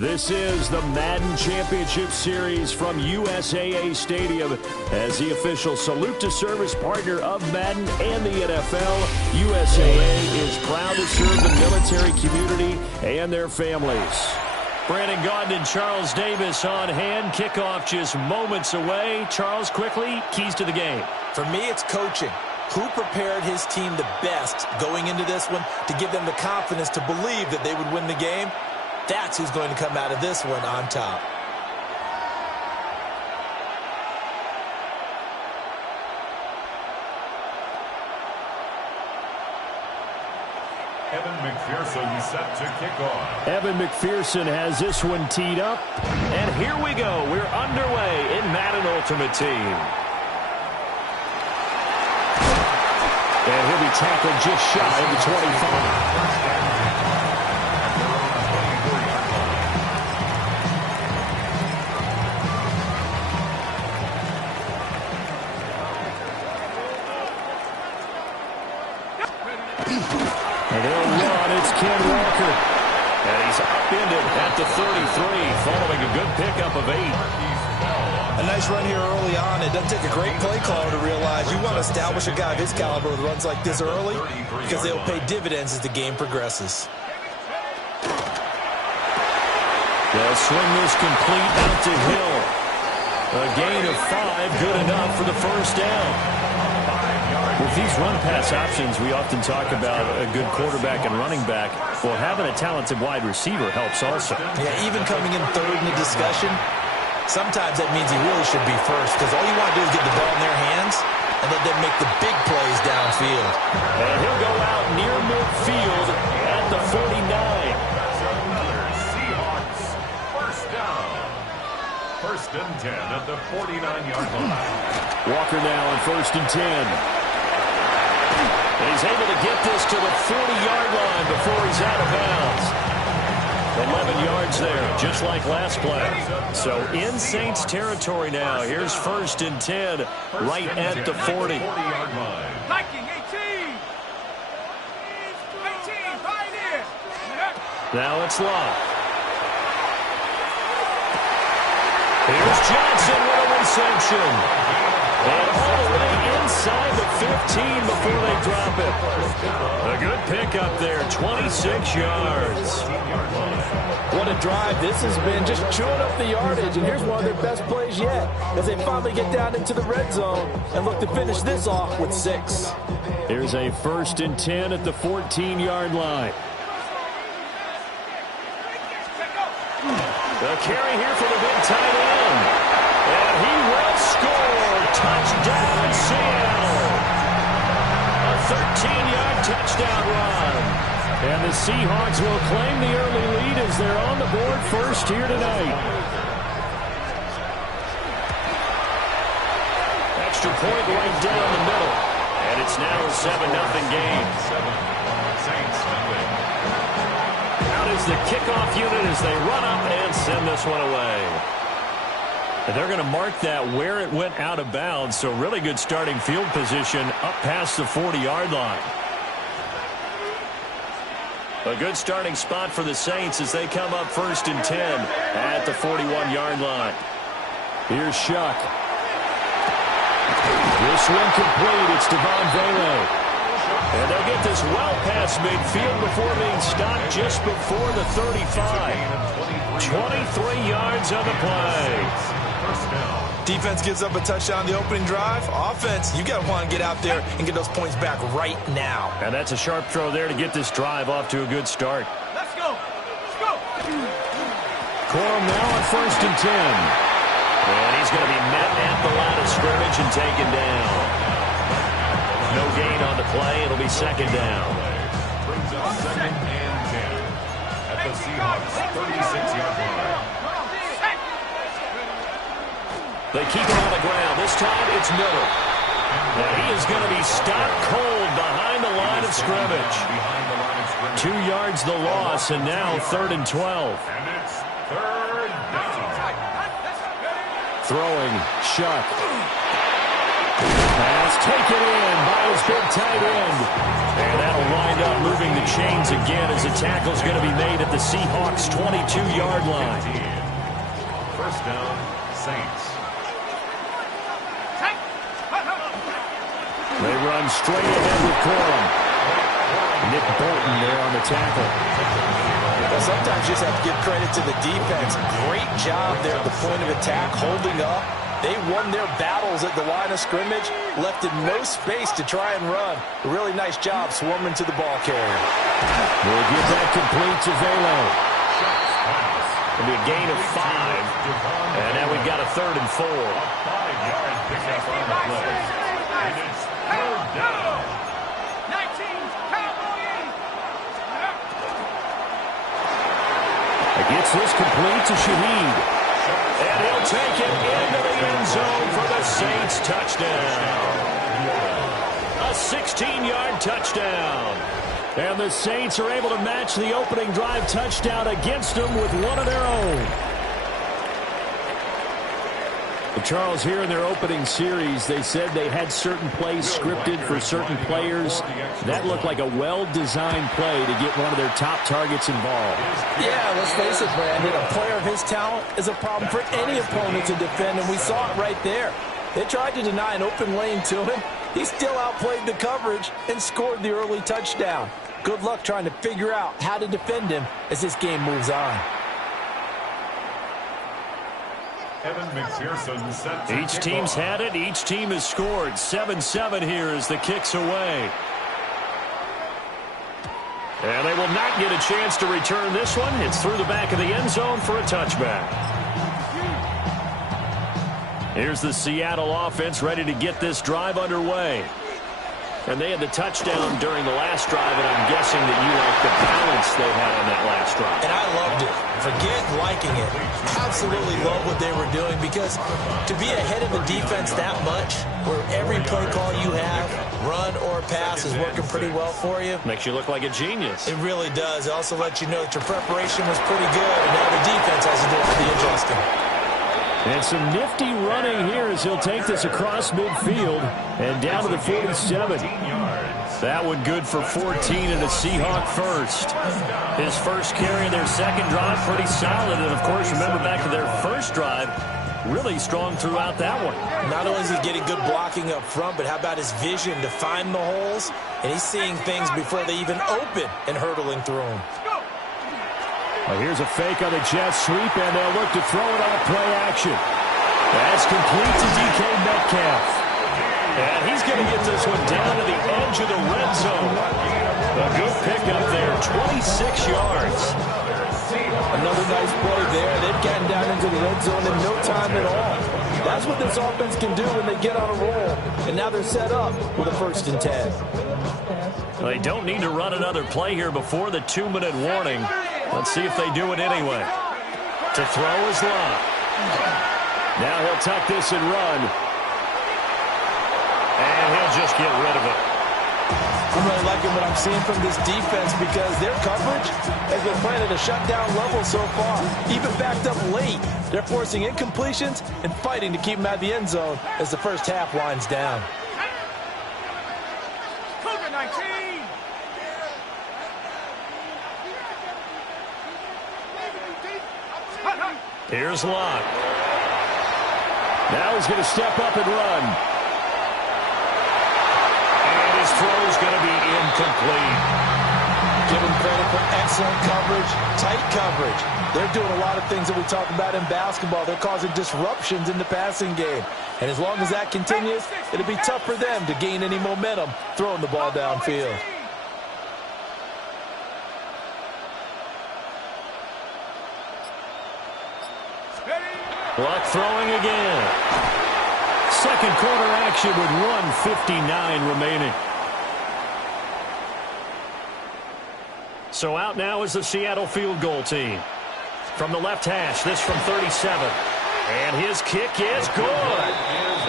This is the Madden Championship Series from USAA Stadium. As the official salute to service partner of Madden and the NFL, USAA is proud to serve the military community and their families. Brandon Gaudin and Charles Davis on hand. Kickoff just moments away. Charles, quickly, keys to the game. For me, it's coaching. Who prepared his team the best going into this one to give them the confidence to believe that they would win the game? That's who's going to come out of this one on top. Evan McPherson set to kick off. Evan McPherson has this one teed up. And here we go. We're underway in Madden Ultimate Team. And he'll be tackled just shy of the 25. And they'll run. It's Ken Walker. And he's upended at the 33, following a good pickup of 8. A nice run here early on. It doesn't take a great play caller to realize you want to establish a guy of his caliber with runs like this early because they'll pay dividends as the game progresses. They'll swing this complete out to Hill. A gain of 5, good enough for the first down. With these run-pass options, we often talk about a good quarterback and running back. Well, having a talented wide receiver helps also. Yeah, even coming in third in the discussion, sometimes that means he really should be first because all you want to do is get the ball in their hands and let them make the big plays downfield. And he'll go out near midfield at the 49. That's another Seahawks first down. First and 10 at the 49-yard line. Walker now on first and 10. And he's able to get this to the 40-yard line before he's out of bounds. 11 yards there, just like last play. So in Saints territory now. Here's 1st and 10, right at the 40. Now it's Love. Here's Johnson with a reception. And all the way inside the 15 before they drop it. A good pickup there, 26 yards. What a drive this has been, just chewing up the yardage. And here's one of their best plays yet, as they finally get down into the red zone and look to finish this off with 6. Here's a 1st and 10 at the 14-yard line. The carry here for the big tight end. And he will score. Touchdown, Seattle. A 13-yard touchdown run. And the Seahawks will claim the early lead as they're on the board first here tonight. Extra point right down the middle. And it's now a 7-0 game. Out is the kickoff unit as they run up and send this one away. And they're going to mark that where it went out of bounds. So really good starting field position up past the 40-yard line. A good starting spot for the Saints as they come up 1st and 10 at the 41-yard line. Here's Shuck. This one complete. It's Devon Vele. And they'll get this well past midfield before being stopped just before the 35. 23 yards on the play. Defense gives up a touchdown the opening drive. Offense, you got to want to get out there and get those points back right now. And that's a sharp throw there to get this drive off to a good start. Let's go. Let's go. Corum now on 1st and 10. And he's going to be met at the line of scrimmage and taken down. No gain on the play. It'll be 2nd down. Brings up 2nd and 10 at the Seahawks 36-yard line. They keep it on the ground. This time it's Miller. And he is going to be stopped cold behind the line of scrimmage. 2 yards the loss, and now 3rd and 12. And it's 3rd down. Throwing, Shuck. Pass taken in by his big tight end. And that'll wind up moving the chains again as the tackle's going to be made at the Seahawks' 22-yard line. 1st down, Saints. They run straight ahead with Corum. Nick Bolton there on the tackle. Well, sometimes you just have to give credit to the defense. Great job there at the point of attack, holding up. They won their battles at the line of scrimmage, left in no space to try and run. A really nice job swarming to the ball carrier. We'll get that complete to Velo. It'll be a gain of 5. And now we've got a 3rd and 4. 5-yard pickup on the play. And it's 3rd down. 19, Cowboys. Gets this complete to Shaheed. And he'll take it into the end zone for the Saints touchdown. A 16-yard touchdown. And the Saints are able to match the opening drive touchdown against them with one of their own. Charles, here in their opening series, they said they had certain plays scripted for certain players. That looked like a well-designed play to get one of their top targets involved. Yeah, let's face it, Brandon. A player of his talent is a problem for any opponent to defend, and we saw it right there. They tried to deny an open lane to him. He still outplayed the coverage and scored the early touchdown. Good luck trying to figure out how to defend him as this game moves on. Evan McPherson set Each team's had it. Each team has scored. 7-7 here as the kick's away. And they will not get a chance to return this one. It's through the back of the end zone for a touchback. Here's the Seattle offense ready to get this drive underway. And they had the touchdown during the last drive, and I'm guessing that you like the balance they had on that last drive. And I loved it. Forget liking it. Absolutely love what they were doing, because to be ahead of the defense that much, where every play call you have, run or pass, is working pretty well for you. Makes you look like a genius. It really does. It also lets you know that your preparation was pretty good, and now the defense has to do all the adjusting. And some nifty running here as he'll take this across midfield and down to the 47. That one good for 14 and a Seahawk first. His first carry of their second drive, pretty solid. And, of course, remember back to their first drive, really strong throughout that one. Not only is he getting good blocking up front, but how about his vision to find the holes? And he's seeing things before they even open and hurdling through them. Well, here's a fake on the jet sweep, and they'll look to throw it on play action. That's complete to DK Metcalf. And he's going to get this one down to the edge of the red zone. A good pickup there, 26 yards. Another nice play there. They've gotten down into the red zone in no time at all. That's what this offense can do when they get on a roll. And now they're set up with a 1st and 10. Well, they don't need to run another play here before the 2-minute warning. Let's see if they do it anyway. To throw is Lott. Now he'll tuck this and run. And he'll just get rid of it. I'm really liking what I'm seeing from this defense, because their coverage has been playing at a shutdown level so far. Even backed up late, they're forcing incompletions and fighting to keep them out of the end zone as the first half winds down. Here's Lott. Now he's going to step up and run. And his throw's going to be incomplete. Give him credit for excellent coverage, tight coverage. They're doing a lot of things that we talk about in basketball. They're causing disruptions in the passing game. And as long as that continues, it'll be tough for them to gain any momentum throwing the ball downfield. Luck throwing again. Second quarter action with 1:59 remaining. So out now is the Seattle field goal team. From the left hash, this from 37. And his kick is good.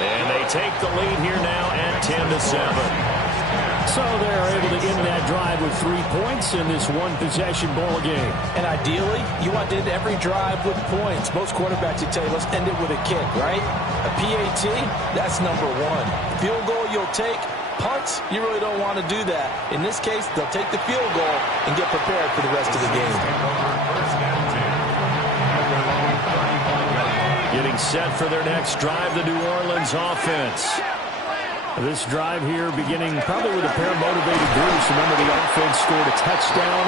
And they take the lead here now at 10-7. So they're able to end that drive with 3 points in this one-possession ball game. And ideally, you want to end every drive with points. Most quarterbacks would tell you, let's end it with a kick, right? A PAT, that's number one. Field goal you'll take. Punts, you really don't want to do that. In this case, they'll take the field goal and get prepared for the rest of the game. Getting set for their next drive, the New Orleans offense. This drive here beginning probably with a pair of motivated Bruce. Remember, the offense scored a touchdown.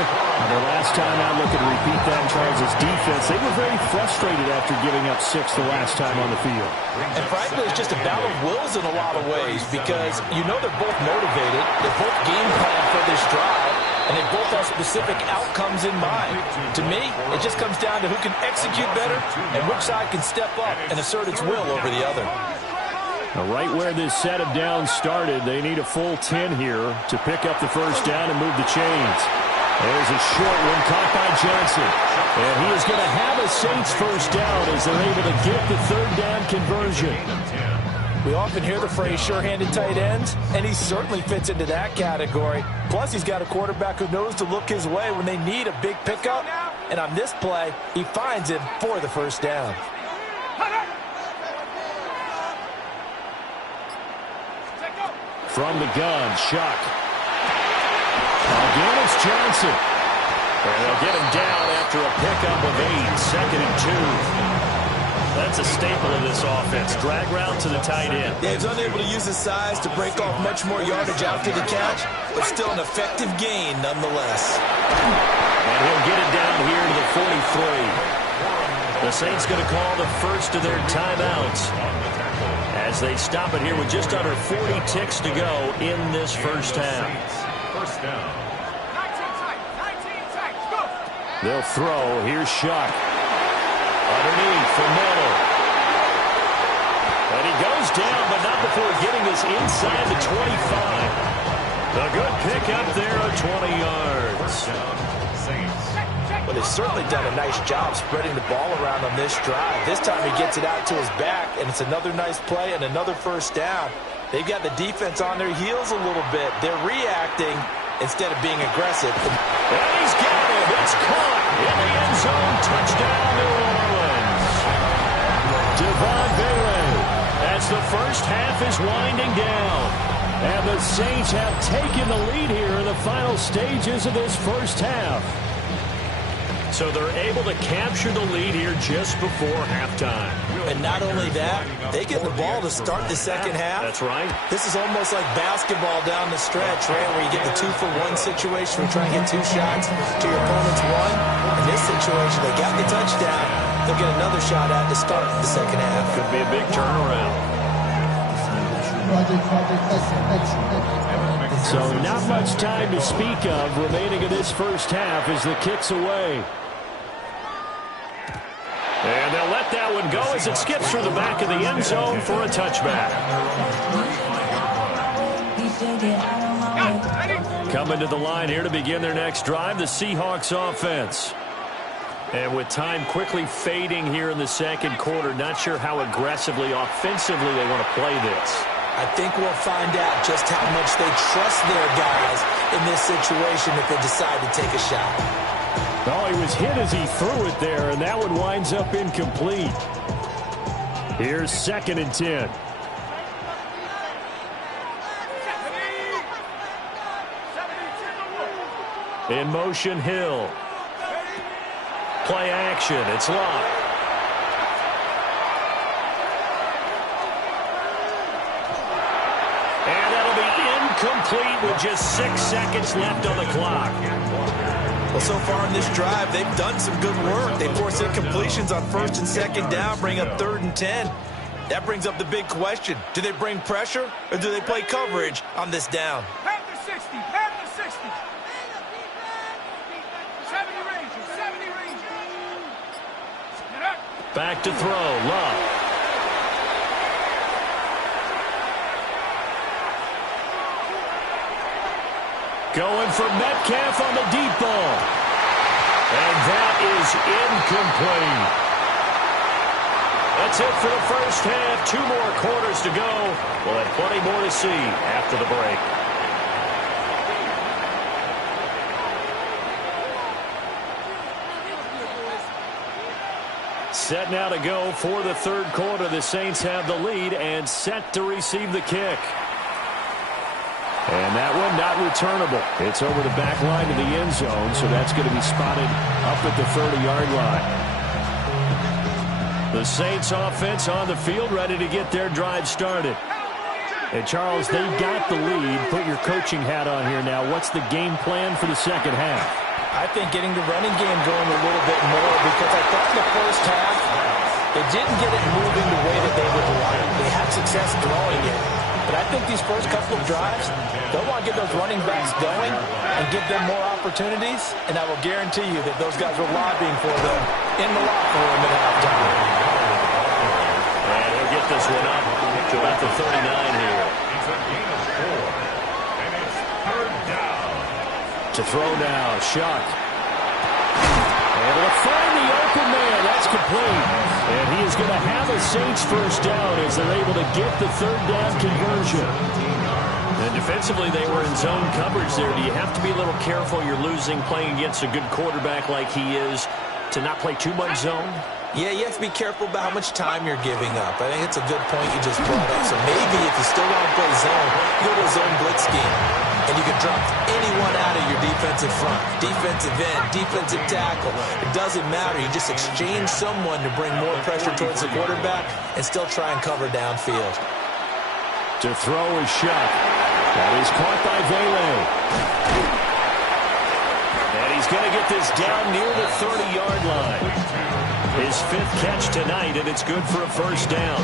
Their last time out, looking to repeat that in Charles' defense. They were very frustrated after giving up 6 the last time on the field. And frankly, it's just a battle of wills in a lot of ways, because you know they're both motivated. They're both game plan for this drive, and they both have specific outcomes in mind. To me, it just comes down to who can execute better and which side can step up and assert its will over the other. Right where this set of downs started, they need a full 10 here to pick up the first down and move the chains. There's a short one caught by Johnson. And he is going to have a Saints first down as they're able to get the third down conversion. We often hear the phrase sure-handed tight ends, and he certainly fits into that category. Plus, he's got a quarterback who knows to look his way when they need a big pickup. And on this play, he finds him for the first down. From the gun, Shuck. Again, it's Johnson. And they'll get him down after a pickup of 8, 2nd and 2. That's a staple of this offense. Drag route to the tight end. Yeah, he's unable to use his size to break off much more yardage after the catch, but still an effective gain nonetheless. And he'll get it down here to the 43. The Saints going to call the first of their timeouts as they stop it here with just under 40 ticks to go in this first half. First down. 19 tight, go! They'll throw. Here's Shuck. Underneath for Miller. And he goes down, but not before getting us inside the 25. A good pick up there of 20 yards. Well, they've certainly done a nice job spreading the ball around on this drive. This time he gets it out to his back, and it's another nice play and another first down. They've got the defense on their heels a little bit. They're reacting instead of being aggressive. And he's got it. It's caught in the end zone. Touchdown, New Orleans. Devon Bailey, as the first half is winding down. And the Saints have taken the lead here in the final stages of this first half. So they're able to capture the lead here just before halftime. And not only that, they get the ball to start the second half. That's right. This is almost like basketball down the stretch, right, where you get the 2-for-1 situation where you try and get 2 shots to your opponent's 1. In this situation, they got the touchdown. They'll get another shot at to start the second half. Could be a big turnaround. So not much time to speak of remaining in this first half as the kick's away. And they'll let that one go as it skips through the back of the end zone for a touchback. Coming to the line here to begin their next drive, the Seahawks offense. And with time quickly fading here in the second quarter, not sure how aggressively, offensively they want to play this. I think we'll find out just how much they trust their guys in this situation if they decide to take a shot. Oh, he was hit as he threw it there, and that one winds up incomplete. Here's 2nd and 10. In motion, Hill. Play action. It's locked. And that'll be incomplete with just 6 seconds left on the clock. Well, so far in this drive, they've done some good work. They force incompletions on 1st and 2nd down, bring up 3rd and 10. That brings up the big question. Do they bring pressure or do they play coverage on this down? Pat the 60, pat the 60. 70 Rangers, 70 Rangers. Back to throw, Love. Going for Metcalf on the deep ball. And that is incomplete. That's it for the first half. 2 more quarters to go. We'll have plenty more to see after the break. Set now to go for the 3rd quarter. The Saints have the lead and set to receive the kick. And that one not returnable. It's over the back line of the end zone, so that's going to be spotted up at the 30-yard line. The Saints offense on the field ready to get their drive started. And Charles, they've got the lead. Put your coaching hat on here now. What's the game plan for the second half? I think getting the running game going a little bit more because I thought in the first half they didn't get it moving the way that they would like. They had success throwing it. But I think these first couple of drives, they'll want to get those running backs going and give them more opportunities, and I will guarantee you that those guys were lobbying for them in the locker room at halftime. And he'll get this one up to about the 39 here. It's a gain of 4, and it's 3rd down. To throw now, Shuck. Able to find the open man. That's complete. And he is going to have a Saints first down as they're able to get the 3rd down conversion. And defensively, they were in zone coverage there. Do you have to be a little careful? You're losing playing against a good quarterback like he is to not play too much zone? Yeah, you have to be careful about how much time you're giving up. I think it's a good point you just brought up. So maybe if you still want to play zone, go to a zone blitz scheme. And you can drop anyone out of your defensive front, defensive end, defensive tackle. It doesn't matter. You just exchange someone to bring more pressure towards the quarterback and still try and cover downfield. To throw is Shuck. That is caught by Vele. And he's going to get this down near the 30-yard line. His 5th catch tonight, and it's good for a first down.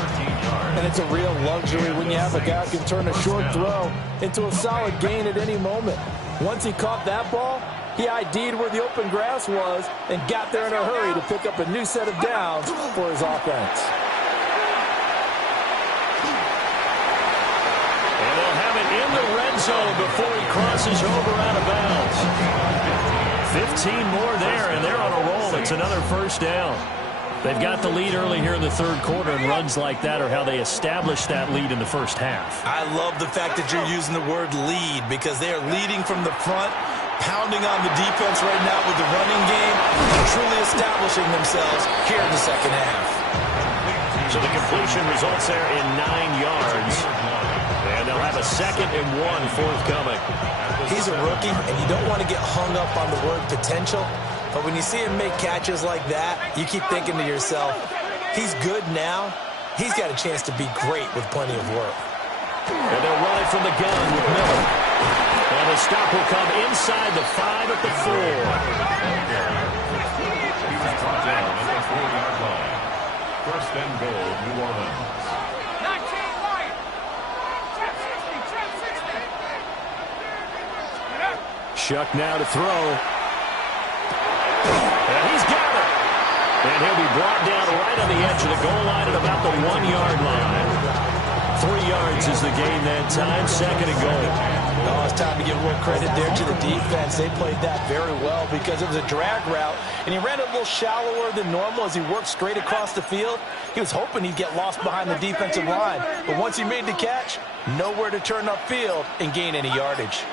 And it's a real luxury when you have a guy who can turn a short throw into a solid gain at any moment. Once he caught that ball, he ID'd where the open grass was and got there in a hurry to pick up a new set of downs for his offense. And they'll have it in the red zone before he crosses over out of bounds. 15 more there, and they're on a roll. It's another first down. They've got the lead early here in the third quarter, and runs like that are how they establish that lead in the first half. I love the fact that you're using the word lead because they are leading from the front, pounding on the defense right now with the running game, and truly establishing themselves here in the second half. So the completion results there in 9 yards, and they'll have a 2nd and 1 forthcoming. He's a rookie, and you don't want to get hung up on the word potential. But when you see him make catches like that, you keep thinking to yourself, he's good now. He's got a chance to be great with plenty of work. And they'll run it from the gun with Miller. And the stop will come inside the 5 at the 4. First and goal, New Orleans. 19 Lion. Trap 60. Shuck now to throw. And he's got it. And he'll be brought down right on the edge of the goal line at about the 1-yard line. 3 yards is the gain that time. 2nd and goal. Oh, it's time to give a little credit there to the defense. They played that very well because it was a drag route, and he ran a little shallower than normal as he worked straight across the field. He was hoping he'd get lost behind the defensive line, but once he made the catch, nowhere to turn upfield and gain any yardage.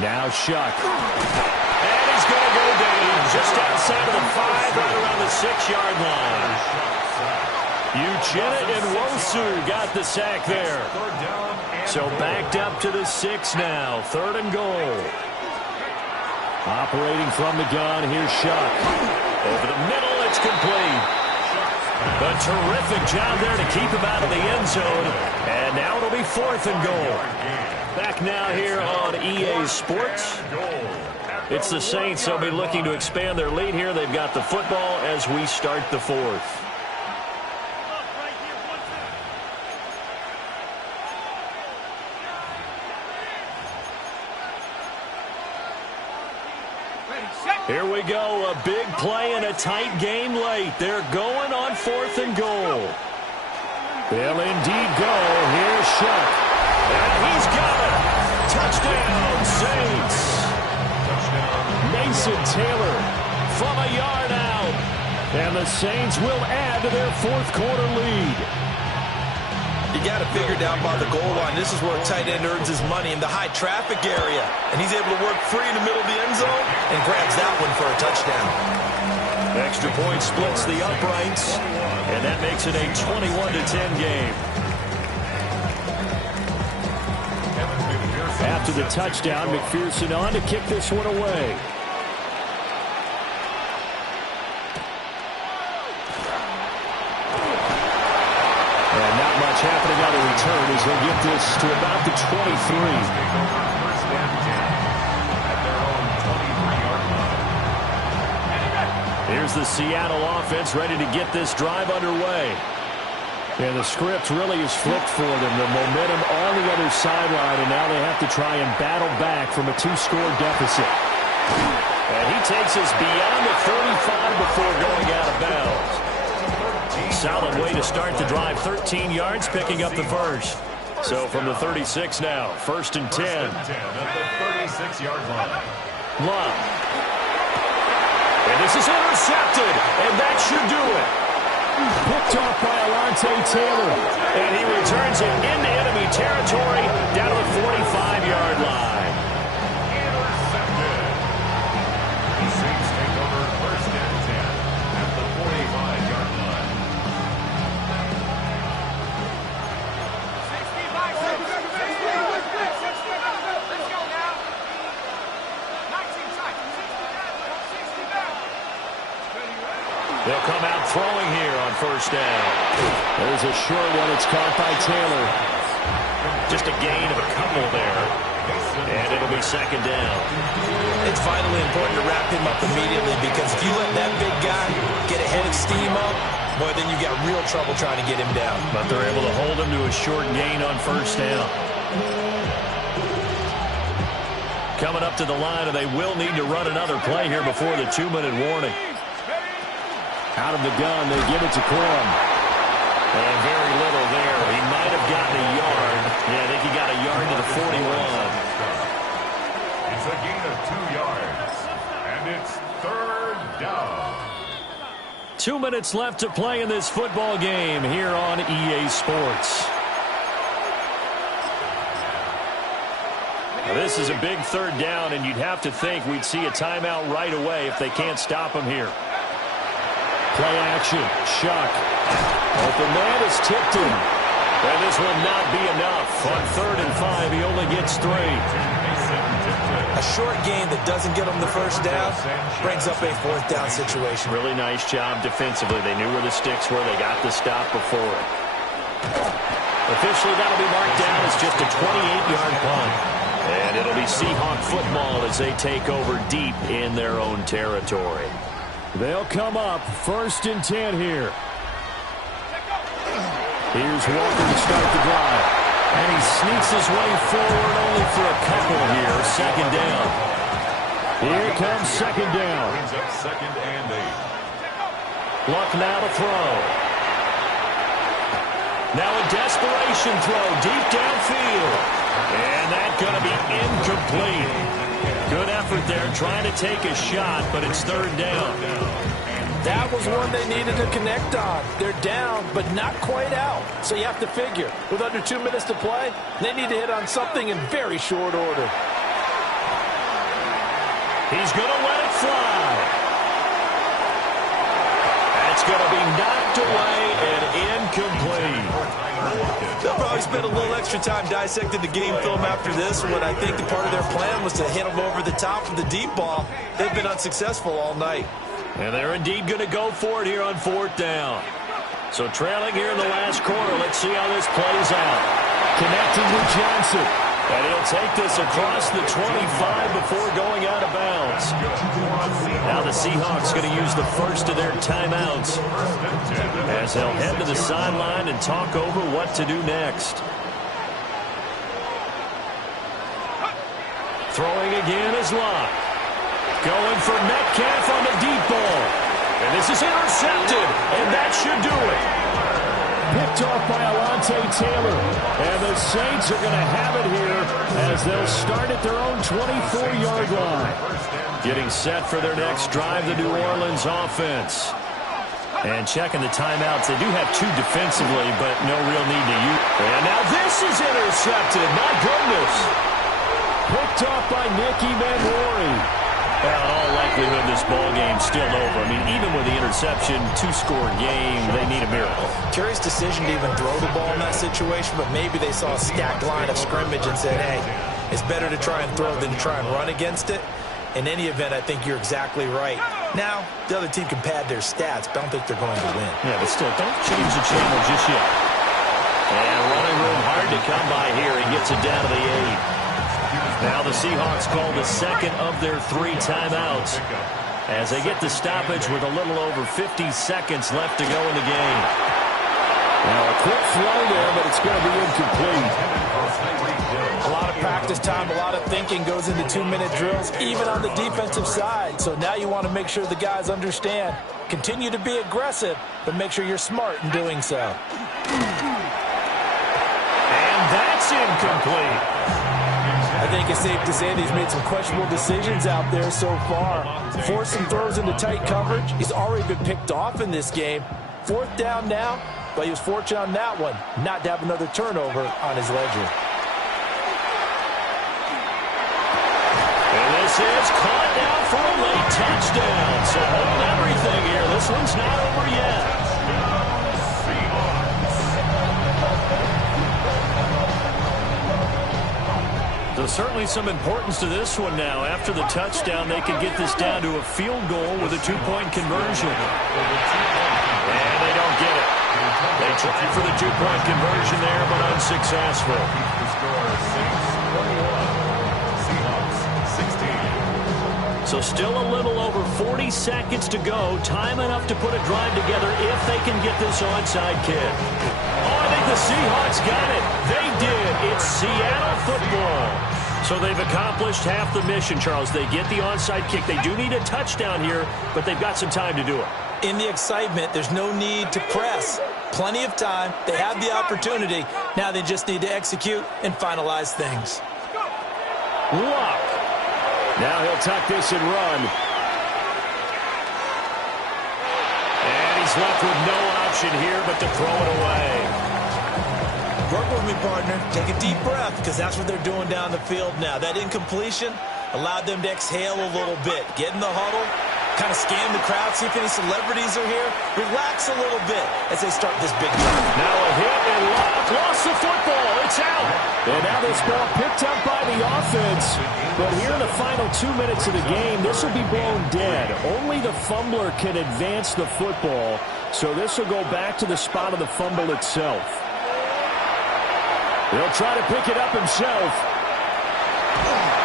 Now Shuck. And he's going to go down just outside of the 5, right around the 6-yard line. Uchenna and Wosu got the sack there. So backed up to the 6 now. 3rd and goal. Operating from the gun, here's Shuck. Over the middle, it's complete. A terrific job there to keep him out of the end zone. And now it'll be 4th and goal. Back now here on EA Sports. It's the Saints. They'll be looking to expand their lead here. They've got the football as we start the 4th. Here we go, a big play and a tight game late. They're going on 4th and goal. They'll indeed go. Here's Shuck. And he's got it. Touchdown, Saints. Mason Taylor from a yard out. And the Saints will add to their 4th quarter lead. You got to figure down by the goal line. This is where a tight end earns his money in the high traffic area. And he's able to work free in the middle of the end zone and grabs that one for a touchdown. Extra point splits the uprights. And that makes it a 21-10 game. After the touchdown, McPherson on to kick this one away. And not much happening on the return as he'll get this to about the 23. Here's the Seattle offense ready to get this drive underway. And the script really is flipped for them. The momentum on the other sideline, and now they have to try and battle back from a 2-score deficit. And he takes us beyond the 35 before going out of bounds. Solid way to start the drive. 13 yards, picking up the first. So from the 36 now, 1st and 10. At the 36-yard line. Love. And this is intercepted, and that should do it. Picked off by Alontae Taylor. And he returns it into enemy territory down to the 45-yard line. Intercepted. The Saints take over 1st and 10 at the 45-yard line. 65. Let's go now. 19 seconds. 60 back. They'll come out throwing here on 1st down. There's a short one. It's caught by Taylor. Just a gain of a couple there. And it'll be 2nd down. It's vitally important to wrap him up immediately because if you let that big guy get a head of steam up, boy, then you got real trouble trying to get him down. But they're able to hold him to a short gain on 1st down. Coming up to the line, and they will need to run another play here before the 2-minute warning. Out of the gun, they give it to Corum. And very little there. He might have gotten a yard. Yeah, I think he got a yard to the 41. It's a gain of 2 yards. And it's 3rd down. 2 minutes left to play in this football game here on EA Sports. Now, this is a big 3rd down, and you'd have to think we'd see a timeout right away if they can't stop him here. Play action. Shuck. Open man is tipped in. And this will not be enough. On 3rd and 5, he only gets 3. A short gain that doesn't get them the first down brings up a 4th down situation. Really nice job defensively. They knew where the sticks were. They got the stop before it. Officially, that'll be marked down as just a 28-yard punt. And it'll be Seahawk football as they take over deep in their own territory. They'll come up 1st and 10 here. Here's Walker to start the drive. And he sneaks his way forward only for a couple here. 2nd down. Here comes 2nd down. Brings up 2nd and 8. Luck now to throw. Now a desperation throw deep downfield. And that's going to be incomplete. Good effort there trying to take a shot, but it's 3rd down. That was one they needed to connect on. They're down, but not quite out. So you have to figure, with under 2 minutes to play, they need to hit on something in very short order. He's going to let it fly. That's going to be knocked away and incomplete. They'll probably spend a little extra time dissecting the game film after this one. I think the part of their plan was to hit them over the top with the deep ball. They've been unsuccessful all night. And they're indeed going to go for it here on 4th down. So trailing here in the last quarter. Let's see how this plays out. Connecting with Johnson. And he'll take this across the 25 before going out of bounds. Now the Seahawks going to use the first of their timeouts as they'll head to the sideline and talk over what to do next. Throwing again is Locke. Going for Metcalf on the deep ball. And this is intercepted, and that should do it. Picked off by Alontae Taylor. And the Saints are going to have it here as they'll start at their own 24-yard line. Getting set for their next drive, the New Orleans offense. And checking the timeouts. They do have 2 defensively, but no real need to use. And now this is intercepted. My goodness. Picked off by Nicky Manwari. Well, in all likelihood, this ball game's still over. I mean, even with the interception, 2-score game, they need a miracle. Curious decision to even throw the ball in that situation, but maybe they saw a stacked line of scrimmage and said, hey, it's better to try and throw than to try and run against it. In any event, I think you're exactly right. Now, the other team can pad their stats, but I don't think they're going to win. Yeah, but still, don't change the channel just yet. And running room hard to come by here. He gets it down to the 8. Now the Seahawks call the second of their 3 timeouts as they get the stoppage with a little over 50 seconds left to go in the game. Now a quick throw there, but it's going to be incomplete. A lot of practice time, a lot of thinking goes into 2-minute drills, even on the defensive side. So now you want to make sure the guys understand. Continue to be aggressive, but make sure you're smart in doing so. And that's incomplete. I think it's safe to say that he's made some questionable decisions out there so far. Forced some throws into tight coverage. He's already been picked off in this game. 4th down now, but he was fortunate on that one not to have another turnover on his ledger. And this is caught now for a late touchdown. So hold everything here. This one's not over yet. So certainly some importance to this one now. After the touchdown, they can get this down to a field goal with a 2-point conversion. And they don't get it. They tried for the 2-point conversion there, but unsuccessful. The score is 6-21. Seahawks 16. So still a little over 40 seconds to go. Time enough to put a drive together if they can get this onside kick. Oh, I think the Seahawks got it. They did. It's Seattle football. So they've accomplished half the mission, Charles. They get the onside kick. They do need a touchdown here, but they've got some time to do it. In the excitement, there's no need to press. Plenty of time. They have the opportunity. Now they just need to execute and finalize things. Luck. Now he'll tuck this and run. And he's left with no option here but to throw it away. Work with me, partner. Take a deep breath, because that's what they're doing down the field now. That incompletion allowed them to exhale a little bit. Get in the huddle, kind of scan the crowd, see if any celebrities are here. Relax a little bit as they start this big drive. Now a hit and Luck lost the football. It's out. And now this ball picked up by the offense. But here in the final 2 minutes of the game, this will be blown dead. Only the fumbler can advance the football. So this will go back to the spot of the fumble itself. He'll try to pick it up himself.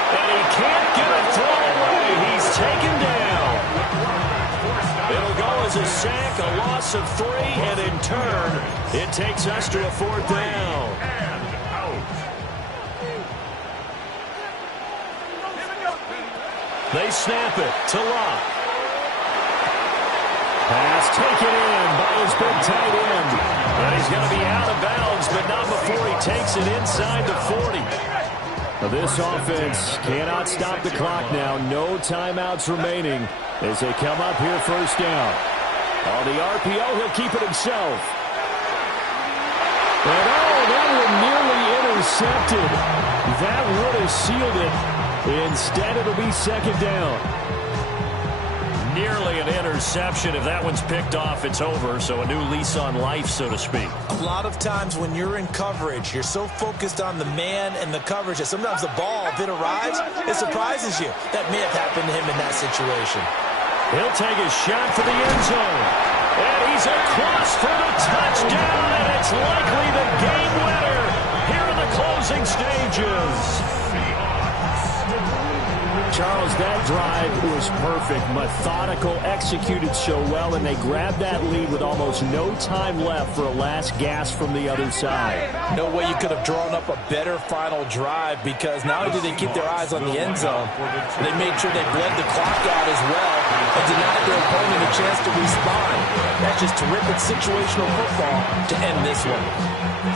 And he can't get a throw away. He's taken down. It'll go as a sack, a loss of 3, and in turn, it takes us to a 4th down. And out. They snap it to Luck. Pass taken in by his big tight end. And he's going to be out of bounds, but not before he takes it inside the 40. Now this offense cannot stop the clock now. No timeouts remaining as they come up here first down. On the RPO, he'll keep it himself. And that one nearly intercepted. That would have sealed it. Instead, it'll be second down. Nearly an interception. If that one's picked off, it's over. So a new lease on life, so to speak. A lot of times when you're in coverage, you're so focused on the man and the coverage that sometimes the ball, if it arrives, it surprises you. That may have happened to him in that situation. He'll take a shot for the end zone. And he's across for the touchdown, and it's likely the game winner here in the closing stages. Charles, that drive was perfect, methodical, executed so well, and they grabbed that lead with almost no time left for a last gasp from the other side. No way you could have drawn up a better final drive, because not only did they keep their eyes on the end zone, they made sure they bled the clock out as well and denied their opponent a chance to respond. That's just terrific situational football to end this one.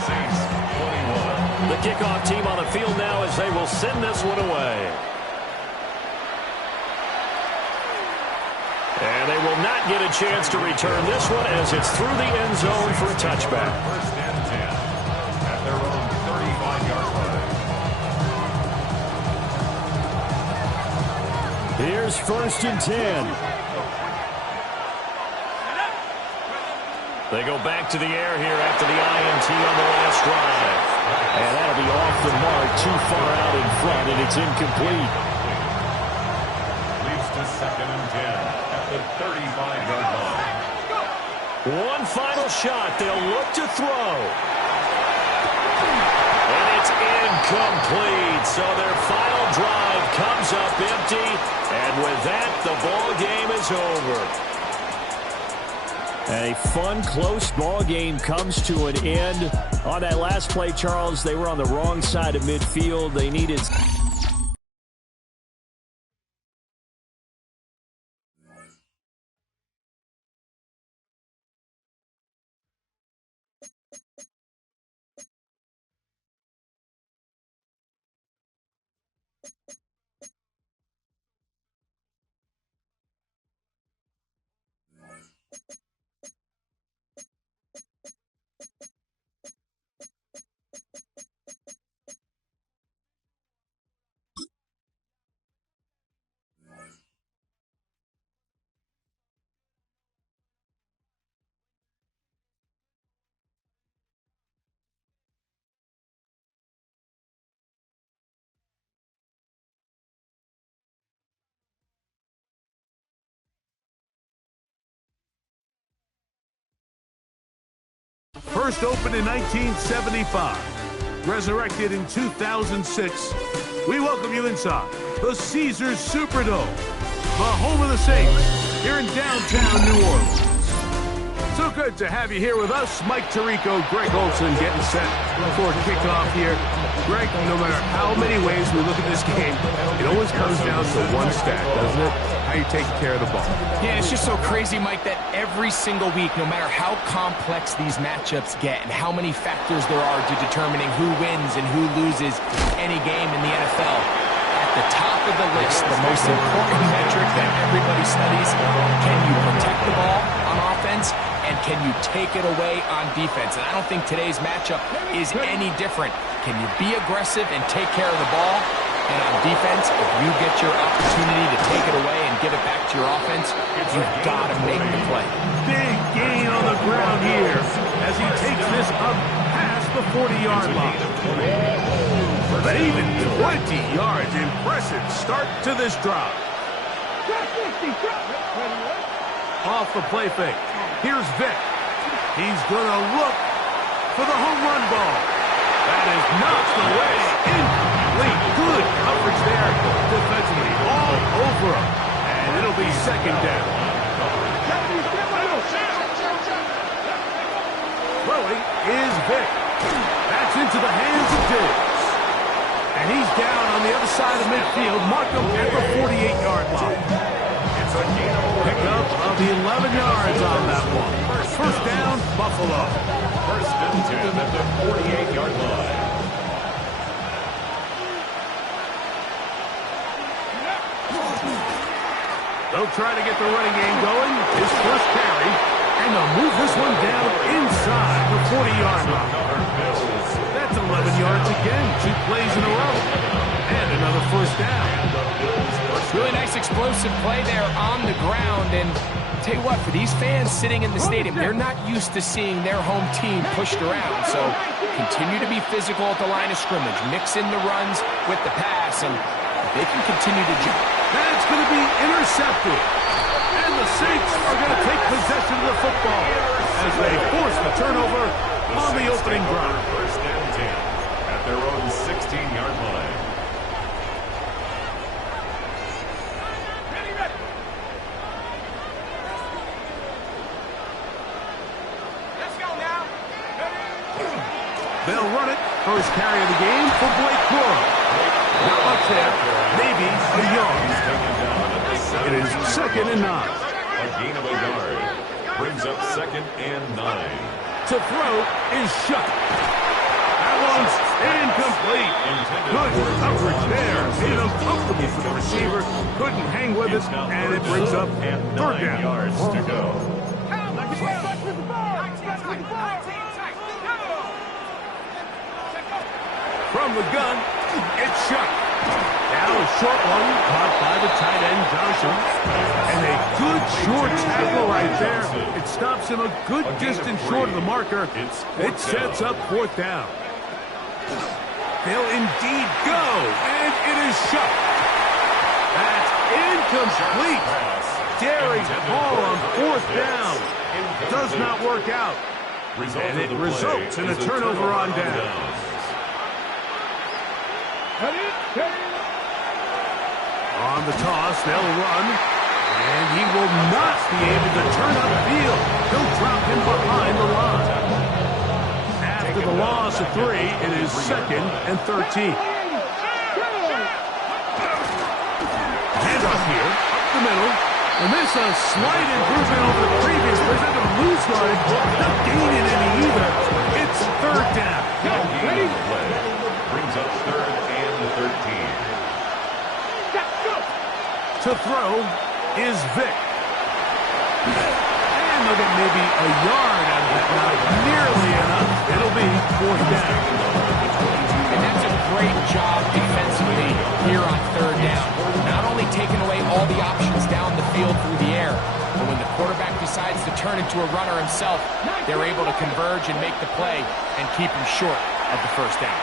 Saints 21. The kickoff team on the field now as they will send this one away. And they will not get a chance to return this one as it's through the end zone for a touchback. First and 10 at their own 35-yard line. Here's first and 10. They go back to the air here after the INT on the last drive. And that'll be off the mark, too far out in front, and it's incomplete. Leads to second and 10 at the 35-yard line. One final shot. They'll look to throw. And it's incomplete. So their final drive comes up empty. And with that, the ball game is over. A fun, close ball game comes to an end. On that last play, Charles, they were on the wrong side of midfield. They needed... First opened in 1975, resurrected in 2006, we welcome you inside the Caesars Superdome, the home of the Saints, here in downtown New Orleans. So good to have you here with us. Mike Tirico, Greg Olson getting set for kickoff here. Greg, no matter how many ways we look at this game, it always comes down to one stat, doesn't it? how you're taking care of the ball. Yeah, it's just so crazy, Mike, that every single week, no matter how complex these matchups get and how many factors there are to determining who wins and who loses any game in the NFL, at the top of the list, the most important metric that everybody studies, can you protect the ball on offense and can you take it away on defense? And I don't think today's matchup is any different. Can you be aggressive and take care of the ball? And on defense, if you get your opportunity to take it away and give it back to your offense, you've got to make the play. Big gain on the ground here as he takes this up past the 40-yard line. But even 20 yards, impressive start to this drive. Off the play fake. Here's Vic. He's going to look for the home run ball. That is knocked away. Incomplete. Good coverage there defensively. All over him. And it'll be second down. Throwing is Vic. That's into the hands of Diggs. And he's down on the other side of midfield. Mark him at the 48-yard line. Pickup of 11 yards on that one. First down, Buffalo. First and 10 at the 48-yard line. They'll try to get the running game going. His first carry. And they'll move this one down inside the 40-yard line. That's 11 yards again. 2 plays in a row. And another first down. Really nice explosive play there on the ground. And tell you what, for these fans sitting in the stadium, they're not used to seeing their home team pushed around. So continue to be physical at the line of scrimmage. Mix in the runs with the pass, and they can continue to jump. That's going to be intercepted. And the Saints are going to take possession of the football as they force the turnover on the opening drive. First and 10 at their own 16-yard line. They'll run it. First carry of the game for Blake Corum. Not much there. Maybe a yard. It is second and 9. A gain of a yard brings up second and 9. To throw is shut. That one's incomplete. Good coverage there. Made him comfortable for the receiver. Couldn't hang with it, and it brings up third 9 down. yards to go. From the gun, it's shut. Now a short one caught by the tight end, Johnson. And a good short tackle right there. It stops him a good distance short of the marker. It sets up fourth down. They'll indeed go, and it is shut. That's incomplete. Daring ball on fourth down. Does not work out. And it results in a turnover on down. On the toss, they'll run, and he will not be able to turn upfield. He'll drop him behind the line. After the loss of 3, it is second and 13. Hand off here, up the middle, and this a slight improvement over the previous play. They're going to lose yardage, not gaining any either. It's third down. Ready? Brings up third and 13. To throw is Vic. And they'll get maybe a yard out of that. Not nearly enough. It'll be fourth down. And that's a great job defensively here on third down. Not only taking away all the options down the field through the air, but when the quarterback decides to turn into a runner himself, they're able to converge and make the play and keep him short of the first down.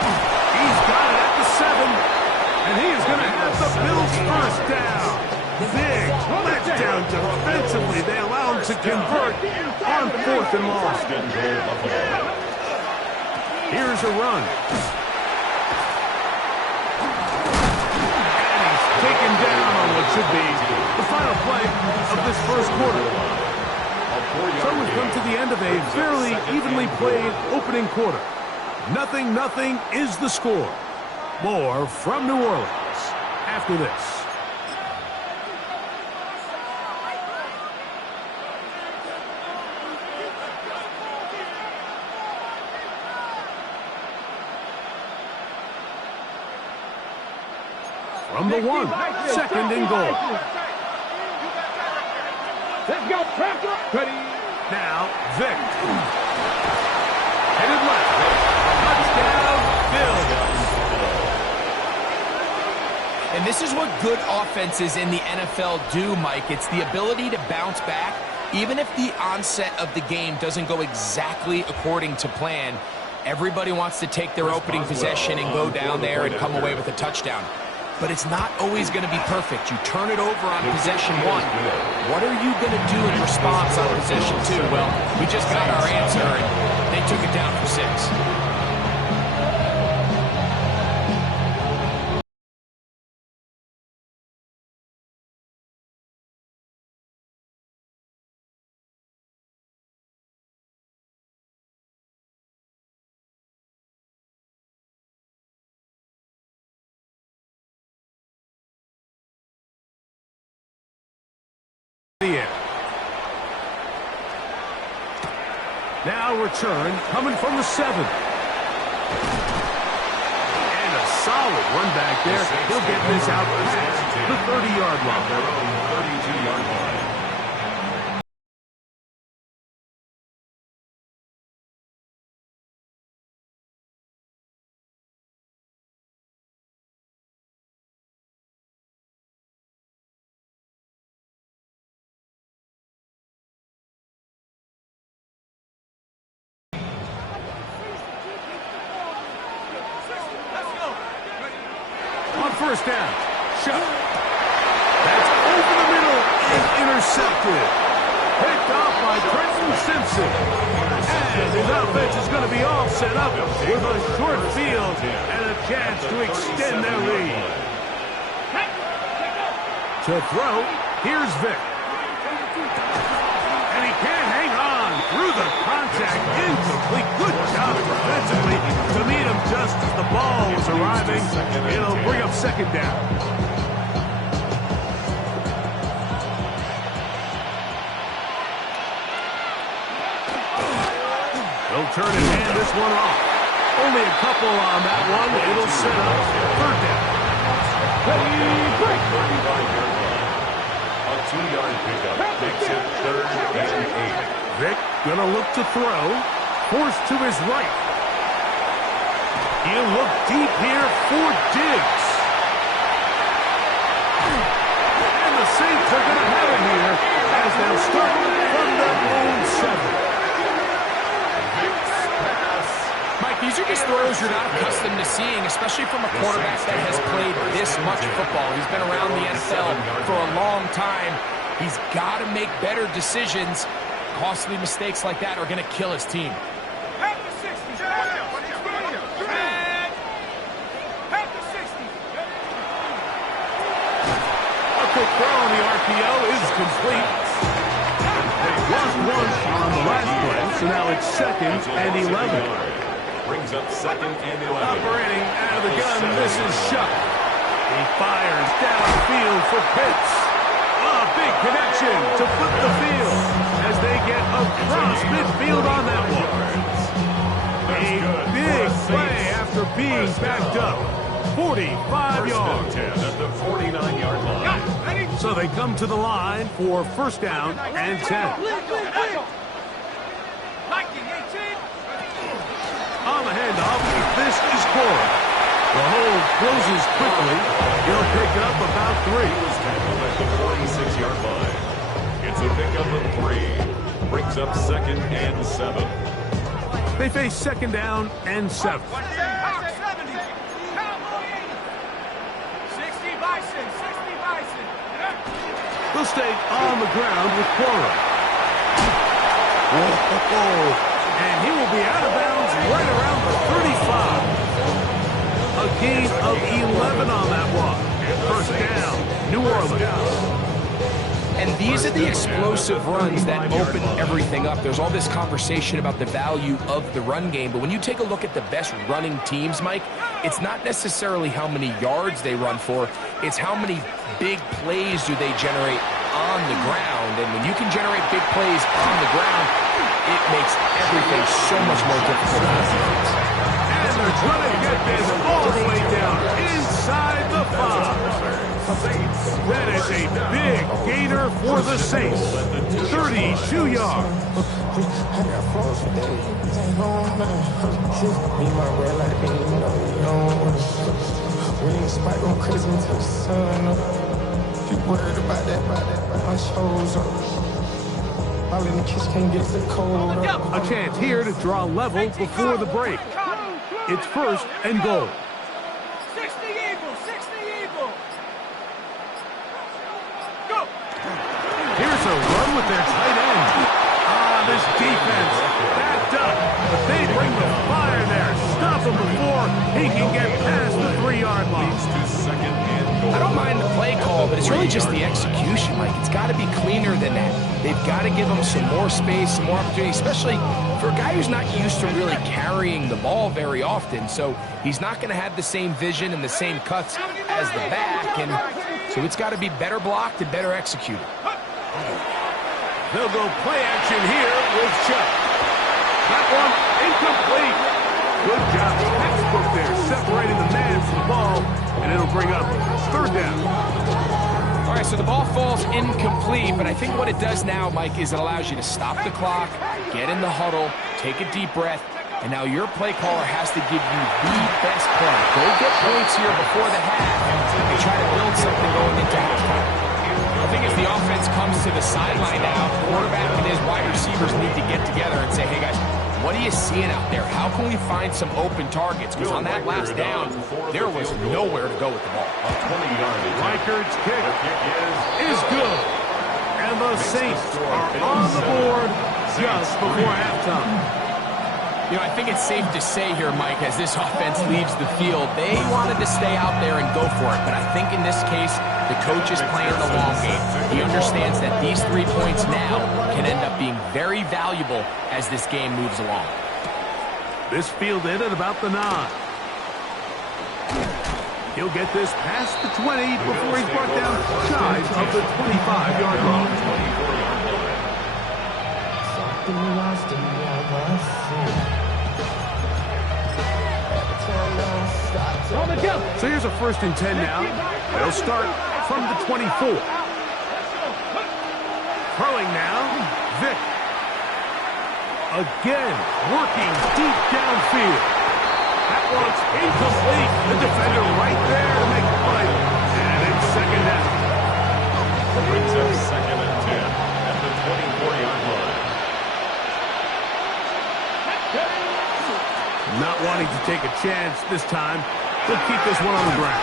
He's got it at the 7. And he is going to have the Bills first down. Big letdown defensively. They allow him to convert on fourth and long. Here's a run. And he's taken down on what should be the final play of this first quarter. So we've come to the end of a fairly evenly played opening quarter. 0-0 is the score. More from New Orleans after this. From the 1, second and goal. Let's go, Trevor. Ready. Now, Vic. Headed left. Touchdown, Bills. And this is what good offenses in the NFL do, Mike. It's the ability to bounce back, even if the onset of the game doesn't go exactly according to plan. Everybody wants to take their opening possession and go down there and come away with a touchdown. But it's not always going to be perfect. You turn it over on possession 1. What are you going to do in response on possession 2? Well, we just got our answer, and they took it down for 6. Now return coming from the 7. And a solid run back there. He'll get this out past the 30-yard line. 32-yard line. First down. Shot. That's over the middle and intercepted. Picked off by Trenton Simpson. And his offense is going to be all set up with a short field and a chance to extend their lead. To throw, here's Vic. And he can't hang on through the contact. Incomplete. Good job defensively to meet him just as the ball was arriving. It'll bring up second down. They'll turn and hand this one off. Only a couple on that one. It'll set up third down. A 2-yard pickup makes it 3rd and 8. Vic gonna look to throw. Forced to his right. He'll look deep here for Diggs. And the Saints are going to have him here as they'll start from their own 7. Mike, these are just throws you're not accustomed to seeing, especially from a quarterback that has played this much football. He's been around the NFL for a long time. He's got to make better decisions. Costly mistakes like that are going to kill his team. Quick throw on the RPO is complete. They lost one on the last play, so now it's 2nd and 11. Brings up 2nd and 11. Operating out of the gun, this is Shuck. He fires downfield for Pitts. A big connection to flip the field as they get across midfield on that one. A big play after being backed up. 45 yards. At the 49-yard line. So they come to the line for first down and 10. On the handoff, this is Corey. The hold closes quickly. He'll pick up about 3. He was tackled at the 46-yard line. It's a pickup of 3. Brings up 2nd and 7. They face second down and 7. They'll stay on the ground with Cora. And he will be out of bounds right around the 35. A gain of 11 on that one. First down, New Orleans. And these are the explosive runs that open everything up. There's all this conversation about the value of the run game, but when you take a look at the best running teams, Mike, it's not necessarily how many yards they run for, it's how many big plays do they generate on the ground. And when you can generate big plays on the ground, it makes everything so much more difficult. And they're trying to get this all the way down inside inside the 5. That is a big gainer for the Saints. 32 yards. A chance here to draw level before the break. It's 1st and goal. 60 Eagles, 60 Eagles. Go. Here's a run with their tight end. This defense backed up, but they bring the fire there. Stop him before he can get past the 3-yard line. I don't mind the play call, but it's really just the execution, Mike. It's got to be cleaner than that. They've got to give him some more space, some more opportunity, especially for a guy who's not used to really carrying the ball very often. So he's not going to have the same vision and the same cuts as the back, and so it's got to be better blocked and better executed. They'll go play action here with Chuck. That one incomplete. Good job, textbook there, separating the man from the ball, and it'll bring up 3rd down. All right, so the ball falls incomplete, but I think what it does now, Mike, is it allows you to stop the clock, get in the huddle, take a deep breath, and now your play caller has to give you the best play. Go get points here before the half and try to build something going into halftime. I think as the offense comes to the sideline now, the quarterback and his wide receivers need to get together and say, hey, guys, what are you seeing out there? How can we find some open targets? Because on that last down, there was nowhere to go with the ball. Reichard's kick is good. And the Saints are on the board just before halftime. You know, I think it's safe to say here, Mike, as this offense leaves the field, they wanted to stay out there and go for it. But I think in this case, the coach is playing the long game. He understands that these 3 points now can end up being very valuable as this game moves along. This fielded at about the 9. He'll get this past the 20 before he's brought down shy of the 25-yard line. So here's a 1st and 10 now. They'll start from the 24. Throwing now, Vick. Again, working deep downfield. That one's incomplete. The defender right there to make the play. And it's 2nd down. Brings up 2nd and 10 at the 24-yard line. Not wanting to take a chance this time. They'll keep this one on the ground.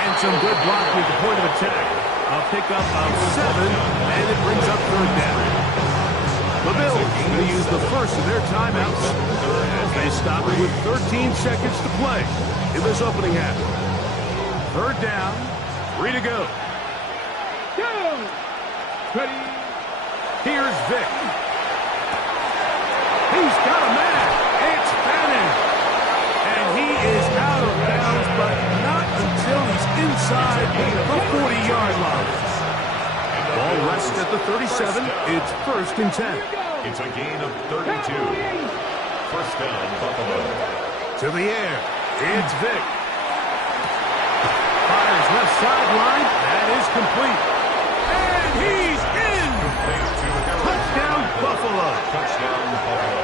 And some good blocking at the point of attack. A pickup of 7, and it brings up 3rd down. The Bills going to use the first of their timeouts as they stop it with 13 seconds to play in this opening half. 3rd down, 3 to go. Ready. Here's Vick. He's got a man. It's Bannon. And he is out of bounds, but not until he's inside the 40-yard line. Ball rests at the 37. It's 1st and 10. It's a gain of 32. 1st down, Buffalo. To the air. It's Vick. Fires left sideline. That is complete. And he's in. Touchdown, Buffalo. Touchdown, Buffalo.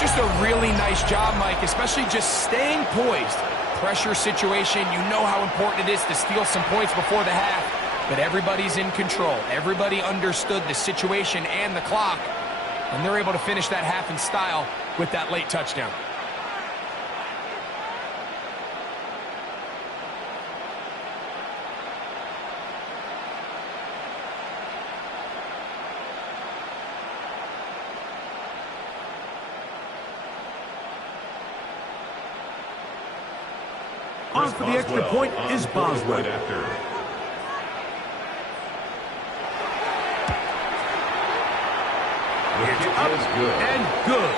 Just a really nice job, Mike, especially just staying poised. Pressure situation, you know how important it is to steal some points before the half, but everybody's in control. Everybody understood the situation and the clock, and they're able to finish that half in style with that late touchdown. On for the extra point is Boswell. It's up and good.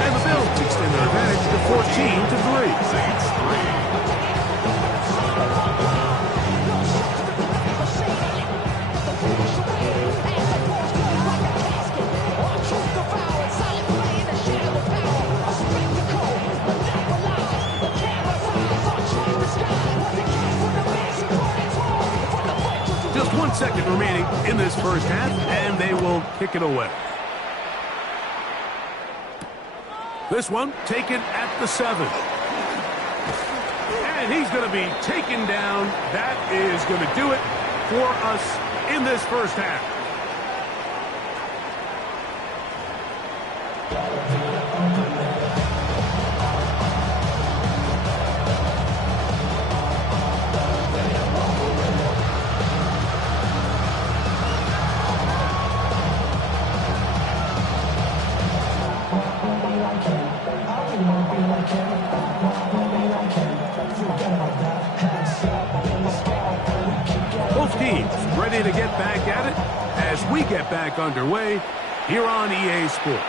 And the Bills extend their advantage to 14-3. Saints 3. second remaining in this first half, and they will kick it away. This one taken at the 7. And he's going to be taken down. That is going to do it for us in this first half. Both teams ready to get back at it as we get back underway here on EA Sports.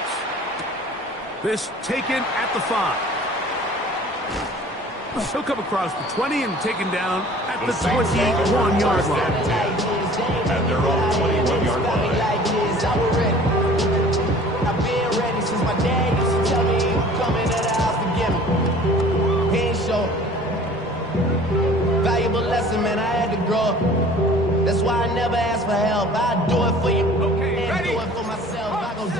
This taken at the 5. He'll come across the 20 and taken down at the 21-yard line. At their own 21-yard line. I've been ready since my dad used to tell me he was coming to the house to get me. He ain't show. Valuable lesson, man, I had to grow up. That's why I never ask for help. I do it for you. Okay, and ready? Do it for myself. I go 0.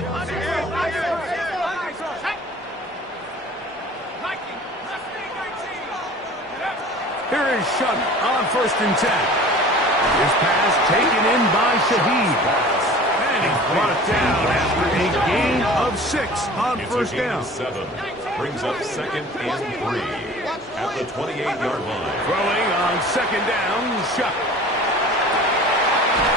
Here is Shutt on 1st and 10. His pass taken in by Shaheed. And he's brought down after a gain of 6 on first down. 7. Brings up 2nd and 3 at the 28-yard line. Throwing on 2nd down, Shutt.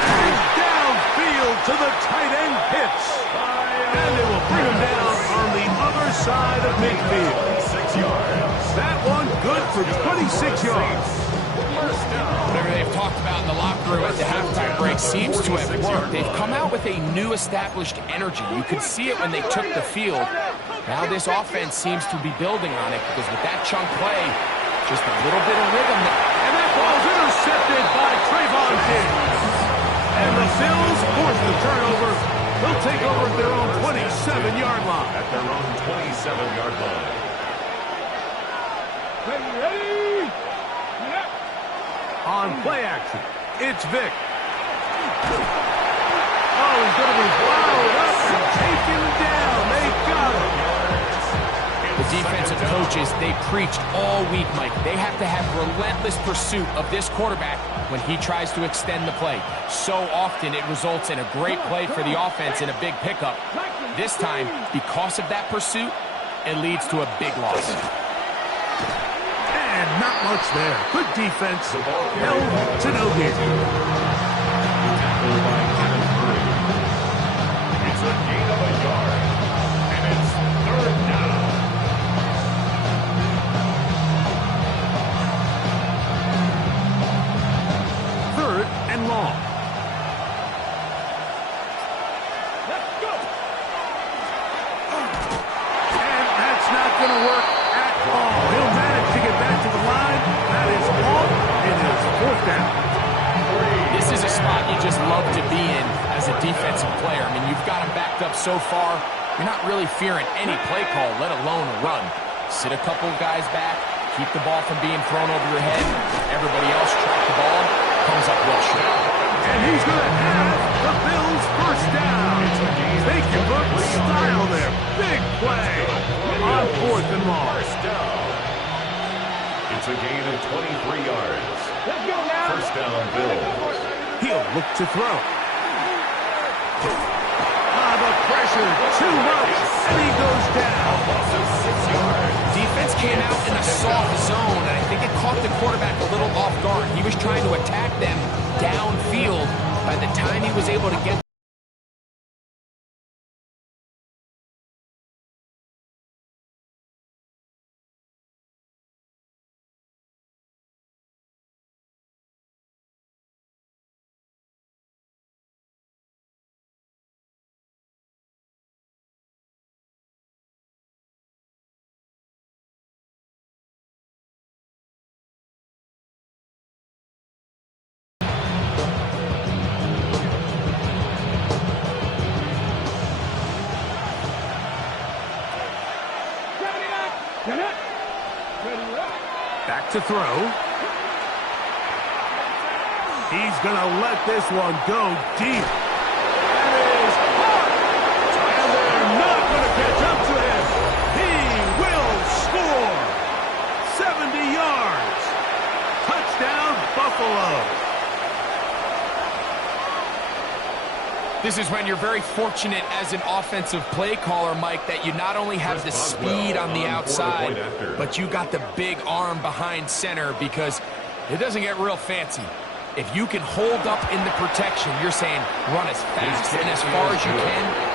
And downfield to the tight end Pitts. And they will bring him down on the other side of midfield. 6 yards. That one good for 26 yards. Whatever they've talked about in the locker room at the halftime break seems to have worked. They've come out with a new established energy. You could see it when they took the field. Now this offense seems to be building on it because with that chunk play, just a little bit of rhythm. And that ball's intercepted by Trayvon Diggs. And the Bills force the turnover. They'll take over at their own 27-yard line. At their own 27-yard line. Ready? On play action, it's Vic. Oh, he's going to be followed up and taken down. They got him. The defensive coaches, they preached all week, Mike. They have to have relentless pursuit of this quarterback when he tries to extend the play. So often it results in a great play for the offense and a big pickup. This time, because of that pursuit, it leads to a big loss. And not much there. Good defense. Held to no gain. It's a gain of a yard. And it's 3rd down. Third and long. Let's go. And that's not going to work at all. He'll manage to get back to the line. That is all. It is 4th down. This is a spot you just love to be in as a defensive player. I mean, you've got him backed up so far, you're not really fearing any play call, let alone a run. Sit a couple of guys back, keep the ball from being thrown over your head. Everybody else track the ball, comes up real short. And he's going to have the Bills' first down. They convert with style there. Big play on 4th and long. First down. It's a gain of 23 yards. Let's go now. First down, Bills. He'll look to throw. The pressure, too much, and he goes down. Also 6 yards. Defense came out in a soft zone, and I think it caught the quarterback a little off guard. He was trying to attack them downfield. By the time he was able to get Back to throw. He's going to let this one go deep. That is hard. And they're not going to catch up to him. He will score. 70 yards. Touchdown, Buffalo. This is when you're very fortunate as an offensive play caller, Mike, that you not only have the speed on the outside, but you got the big arm behind center, because it doesn't get real fancy. If you can hold up in the protection, you're saying run as fast and as far as you can.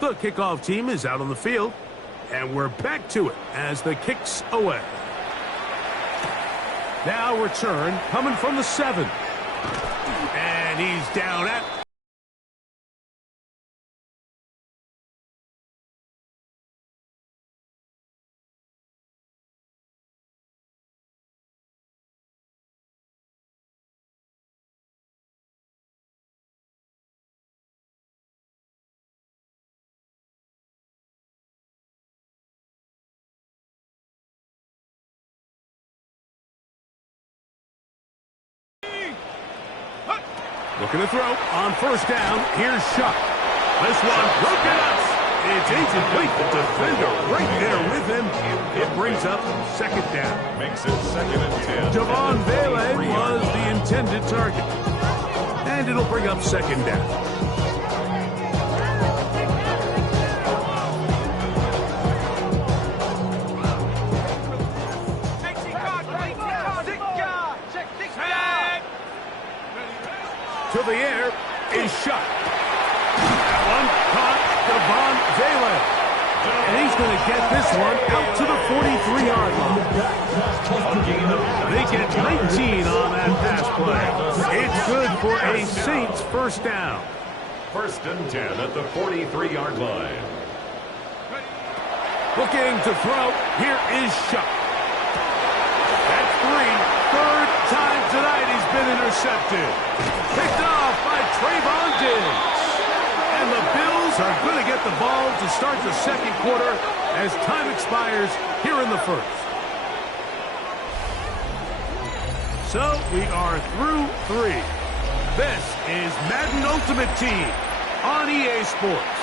The kickoff team is out on the field, and we're back to it as the kick's away. Now return coming from the 7. And he's down at... Looking to throw on first down. Here's Shuck. This one broken up. It's incomplete. The defender right there with him. It brings up second down. Makes it 2nd and 10. Javon Vele was the intended target. And it'll bring up second down. To the air is Shuck. That one caught Javon Vele. And he's going to get this one out to the 43-yard line. They get 19 on that pass play. It's good for a Saints first down. 1st and 10 at the 43-yard line. Looking to throw. Here is Shuck. That's 3. Third time tonight he's been intercepted. Picked off by Trayvon Diggs. And the Bills are going to get the ball to start the second quarter as time expires here in the first. So we are through 3. This is Madden Ultimate Team on EA Sports.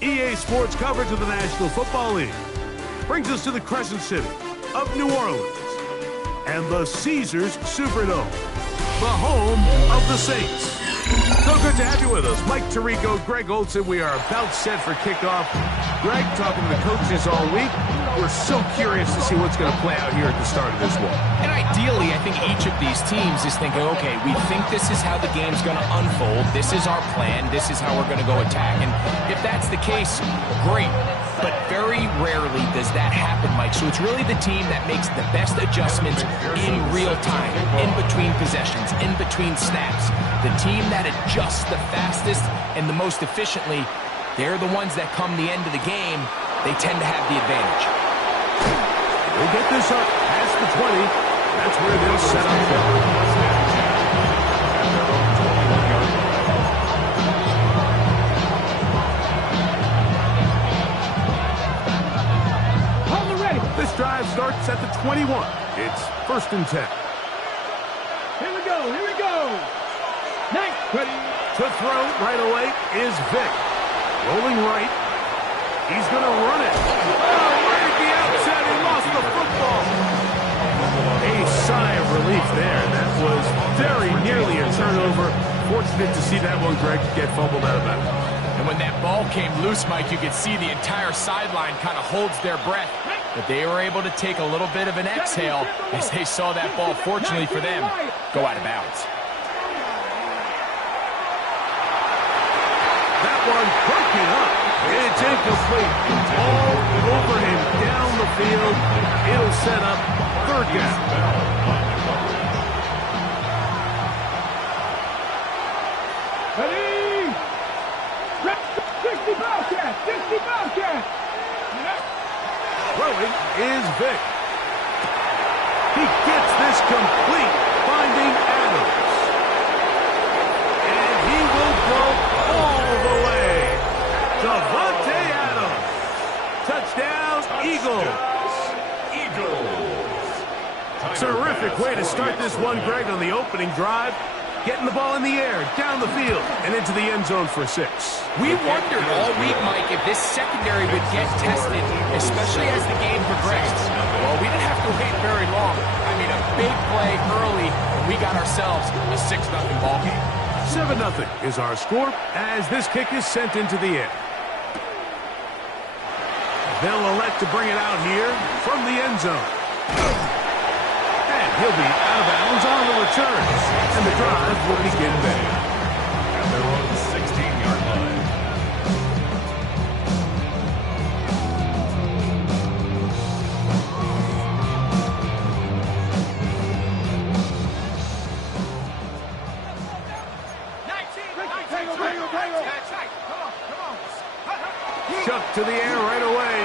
EA Sports coverage of the National Football League brings us to the Crescent City of New Orleans and the Caesars Superdome, the home of the Saints. So good to have you with us. Mike Tirico, Greg Olson. We are about set for kickoff. Greg, talking to the coaches all week. We're so curious to see what's going to play out here at the start of this one. And ideally, I think each of these teams is thinking, okay, we think this is how the game's going to unfold. This is our plan. This is how we're going to go attack. And if that's the case, great. But very rarely does that happen, Mike. So it's really the team that makes the best adjustments in real time, in between possessions, in between snaps. The team that adjusts the fastest and the most efficiently, they're the ones that come the end of the game, they tend to have the advantage. We'll get this up past the 20. That's where they'll set up. This drive starts at the 21. It's 1st and 10. Here we go, here we go. Nice. To throw right away is Vic. Rolling right. He's going to run it. Oh, right at the outset, he lost the football. A sigh of relief there. That was very nearly a turnover. Fortunate to see that one, Greg, get fumbled out of bounds. And when that ball came loose, Mike, you could see the entire sideline kind of holds their breath. But they were able to take a little bit of an exhale as they saw that ball, fortunately for them, go out of bounds. That one broken up. It's incomplete. All over him down the field. It'll set up 3rd down. Ready? 60 Bobcat! 60 Bobcat! Throwing is Vic. He gets this complete, finding Adams. And he will go all the way. Davante Adams. Touchdown, Eagles. Terrific way to start this one, Greg, on the opening drive. Getting the ball in the air, down the field, and into the end zone for 6. We wondered all week, Mike, if this secondary would get tested, especially as the game progressed. Well, we didn't have to wait very long. I mean, a big play early, and we got ourselves a 6-0 ball game. 7-0 is our score as this kick is sent into the air. They'll elect to bring it out here from the end zone. And he'll be out of bounds on the return. And the drive will begin there. At their own 16-yard line. Chuck to the air right away.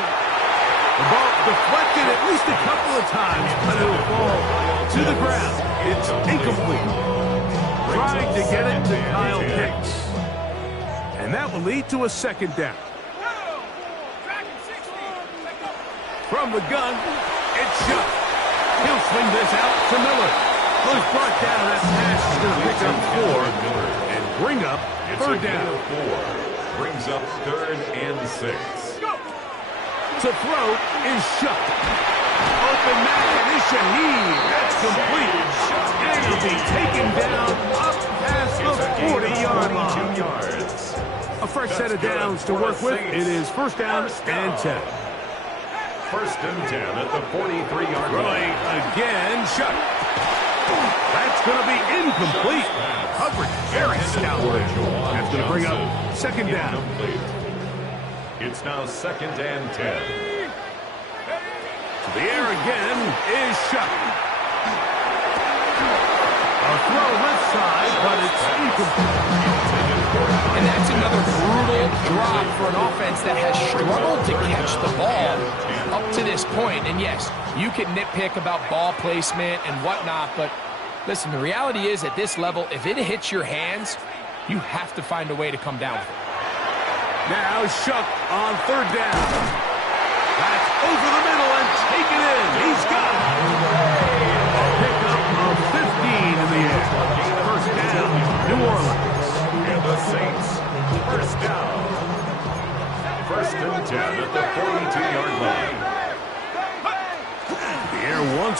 The ball deflected at least a couple of times, but it'll fall to the ground. It's incomplete. Trying to get it to Kyle Pitts. And that will lead to a 2nd down. From the gun, it's Chuck. He'll swing this out to Miller. Who's brought down. That pass is going to pick up 4 and bring up 3rd down. 4 brings up 3rd and 6. To throw is Shuck. Open man, and is Shaheed. That's complete. And it'll be taken down up past the 40-yard line. A fresh set of downs to work with. It is 1st down and 10. 1st and 10 at the 43-yard line. Throwing again, Shuck. That's going to be incomplete. Coverage very stout. That's going to bring up 2nd down. It's now 2nd and 10. To the air again is Shuck. A throw left side, but it's incomplete. And that's another brutal drop for an offense that has struggled to catch the ball up to this point. And yes, you can nitpick about ball placement and whatnot, but listen, the reality is at this level, if it hits your hands, you have to find a way to come down with it. Now Shuck on 3rd down. That's over the middle and taken in. He's got it. A pickup of 15 in the air. 1st down, New Orleans. And the Saints, 1st down.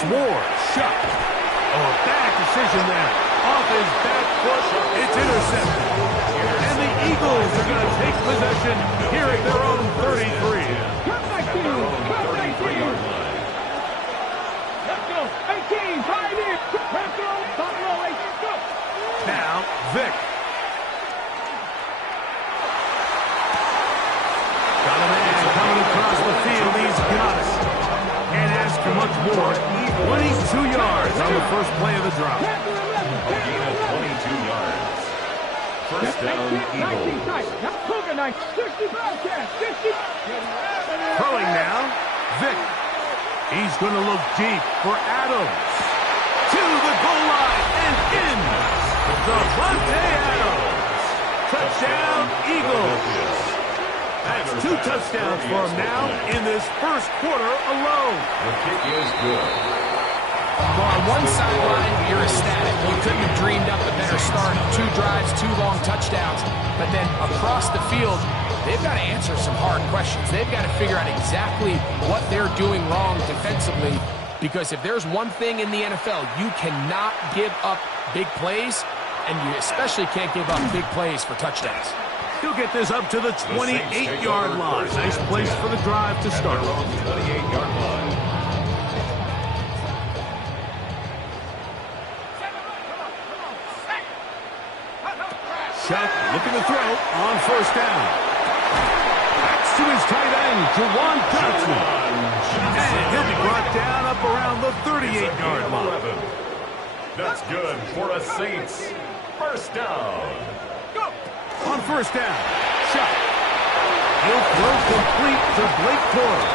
more. Shut. Oh, bad decision there. Off his back foot. It's intercepted. And the Eagles are going to take possession here at their own 33. Cut back team. Cut back team. Let's go. 18. 5 in. Let's go. Top row. 18. Go. Now, Vic. Got a man coming across the field. He's got it. And ask for much more. 22 yards on the first play of the drop. A gain of 22 yards. First down, Eagles. Throwing now, Vic. He's going to look deep for Adams. To the goal line and in. Devontae Adams. Touchdown, Eagles. That's 2 touchdowns for him now in this first quarter alone. The kick is good. Well, on one sideline, you're ecstatic. You couldn't have dreamed up a better start. 2 drives, 2 long touchdowns. But then across the field, they've got to answer some hard questions. They've got to figure out exactly what they're doing wrong defensively. Because if there's one thing in the NFL, you cannot give up big plays, and you especially can't give up big plays for touchdowns. He'll get this up to the 28-yard line. Nice place for the drive to start. 28-yard line. Shuck looking to throw on first down. Backs to his tight end, Jawan Johnson. And he'll be brought down up around the 38-yard line. That's good for a Saints. First down. On first down, Shuck. He'll throw complete to Blake Corum.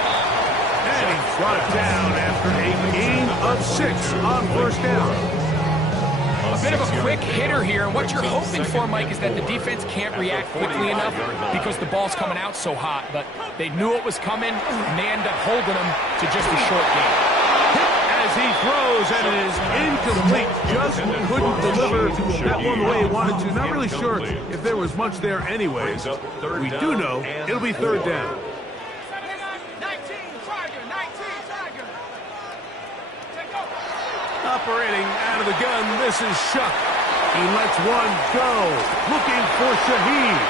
And he's brought down after a gain of 6 on first down. A bit of a quick hitter here, and what you're hoping for, Mike, is that the defense can't react quickly enough because the ball's coming out so hot, but they knew it was coming, and they end up holding them to just a short gain. As he throws, and it is incomplete. Just couldn't deliver that one the way he wanted to. Not really sure if there was much there anyways. We do know it'll be third down. Operating out of the gun, this is Shuck. He lets one go. Looking for Shaheed.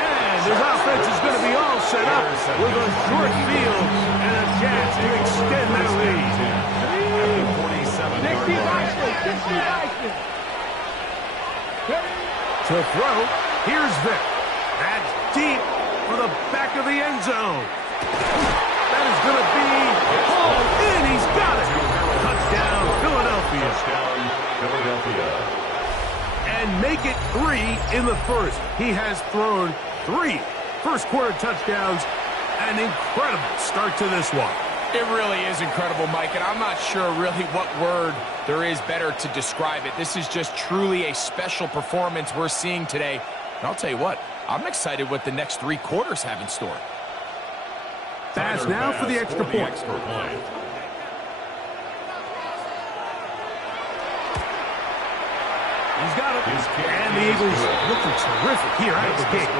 And his offense is going to be all set up with a short field and a chance to extend their lead. To throw, here's Vic. That's deep for the back of the end zone. That is going to be hauled in. He's got it. Touchdown, Philadelphia. Touchdown, Philadelphia. And make it 3 in the first. He has thrown 3 first quarter touchdowns. An incredible start to this one. It really is incredible, Mike, and I'm not sure really what word there is better to describe it. This is just truly a special performance we're seeing today. And I'll tell you what, I'm excited what the next 3 quarters have in store. Pass now for the extra point. He's got it. And the Eagles looking terrific here out of the gate.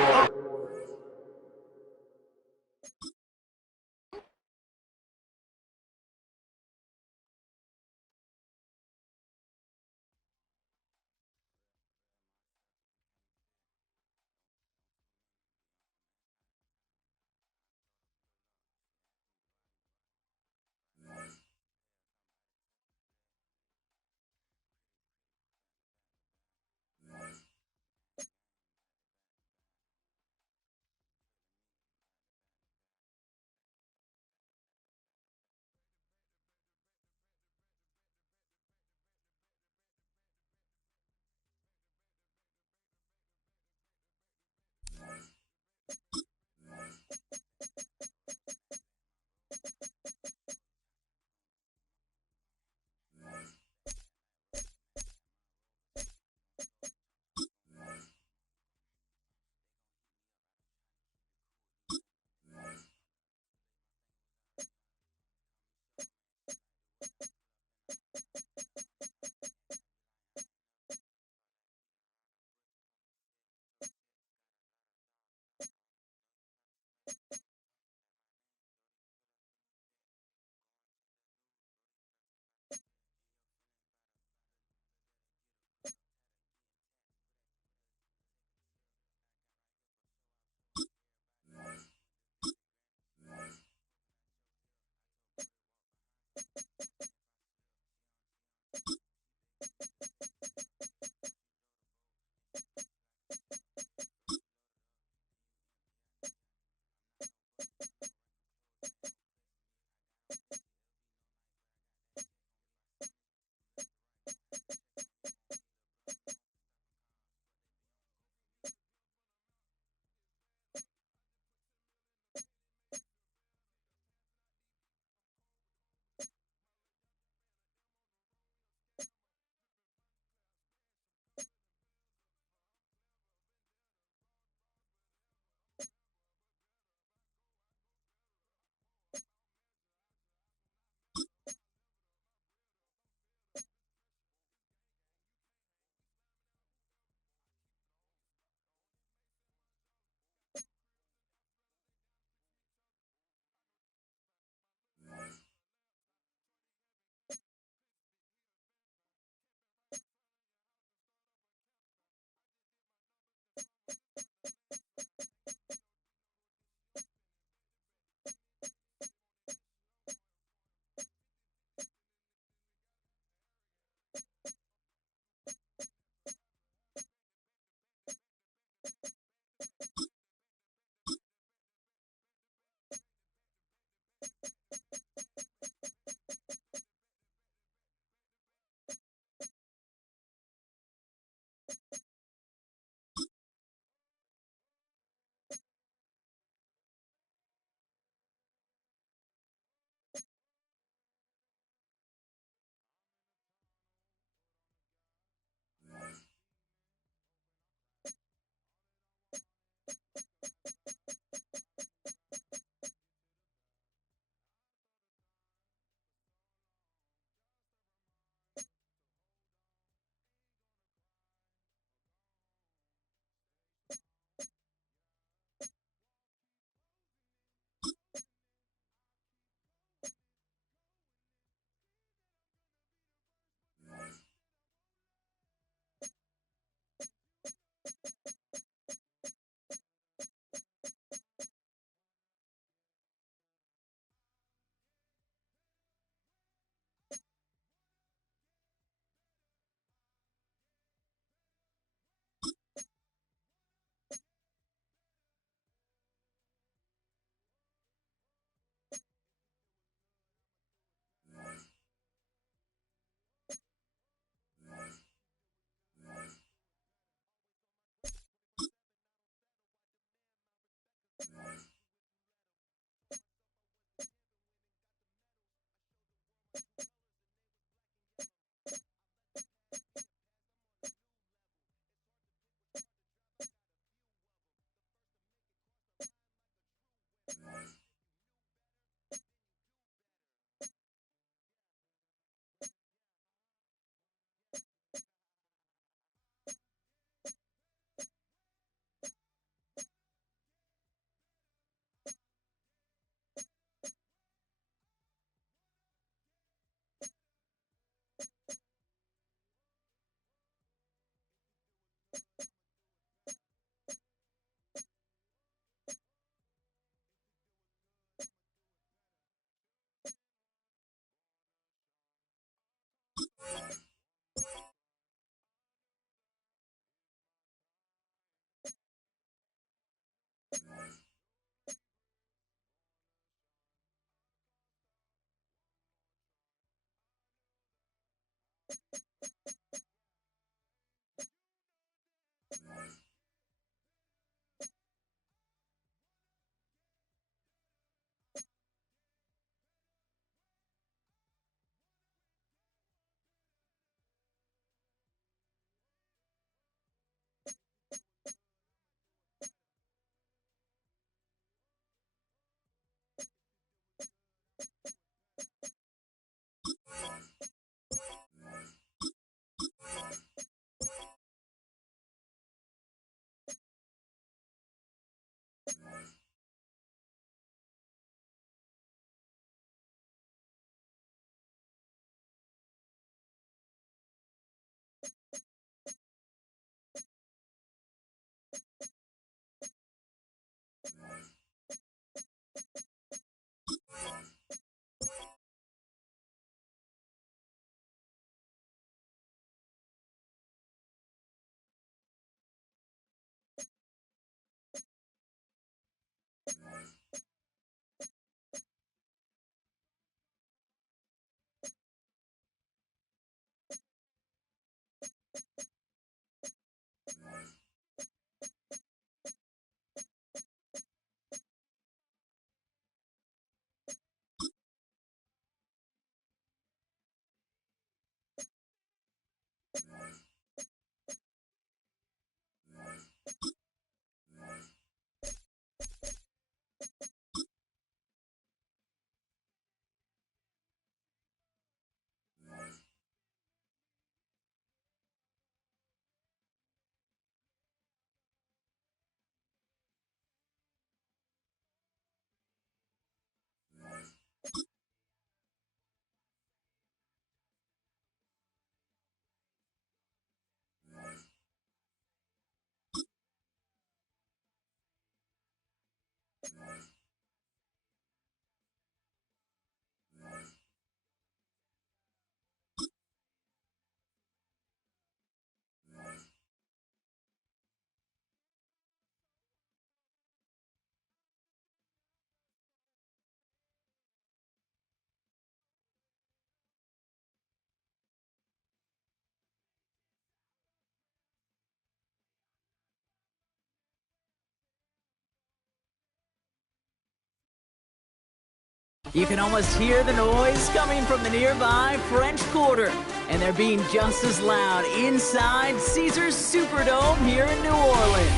You can almost hear the noise coming from the nearby French Quarter, and they're being just as loud inside Caesars Superdome here in New Orleans.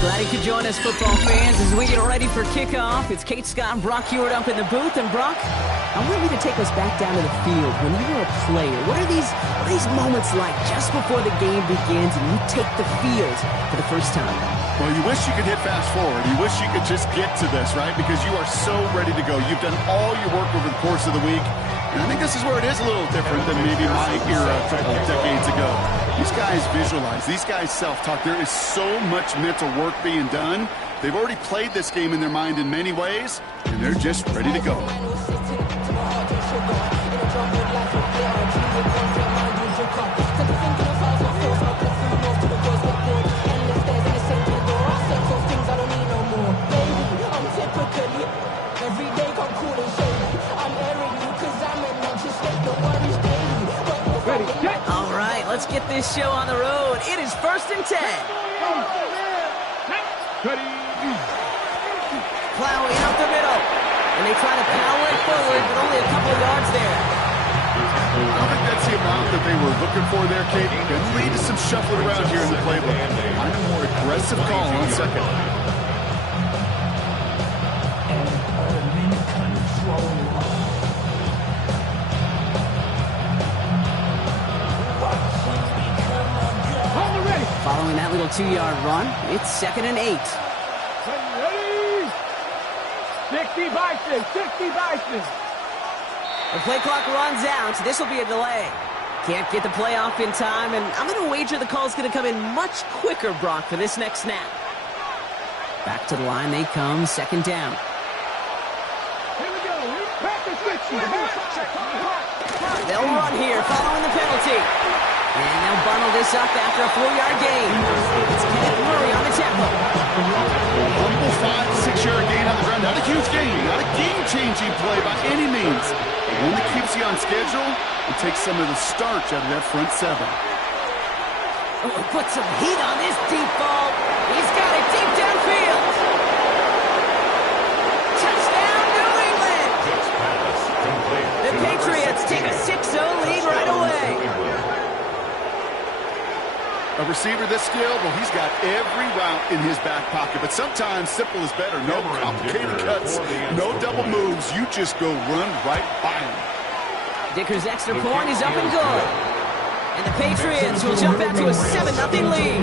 Glad you could join us, football fans, as we get ready for kickoff. It's Kate Scott and Brock Hewitt up in the booth. And Brock, I want you to take us back down to the field. When you were a player, what are these moments like just before the game begins and you take the field for the first time? Well, you wish you could hit fast forward. You wish you could just get to this, right? Because you are so ready to go. You've done all your work over the course of the week. And I think this is where it is a little different than maybe my era a couple of decades ago. These guys visualize. These guys self-talk. There is so much mental work being done. They've already played this game in their mind in many ways, and they're just ready to go. All right, let's get this show on the road. It is 1st and 10. Plowing up the middle. And they try to power it forward, but only a couple of yards there. I don't think that's the amount that they were looking for there, Kate. Could lead to some shuffling around here in the playbook. Find a more aggressive call on second. Following that little 2-yard run, it's 2nd and 8. Ready? 60 Bison, 60 Bison. The play clock runs out, so this will be a delay. Can't get the play off in time, and I'm going to wager the call's going to come in much quicker, Brock, for this next snap. Back to the line they come, 2nd down. Here we go. Practice 60. They'll run here, following the penalty. And they'll bundle this up after a 4-yard gain. It's Kenneth Murray on the tempo. Humble 5-6-yard gain on the ground. Not a huge gain. Not a game-changing play by any means. One that keeps you on schedule and takes some of the starch out of that front seven. Oh, put some heat on this deep ball. He's got it deep downfield. Touchdown, New England. The Patriots take a 6-0 lead right away. A receiver this skilled, well, he's got every route in his back pocket, but sometimes simple is better. No complicated cuts, no double moves. You just go run right by him. Dicker's extra point is up and good. And the Patriots will jump out to a 7-0 lead.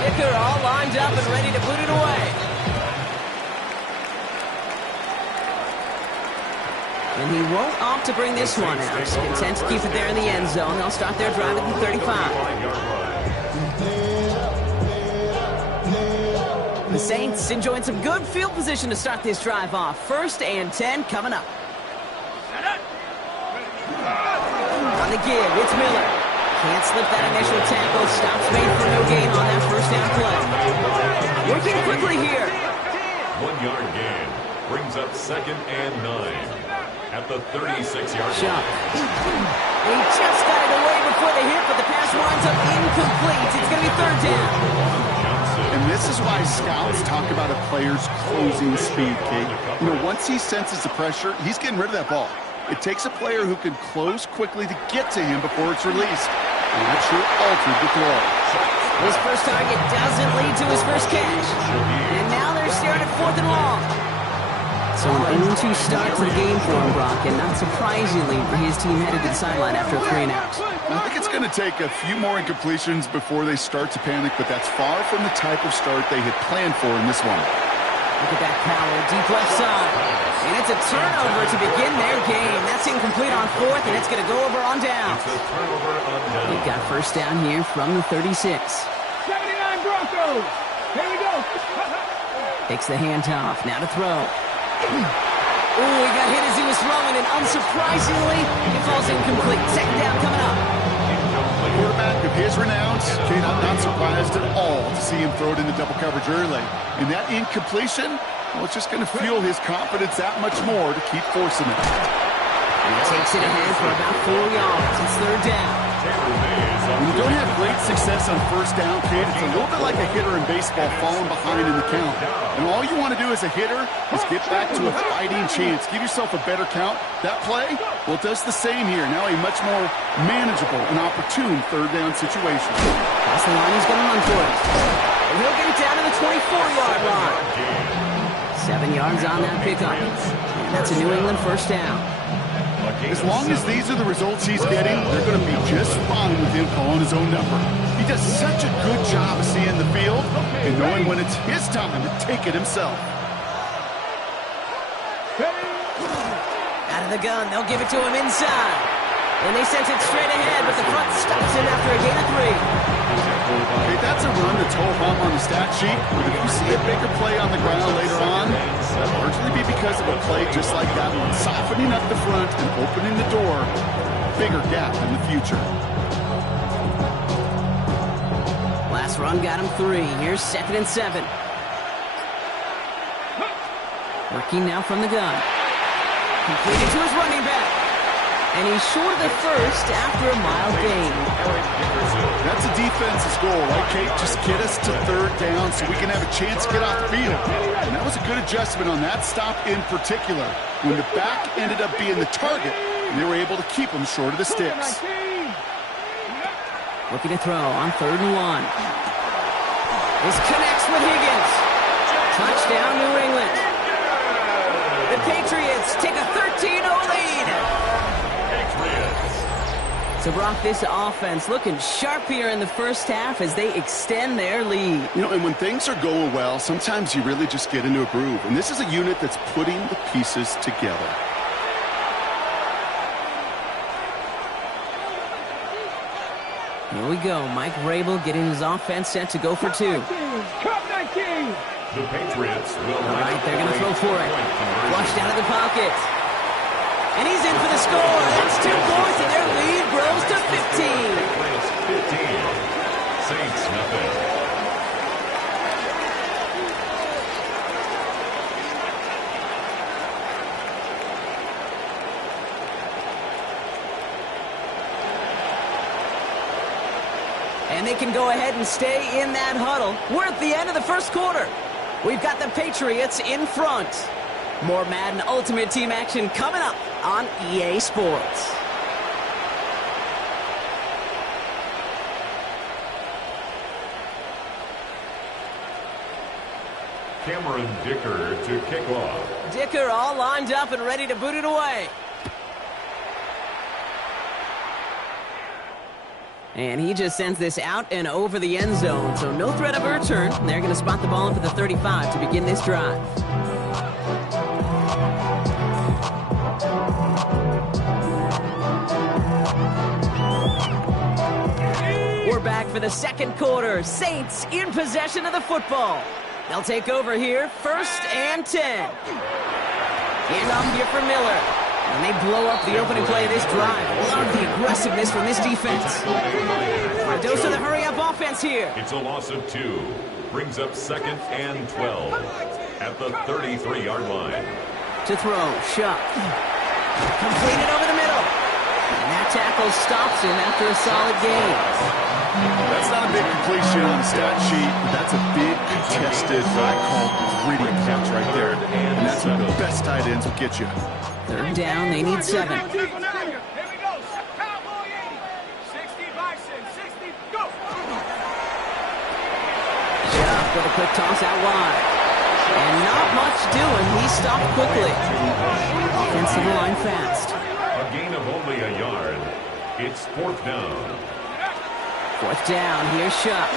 Dicker all lined up and ready to put it away. And he won't opt to bring this one out. He's content to keep it there in the end zone. They'll start their drive at the 35. The Saints enjoying some good field position to start this drive off. 1st and 10 coming up. On the give, it's Miller. Can't slip that initial tackle. Stops made for no gain on that first down play. Working quickly here. 1-yard gain brings up 2nd and 9. At the 36-yard line. He just got it away before the hit, but the pass winds up incomplete. It's going to be 3rd down. And this is why scouts talk about a player's closing speed, Kate. You know, once he senses the pressure, he's getting rid of that ball. It takes a player who can close quickly to get to him before it's released. And that sure altered the throw. His first target doesn't lead to his first catch. And now they're staring at 4th and long. So an 0-2 start to the game for him, Brock, and not surprisingly, his team headed to the sideline after a 3 and out. I think it's going to take a few more incompletions before they start to panic, but that's far from the type of start they had planned for in this one. Look at that power, deep left side. And it's a turnover to begin their game. That's incomplete on 4th, and it's going to go over on down. They've got first down here from the 36. 79 Broncos. Here we go. Takes the handoff. Now to throw. Oh, he got hit as he was throwing, and unsurprisingly, it falls incomplete. 2nd down coming up. A quarterback of his renown, Kate, I'm not surprised at all to see him throw it into double coverage early. And that incompletion, well, it's just going to fuel his confidence that much more to keep forcing it. And he takes it ahead for about 4 yards. It's 3rd down. When you don't have great success on first down, Kate, it's a little bit like a hitter in baseball falling behind in the count. And all you want to do as a hitter is get back to a fighting chance. Give yourself a better count. That play, well, it does the same here. Now a much more manageable and opportune 3rd down situation. Across the line, he's going to run for it. And he'll get it down to the 24-yard line. 7 yards on that pickup. And that's a New England first down. As long as these are the results he's getting, they're going to be just fine with him calling his own number. He does such a good job of seeing the field and knowing when it's his time to take it himself. Out of the gun, they'll give it to him inside. And they sent it straight ahead, but the front stops him after a gain of 3. Okay, that's a run that's ho-hum on the stat sheet. But if you see a bigger play on the ground later on, that'll largely be because of a play just like that one, softening up the front and opening the door. Bigger gap in the future. Last run got him 3. Here's 2nd and 7. Working now from the gun. Completed to his running back. And he's short of the first after a mild gain. That's a defense's goal, right, Kate? Just get us to 3rd down so we can have a chance to get off the field. And that was a good adjustment on that stop in particular. When the back ended up being the target, and they were able to keep him short of the sticks. Looking to throw on 3rd and 1. This connects with Higgins. Touchdown, New England. The Patriots take a 13-0 lead. So, Brock, this offense looking sharp here in the first half as they extend their lead. You know, and when things are going well, sometimes you really just get into a groove. And this is a unit that's putting the pieces together. Here we go. Mike Vrabel getting his offense set to go for 2. Cup 19. The Patriots will... All right, they're going to throw for it. Flushed out of the pocket. And he's in for the score. That's 2 points, and their lead grows to 15. Patriots 15. Saints nothing. And they can go ahead and stay in that huddle. We're at the end of the first quarter. We've got the Patriots in front. More Madden Ultimate Team action coming up on EA Sports. Cameron Dicker to kick off. Dicker all lined up and ready to boot it away. And he just sends this out and over the end zone, so no threat of a return. They're going to spot the ball up at the 35 to begin this drive. We're back for the second quarter. Saints in possession of the football. They'll take over here, 1st and 10. Hand off here for Miller. And they blow up the opening play of this drive. Love the aggressiveness from this defense. A dose of the hurry-up offense here. It's a loss of 2. Brings up 2nd and 12 at the 33-yard line. To throw, Shuck. Completed over the middle. And that tackle stops him after a solid gain. That's not a big completion on the stat sheet, but that's a big contested, what I call gritty catch right there. And that's what the best tight ends will get you. 3rd down, they need 7. Here we go. Cowboy 80. 60, Bison. 60, go. Shuck with a quick toss out wide. And not much doing. He stopped quickly. Offensive line fast. A gain of only a yard. It's 4th down. 4th down, here's Shuck.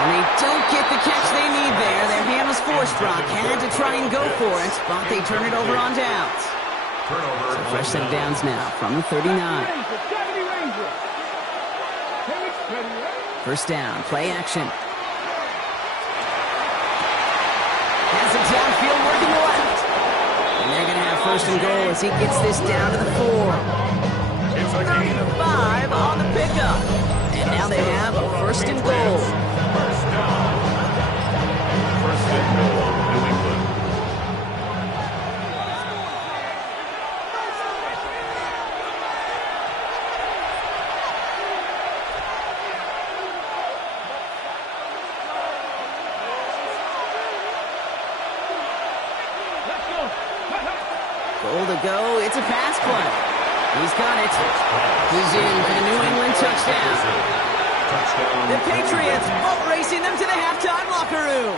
And they don't get the catch they need there. Their hand was forced, Brock. Had to try and go for it, but they turn it over on downs. Turnover. So fresh set of downs now from the 39. 1st down, play action. Has it downfield working left. And they're going to have 1st and goal as he gets this down to the 4. It's a gain of 5 on the pickup. And now they have a 1st and goal. 1st down. 1st and goal, New England. Goal to go. It's a pass play. He's got it. He's in for the New England touchdown. The Patriots boat racing them to the halftime locker room.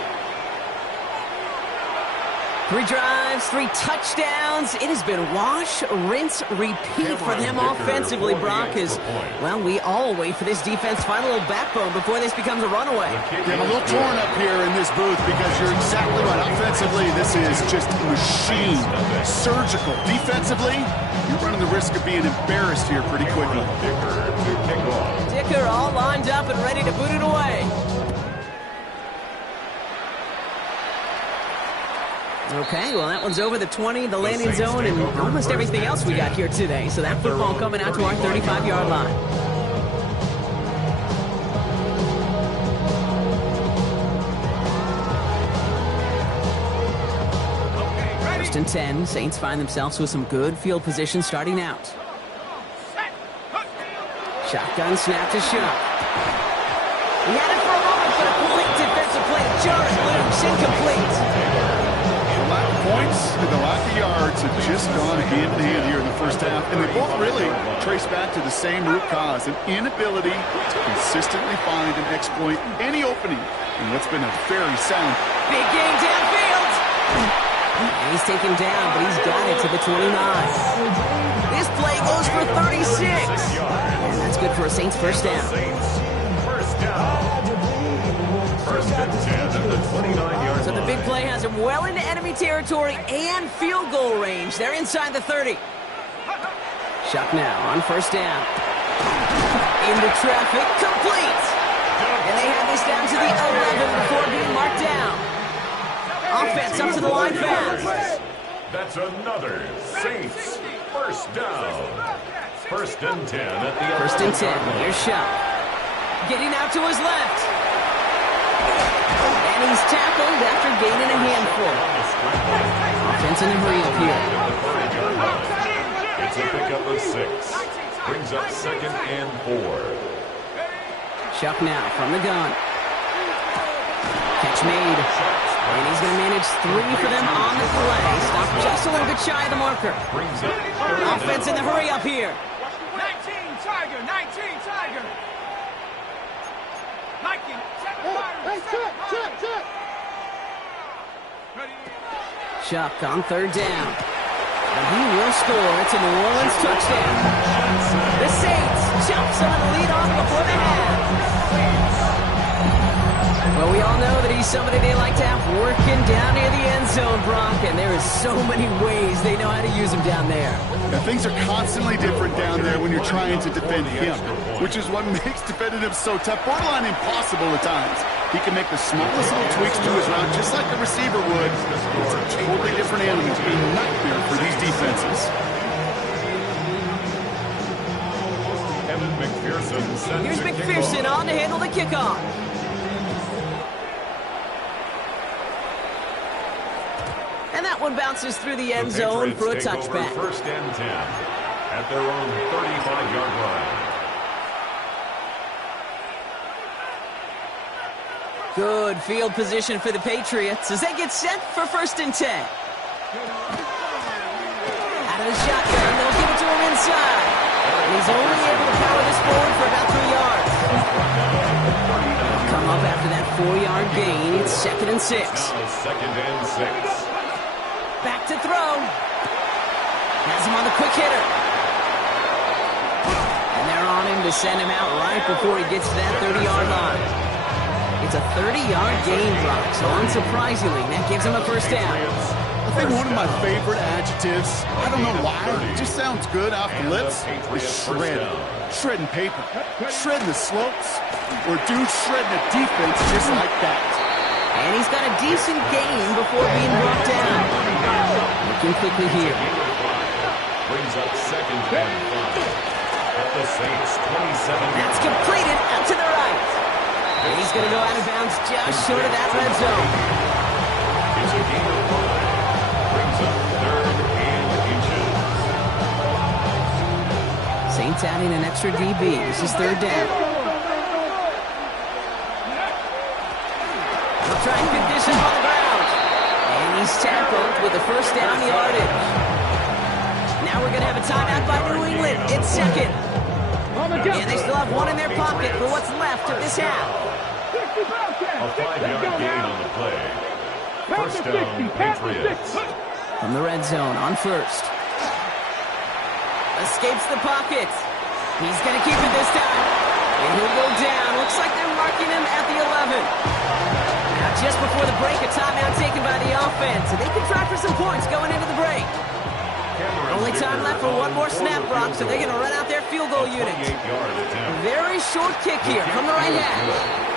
3 drives, 3 touchdowns. It has been wash, rinse, repeat for them offensively, Brock. As, well, we all wait for this defense to find a little backbone before this becomes a runaway. Yeah, I'm a little torn up here in this booth because you're exactly right. Offensively, this is just a machine. Surgical. Defensively, you're running the risk of being embarrassed here pretty quickly. Dicker all lined up and ready to boot it away. Okay, well, that one's over the 20, the landing zone, and almost everything else we got here today. So that football coming out to our 35-yard line. First and 10, Saints find themselves with some good field position starting out. Shotgun snap to Shuck. He had it for a moment, but a quick defensive play to jar it loose, incomplete. The lack of points and the lack of yards have just gone hand in hand here in the first half, and they both really trace back to the same root cause, an inability to consistently find and exploit any opening in what's been a very sound. Big game downfield. He's taken down, but he's got it to the 29. This play goes for 36. And that's good for a Saints first down. First down. 1st and 10 at the 29-yard line. So the big play has him well into enemy territory and field goal range. They're inside the 30. Shuck now on 1st down. Into traffic, complete. And they have this down to the 11 before Offense up to the line fast. That's another Saints first down. First and 10 at the First and 10. Here's Shot. Getting out to his left. And he's tackled after gaining a handful. Offense in a hurry up here. It's a pickup of 6. Brings up 2nd and 4. Chuck now from the gun. Catch made. And he's going to manage 3 for them on the play. Stop just a little bit shy of the marker. Offense in the hurry up here. 19 Tiger, 19 Tiger. 19, 7 Tiger, Chuck on third down. And he will score. It's a New Orleans touchdown. The Saints jump some of the lead off before the half. Well, we all know that he's somebody they like to have working down near the end zone, Brock, and there is so many ways they know how to use him down there. Now, things are constantly different down there when you're trying to defend him, which is what makes defending him so tough, borderline impossible at times. He can make the smallest little tweaks to his route, just like a receiver would. It's a totally different animal, a nightmare for these defenses. Here's McPherson on to handle the kickoff. And that one bounces through the end zone for a touchback. First and 10 at their own 35-yard line. Good field position for the Patriots as they get set for first and 10. Out of the shotgun, they'll give it to him inside. And he's only able to power this forward for about 3 yards. Come up after that 4-yard gain. It's 2nd and 6. Now 2nd and 6. Back to throw. Has him on the quick hitter. And they're on him to send him out right before he gets to that 30-yard line. It's a 30-yard gain, Brock, so unsurprisingly, that gives him a first down. I think one of my favorite adjectives, I don't know why, it just sounds good off the lips, is shredding. Shredding paper. Shredding the slopes. Or dude shredding a defense just like that. And he's got a decent gain before being brought down. Looking quickly here. Brings up 2nd and 5 at the Saints 27. That's completed out to the right. And he's going to go out of bounds just short of that red zone. It's a gain of 5. Brings up 3rd and inches. Saints adding an extra DB. This is 3rd down. They'll try and condition on the ground. And he's tackled with a first down yardage. Now we're going to have a timeout by New England. It's 2nd. And they still have one in their pocket for what's left of this half. A 5-yard gain on the play. First down, Patriots. From the red zone on first. Escapes the pocket. He's going to keep it this time. And he'll go down. Looks like they're marking him at the 11. Now just before the break, a timeout taken by the offense. And they can try for some points going into the break. Only time left for one more snap, Brock, so they're going to run out their field goal unit. Very short kick here from the right hash.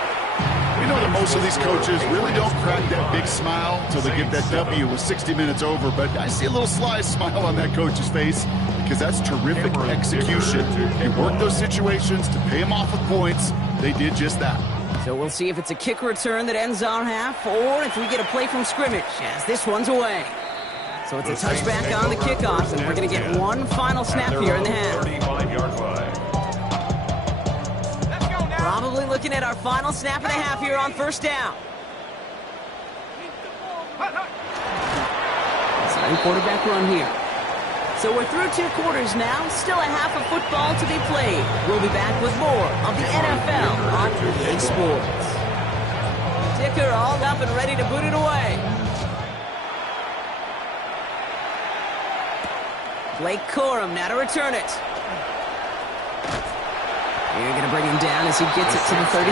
We know that most of these coaches really don't crack that big smile until they get that W with 60 minutes over, but I see a little sly smile on that coach's face because that's terrific execution. They work those situations to pay them off with points. They did just that. So we'll see if it's a kick return that ends our half or if we get a play from scrimmage as this one's away. So it's a touchback on the kickoff, and we're going to get one final snap here in the half. 35-yard line. Probably looking at our final snap of the half here on first down. Exciting quarterback run here. So we're through 2 quarters now, still a half of football to be played. We'll be back with more of the NFL on EA Sports. Ticker all up and ready to boot it away. Blake Corum now to return it. You're going to bring him down as he gets it to the 33.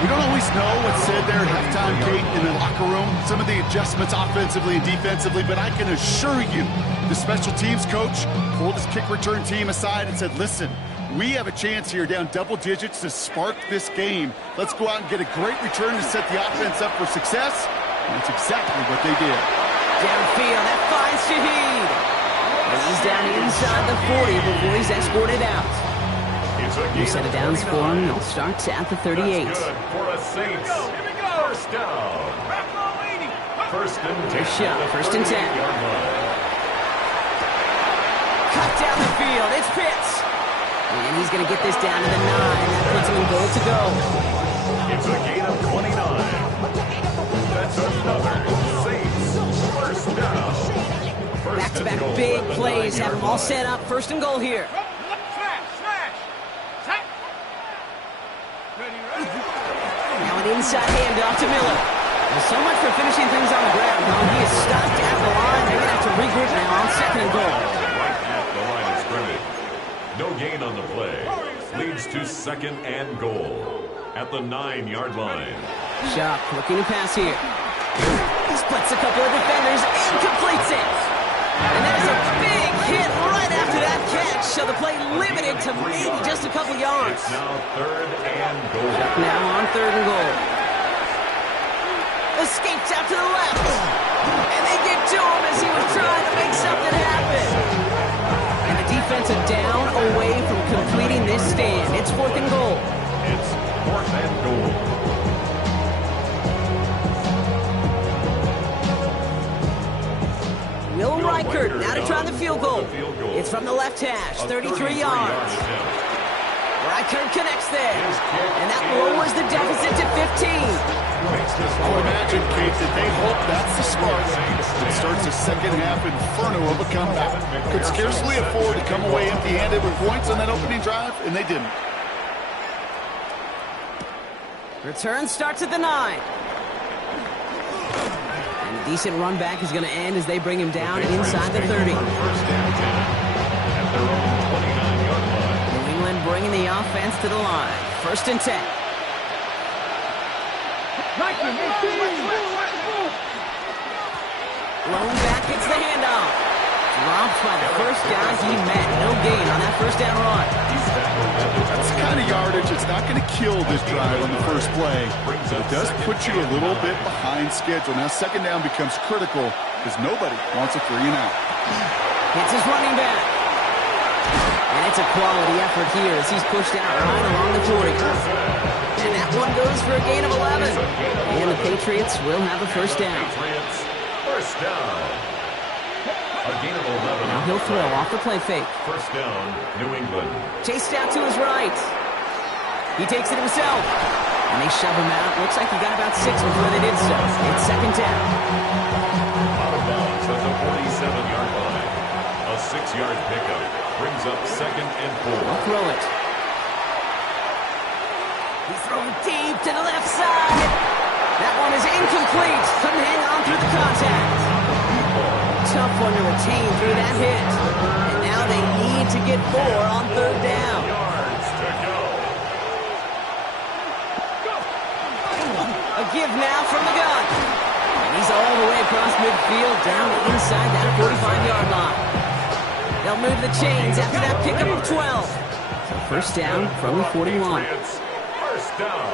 We don't always know what's said there at halftime, Kate, in the locker room. Some of the adjustments offensively and defensively, but I can assure you the special teams coach pulled his kick return team aside and said, listen, we have a chance here down double digits to spark this game. Let's go out and get a great return to set the offense up for success. That's exactly what they did. Downfield, that finds Shaheed. And he's down inside the 40 before he's escorted out. New set of downs for him. He'll start at the 38. That's good for a Saints. First down. First and 10. Shot, first and 10. Cut down the field. It's Pitts. And he's going to get this down to the 9. That puts him in goal to go. It's a gain of 29. That's another Saints first down. Back-to-back big plays have them all set up. First and goal here. Now an inside handoff to Miller. Well, so much for finishing things on the ground. Well, he is stopped at the line. They're going to have to regroup now on second and goal. Right at the line of scrimmage. No gain on the play. Leads to second and goal at the 9-yard line. Shock looking to pass here. He splits a couple of defenders and completes it. And that is a big hit right after that catch. So the play limited to maybe just a couple yards. It's now third and goal. Shock now on third and goal. Escapes out to the left. And they get to him as he was trying to make something happen. And the defense is down away from completing this stand. It's fourth and goal. It's fourth and goal. Will Reichert now to try the field goal. It's from the left hash, 33 yards. Reichert connects there. And that lowers the deficit to 15. I would imagine, Kate, that they hope that's the spark that starts a second half inferno of a comeback. Could scarcely afford to come away empty-handed with points on that opening drive, and they didn't. Return starts at the 9. And a decent run back is going to end as they bring him down inside the 30. First and 10 at their own 29-yard line. New England bringing the offense to the line. First and 10. Lone back gets the handoff. Dropped by the first guy he met. No gain on that first down run. That's the kind of yardage that's not going to kill this drive on the first play, but it does put you a little bit behind schedule. Now second down becomes critical because nobody wants a 3 and out. Hits his running back. And it's a quality effort here as he's pushed out right along the 40. And that one goes for a gain of 11. And the Patriots will have a first down. First down. A gain of 11. Now he'll throw off the play fake. First down, New England. Chased out to his right. He takes it himself. And they shove him out. Looks like he got about 6 before they did so. It's second down. Out of bounds at the 47-yard line. A 6-yard pickup brings up second and 4. I'll throw it. He's thrown deep to the left side. That one is incomplete. Couldn't hang on through the contact. Tough one to retain through that hit. And now they need to get 4 on third down. Yards to go. A give now from the gun. And he's all the way across midfield down inside that 45-yard line. They'll move the chains after that pickup of 12. So first down from the 41. First down.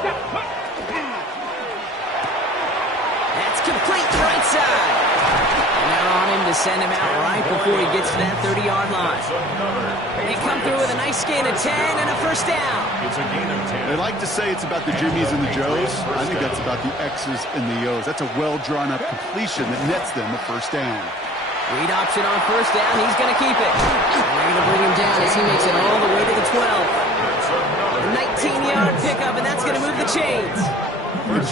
That's complete right side. And they're on him to send him out right before he gets to that 30-yard line. They come through with a nice gain of 10 and a first down. It's a gain of 10. They like to say it's about the Jimmies and the Joes. I think that's about the X's and the O's. That's a well-drawn-up completion that nets them the first down. Read option on first down. He's going to keep it. And they're going to bring him down as he makes it all the way to the 12. A 19-yard pickup, and that's going to move the chains.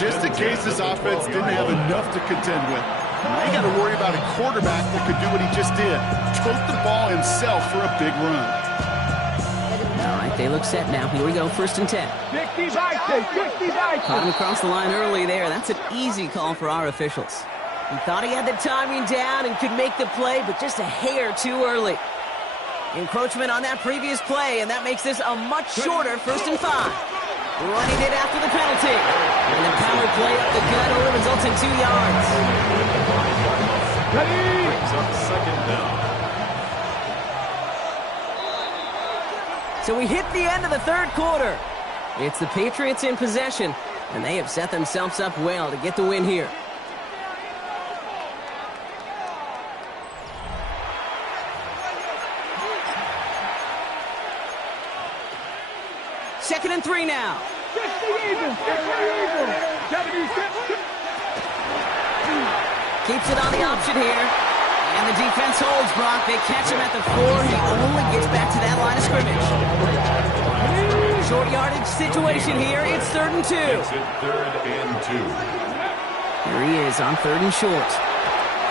Just in case this offense didn't have enough to contend with. Now you got to worry about a quarterback that could do what he just did. Tote the ball himself for a big run. All right, they look set now. Here we go, first and 10. Caught him across the line early there. That's an easy call for our officials. He thought he had the timing down and could make the play, but just a hair too early. Encroachment on that previous play, and that makes this a much shorter first and 5. Running it after the penalty. And the power play up the gut only results in 2 yards. Brings up second down. So we hit the end of the third quarter. It's the Patriots in possession, and they have set themselves up well to get the win here. and 3 now. Keeps it on the option here. And the defense holds, Brock. They catch him at the 4. He only gets back to that line of scrimmage. Short yardage situation here. It's 3rd and 2. It's at 3rd and 2. Here he is on 3rd and short.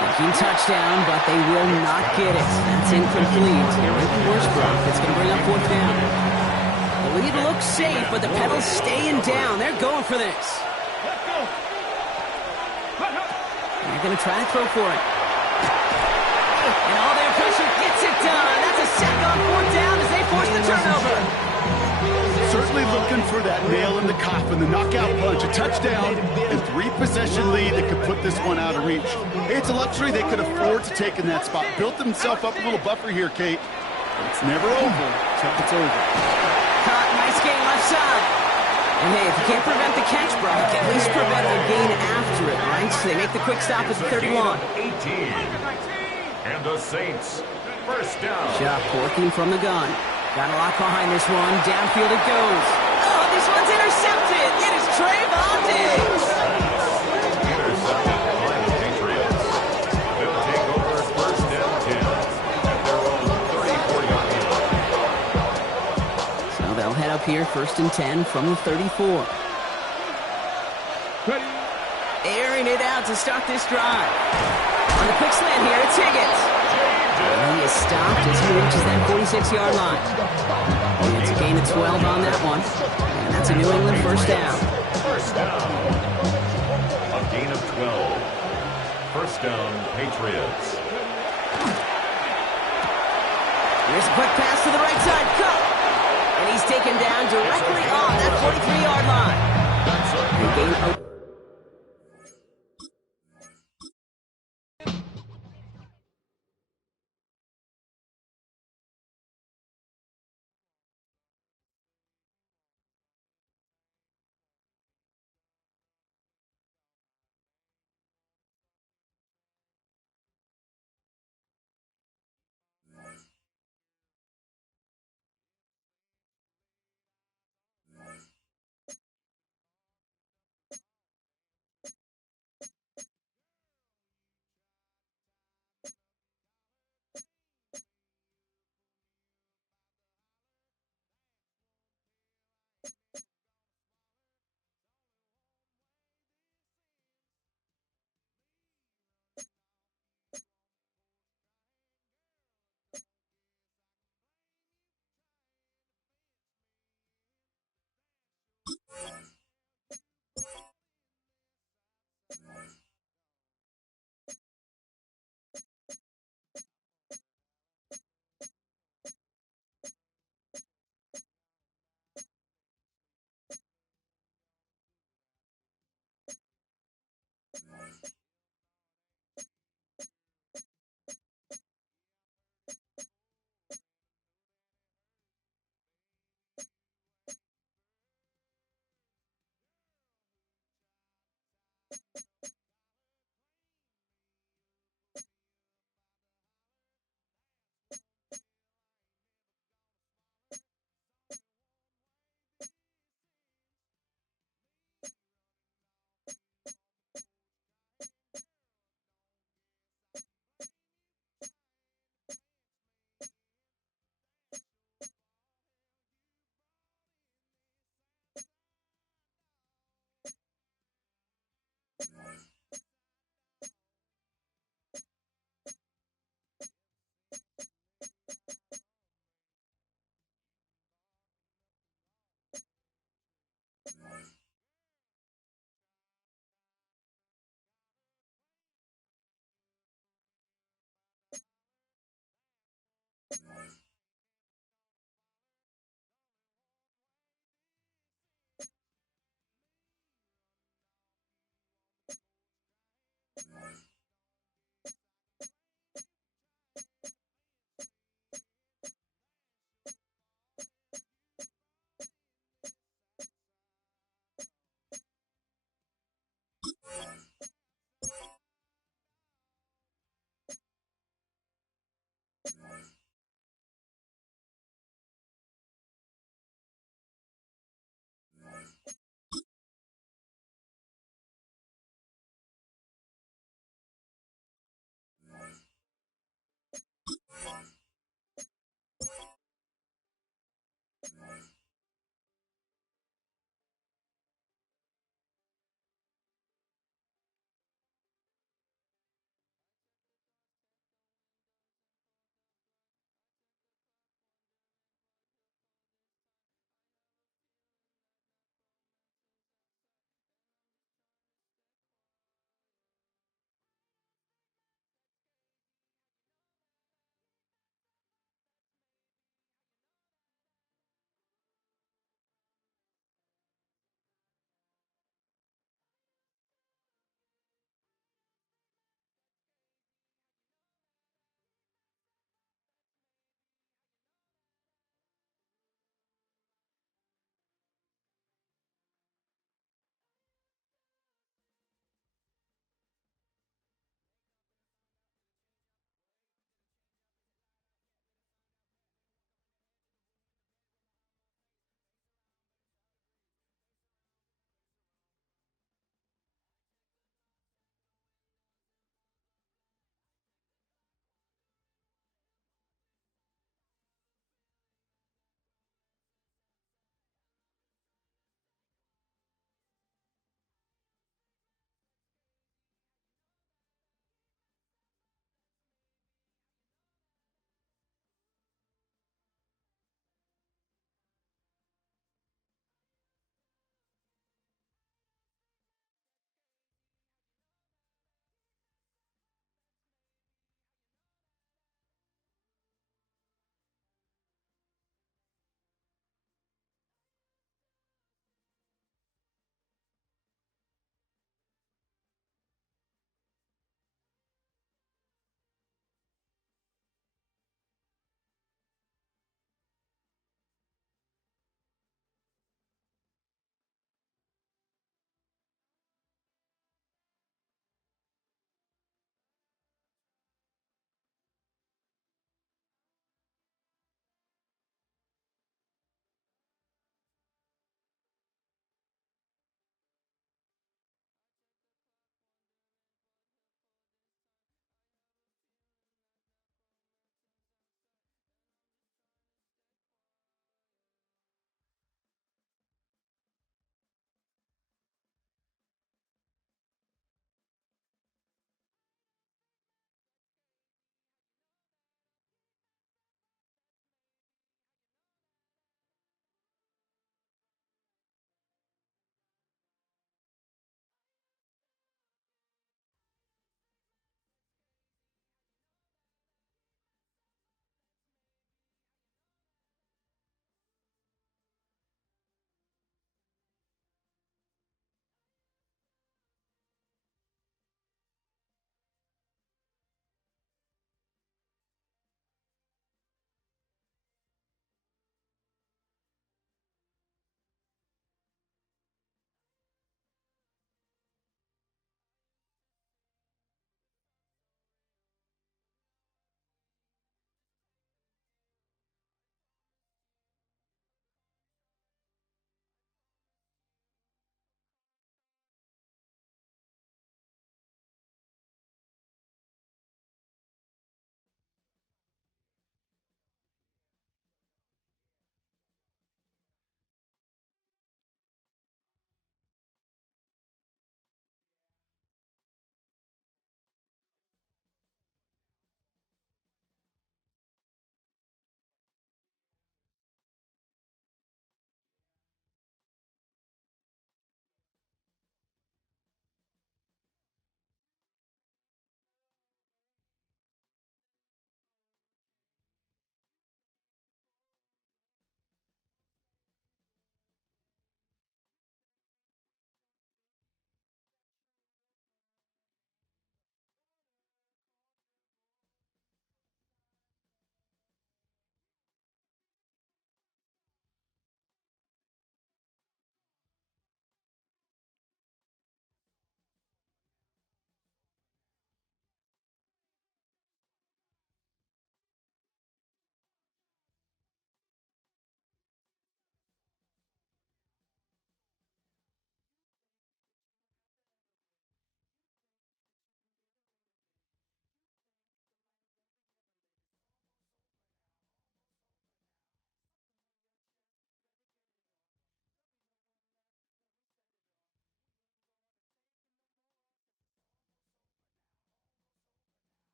Thinking touchdown, but they will not get it. That's incomplete. Here might be worse, Brock. It's going to bring up 4th down. The lead looks safe, but the pedal's staying down. They're going for this. They're going to try to throw for it. And all their pressure gets it done. That's a sack on 4th down as they force the turnover. Certainly looking for that nail in the coffin, the knockout punch, a touchdown, and 3-possession lead that could put this one out of reach. Hey, it's a luxury they could afford to take in that spot. Built themselves up a little buffer here, Kate. But it's never over until it's over. Caught, nice gain left side. And hey, if you can't prevent the catch, Brock, at least prevent the gain after it, right? So they make the quick stop at the 31. 18. And the Saints, 1st down. Chuck working from the gun. Got a lot behind this one. Downfield it goes. Oh, this one's intercepted. It is Trayvon Diggs. Intercepted by the Patriots. They'll take over 1st and 10 at their own 34-yard line. So they'll head up here 1st and 10 from the 34. Airing it out to start this drive. On the quick slant here, it's Higgins. And he is stopped as he reaches that 46-yard line. And it's a gain of 12 on that one. And that's a New England 1st down. 1st down. A gain of 12. 1st down, Patriots. Here's a quick pass to the right side. Cut. And he's taken down directly on that 43-yard line. A gain of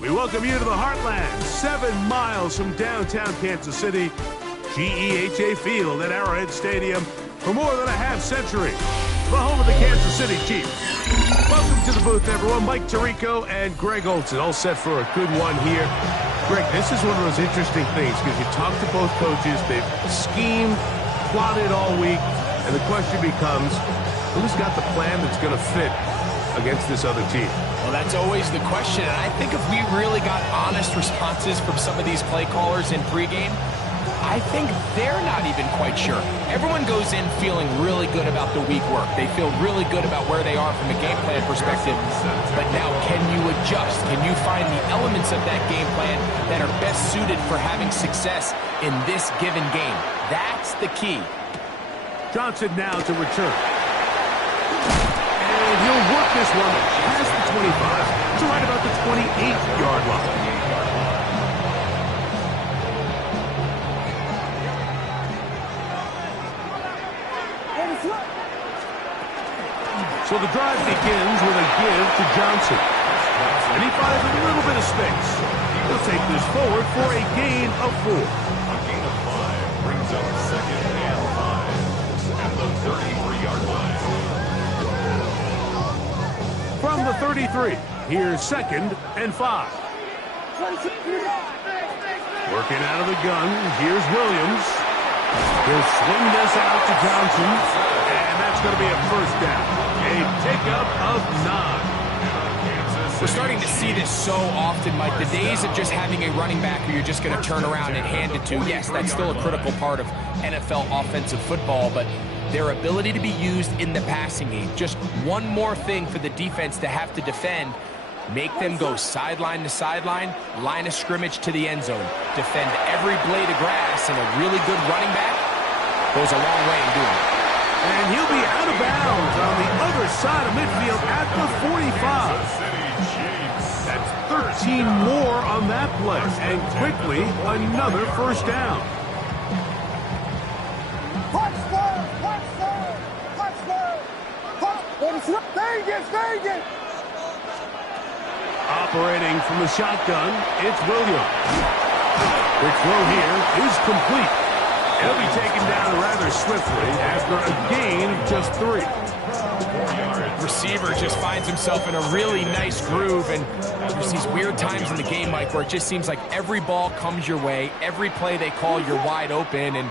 We welcome you to the Heartland, 7 miles from downtown Kansas City, GEHA Field at Arrowhead Stadium for more than a half-century. The home of the Kansas City Chiefs. Welcome to the booth, everyone. Mike Tirico and Greg Olson, all set for a good one here. Greg, this is one of those interesting things because you talk to both coaches. They've schemed, plotted all week, and the question becomes, who's got the plan that's going to fit against this other team? Well, that's always the question, and I think if we really got honest responses from some of these play callers in pregame, I think they're not even quite sure. Everyone goes in feeling really good about the week work. They feel really good about where they are from a game plan perspective. But now, can you adjust? Can you find the elements of that game plan that are best suited for having success in this given game? That's the key. Johnson now to return. And he'll work this one past the 25 to right about the 28-yard line. So the drive begins with a give to Johnson. And he finds a little bit of space. He'll take this forward for a gain of 4. A gain of 5 brings up 2nd and 5 at the 33-yard line. From the 33, here's 2nd and 5. Working out of the gun, here's Williams. He'll swing this out to Johnson, and that's going to be a first down. A pickup of 9. We're starting to see this so often, Mike. The days of just having a running back who you're just going to turn around and hand it to, yes, that's still a critical part of NFL offensive football, but their ability to be used in the passing game, just one more thing for the defense to have to defend, make them go sideline to sideline, line of scrimmage to the end zone, defend every blade of grass, and a really good running back goes a long way in doing it. And he'll be out of bounds on the other side of midfield at the 45. That's 13 more on that play. And quickly, another first down. Operating from the shotgun, it's Williams. Quick throw here is complete. He'll be taken down rather swiftly after a gain of just 3. Receiver just finds himself in a really nice groove, and there's these weird times in the game, Mike, where it just seems like every ball comes your way, every play they call, you're wide open, and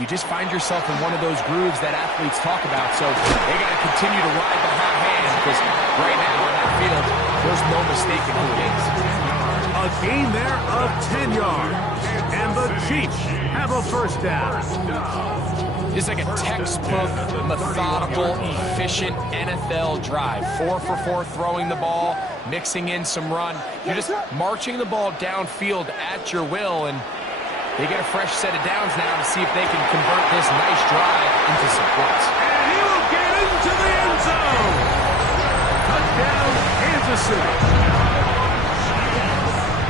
you just find yourself in one of those grooves that athletes talk about. So they got to continue to ride the hot hand, because right now on that field, there's no mistaking who it is. A gain there of 10 yards. And the Chiefs have a first down. It's like a textbook, methodical, efficient NFL drive. 4 for 4 throwing the ball, mixing in some run. You're just marching the ball downfield at your will, and they get a fresh set of downs now to see if they can convert this nice drive into some points. And he will get into the end zone. Touchdown, Kansas City.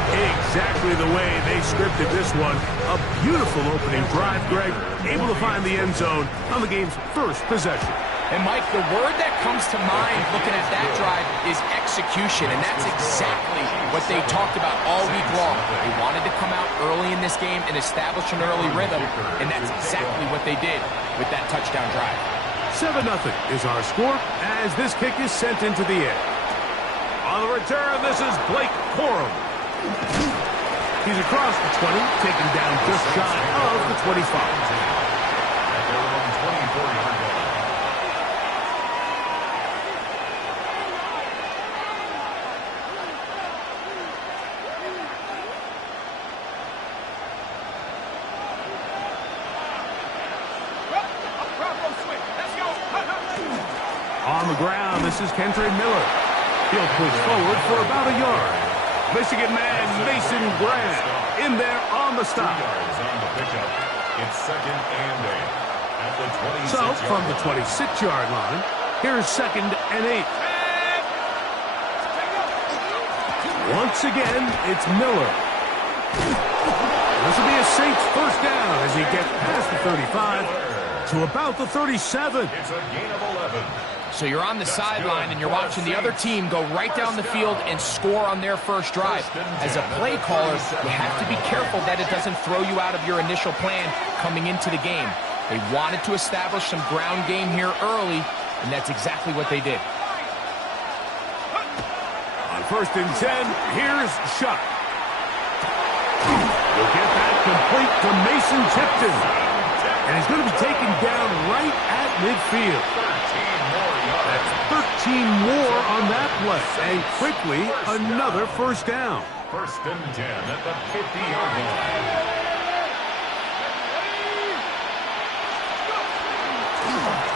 Exactly the way they scripted this one. A beautiful opening drive, Greg. Able to find the end zone on the game's first possession. And, Mike, the word that comes to mind looking at that drive is execution, and that's exactly what they talked about all week long. They wanted to come out early in this game and establish an early rhythm, and that's exactly what they did with that touchdown drive. 7-0 is our score as this kick is sent into the air. On the return, this is Blake Corum. He's across the 20, taken down just shy of the 25. At their own 24-yard line. On the ground, this is Kentre Miller. He'll push forward for about a yard. Michigan man Mason Graham in there on the stop. On the pickup. It's 2nd and 8 at the 26-yard So from the 26-yard line, here's 2nd and 8. Once again, it's Miller. This will be a Saints first down as he gets past the 35 to about the 37. It's a gain of 11. So you're on the sideline and you're watching the other team go right down the field and score on their first drive. As a play caller, you have to be careful that it doesn't throw you out of your initial plan coming into the game. They wanted to establish some ground game here early, and that's exactly what they did. On 1st and 10, here's Shuck. We'll get that complete to Mason Tipton. And he's going to be taken down right at midfield. That's 13 more on that play. And quickly, another first down. 1st and 10 at the 50-yard line.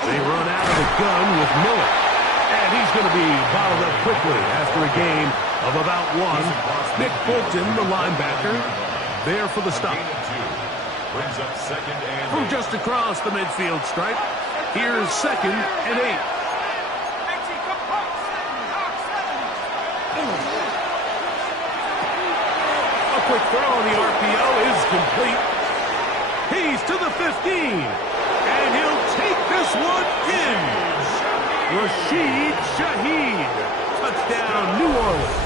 They run out of the gun with Miller. And he's going to be bottled up quickly after a gain of about 1. Nick Bolton, the linebacker, there for the stop. Brings up 2nd and From just across the midfield stripe, here's 2nd and 8. A quick throw on the RPO is complete. He's to the 15, and he'll take this one in. Rashid Shaheed, touchdown New Orleans.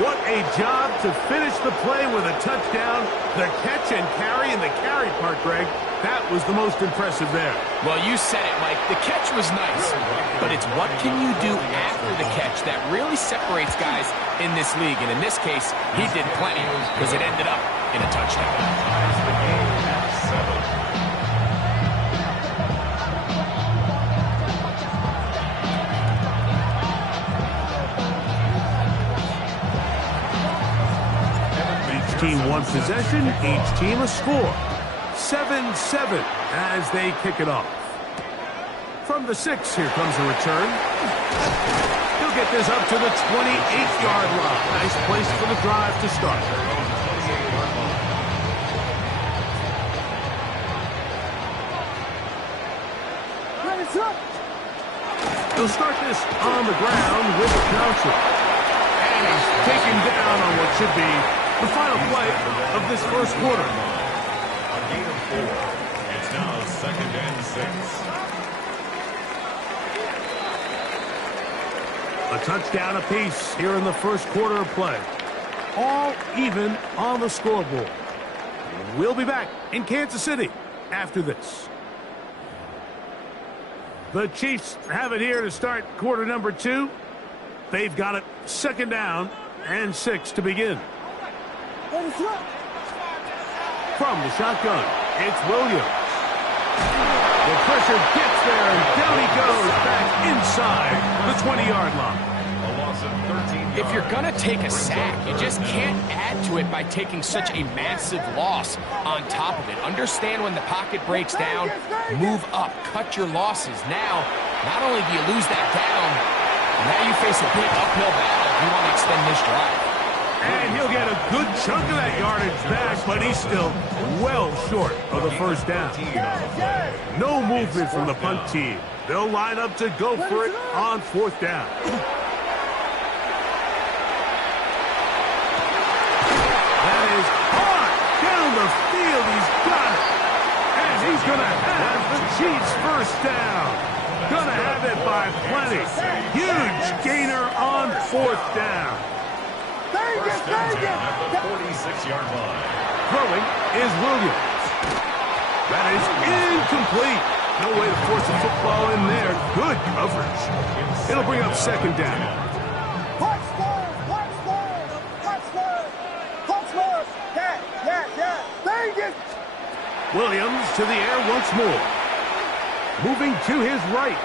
What a job to finish the play with a touchdown. The catch and carry, and the carry part, Greg, that was the most impressive there. Well, you said it, Mike. The catch was nice, but it's what can you do after the catch that really separates guys in this league. And in this case, he did plenty because it ended up in a touchdown. Team one possession, each team a score. 7-7 as they kick it off. From the 6, here comes a return. He'll get this up to the 28-yard line. Nice place for the drive to start. He'll start this on the ground with Johnson. And he's taken down on what should be the final play of this first quarter. A gain of 4. It's now 2nd and 6. A touchdown apiece here in the first quarter of play. All even on the scoreboard. We'll be back in Kansas City after this. The Chiefs have it here to start quarter number 2. They've got it 2nd down and 6 to begin. From the shotgun, it's Williams. The pressure gets there, and down he goes back inside the 20-yard line. A loss of 13 yards. If you're going to take a sack, you just can't add to it by taking such a massive loss on top of it. Understand when the pocket breaks down, move up, cut your losses. Now, not only do you lose that down, now you face a big uphill battle if you want to extend this drive. And he'll get a good chunk of that yardage back, but he's still well short of the first down. No movement from the punt team. They'll line up to go for it on 4th down. That is hard down the field. He's got it. And he's going to have the Chiefs first down. Going to have it by plenty. Huge gainer on 4th down. First and 10 at the 46-yard line. Throwing is Williams. That is incomplete. No way to force a football in there. Good coverage. It'll bring up 2nd down. Williams to the air once more. Moving to his right.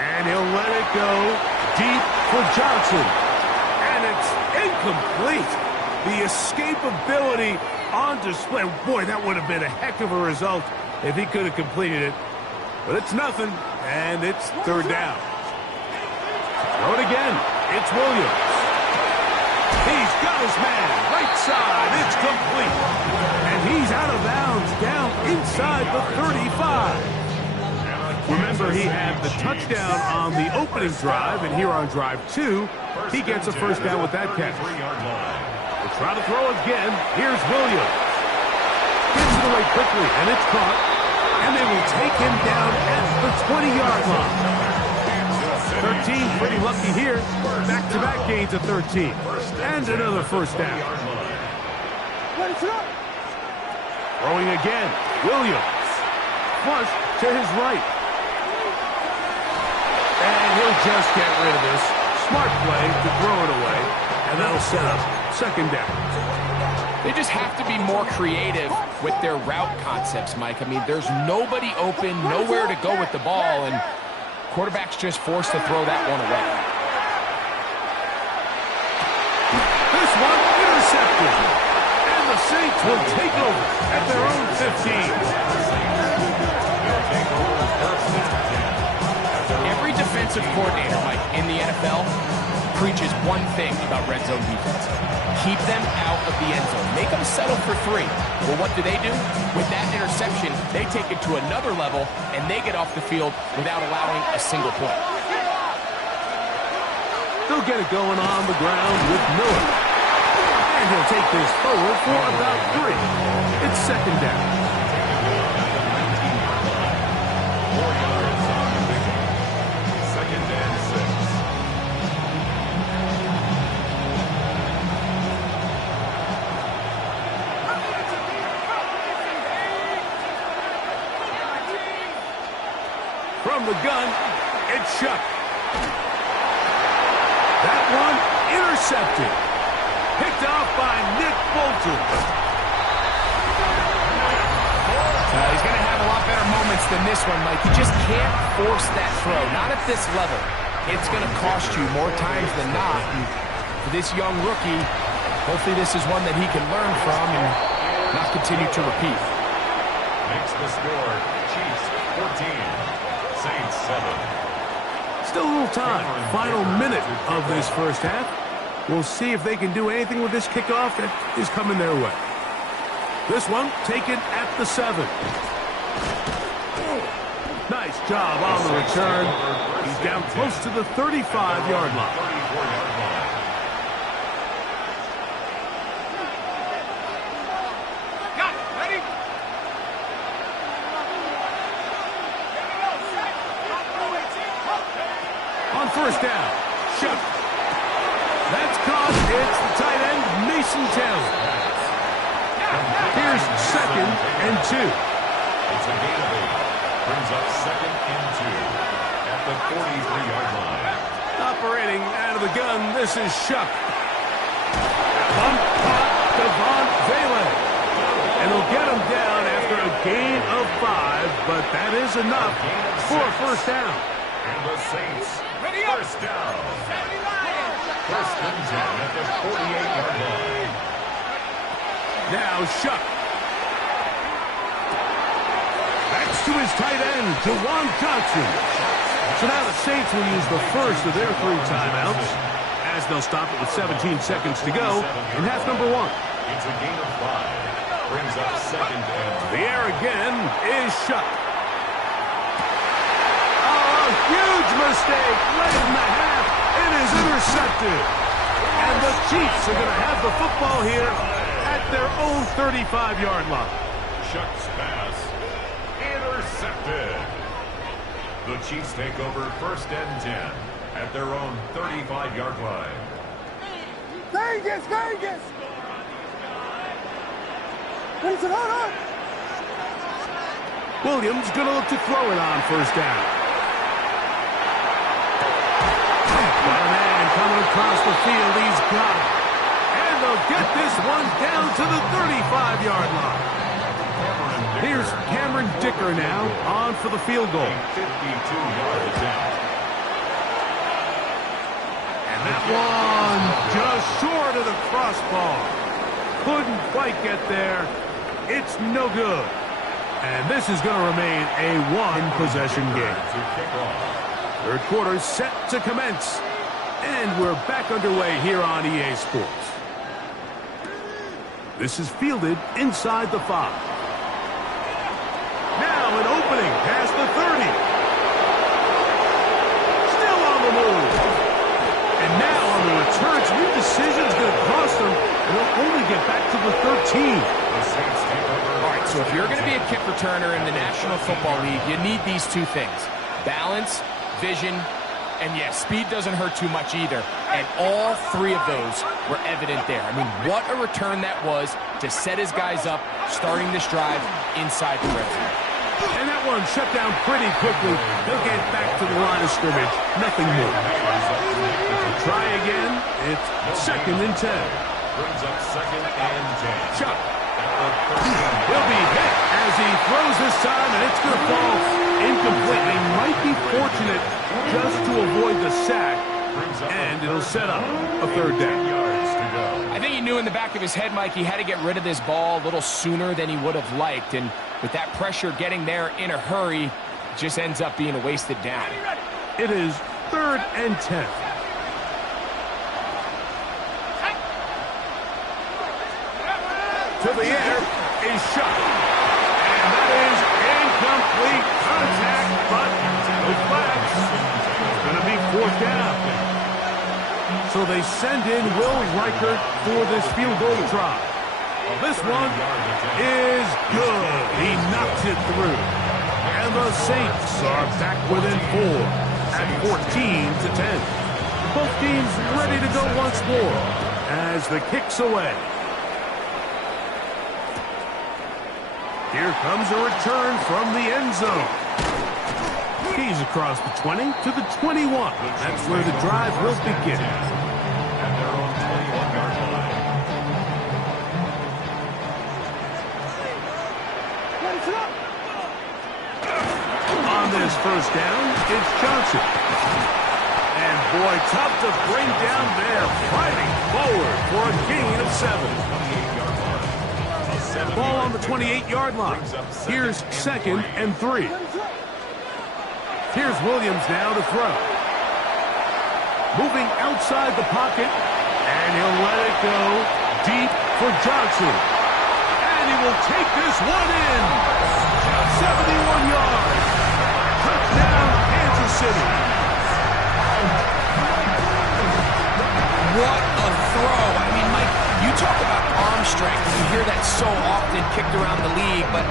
And he'll let it go deep for Johnson. And it's incomplete. The escapability on display. Boy, that would have been a heck of a result if he could have completed it. But it's nothing, and it's 3rd down. Throw it again. It's Williams. He's got his man. Right side. It's complete. And he's out of bounds down inside the 35. Remember, he had the touchdown on the opening drive, and here on drive 2, he gets a first down with that catch. We'll try to throw again. Here's Williams. Gets it away quickly, and it's caught. And they will take him down at the 20-yard line. 13, pretty lucky here. Back-to-back gains of 13. And another first down. Throwing again. Williams. Flush to his right. And he'll just get rid of this. Smart play to throw it away. And that'll set up second down. They just have to be more creative with their route concepts, Mike. I mean, there's nobody open, nowhere to go with the ball, and quarterback's just forced to throw that one away. This one intercepted. And the Saints will take over at their own 15. Every defensive coordinator, Mike, in the NFL preaches one thing about red zone defense. Keep them out of the end zone. Make them settle for 3. Well, what do? With that interception, they take it to another level, and they get off the field without allowing a single point. They'll get it going on the ground with Miller. And he'll take this forward for about 3. It's second down. Second and 6. From the gun, it's Shuck. That one intercepted. Picked off by Nick Bolton. He's going to have a lot better moments than this one, Mike. You just can't force that throw. Not at this level. It's going to cost you more times than not. And for this young rookie, hopefully this is one that he can learn from and not continue to repeat. Makes the score Chiefs 14. Saints 7. Still a little time. Final minute of this first half. We'll see if they can do anything with this kickoff that is coming their way. This one taken at the 7. Nice job on the return. He's down close to the 35-yard line. First down. Shuck. That's caught. It's the tight end, Mason Taylor. Here's second and 2. It's a gain of 8. Brings up second and 2 at the 43-yard line. Operating out of the gun, this is Shuck. Bump pop to Von Vele. And he'll get him down after a gain of 5, but that is enough for a first down. And the Saints, first down. First and 10 at the 48-yard line. Now Shuck. That's to his tight end, Jawan Johnson. So now the Saints will use the first of their 3 timeouts, as they'll stop it with 17 seconds to go in half number 1. It's a gain of 5. Brings up second and 2. The air again is Shuck. Huge mistake, late in the half. It is intercepted. And the Chiefs are going to have the football here at their own 35-yard line. Shuck's pass intercepted. The Chiefs take over first and 10 at their own 35-yard line. Vegas! What is it? Hold on! Williams going to look to throw it on first down. Got a man coming across the field. He's got it. And they'll get this one down to the 35-yard line. Here's Cameron Dicker now on for the field goal. 52-yard attempt. And that one just short of the crossbar. Couldn't quite get there. It's no good. And this is going to remain a one-possession game. Third quarter set to commence. And we're back underway here on EA Sports. This is fielded inside the 5. Now an opening past the 30. Still on the move. And now on the return, some decisions going to cost them. And they'll to the 13. All right, so if you're going to be a kick returner in the National Football League, you need these two things: balance, vision, and yes, speed doesn't hurt too much either. And all three of those were evident there. I mean, what a return that was to set his guys up, starting this drive inside the red zone. And that one shut down pretty quickly. He'll get back to the line of scrimmage. Nothing more. Try again. It's 2nd and 10. Brings up 2nd and 10. Chuck. He'll be hit as he throws this time, and it's going to fall incomplete. He might be fortunate just to avoid the sack, and it'll set up a 3rd down. I think he knew in the back of his head, Mike, he had to get rid of this ball a little sooner than he would have liked, and with that pressure getting there in a hurry, it just ends up being a wasted down. It is 3rd and 10. To the air, a shot. And that is incomplete contact, but no flags. It's going to be 4th down. So they send in Will Reichert for this field goal try. This one is good. He knocks it through. And the Saints are back within 4 at 14 to 10. Both teams ready to go once more as the kick's away. Here comes a return from the end zone. He's across the 20 to the 21. That's where the drive will begin. At their own 21-yard line. On this 1st down, it's Johnson. And boy, tough to bring down there, fighting forward for a gain of 7. Ball on the 28-yard line. Here's 2nd and 3. Here's Williams now to throw. Moving outside the pocket, and he'll let it go deep for Johnson. And he will take this one in. 71 yards. Touchdown, Kansas City. What a throw. I mean, Mike, you talk about arm strength. You hear that so often kicked around the league, but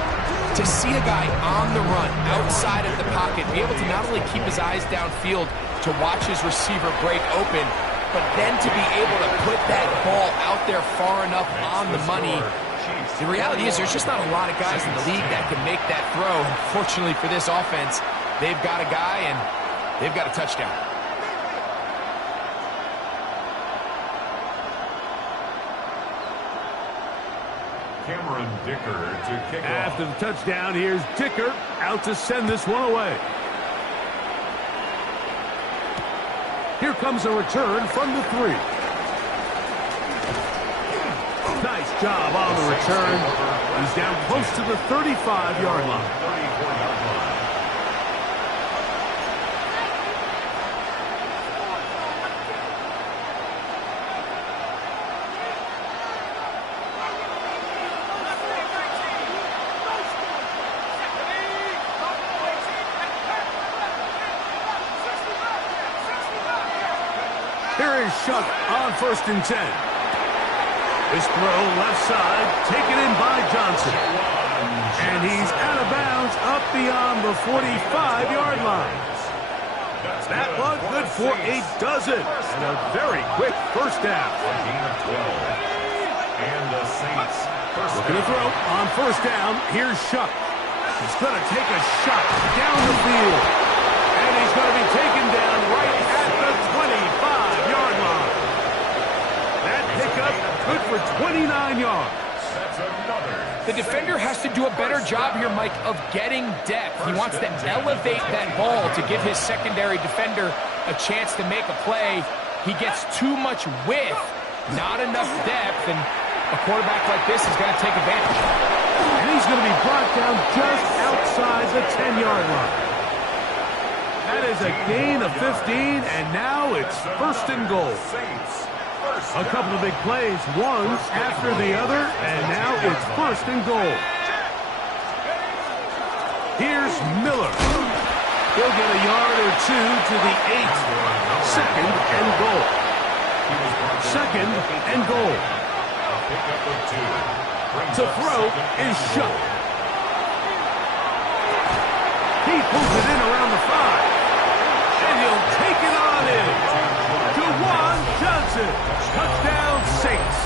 to see a guy on the run, outside of the pocket, be able to not only keep his eyes downfield to watch his receiver break open, but then to be able to put that ball out there far enough on the money. The reality is there's just not a lot of guys in the league that can make that throw. Unfortunately for this offense, they've got a guy and they've got a touchdown. Cameron Dicker to kick After off. the touchdown, here's Dicker out to send this one away. Here comes a return from the 3. Nice job on the return. He's down close to the 35-yard line. 34-yard line. Here is Shuck on 1st and 10. This throw left side, taken in by Johnson. And he's out of bounds up beyond the 45-yard line. That one good for a dozen. And a very quick 1st down. A gain of 12. And the Saints Looking to throw on 1st down. Here's Shuck. He's going to take a shot down the field. And he's going to be taken down right at the 25-yard line. That pickup good for 29 yards. That's another. The defender has to do a better job here, Mike, of getting depth. He wants to elevate that ball to give his secondary defender a chance to make a play. He gets too much width, not enough depth, and a quarterback like this is going to take advantage. And he's going to be brought down just outside the 10-yard line. That is a gain of 15, and now it's 1st and goal. A couple of big plays, one after the other, and now it's 1st and goal. Here's Miller. He'll get a yard or 2 to the 8. 2nd and goal. 2nd and goal. To throw is shut. He pulls it in around the 5. And he'll take it on in. Juwan Johnson. Touchdown, Saints.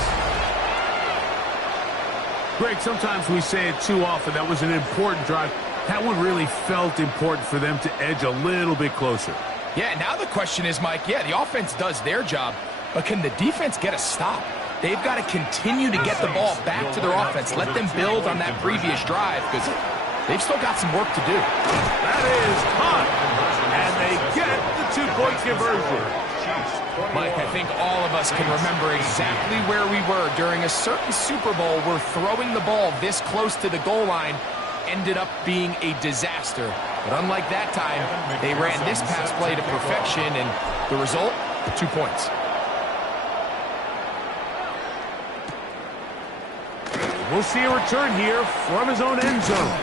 Greg, sometimes we say it too often. That was an important drive. That one really felt important for them to edge a little bit closer. Yeah, now the question is, Mike, yeah, the offense does their job, but can the defense get a stop? They've got to continue to get the ball back to their offense. Let them build on that previous drive because they've still got some work to do. That is caught, and they get the two-point conversion. Mike, I think all of us can remember exactly where we were during a certain Super Bowl where throwing the ball this close to the goal line ended up being a disaster. But unlike that time, they ran this pass play to perfection, and the result, 2 points. We'll see a return here from his own end zone.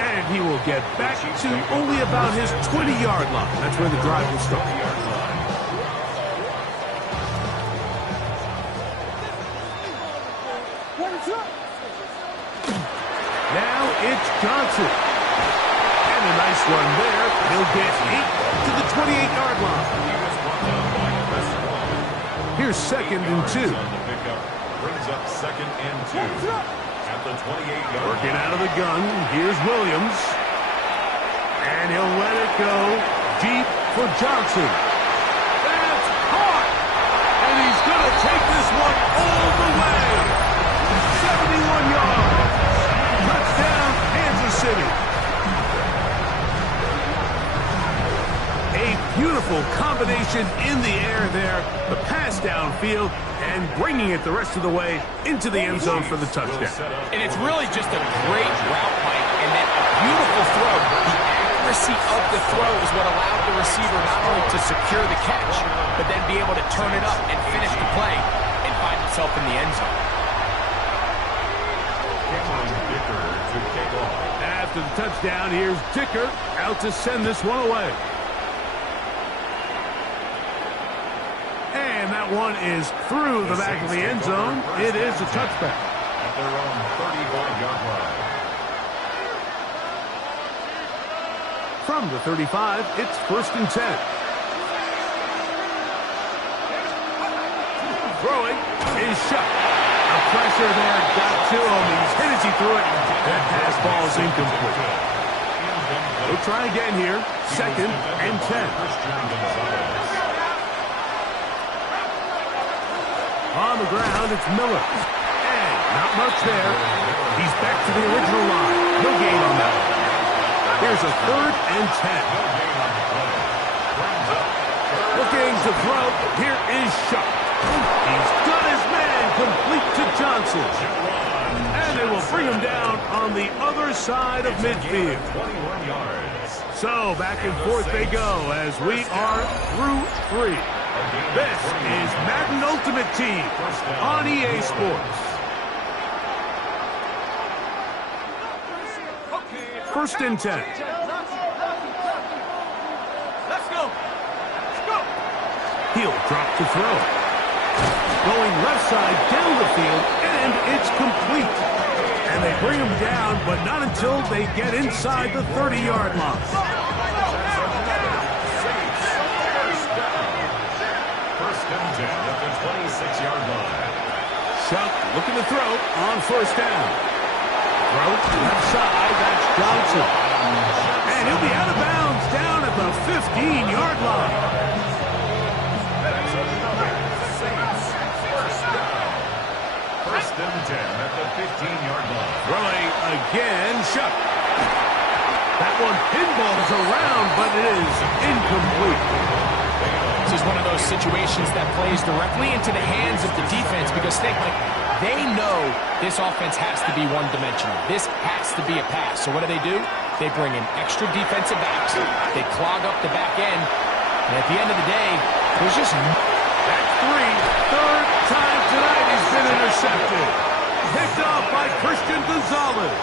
And he will get back to only about his 20-yard line. That's where the drive will start. Now it's Johnson. And a nice run there. He'll get 8 to the 28-yard line. Here's 2nd and 2. Brings up 2nd and 2 at the 28-yard line. Working out of the gun. Here's Williams. And he'll let it go deep for Johnson. That's caught. And he's going to take this one all the way. 71 yards. Touchdown, Kansas City. A beautiful combination in the air there. The pass downfield and bringing it the rest of the way into the end zone for the touchdown. And it's really just a great route, Mike, and then a beautiful throw. The accuracy of the throw is what allowed the receiver not only to secure the catch, but then be able to turn it up and finish the play and find himself in the end zone. After the touchdown, here's Dicker out to send this one away. And that one is through the back of the end zone. It is a touchback. At their own 35-yard line. From the 35, it's 1st and 10. Throwing is shut. A pressure there got to him. He's hit as he threw it. That pass ball is incomplete. They'll try again here. 2nd and 10. On the ground, it's Miller. And not much there. He's back to the original line. No gain on that one. Here's a 3rd and 10. Looking to throw. Here is Shuck. He's got his man complete to Johnson. And they will bring him down on the other side of midfield. 21 yards. So back and forth they go as we are through 3. This is Madden Ultimate Team on EA Sports. 1st and 10. Let's go. Let's go. He'll drop to throw. Going left side down the field, and it's complete. And they bring him down, but not until they get inside the 30-yard line. At the 26-yard line. Shuck looking to throw on 1st down. Throw left side, that's Johnson. And he'll be out of bounds down at the 15-yard line. First and 10 at the 15-yard line. Throwing again, Shuck. That one pinballs around, but it is incomplete. This is one of those situations that plays directly into the hands of the defense because they know this offense has to be one-dimensional. This has to be a pass. So what do? They bring in extra defensive backs. They clog up the back end. And at the end of the day, there's just... That's 3. 3rd time tonight he's been intercepted. Picked off by Christian Gonzalez.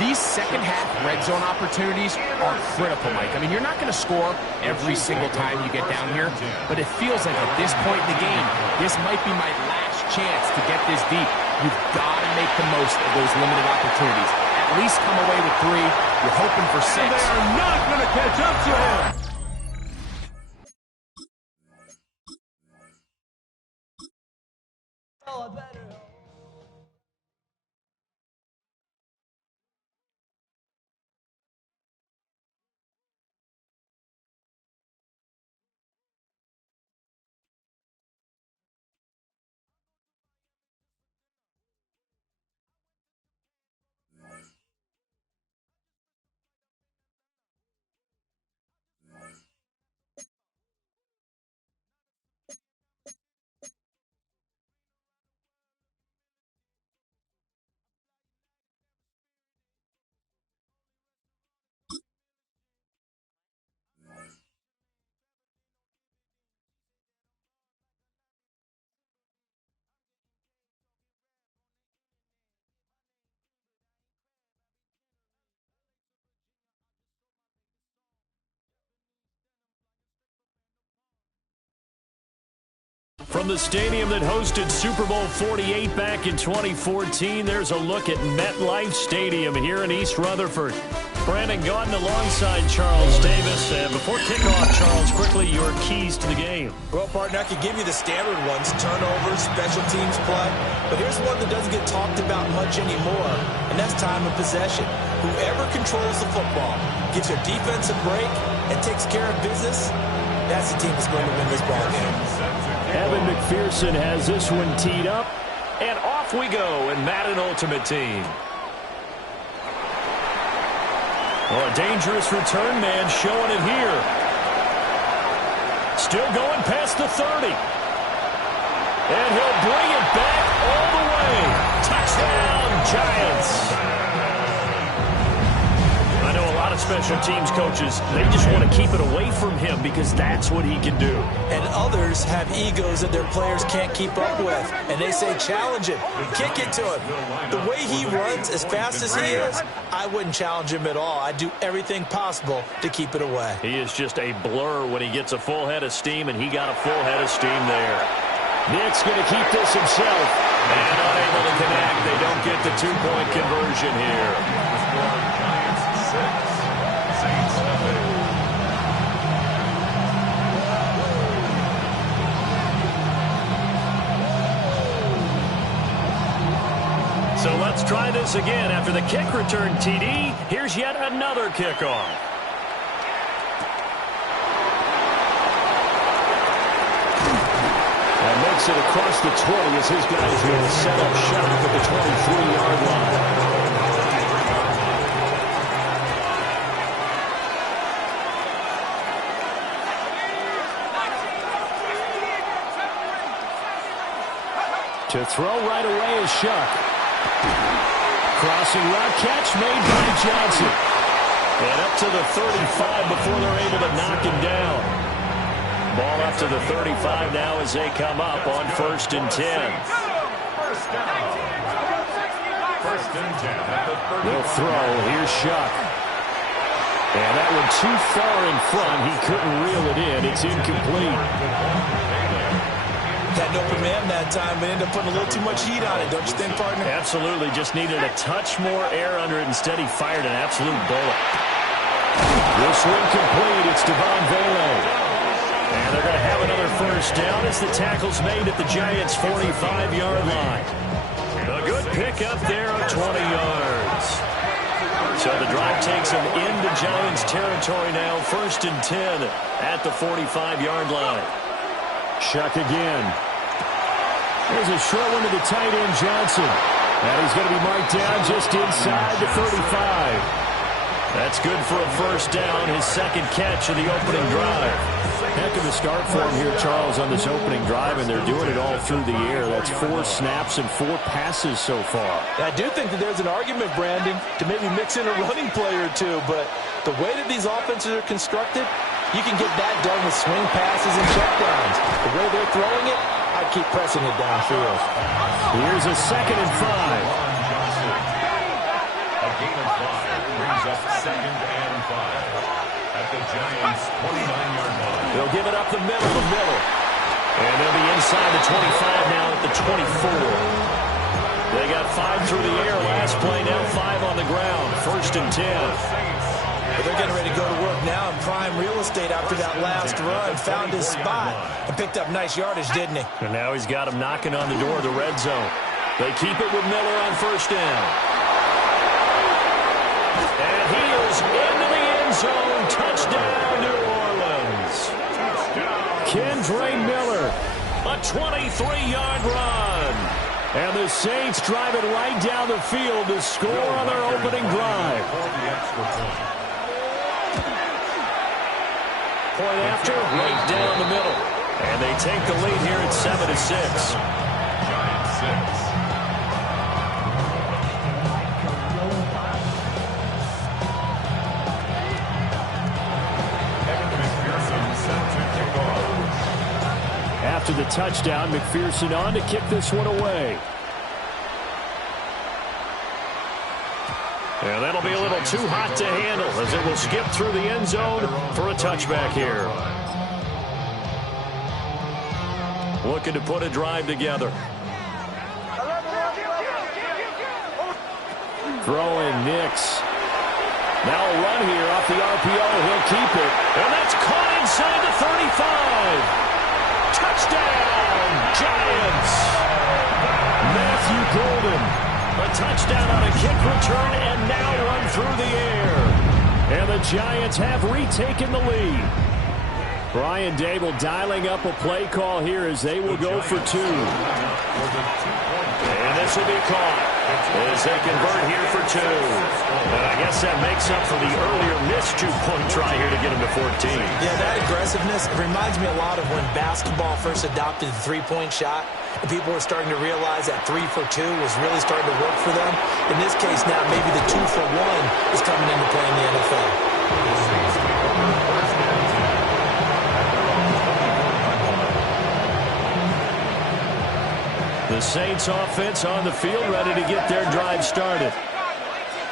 These second-half red zone opportunities are critical, Mike. I mean, you're not going to score every single time you get down here, but it feels like at this point in the game, this might be my last chance to get this deep, you've got to make the most of those limited opportunities. At least come away with 3. You're hoping for 6. And they are not going to catch up to him. From the stadium that hosted Super Bowl 48 back in 2014, there's a look at MetLife Stadium here in East Rutherford. Brandon Gaudin alongside Charles Davis. And before kickoff, Charles, quickly your keys to the game. Well, partner, I could give you the standard ones, turnovers, special teams play. But here's one that doesn't get talked about much anymore, and that's time of possession. Whoever controls the football, gives their defense a break, and takes care of business, that's the team that's going to win this ball game. Evan McPherson has this one teed up, and off we go in Madden Ultimate Team. Well, a dangerous return man showing it here. Still going past the 30. And he'll bring it back all the way. Touchdown, Giants. I know a lot of special teams coaches, they just want to keep it away from him because that's what he can do. And others have egos that their players can't keep up with. And they say, challenge him, kick it to him. The way he runs as fast as he is, I wouldn't challenge him at all. I'd do everything possible to keep it away. He is just a blur when he gets a full head of steam, and he got a full head of steam there. Nick's going to keep this himself. And unable to connect. They don't get the two-point conversion here. Giants 6, Saints nothing. So let's try this again. After the kick return TD, here's yet another kickoff. And makes it across the 20 as his guys will set up shop at the 23-yard line. To throw right away is Shuck. Crossing route catch made by Johnson. And up to the 35 before they're able to knock him down. Ball up to the 35 now as they come up on 1st and 10. First down. 1st and 10 at the 35. They'll throw. Here's Shuck. And that one too far in front. He couldn't reel it in. It's incomplete. Had no command that time, but ended up putting a little too much heat on it, don't you think, partner? Absolutely. Just needed a touch more air under it. Instead, he fired an absolute bullet. This one complete. It's Devon Vele. And they're going to have another first down as the tackle's made at the Giants' 45-yard line. A good pickup there of 20 yards. So the drive takes them into Giants territory now. 1st and 10 at the 45-yard line. Shuck again. There's a short one to the tight end, Johnson. And he's going to be marked down just inside the 35. That's good for a first down, his second catch of the opening drive. Heck of a start for him here, Charles, on this opening drive, and they're doing it all through the air. That's 4 snaps and 4 passes so far. I do think that there's an argument, Brandon, to maybe mix in a running play or two, but the way that these offenses are constructed, you can get that done with swing passes and checkdowns. The way they're throwing it, I'd keep pressing it downfield. Here's a 2nd and 5. A gain of 5 brings up 2nd and 5 at the Giants' 29-yard line. They'll give it up the middle. And they'll be inside the 25 now at the 24. They got 5 through the air last play, now 5 on the ground. 1st and 10. But they're getting ready to go to work now in prime real estate after that last run. Found his spot and picked up nice yardage, didn't he? And now he's got him knocking on the door of the red zone. They keep it with Miller on 1st down. And he is into the end zone. Touchdown, New Orleans. Kendre Miller, a 23-yard run. And the Saints drive it right down the field to score on their opening drive. Point after, right down the middle. And they take the lead here at 7-6. Giants 6. After the touchdown, McPherson on to kick this one away. And that'll be a little too hot to handle as it will skip through the end zone for a touchback here. Looking to put a drive together. Throwing Nix. Now a run here off the RPO. He'll keep it. And that's caught inside the 35. Touchdown, Giants. Matthew Golden. A touchdown on a kick return and now run through the air. And the Giants have retaken the lead. Brian Dable dialing up a play call here as they will go for 2. And this will be caught as they convert here for 2. And I guess that makes up for the earlier missed 2-point try here to get them to 14. Yeah, that aggressiveness reminds me a lot of when basketball first adopted the three-point shot. And people were starting to realize that 3 for 2 was really starting to work for them. In this case now, maybe the 2 for 1 is coming into play in the NFL. The Saints offense on the field, ready to get their drive started.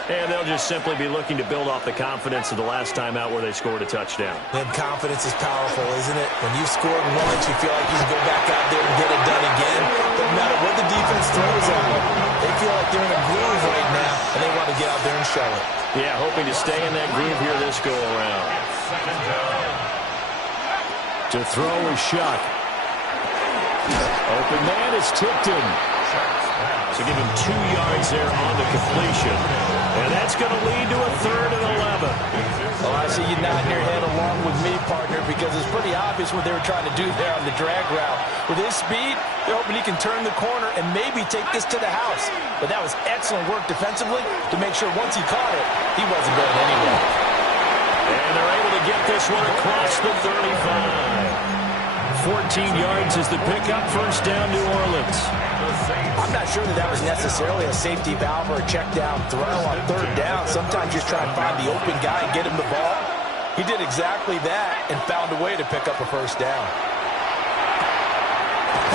And they'll just simply be looking to build off the confidence of the last time out where they scored a touchdown. And confidence is powerful, isn't it? When you've scored once, you feel like you can go back out there and get it done again. Doesn't matter what the defense throws at them. They feel like they're in a groove right now, and they want to get out there and show it. Yeah, hoping to stay in that groove here this go-around. To throw is Shuck. Open man is Tipton. So give him 2 yards there on the completion. And that's going to lead to a 3rd and 11. Well, I see you nodding your head along with me, partner, because it's pretty obvious what they were trying to do there on the drag route. With his speed, they're hoping he can turn the corner and maybe take this to the house. But that was excellent work defensively to make sure once he caught it, he wasn't going anywhere. And they're able to get this one across the 35. 14 yards is the pickup. 1st down, New Orleans. I'm not sure that was necessarily a safety valve or a check down throw on 3rd down. Sometimes you just try and find the open guy and get him the ball. He did exactly that and found a way to pick up a 1st down.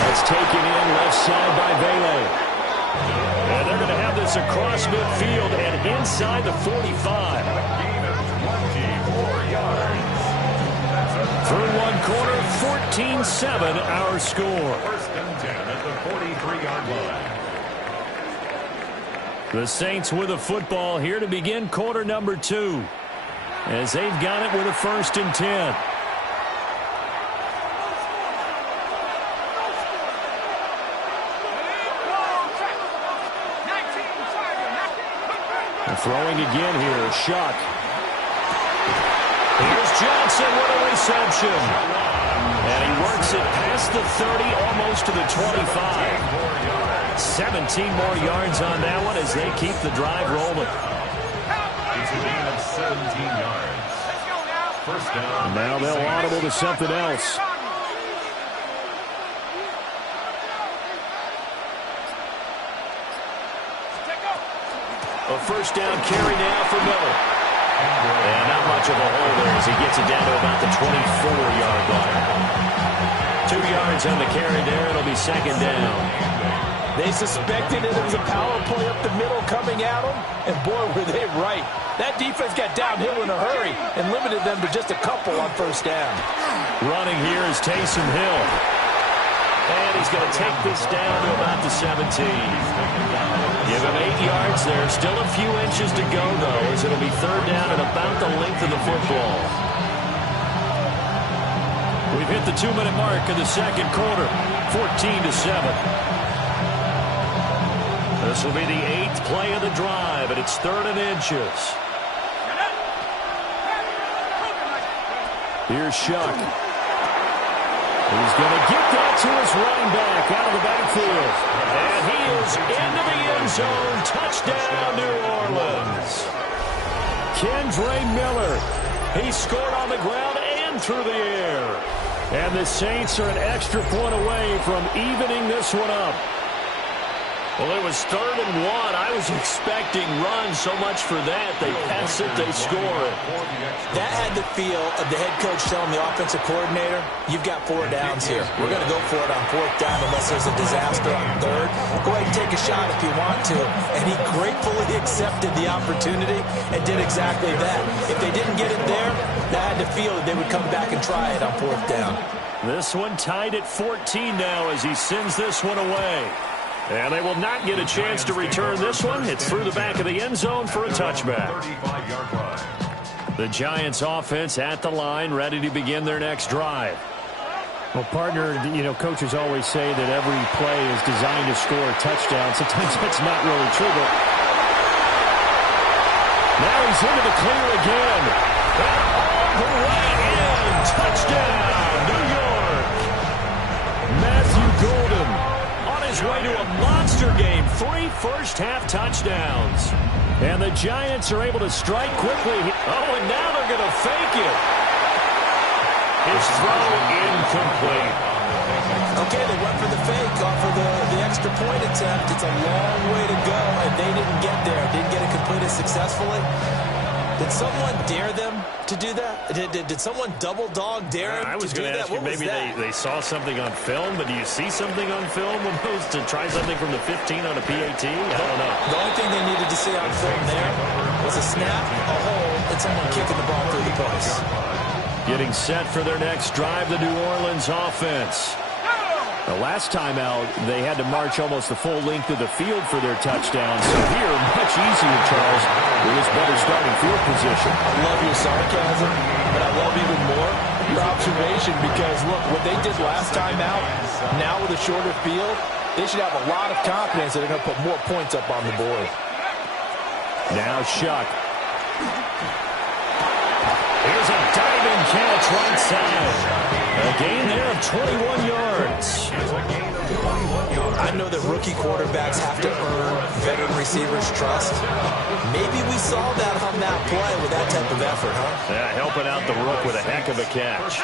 That's taken in left side by Vele. And they're going to have this across midfield and inside the 45. Through one quarter, 14-7 our score. 1st and 10 at the 43-yard line. The Saints with a football here to begin quarter number 2. As they've got it with a 1st and 10. And throwing again here, Shuck. Here's Johnson, what a reception. And he works it past the 30, almost to the 25. 17 more yards on that one as they keep the drive rolling. It's a gain of 17 yards. 1st down. And now they'll audible to something else. A 1st down carry now for Miller. And not much of a hole there as he gets it down to about the 24-yard line. 2 yards on the carry there. It'll be 2nd down. They suspected that it was a power play up the middle coming at them, and boy, were they right. That defense got downhill in a hurry and limited them to just a couple on 1st down. Running here is Taysom Hill. And he's going to take this down to about the 17. Give him 8 yards there. Still a few inches to go, though, as it'll be third down at about the length of the football. We've hit the 2-minute mark of the second quarter, 14-7. This will be the 8th play of the drive, and it's 3rd and inches. Here's Shuck. He's going to get that to his running back out of the backfield. And he is into the end zone. Touchdown, New Orleans. Kendre Miller. He scored on the ground and through the air. And the Saints are an extra point away from evening this one up. Well, it was 3rd and 1. I was expecting runs, so much for that. They pass it, they score it. That had the feel of the head coach telling the offensive coordinator, you've got 4 downs here. We're going to go for it on 4th down unless there's a disaster on 3rd. Go ahead and take a shot if you want to. And he gratefully accepted the opportunity and did exactly that. If they didn't get it there, that had the feel that they would come back and try it on 4th down. This one tied at 14 now as he sends this one away. And they will not get a chance to return this one. It's through the back of the end zone for a touchback. The Giants offense at the line, ready to begin their next drive. Well, partner, you know, coaches always say that every play is designed to score a touchdown. Sometimes that's not really true, but now he's into the clear again. And all the way in. Touchdown, New York. Matthew Golden. His way to a monster game. 3 first-half touchdowns. And the Giants are able to strike quickly. Oh, and now they're going to fake it. His throw incomplete. Okay, they went for the fake off of the extra point attempt. It's a long way to go, and they didn't get there. Didn't get it completed successfully. Did someone dare them to do that? Did someone double dog dare them I was going to ask you, maybe they saw something on film, but do you see something on film opposed to try something from the 15 on a PAT? I don't know. The only thing they needed to see on film there was a snap, a hole, and someone kicking the ball through the post. Getting set for their next drive, the New Orleans offense. The last time out, they had to march almost the full length of the field for their touchdown. So here, much easier, Charles, with this better starting field position. I love your sarcasm, but I love even more your observation because, look, what they did last time out, now with a shorter field, they should have a lot of confidence that they're going to put more points up on the board. Now Shuck. Here's a diving catch right side. A gain there of 21 yards. I know that rookie quarterbacks have to earn veteran receivers' trust. Maybe we saw that on that play with that type of effort, huh? Yeah, helping out the rook with a heck of a catch.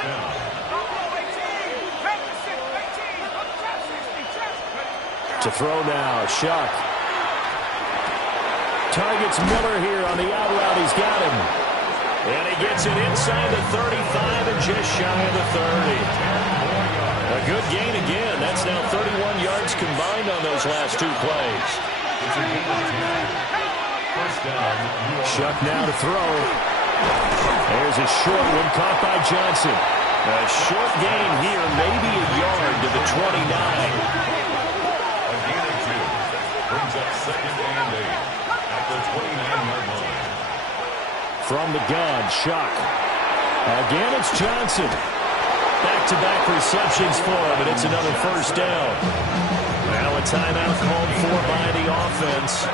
To throw now, Shuck. Targets Miller here on the out route. He's got him. And he gets it inside the 35 and just shy of the 30. A good gain again. That's now 31 yards combined on those last 2 plays. Shuck now to throw. There's a short one caught by Johnson. A short gain here, maybe a yard to the 29. A gain of 2. Brings up 2nd and 8 at the 29-yard line. From the gun, Shuck. Again, it's Johnson. Back-to-back receptions for him, and it's another first down. Now a timeout called for by the offense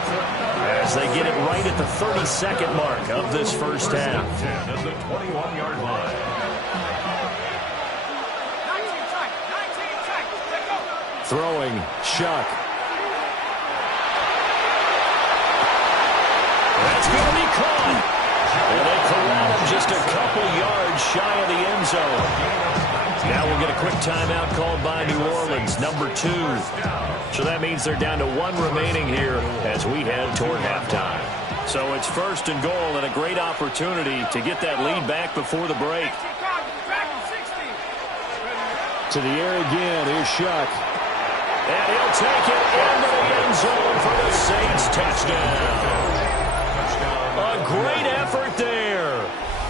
as they get it right at the 32nd mark of this first half. 10 at the 21-yard line. Throwing, Shuck. That's going to be caught. And they corral him just a couple yards shy of the end zone. Now we'll get a quick timeout called by New Orleans, number 2. So that means they're down to 1 remaining here as we head toward halftime. So it's 1st and goal and a great opportunity to get that lead back before the break. To the air again, here's Shuck. And he'll take it into the end zone for the Saints touchdown. A great effort there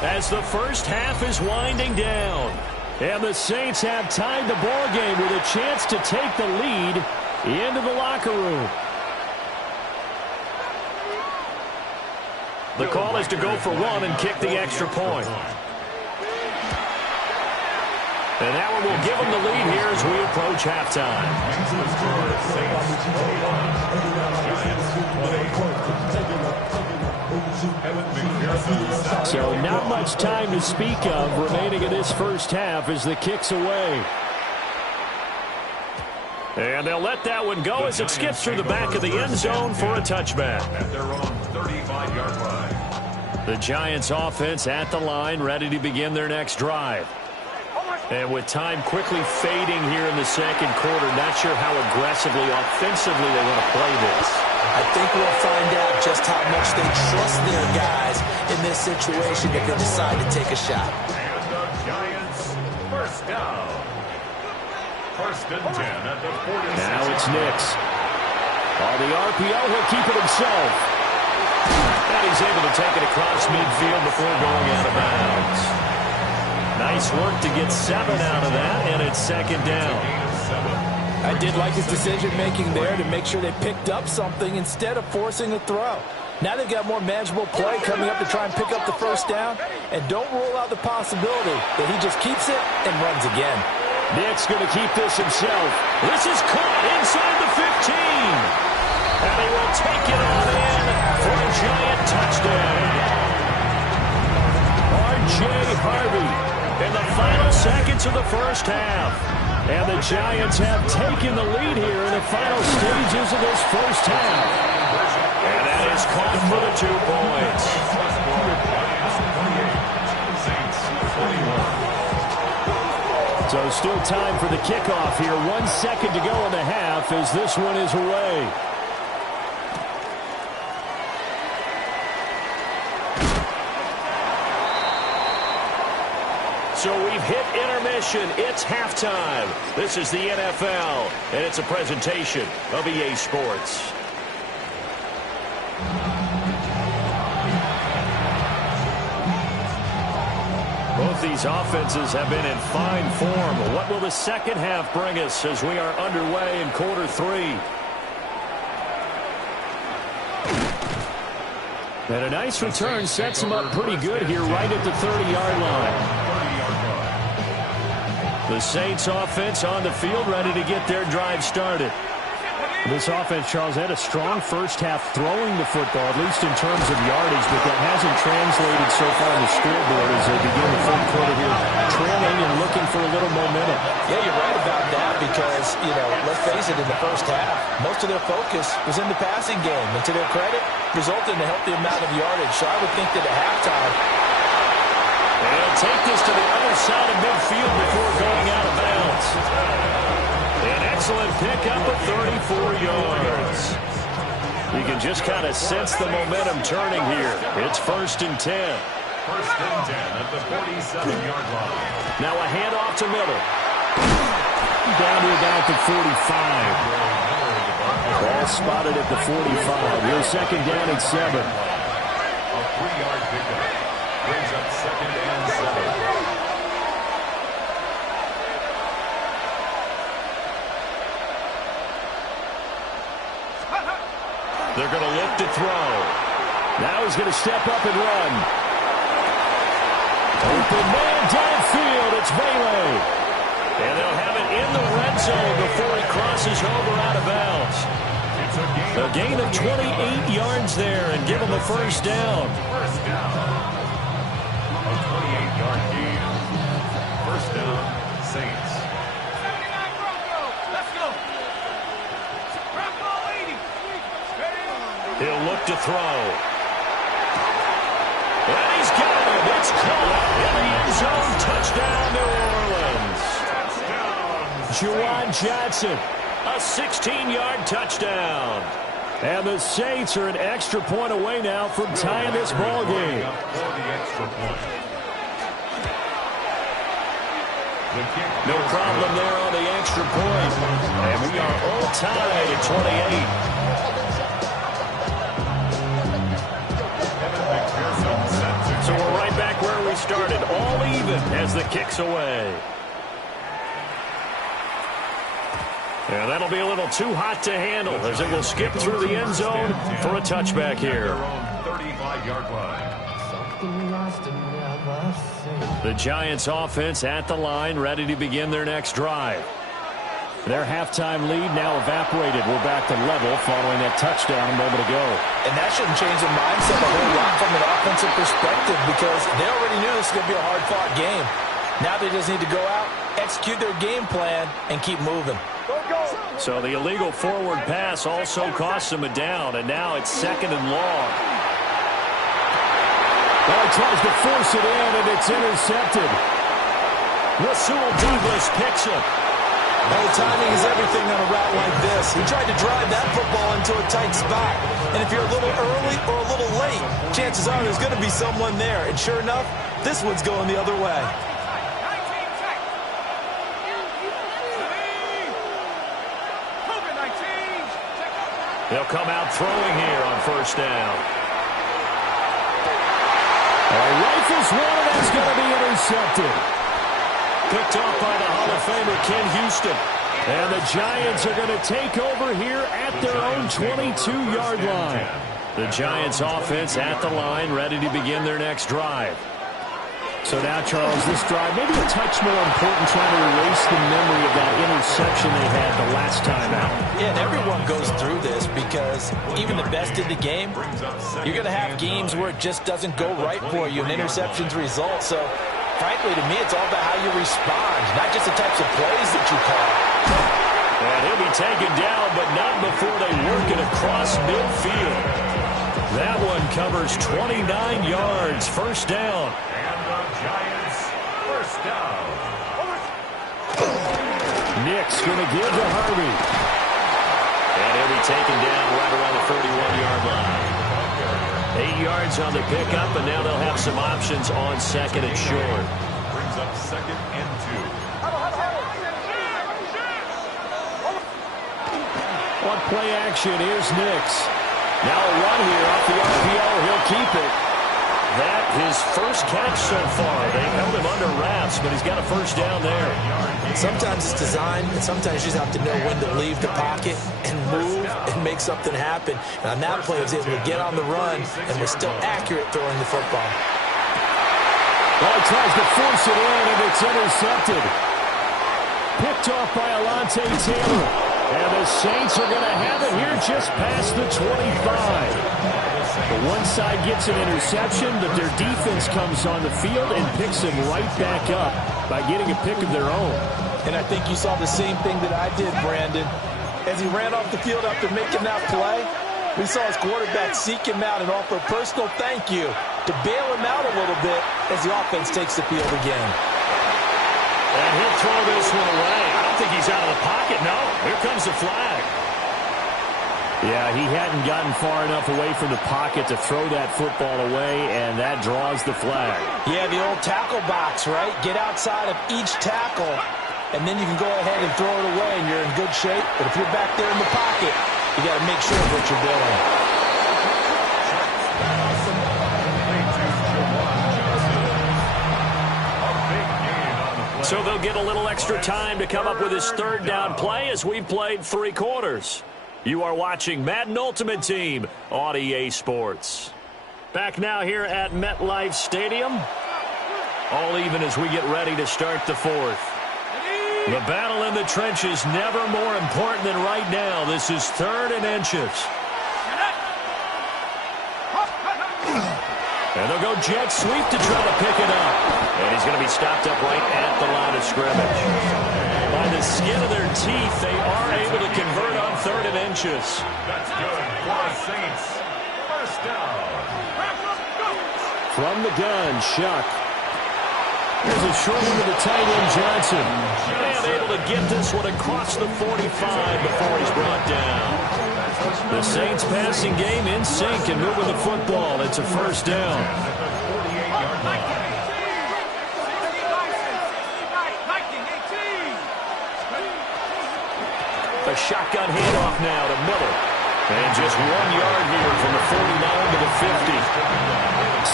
as the first half is winding down. And the Saints have tied the ball game with a chance to take the lead into the locker room. The call is to go for one and kick the extra point. And that one will give them the lead here as we approach halftime. So not much time to speak of remaining in this first half as the kick's away. And they'll let that one go as it skips through the back of the end zone for a touchback. At their own 35-yard line. The Giants offense at the line, ready to begin their next drive. And with time quickly fading here in the second quarter, not sure how aggressively, offensively they want to play this. I think we'll find out just how much they trust their guys in this situation if they decide to take a shot. And the Giants, first down. First and 10 at the 46. Now it's Nix. On the RPO, he'll keep it himself. And he's able to take it across midfield before going out of bounds. Nice work to get 7 out of that, and it's second down. I did like his decision-making there to make sure they picked up something instead of forcing a throw. Now they've got more manageable play coming up to try and pick up the first down, and don't rule out the possibility that he just keeps it and runs again. Nick's going to keep this himself. This is caught inside the 15. And he will take it on in for a Giant touchdown. R.J. Harvey in the final seconds of the first half. And the Giants have taken the lead here in the final stages of this first half. And that is caught for the 2 points. So still time for the kickoff here. 1 second to go in the half as this one is away. So we've hit intermission. It's halftime. This is the NFL, and it's a presentation of EA Sports. Both these offenses have been in fine form. What will the second half bring us as we are underway in quarter 3? And a nice return sets them up pretty good here right at the 30-yard line. The Saints offense on the field ready to get their drive started. This offense, Charles, had a strong first half throwing the football, at least in terms of yardage, but that hasn't translated so far on the scoreboard as they begin the third quarter here, trailing and looking for a little momentum. Yeah, you're right about that because, let's face it, in the first half, most of their focus was in the passing game. And to their credit, resulted in a healthy amount of yardage. So I would think that at halftime, they'll take this to the other side of midfield before going out of bounds. An excellent pickup of 34 yards. You can just kind of sense the momentum turning here. It's first and 10. First and 10 at the 47-yard line. Now a handoff to Miller. Down to about the 45. Ball spotted at the 45. Here's second down at 7. A 3-yard pickup. Brings up second and 7. They're going to look to throw. Now he's going to step up and run. Open man downfield. It's Bailey. And they'll have it in the red zone before he crosses over out of bounds. A gain of 28 yards there and give him a first down. First down. A 28-yard gain. First down, Saints. 79 Bronco. Let's go. Bronco 80. He'll look to throw. And he's got it. It's caught in the end zone. Touchdown, New Orleans. Juwan Johnson, a 16-yard touchdown. And the Saints are an extra point away now from tying this ball game. No problem there on the extra point. And we are all tied at 28. So we're right back where we started, all even as the kick's away. And that'll be a little too hot to handle as it will skip through the end zone for a touchback here. 35-yard line. The Giants offense at the line, ready to begin their next drive. Their halftime lead now evaporated. We're back to level following that touchdown a moment ago. And that shouldn't change the mindset a whole lot from an offensive perspective because they already knew this was going to be a hard-fought game. Now they just need to go out, execute their game plan, and keep moving. So the illegal forward pass also costs him a down, and now it's 2nd and long. Well, he tries to force it in, and it's intercepted. Rasul Douglas picks it. Well, timing is everything on a route like this. He tried to drive that football into a tight spot. And if you're a little early or a little late, chances are there's going to be someone there. And sure enough, this one's going the other way. They'll come out throwing here on 1st down. Rifles one, and that's going to be intercepted. Picked off by the Hall of Famer Ken Houston. And the Giants are going to take over here at their own 22-yard line. The Giants offense at the line, ready to begin their next drive. So now, Charles, this drive maybe a touch more important, trying to erase the memory of that interception they had the last time out. Yeah, and everyone goes through this because even the best in the game, you're going to have games where it just doesn't go right for you and interceptions result. So, frankly, to me, it's all about how you respond, not just the types of plays that you call. And he'll be taken down, but not before they work it across midfield. That one covers 29 yards, 1st down. Giants, 1st down. Nick's going to give to Harvey. And he'll be taken down right around the 31-yard line. 8 yards on the pickup, and now they'll have some options on 2nd and short. Brings up 2nd and 2. On play action, here's Nick's. Now a run here off the RPO. He'll keep it. That his first catch so far. They held him under wraps, but he's got a 1st down there. Sometimes it's design, and sometimes you just have to know when to leave the pocket and move and make something happen. And on that play, he was able to get on the run and was still accurate throwing the football. Well, he tries to force it in, and it's intercepted. Picked off by Alontae Taylor. And the Saints are going to have it here just past the 25. The one side gets an interception, but their defense comes on the field and picks them right back up by getting a pick of their own. And I think you saw the same thing that I did, Brandon. As he ran off the field after making that play, we saw his quarterback seek him out and offer a personal thank you to bail him out a little bit as the offense takes the field again. And he'll throw this one away. I don't think he's out of the pocket. No, here comes the flag. Yeah, he hadn't gotten far enough away from the pocket to throw that football away, and that draws the flag. Yeah, the old tackle box, right? Get outside of each tackle, and then you can go ahead and throw it away, and you're in good shape. But if you're back there in the pocket, you got to make sure of what you're doing. So they'll get a little extra time to come up with his 3rd down play as we've played 3 quarters. You are watching Madden Ultimate Team on EA Sports. Back now here at MetLife Stadium. All even as we get ready to start the 4th. The battle in the trenches never more important than right now. This is 3rd and inches. And they'll go jet sweep to try to pick it up. And he's going to be stopped up right at the line of scrimmage. By the skin of their teeth, they are able to convert on 3rd and inches. That's good for the Saints. 1st down. From the gun, Shuck. There's a short one to the tight end, Johnson. And able to get this one across the 45 before he's brought down. The Saints passing game in sync and moving the football. It's a 1st down. A shotgun handoff now to Miller. And just 1 yard here from the 49 to the 50.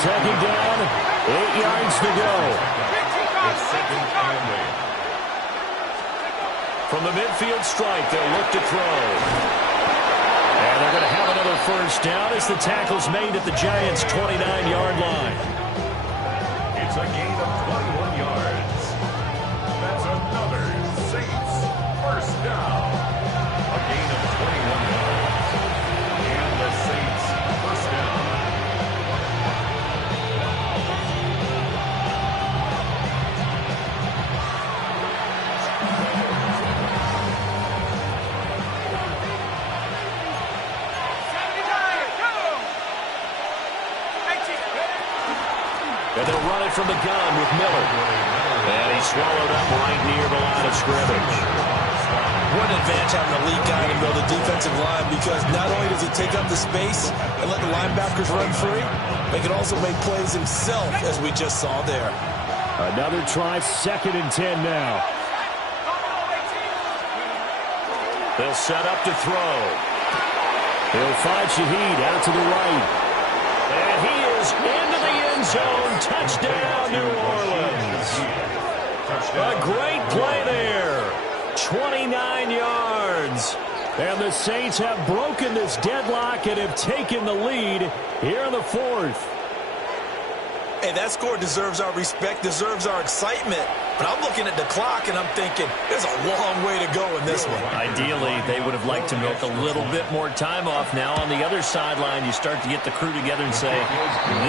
2nd down, 8 yards to go. From the midfield stripe, they'll look to throw. And they're going to have another first down as the tackle's made at the Giants' 29-yard line. It's a gain of 21 yards. That's another Saints first down. A gain of 21 yards. And the Saints first down. And they'll run it from the gun with Miller. And he's swallowed up right near the line of scrimmage. What an advantage having a lead guy in the middle of the defensive line, because not only does he take up the space and let the linebackers run free, but he can also make plays himself, as we just saw there. Another try, 2nd and 10 now. They'll set up to throw. He'll find Shaheed out to the right. And he is into the end zone. Touchdown, New Orleans. A great play there. 29 yards. And the Saints have broken this deadlock and have taken the lead here in the 4th. Hey, that score deserves our respect, deserves our excitement. But I'm looking at the clock, and I'm thinking, there's a long way to go in this one. Ideally, they would have liked to milk a little bit more time off. Now, on the other sideline, you start to get the crew together and say,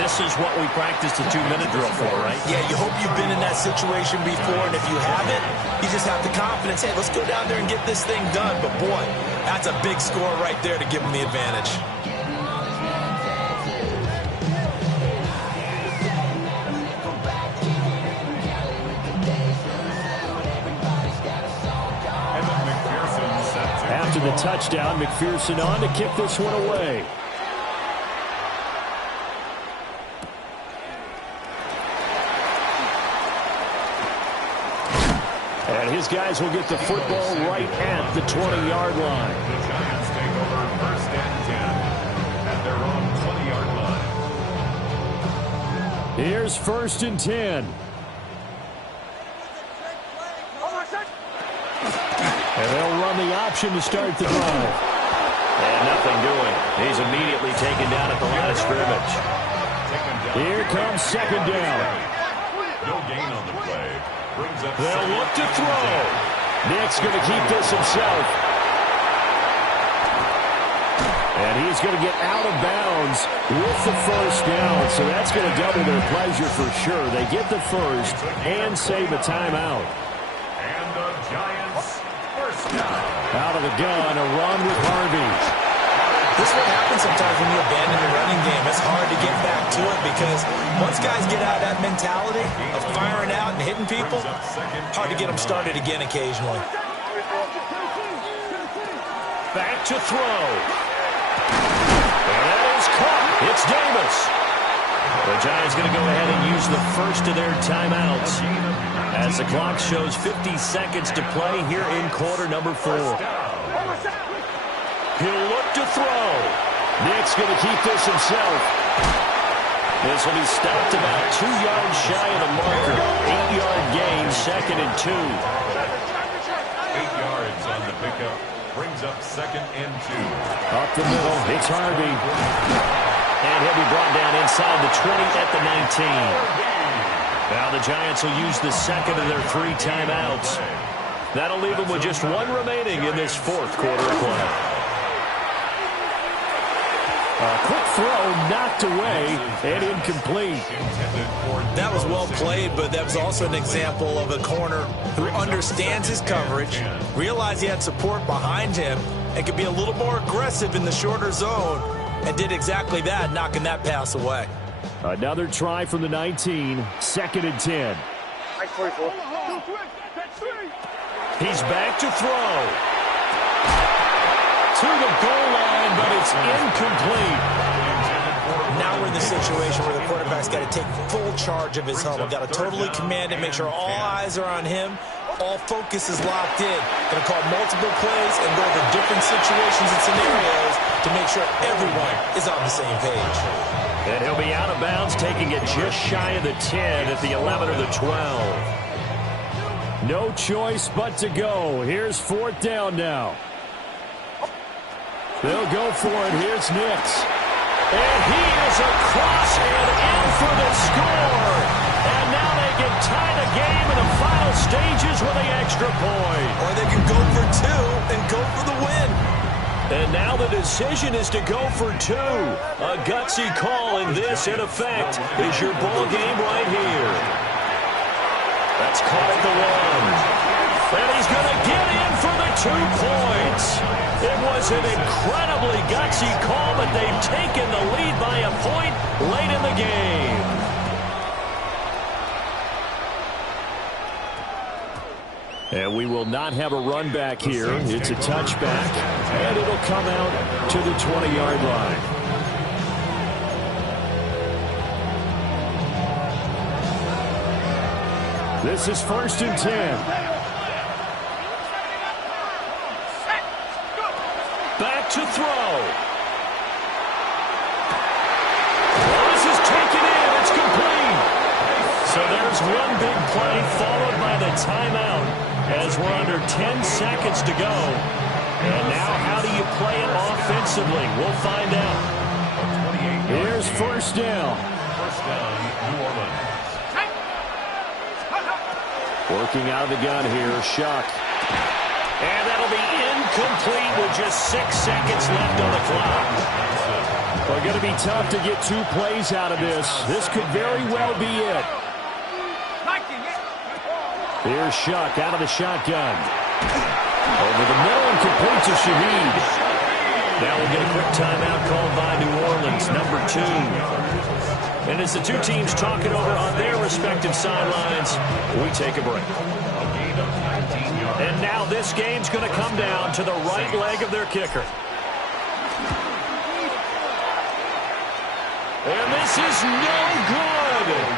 this is what we practiced a 2-minute drill for, right? Yeah, you hope you've been in that situation before, and if you haven't, you just have the confidence, hey, let's go down there and get this thing done. But, boy, that's a big score right there to give them the advantage. After the touchdown, McPherson on to kick this one away. And his guys will get the football right at the 20-yard line. The Giants take over 1st and 10 at their own 20-yard line. Here's 1st and 10. And they'll run the option to start the drive. And nothing doing. He's immediately taken down at the line of scrimmage. Here comes 2nd down. No gain on the play. Brings up They'll look to throw. Nick's going to keep this himself. And he's going to get out of bounds with the first down. So that's going to double their pleasure for sure. They get the first and save a timeout. And the Giants first down. Out of the gun, a run with Harvey. This is what happens sometimes when you abandon the running game. It's hard to get back to it because once guys get out of that mentality of firing out and hitting people, hard to get them started again occasionally. Back to throw. And that is caught. It's Davis. The Giants going to go ahead and use the first of their timeouts as the clock shows 50 seconds to play here in quarter number 4. He'll look to throw. Nick's going to keep this himself. This will be stopped about 2 yards shy of the marker. 8-yard gain, 2nd and 2. 8 yards on the pickup. Brings up 2nd and 2. Up the middle, it's Harvey. And he'll be brought down inside the 20 at the 19. Now the Giants will use the 2nd of their 3 timeouts. That'll leave them with just 1 remaining in this 4th quarter of play. A quick throw knocked away and incomplete. That was well played, but that was also an example of a corner who understands his coverage, realized he had support behind him, and could be a little more aggressive in the shorter zone, and did exactly that, knocking that pass away. Another try from the 19, 2nd and 10. He's back to throw. To the goal line, but it's incomplete. Now we're in the situation where the quarterback's got to take full charge of his huddle. Got to totally command it, make sure all eyes are on him. All focus is locked in. Going to call multiple plays and go over different situations and scenarios to make sure everyone is on the same page. And he'll be out of bounds, taking it just shy of the 10 at the 11 or the 12. No choice but to go. Here's 4th down now. They'll go for it. Here's Nix. And he is across and in for the score. And now they can tie the game in the final stages with the extra point. Or they can go for 2 and go for the win. And now the decision is to go for 2. A gutsy call, and this, in effect, is your ball game right here. That's caught at the 1. And he's going to get in for the 2 points. It was an incredibly gutsy call, but they've taken the lead by a point late in the game. And we will not have a run back here. It's a touchback, and it'll come out to the 20-yard line. This is 1st and 10. Back to throw. This is taken in. It's complete. So there's one big play followed by the timeout as we're under 10 seconds to go. And now how do you play it offensively? We'll find out. Here's 1st down. New Orleans. Working out of the gun here, Shuck. And that'll be incomplete with just 6 seconds left on the clock. Well, going to be tough to get 2 plays out of this. This could very well be it. Here's Shuck out of the shotgun. Over the middle and complete to Shaheed. Now we'll get a quick timeout called by New Orleans, number 2. And as the 2 teams talk it over on their respective sidelines, we take a break. And now this game's going to come down to the right leg of their kicker. And this is no good.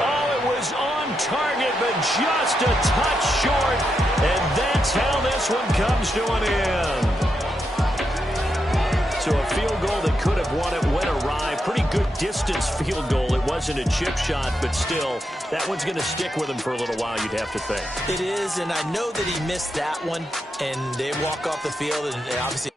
Oh, it was on target, but just a touch short. And that's how this one comes to an end. So a field goal that could have won it went awry. Pretty good distance field goal. It wasn't a chip shot, but still, that one's going to stick with him for a little while, you'd have to think. It is, and I know that he missed that one, and they walk off the field, and obviously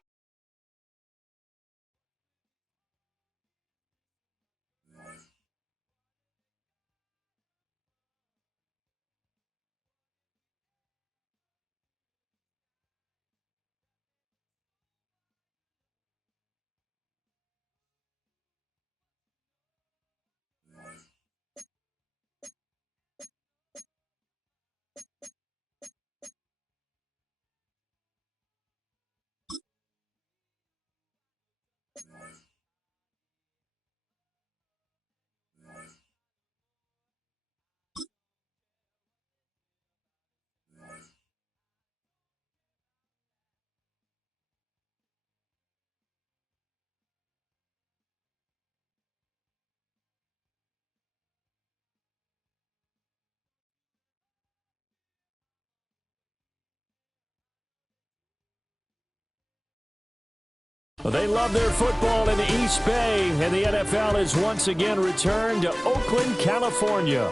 Well, they love their football in the East Bay, and the NFL has once again returned to Oakland, California.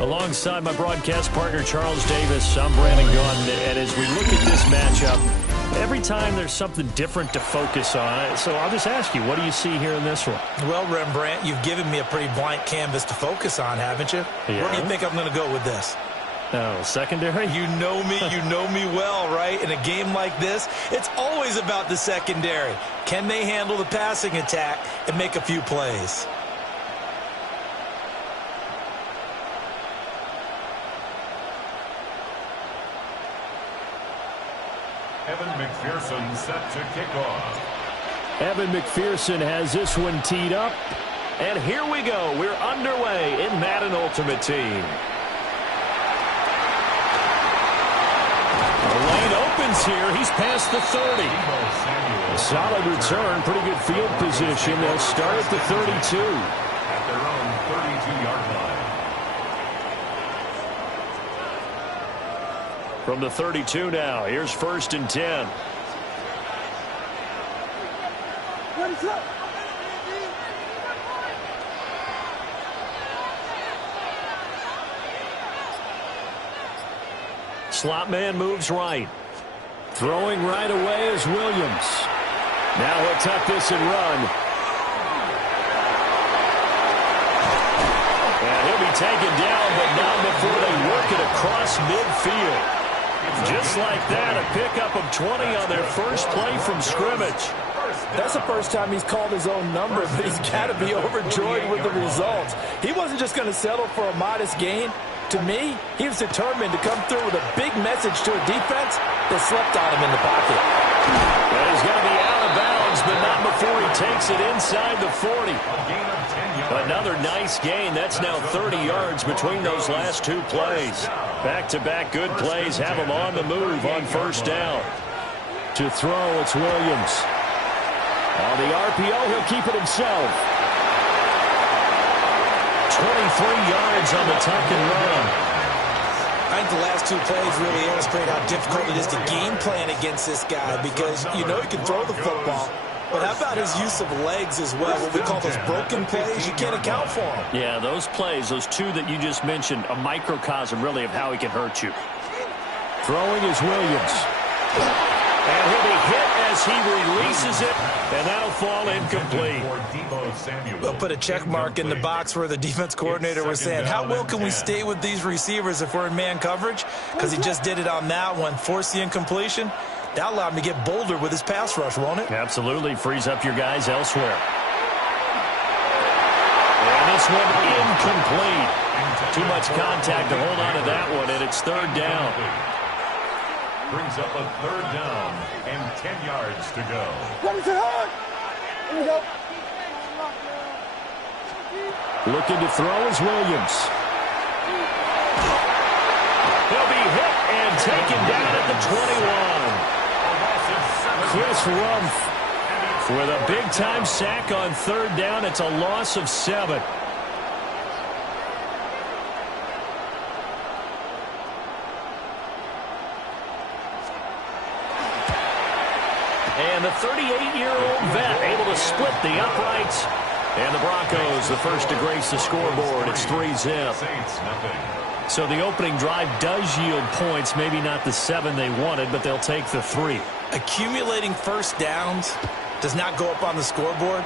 Alongside my broadcast partner, Charles Davis, I'm Brandon Gunn, and as we look at this matchup, every time there's something different to focus on. So I'll just ask you, what do you see here in this one? Well, Rembrandt, you've given me a pretty blank canvas to focus on, haven't you? Yeah. Where do you think I'm going to go with this? Oh, secondary? You know me well, right? In a game like this, it's always about the secondary. Can they handle the passing attack and make a few plays? Evan McPherson set to kick off. Evan McPherson has this one teed up. And here we go. We're underway in Madden Ultimate Team. The lane opens here. He's past the 30. A solid return. Pretty good field position. They'll start at the 32. At their own 32-yard line. From the 32 now. Here's 1st and 10. What is up? Slot man moves right. Throwing right away is Williams. Now he'll tuck this and run. And he'll be taken down, but not before they work it across midfield. Just like that, a pickup of 20 on their first play from scrimmage. That's the first time he's called his own number, but he's got to be overjoyed with the results. He wasn't just going to settle for a modest gain. To me, he was determined to come through with a big message to a defense that slept on him in the pocket. That is going to be out of bounds, but not before he takes it inside the 40. Another nice gain. That's now 30 yards between those last two plays. Back-to-back good plays have him on the move on first down. To throw, it's Williams. On the RPO, he'll keep it himself. 23 yards on the tuck and run. I think the last two plays really illustrate how difficult it is to game plan against this guy because you know he can throw the football, but how about his use of legs as well? What we call those broken plays, you can't account for them. Yeah, those plays, those two that you just mentioned, a microcosm really of how he can hurt you. Throwing is Williams. And he'll be hit as he releases it, and that'll fall incomplete. We'll put a check mark in the box where the defense coordinator was saying, how well can we stay with these receivers if we're in man coverage? Because he just did it on that one, forced the incompletion. That allowed him to get bolder with his pass rush, won't it? Absolutely, frees up your guys elsewhere. And this one incomplete. Too much contact to hold on to that one, and it's third down. Brings up a third down and 10 yards to go. Looking to throw is Williams. He'll be hit and taken down at the 21. Chris Rumph with a big-time sack on third down. It's a loss of 7. And the 38-year-old vet able to split the uprights. And the Broncos, the first to grace the scoreboard. It's 3-zip. So the opening drive does yield points. Maybe not the 7 they wanted, but they'll take the 3. Accumulating first downs does not go up on the scoreboard,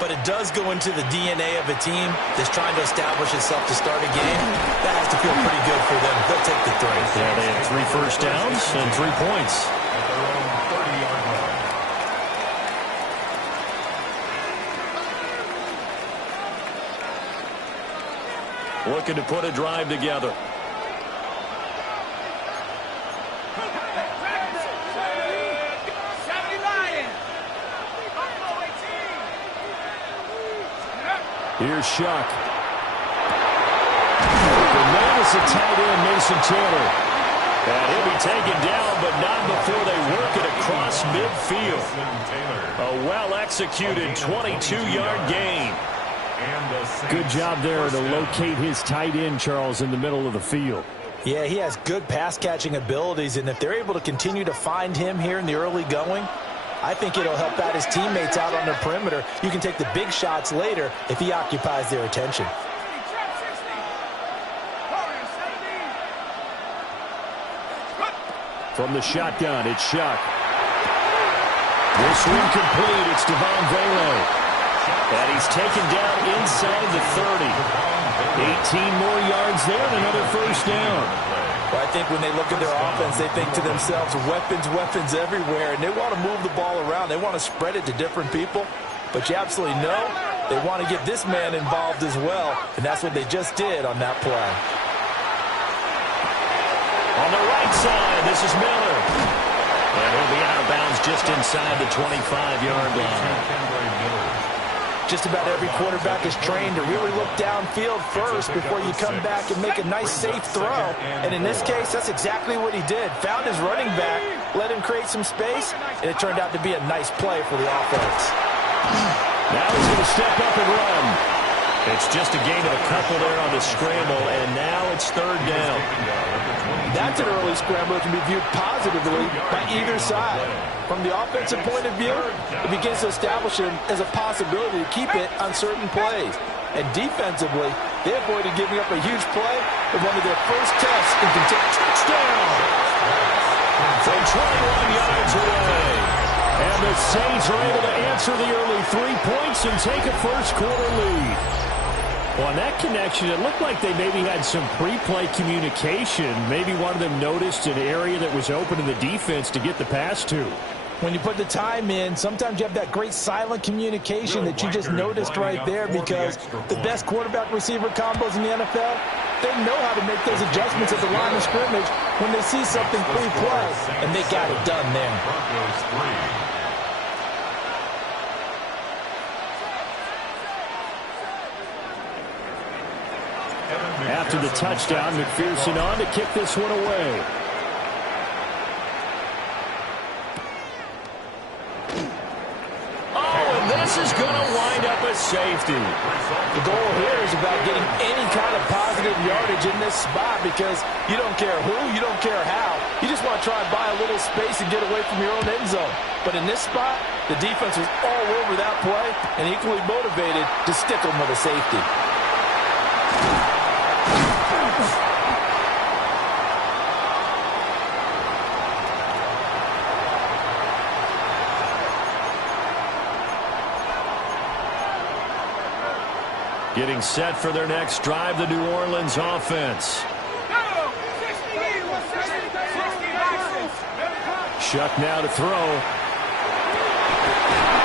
but it does go into the DNA of a team that's trying to establish itself to start a game. That has to feel pretty good for them. They'll take the 3. Yeah, they had 3 first downs and 3 points. Looking to put a drive together. Here's Shuck. The man is a tight end, Mason Taylor. And he'll be taken down, but not before they work it across midfield. A well-executed 22-yard gain. Good job there to locate his tight end, Charles, in the middle of the field. Yeah, he has good pass-catching abilities, and if they're able to continue to find him here in the early going, I think it'll help out his teammates out on the perimeter. You can take the big shots later if he occupies their attention. From the shotgun, it's Shuck. This one complete. It's Devon Vele. And he's taken down inside the 30. 18 more yards there and another first down. Well, I think when they look at their offense, they think to themselves, weapons, weapons everywhere, and they want to move the ball around. They want to spread it to different people. But you absolutely know they want to get this man involved as well, and that's what they just did on that play. On the right side, this is Miller. And he'll be out of bounds just inside the 25-yard line. Just about every quarterback is trained to really look downfield first before you come back and make a nice, safe throw. And in this case, that's exactly what he did. Found his running back, let him create some space, and it turned out to be a nice play for the offense. Now he's going to step up and run. It's just a gain of a couple there on the scramble, and now it's third down. That's an early scramble that can be viewed positively by either side. From the offensive point of view, it begins to establish him as a possibility to keep it on certain plays. And defensively, they avoided giving up a huge play with one of their first tests and can take touchdown. And the Saints are able to answer the early 3 points and take a first-quarter lead. Well, on that connection, it looked like they maybe had some pre-play communication. Maybe one of them noticed an area that was open in the defense to get the pass to. When you put the time in, sometimes you have that great silent communication that you just noticed right there, because the best quarterback-receiver combos in the NFL, they know how to make those adjustments at the line of scrimmage when they see something pre-play, and they got it done there. After the touchdown, McPherson on to kick this one away. This is going to wind up a safety. The goal here is about getting any kind of positive yardage in this spot, because you don't care who, you don't care how. You just want to try and buy a little space and get away from your own end zone. But in this spot, the defense was all over that play and equally motivated to stick them with a safety. Getting set for their next drive, the New Orleans offense. Shuck now to throw.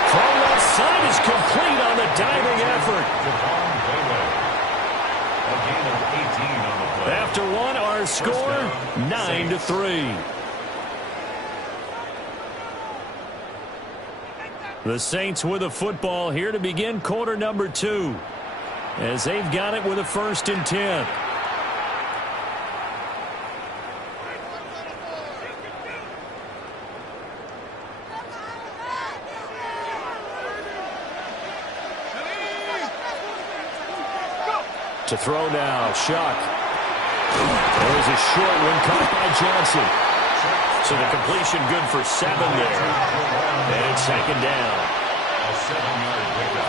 Throw left side is complete on the diving effort. After one, our score, 9-3. The Saints with the football here to begin quarter number 2. As they've got it with a 1st and 10. To throw now, Shuck. There's a short one caught by Johnson. So the completion good for 7 there. And it's 2nd down. A 7-yard pickup.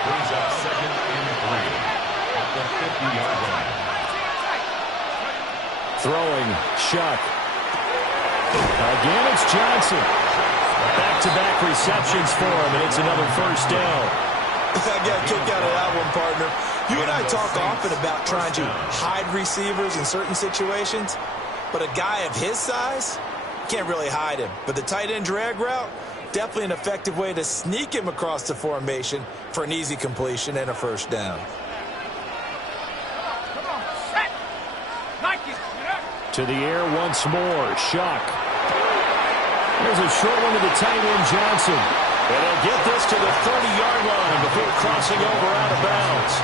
Brings up 2nd and 3 at the 50-yard line. Throwing, Shuck. Again, it's Johnson. Back-to-back receptions for him, and it's another 1st down. I got a kick out of that one, partner. You and I talk often about trying to hide receivers in certain situations, but a guy of his size, you can't really hide him. But the tight end drag route, definitely an effective way to sneak him across the formation for an easy completion and a 1st down. To the air once more, Shuck. There's a short one to the tight end, Johnson. And he'll get this to the 30-yard line before crossing over out of bounds.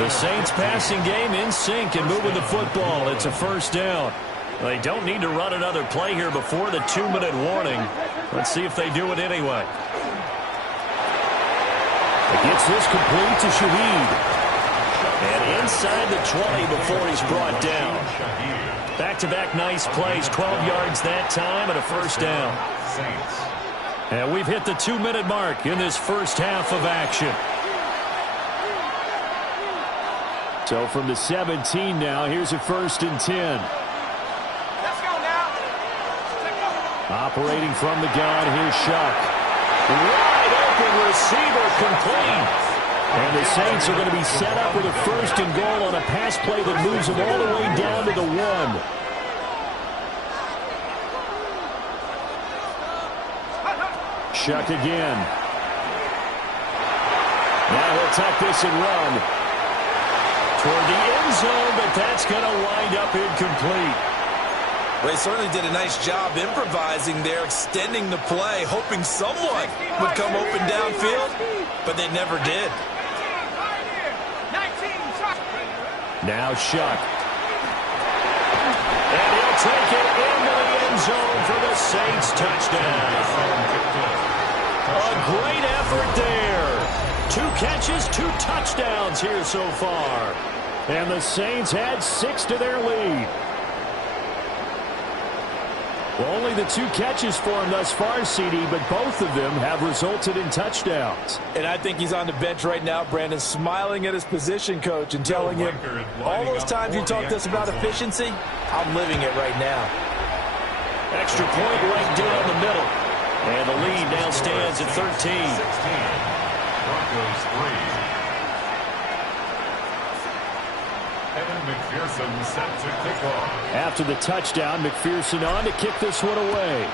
The Saints passing game in sync and moving the football. It's a 1st down. They don't need to run another play here before the 2-minute warning. Let's see if they do it anyway. It gets this complete to Shaheed. And inside the 20 before he's brought down. Back-to-back nice plays, 12 yards that time and a 1st down. And we've hit the 2-minute mark in this first half of action. So from the 17 now, here's a 1st and 10. Let's go now. Operating from the gun, here's Shuck. Wide open receiver complete. And the Saints are going to be set up with a 1st and goal on a pass play that moves them all the way down to the 1. Shuck again. Now he'll tuck this and run toward the end zone, but that's going to wind up incomplete. Well, they certainly did a nice job improvising there, extending the play, hoping someone would come open downfield, but they never did. Now Shuck. And he'll take it into the end zone for the Saints touchdown. A great effort there. 2 catches, 2 touchdowns here so far. And the Saints add 6 to their lead. Well, only the 2 catches for him thus far, CD, but both of them have resulted in touchdowns. And I think he's on the bench right now, Brandon, smiling at his position coach and telling him, all those times you talked to us about efficiency, I'm living it right now. Extra point right down the middle. And the lead now stands at 13. 16. Broncos 3. Evan McPherson set to kick off. After the touchdown, McPherson on to kick this one away.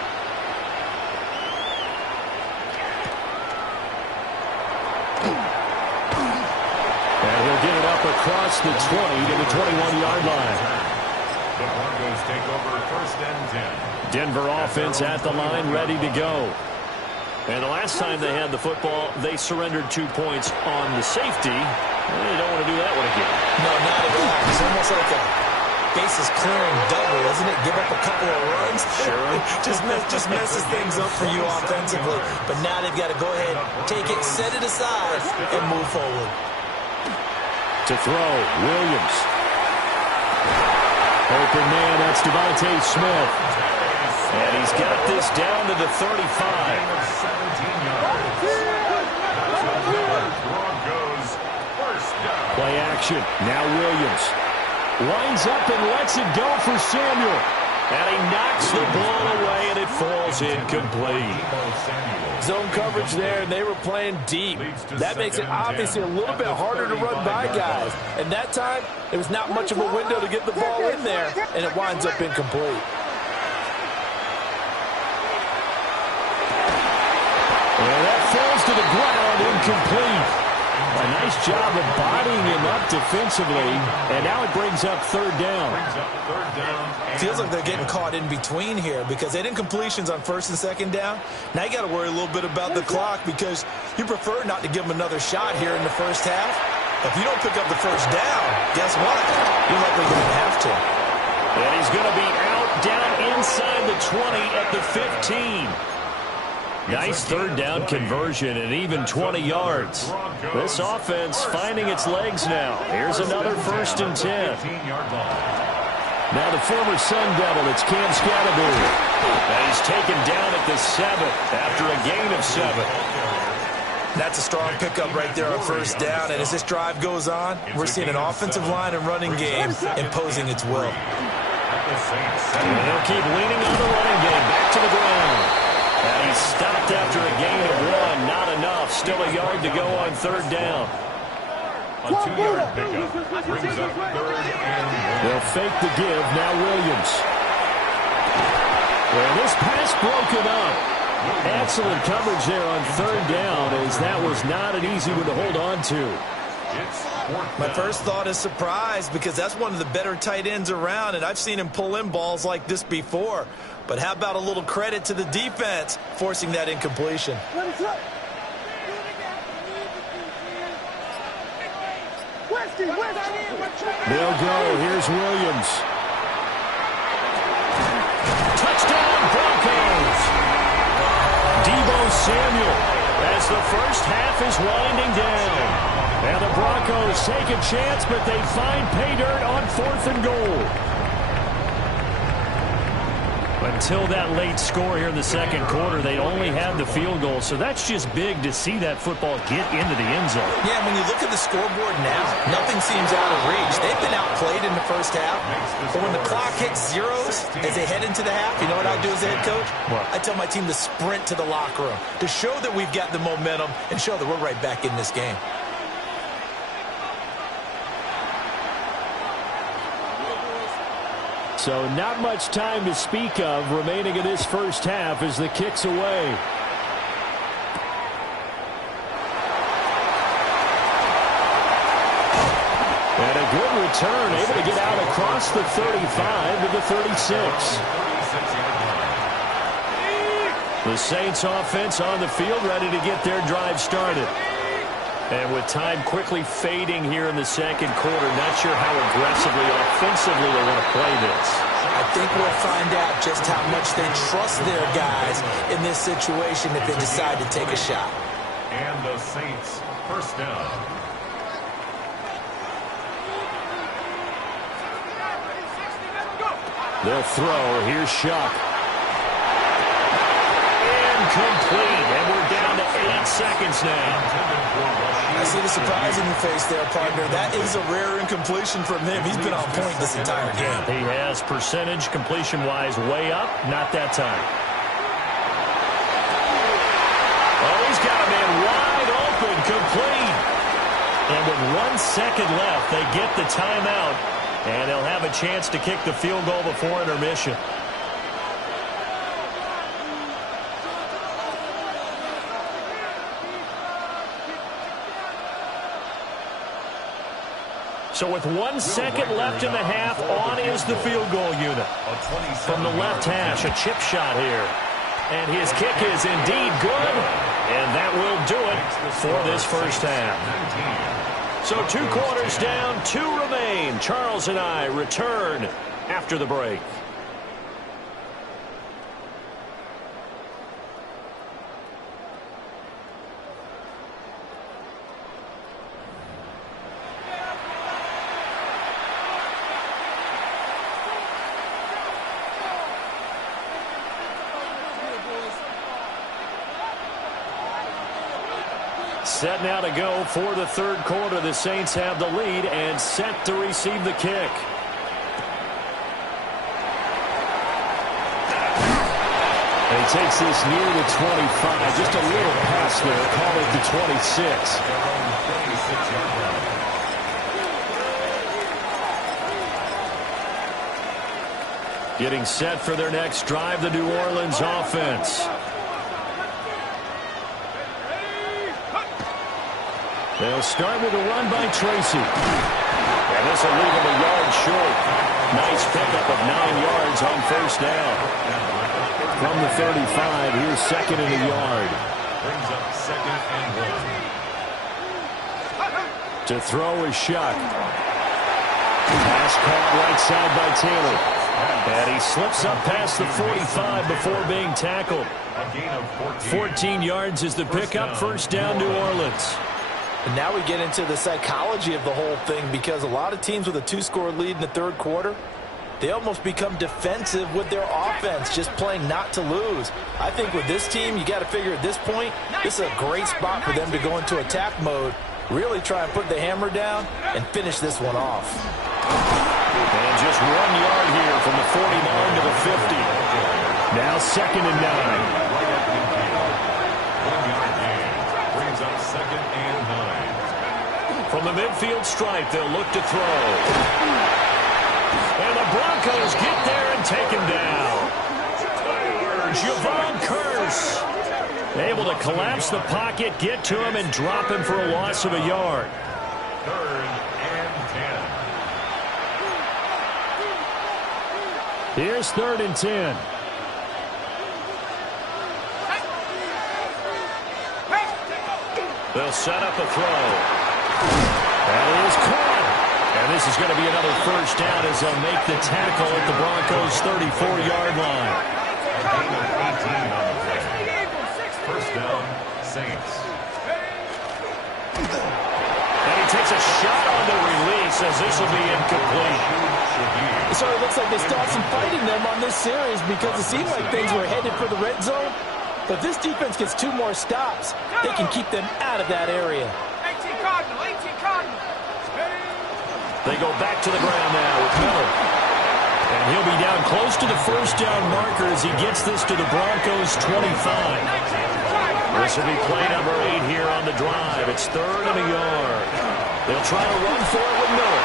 And he'll get it up across the 20 to the 21-yard line. The Broncos take over 1st and 10. Denver offense at the line, ready to go. And the last time they had the football, they surrendered 2 points on the safety. They don't want to do that one again. No, not at all. It's almost like a bases clearing double, isn't it? Give up a couple of runs. Sure. just messes things up for you offensively. But now they've got to go ahead, take it, set it aside, and move forward. To throw, Williams. Open man, that's Devontae Smith. And he's got this down to the 35. 17 yards. Broncos 1st down. Play action. Now Williams. Lines up and lets it go for Samuel. And he knocks the ball away, and it falls incomplete. Zone coverage there, and they were playing deep. That makes it obviously a little bit harder to run by guys. And that time, there was not much of a window to get the ball in there, and it winds up incomplete. And that falls to the ground, incomplete. A nice job of bodying him up defensively, and now it brings up 3rd down. Feels like they're getting caught in between here because they did incompletions on 1st and 2nd down. Now you got to worry a little bit about the clock because you prefer not to give them another shot here in the 1st half. If you don't pick up the 1st down, guess what? You're likely going to have to. And he's going to be out down inside the 20 at the 15. Nice 3rd down conversion and even 20 yards. This offense finding its legs now. Here's another 1st and 10. Now the former Sun Devil, it's Cam Scatterbury. And he's taken down at the 7th after a gain of 7. That's a strong pickup right there on 1st down. And as this drive goes on, we're seeing an offensive line and running game imposing its will. And they'll keep leaning on the running game. Back to the ground. And he's stopped after a gain of 1. Not enough. Still a yard to go on 3rd down. A 2-yard pickup brings up 3rd and 1. They'll fake the give. Now Williams. Well, this pass broken up. Excellent coverage there on 3rd down, as that was not an easy one to hold on to. My first thought is surprise because that's one of the better tight ends around, and I've seen him pull in balls like this before. But how about a little credit to the defense forcing that incompletion? They'll go. Here's Williams. Touchdown, Broncos. Deebo Samuel as the 1st half is winding down. And the Broncos take a chance, but they find pay dirt on 4th and goal. Until that late score here in the 2nd quarter, they only had the field goal. So that's just big to see that football get into the end zone. Yeah, when you look at the scoreboard now, nothing seems out of reach. They've been outplayed in the 1st half. But when the clock hits zeros as they head into the half, you know what I do as a head coach? What? I tell my team to sprint to the locker room to show that we've got the momentum and show that we're right back in this game. So not much time to speak of remaining in this 1st half as the kick's away. And a good return, able to get out across the 35 to the 36. The Saints offense on the field ready to get their drive started. And with time quickly fading here in the 2nd quarter, not sure how aggressively, offensively they want to play this. I think we'll find out just how much they trust their guys in this situation if they decide to take a shot. And the Saints 1st down. They'll throw. Here's Shuck. Incomplete. And we're down to 8 seconds now. I see the surprise in your face there, partner. That is a rare incompletion from him. He's been on point this entire game. He has percentage completion-wise way up. Not that time. incomplete. And with 1 second left, they get the timeout, and they'll have a chance to kick the field goal before intermission. So with 1 second left in the half, on is the field goal unit. From the left hash, a chip shot here. And his kick is indeed good. And that will do it for this first half. So 2 quarters down, 2 remain. Charles and I return after the break. Set now to go for the third quarter. The Saints have the lead and set to receive the kick. And he takes this near the 25. Just a little pass there. Call it the 26. Getting set for their next drive, the New Orleans offense. They'll start with a run by Tracy. And this will leave him a yard short. Nice pickup of 9 yards on first down. From the 35, here's second and a yard. Brings up 2nd and 1. To throw is Shuck. Pass caught right side by Taylor. And he slips up past the 45 before being tackled. A gain of 14 yards is the pickup. First down, New Orleans. And now we get into the psychology of the whole thing, because a lot of teams with a 2-score lead in the third quarter, they almost become defensive with their offense, just playing not to lose. I think with this team, you got to figure at this point, this is a great spot for them to go into attack mode, really try and put the hammer down and finish this one off. And just 1 yard here from the 49 to the 50. Now second and 9. 1 yard gain. Brings up 2nd and 9. From the midfield stripe, they'll look to throw. And the Broncos get there and take him down. Javon Curse able to collapse the pocket, get to him, and drop him for a loss of a yard. 3rd and 10. Here's 3rd and 10. They'll set up a throw. That is caught. And this is going to be another first down as they'll make the tackle at the Broncos' 34-yard line. A gain of 18 on the play. First down, Saints. And he takes a shot on the release as this will be incomplete. So it looks like they still have some fight in them on this series, because it seemed like things were headed for the red zone. But this defense gets 2 more stops. They can keep them out of that area. 18 Cardinal, 18 Cardinal. They go back to the ground now with Miller. And he'll be down close to the first down marker as he gets this to the Broncos' 25. This will be play number 8 here on the drive. It's 3rd and a yard. They'll try to run for it with Miller.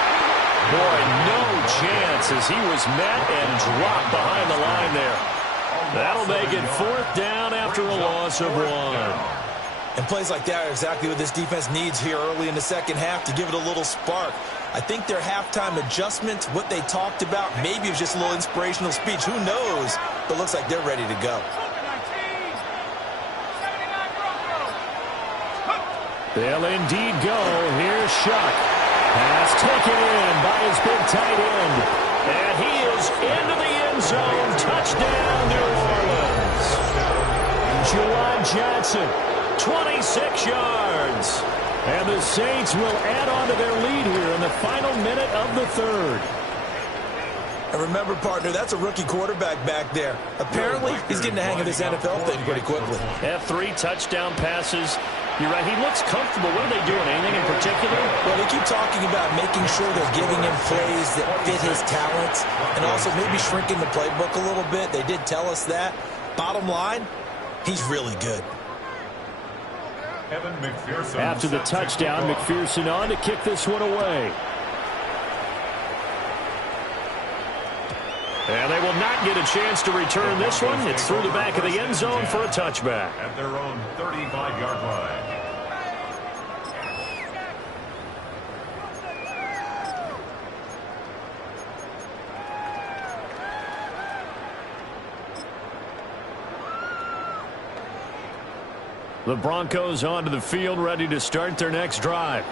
Boy, no chance as he was met and dropped behind the line there. That'll make it 4th down after a loss of 1. And plays like that are exactly what this defense needs here early in the second half to give it a little spark. I think their halftime adjustment, what they talked about, maybe it was just a little inspirational speech. Who knows? But looks like they're ready to go. They'll indeed go. Here's Shuck. Pass taken in by his big tight end. And he is into the end zone. Touchdown, New Orleans. Juwan Johnson, 26 yards. And the Saints will add on to their lead here in the final minute of the third. And remember, partner, that's a rookie quarterback back there. Apparently, he's getting the hang of this NFL thing pretty quickly. Have 3 touchdown passes. You're right, he looks comfortable. What are they doing? Anything in particular? Well, they keep talking about making sure they're giving him plays that fit his talents and also maybe shrinking the playbook a little bit. They did tell us that. Bottom line, he's really good. After the touchdown, McPherson on to kick this one away. And they will not get a chance to return this one. It's through the back of the end zone for a touchback. At their own 35-yard line. The Broncos onto the field, ready to start their next drive.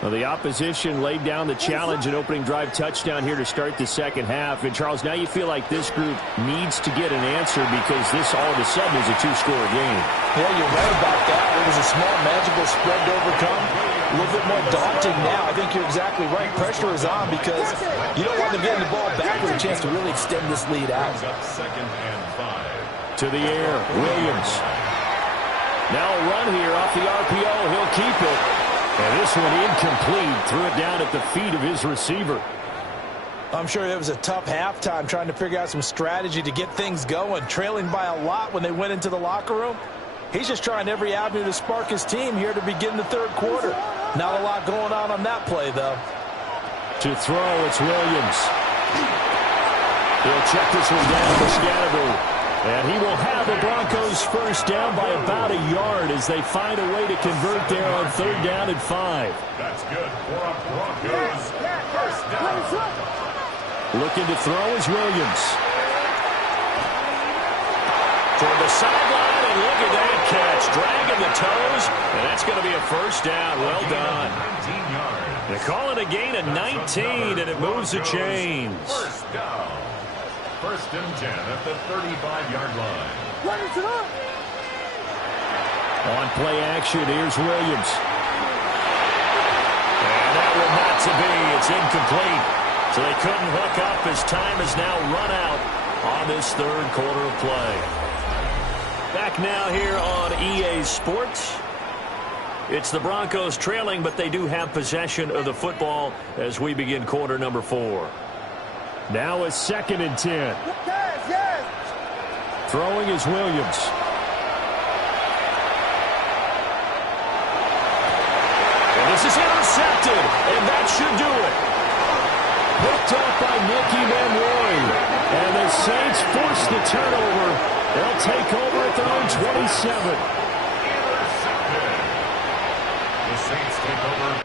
Well, the opposition laid down the challenge and opening drive touchdown here to start the second half. And, Charles, now you feel like this group needs to get an answer because this all of a sudden is a two-score game. Yeah, you're right about that. It was a small, magical spread to overcome. A little bit more daunting now. I think you're exactly right. Pressure is on because you don't want them getting the ball back with a chance to really extend this lead out. Second and 5. To the air, Williams. Now a run here off the RPO. He'll keep it. And this one incomplete. Threw it down at the feet of his receiver. I'm sure it was a tough halftime trying to figure out some strategy to get things going. Trailing by a lot when they went into the locker room. He's just trying every avenue to spark his team here to begin the third quarter. Not a lot going on that play, though. To throw, it's Williams. He'll check this one down to Scatterby. And he will have the Broncos first down by about a yard as they find a way to convert there on third down and 5. That's good for a Broncos first down. Looking to throw is Williams. Toward the sideline, and look at that catch. Dragging the toes, and that's going to be a first down. Well done. 19 yards. They call it a gain of 19, and it moves the chains. First down. First and 10 at the 35-yard line. On play action, here's Williams. And that one not to be. It's incomplete. So they couldn't hook up as time has now run out on this third quarter of play. Back now here on EA Sports. It's the Broncos trailing, but they do have possession of the football as we begin quarter number 4. Now a second and 10. Throwing is Williams. And this is intercepted, and that should do it. Picked up by Nicky Manroy. And the Saints force the turnover. They'll take over at their own 27. Intercepted. The Saints take over.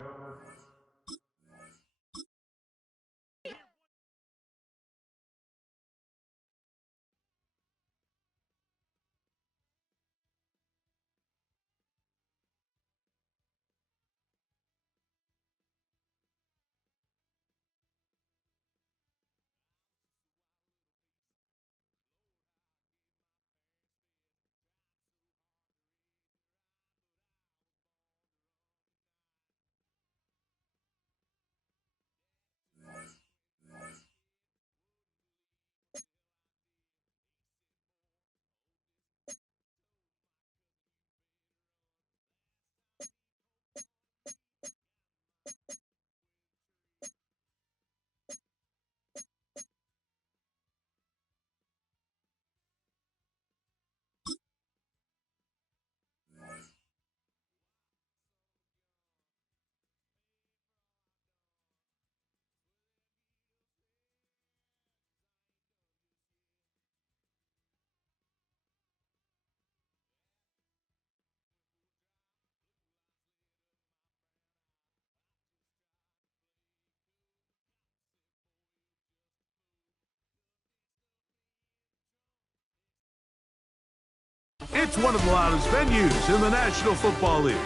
It's one of the loudest venues in the National Football League.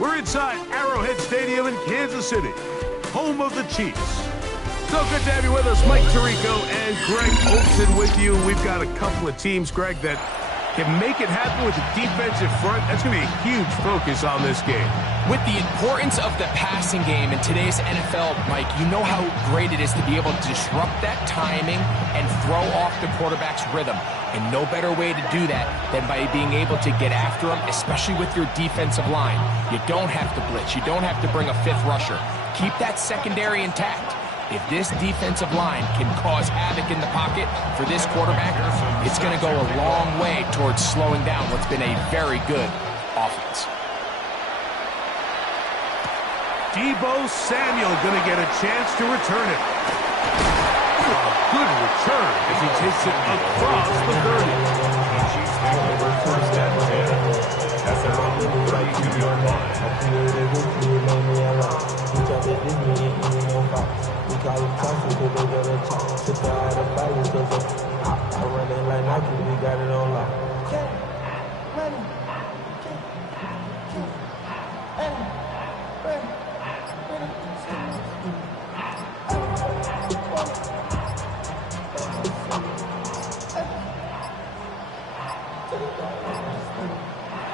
We're inside Arrowhead Stadium in Kansas City, home of the Chiefs. So good to have you with us, Mike Tirico and Greg Olson with you. We've got a couple of teams, Greg, that can make it happen with the defensive front. That's going to be a huge focus on this game. With the importance of the passing game in today's NFL, Mike, you know how great it is to be able to disrupt that timing and throw off the quarterback's rhythm. And no better way to do that than by being able to get after him, especially with your defensive line. You don't have to blitz. You don't have to bring a fifth rusher. Keep that secondary intact. If this defensive line can cause havoc in the pocket for this quarterback, it's going to go a long way towards slowing down what's been a very good offense. Deebo Samuel going to get a chance to return it. Good return as he takes it across the 30. The Chiefs take over first and 10 at their own 32-yard line.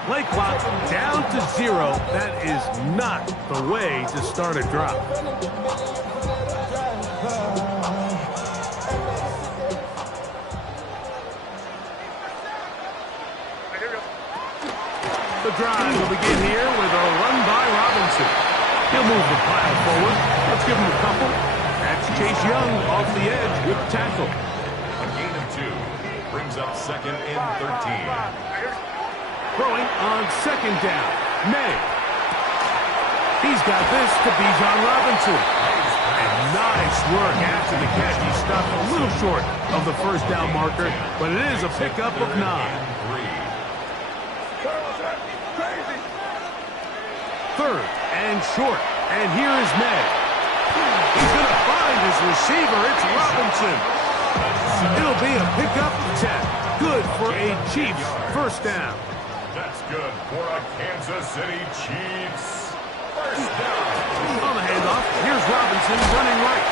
Play clock down to 0. That is not the way to start a drive. The drive will begin here with a run by Robinson. He'll move the pile forward. Let's give him a couple. That's Chase Young off the edge with the tackle. A gain of 2 brings up second and 13. Throwing on second down. May. He's got this to Bijan Robinson. And nice work after the catch. He stopped a little short of the first down marker, but it is a pickup of 9. Third and short. And here is May. He's going to find his receiver. It's Robinson. It'll be a pickup of 10. Good for a Chiefs first down. That's good for a Kansas City Chiefs first down. On the handoff, here's Robinson running right.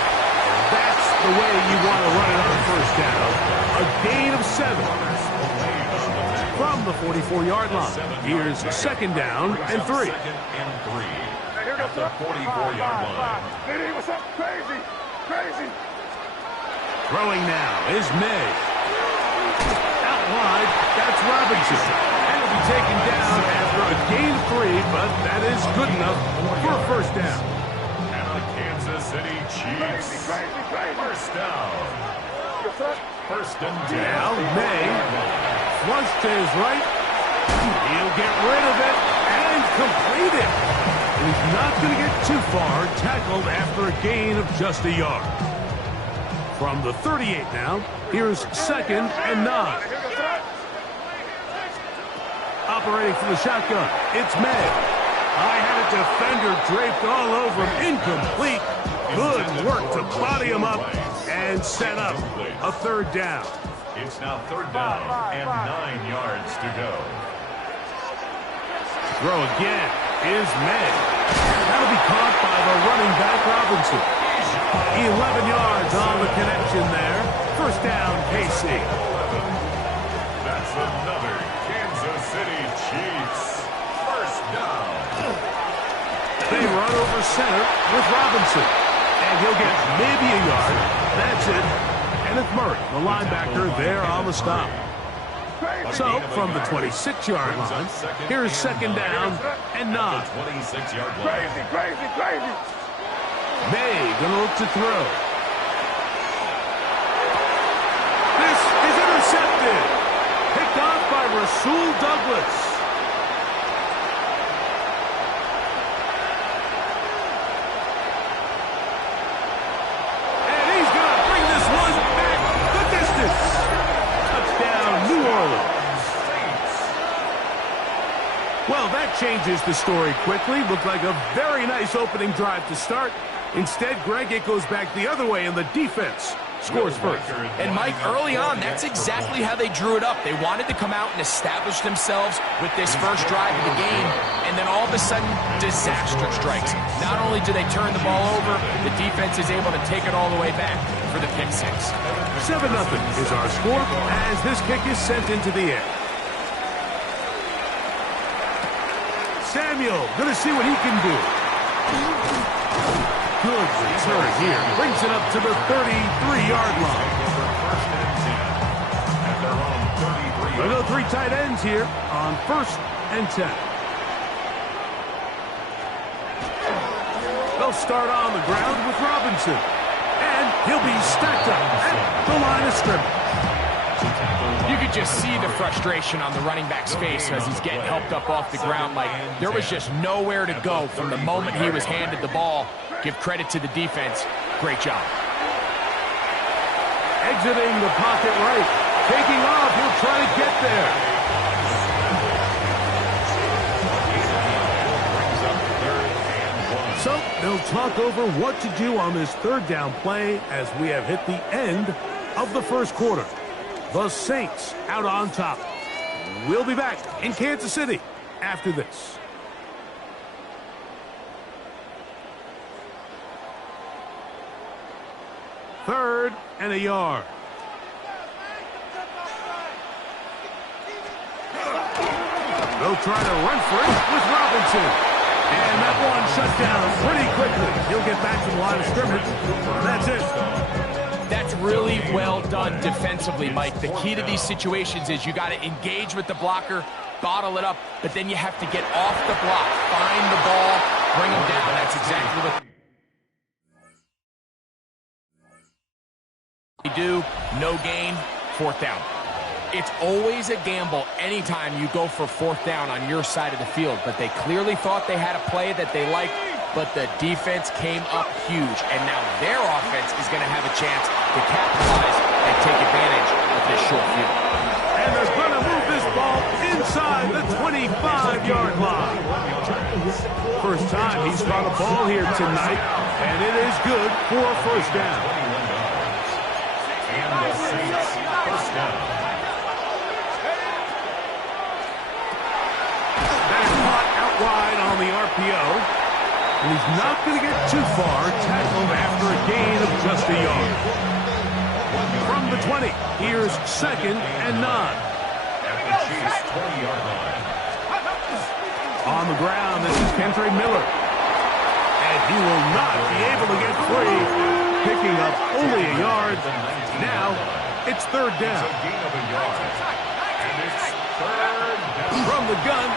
That's the way you want to run it on first down. A gain of 7. From the 44-yard line, here's second down and 3. Second and 3 at the 44-yard line. What's up? Crazy. Throwing now is May. Out wide, that's Robinson. And he'll be taken down after a gain of 3, but that is good enough for a first down. And a Kansas City Chiefs first down. First and 10. Now May flush to his right. He'll get rid of it and complete it. And he's not going to get too far. Tackled after a gain of just a yard. From the 38 now, here's second and 9. Operating from the shotgun, it's May. I had a defender draped all over him. Incomplete. Good work to body him up and set up a third down. It's now third down and 9 yards to go. Throw again is May. That'll be caught by the running back Robinson. 11 yards on the connection there. First down, KC. That's another Kansas City Chiefs first down. They run over center with Robinson. And he'll get maybe a yard. That's it. And it's Murray, the linebacker, there on the stop. So, from the 26-yard line, here's second down and 9. 26-yard line. Crazy. May gonna look to throw. This is intercepted. Picked off by Rasul Douglas. And he's gonna bring this one back the distance. Touchdown, New Orleans. Well, that changes the story quickly. Looked like a very nice opening drive to start. Instead, Greg, it goes back the other way, and the defense scores first. And Mike, early on, that's exactly how they drew it up. They wanted to come out and establish themselves with this first drive of the game, and then all of a sudden, disaster strikes. Not only do they turn the ball over, the defense is able to take it all the way back for the pick six. 7-0 is our score as this kick is sent into the air. Samuel, going to see what he can do. Good return here. Brings it up to the 33-yard line. We'll go 3 tight ends here on first and 10. They'll start on the ground with Robinson. And he'll be stacked up at the line of scrimmage. You could could just see the frustration on the running back's face as he's getting helped up off the ground. Like, there was just nowhere to go from the moment he was handed the ball. Give credit to the defense. Great job. Exiting the pocket right. Taking off. He'll try to get there. So they'll talk over what to do on this third down play as we have hit the end of the first quarter. The Saints out on top. We'll be back in Kansas City after this. Third and a yard. They'll try to run for it with Robinson. And that one shut down pretty quickly. He'll get back to the line of scrimmage. That's it. That's really well done defensively, Mike. The key to these situations is you got to engage with the blocker, bottle it up, but then you have to get off the block, find the ball, bring them down. That's exactly what they do. No gain, fourth down. It's always a gamble anytime you go for fourth down on your side of the field, but they clearly thought they had a play that they liked, but the defense came up huge, and now their offense is going to have a chance to capitalize and take advantage of this short field. And they're going to move this ball inside the 25-yard line. First time he's got a ball here tonight, and it is good for a first down. And the Saints first down. Wide on the RPO, and he's not going to get too far, tackled after a gain of just a yard. From the 20, here's second and 9. At the Chiefs' 20-yard line. On the ground, this is Kentre Miller. And he will not be able to get free, picking up only a yard. Now, it's third down. It's a gain of a yard. And it's third down. From the gun,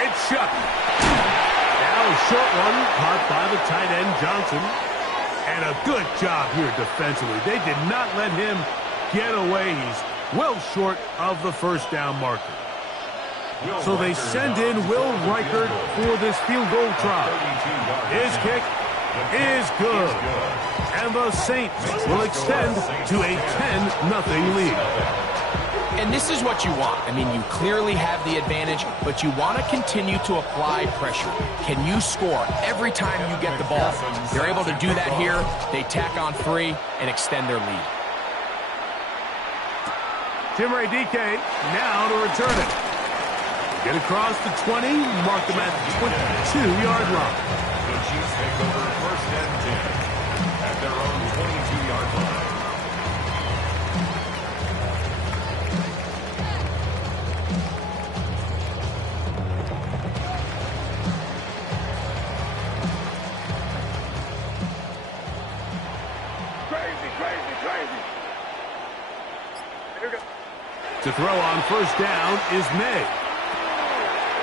it's shut. Now a short one caught by the tight end Johnson. And a good job here defensively. They did not let him get away. He's well short of the first down marker. So they send in Will Reichert for this field goal try. His kick is good. And the Saints will extend to a 10-0 lead. And this is what you want. I mean, you clearly have the advantage, but you want to continue to apply pressure. Can you score every time you get the ball? They're able to do that here. They tack on 3 and extend their lead. Timray DK now to return it. Get across the 20, mark them at the 22-yard line. The Chiefs take over first and 10 at their own 22-yard line. To throw on first down is May.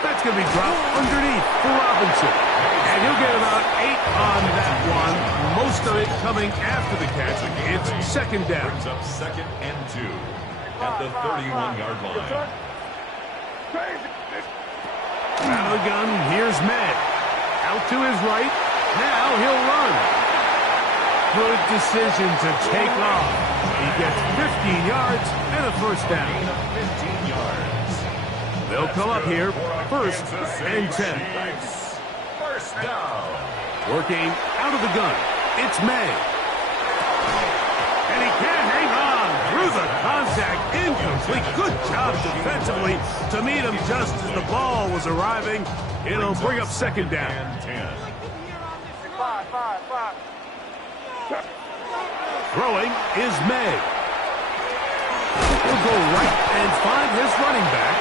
That's going to be dropped underneath for Robinson. And he'll get about 8 on that one. Most of it coming after the catch. It's second down. Brings up second and 2 at the 31-yard line. Out of the gun, here's May. Out to his right. Now he'll run. Good decision to take off. He gets 15 yards and a first down. 15 yards. They'll come up here first and 10. First down. Working out of the gun. It's May. And he can't hang on through the contact. Incomplete. Good job defensively to meet him just as the ball was arriving. It'll bring up second down. And 10. Throwing is May. He'll go right and find his running back.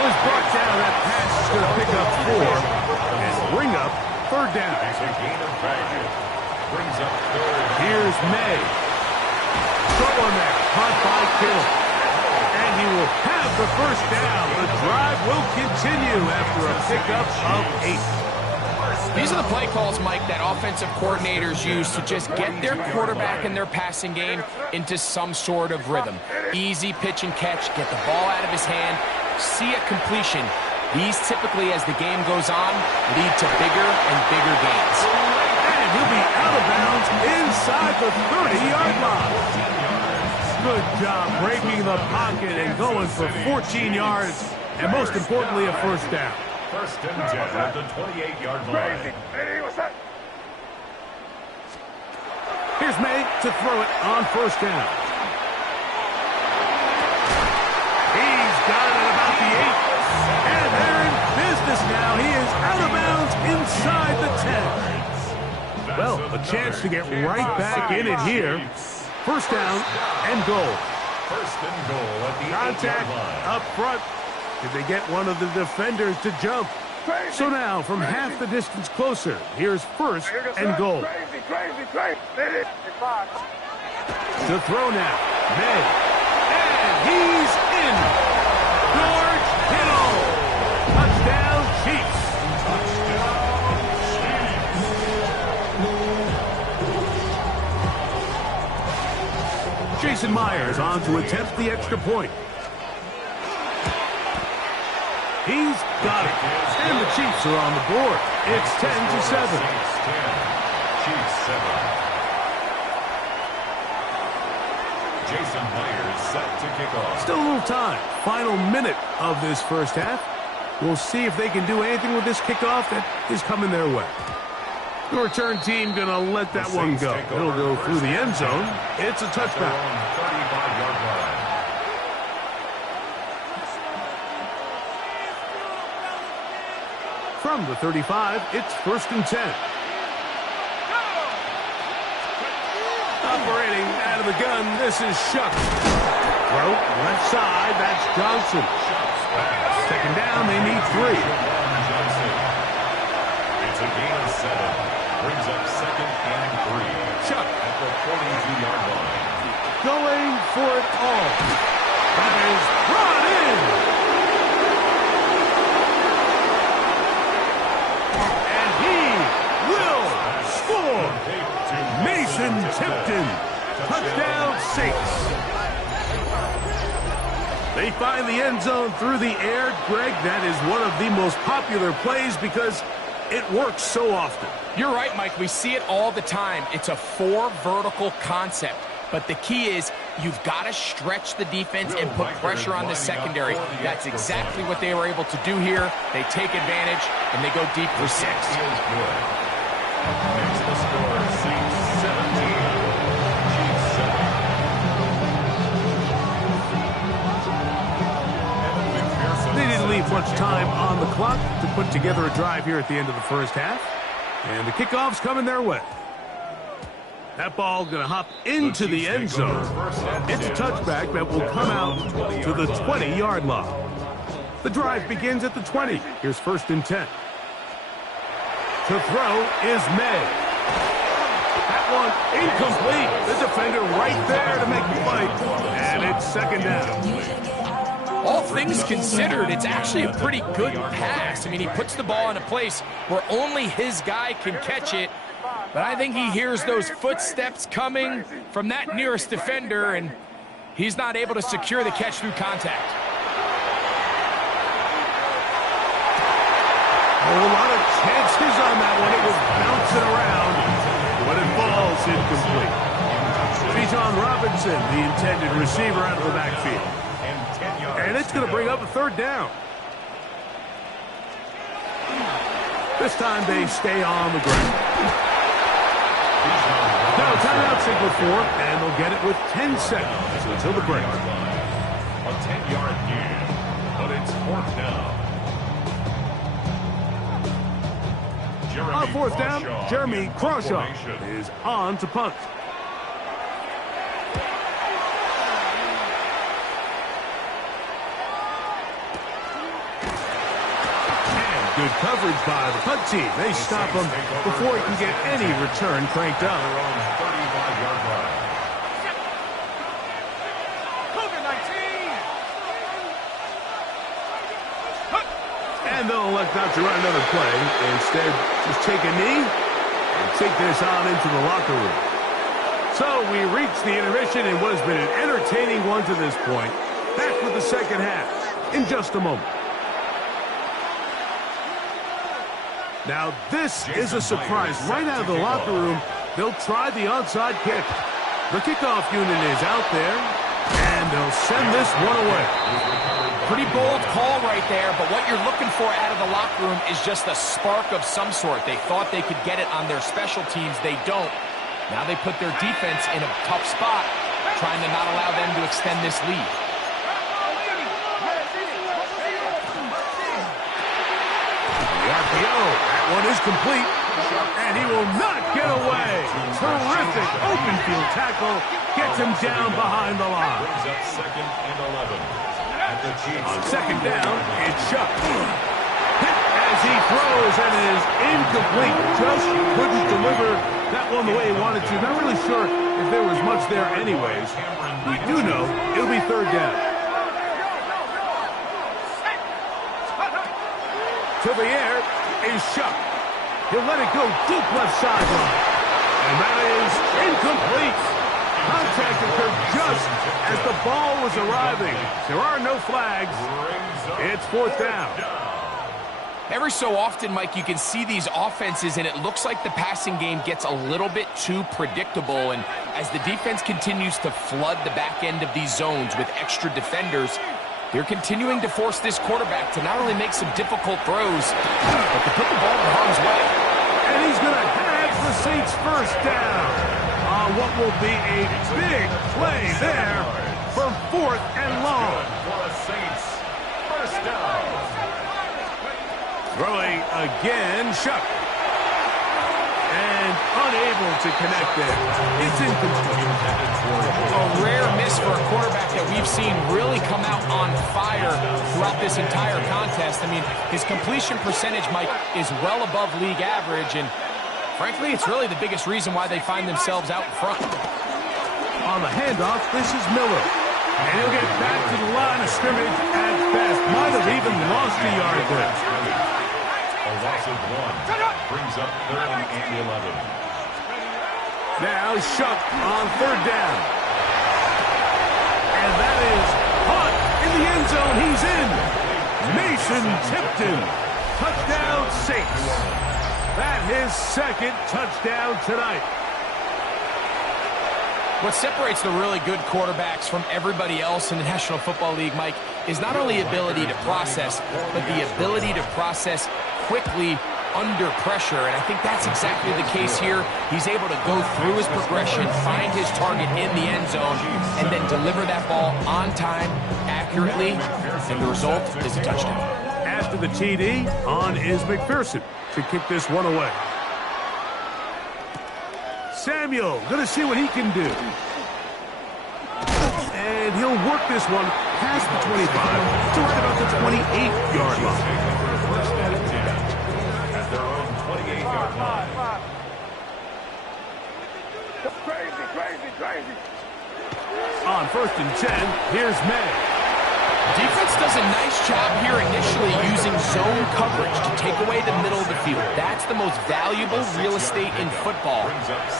Was brought down. That pass is going to pick up 4 and bring up third down. It's a gain of 5. Brings up third. Here's May. Short one there. Caught by Kittle. And he will have the first down. The drive will continue after a pickup of 8. These are the play calls, Mike, that offensive coordinators use to just get their quarterback and their passing game into some sort of rhythm. Easy pitch and catch, get the ball out of his hand, see a completion. These typically, as the game goes on, lead to bigger and bigger gains. And he'll be out of bounds inside the 30-yard line. Good job breaking the pocket and going for 14 yards, and most importantly, a first down. First and 10 at the 28-yard line. Here's May to throw it on first down. He's got it at about the 8. And they're in business now. He is out of bounds inside the 10. Well, a chance to get right back in it here. First down and goal. First and goal at the 8-yard Contact line. up front. Did they get one of the defenders to jump? So now, from half the distance closer, here's first and goal. To throw now, May. And he's in. George Kittle. Touchdown, Chiefs. Jason Myers on to attempt the extra point. He's got it. And the Chiefs are on the board. It's 10-7. Chiefs 7. Jason Myers set to kick off. Still a little time. Final minute of this first half. We'll see if they can do anything with this kickoff that is coming their way. The return team going to let that one go. It'll go through the end zone. It's a touchback. 35-yard line. From the 35, it's first and 10. Operating out of the gun, this is Shuck. Throw, left side, that's Johnson. Second down, they need 3. It's a gain of 7. Brings up second and 3. Shuck at the 42-yard line. going for it all. That is brought in. And he will score. Mason Tipton. Touchdown, Saints. They find the end zone through the air. Greg, that is one of the most popular plays because it works so often. You're right, Mike. We see it all the time. It's a 4 vertical concept. But the key is you've got to stretch the defense and put pressure on the secondary. That's exactly what they were able to do here. They take advantage, and they go deep for 6. Makes the score Saints 17. Chiefs 7. They didn't leave much time on the clock to put together a drive here at the end of the first half. And the kickoff's coming their way. That ball going to hop into the end zone. It's a touchback that will come out to the 20-yard line. The drive begins at the 20. Here's first and 10. To throw is May. That one incomplete. The defender right there to make the play. And it's second down. All things considered, it's actually a pretty good pass. I mean, he puts the ball in a place where only his guy can catch it. But I think he hears those footsteps coming from that nearest defender, and he's not able to secure the catch through contact. Oh, a lot of chances on that one. It was bouncing around, but it falls incomplete. Bijan Robinson, the intended receiver, out of the backfield. And it's going to bring up a third down. This time they stay on the ground. Now, timeout signal for, and they'll get it with 10 seconds until the break. A 10-yard gain, but it's fourth down. On fourth down, Jeremy Crawshaw is on to punt. And good coverage by the punt team. They stop him before he can get any return cranked up. And And they'll elect not to run another play. Instead, just take a knee and take this on into the locker room. So we reach the intermission in what has been an entertaining one to this point. Back with the second half in just a moment. Now this is a surprise. Right out of the locker room, they'll try the onside kick. The kickoff unit is out there, and they'll send this one away. Pretty bold call right there, but what you're looking for out of the locker room is just a spark of some sort. They thought they could get it on their special teams. They don't. Now they put their defense in a tough spot, trying to not allow them to extend this lead. The RPO, that one is complete, and he will not get away. Terrific open field tackle gets him down behind the line. Second and 11. On second down, it's Shuck. Hit as he throws, and it is incomplete. Just couldn't deliver that one the way he wanted to. Not really sure if there was much there anyways. We do know it'll be third down. To the air is Shuck. He'll let it go deep left sideline. And that is incomplete. Contact occurred just as the ball was arriving. There are no flags. It's fourth down. Every so often, Mike, you can see these offenses, and it looks like the passing game gets a little bit too predictable. And as the defense continues to flood the back end of these zones with extra defenders, they're continuing to force this quarterback to not only make some difficult throws, but to put the ball in harm's way. And he's going to have the Saints first down. On what will be a big play there for fourth and long. For the Saints, first down. Throwing again, Shuck. And unable to connect there. It's incomplete. A rare miss for a quarterback that we've seen really come out on fire throughout this entire contest. I mean, his completion percentage, Mike, is well above league average, and frankly, it's really the biggest reason why they find themselves out in front. On the handoff, this is Miller. And he'll get back to the line of scrimmage at best. Might have even lost a yard there. A loss of 1 brings up third and 11. Now Shuck on third down. And that is caught in the end zone. He's in. Mason Tipton. Touchdown Saints. That his second touchdown tonight. What separates the really good quarterbacks from everybody else in the National Football League, Mike, is not only ability to process, but the ability to process quickly under pressure. And I think that's exactly the case here. He's able to go through his progression, find his target in the end zone, and then deliver that ball on time, accurately, and the result is a touchdown. After the TD, on is McPherson to kick this one away. Samuel, going to see what he can do. And he'll work this one past the 25 to right about the 28-yard line. At their own 28-yard line. Crazy. On first and 10, here's May. Defense does a nice job here initially using zone coverage to take away the middle of the field. That's the most valuable real estate in football.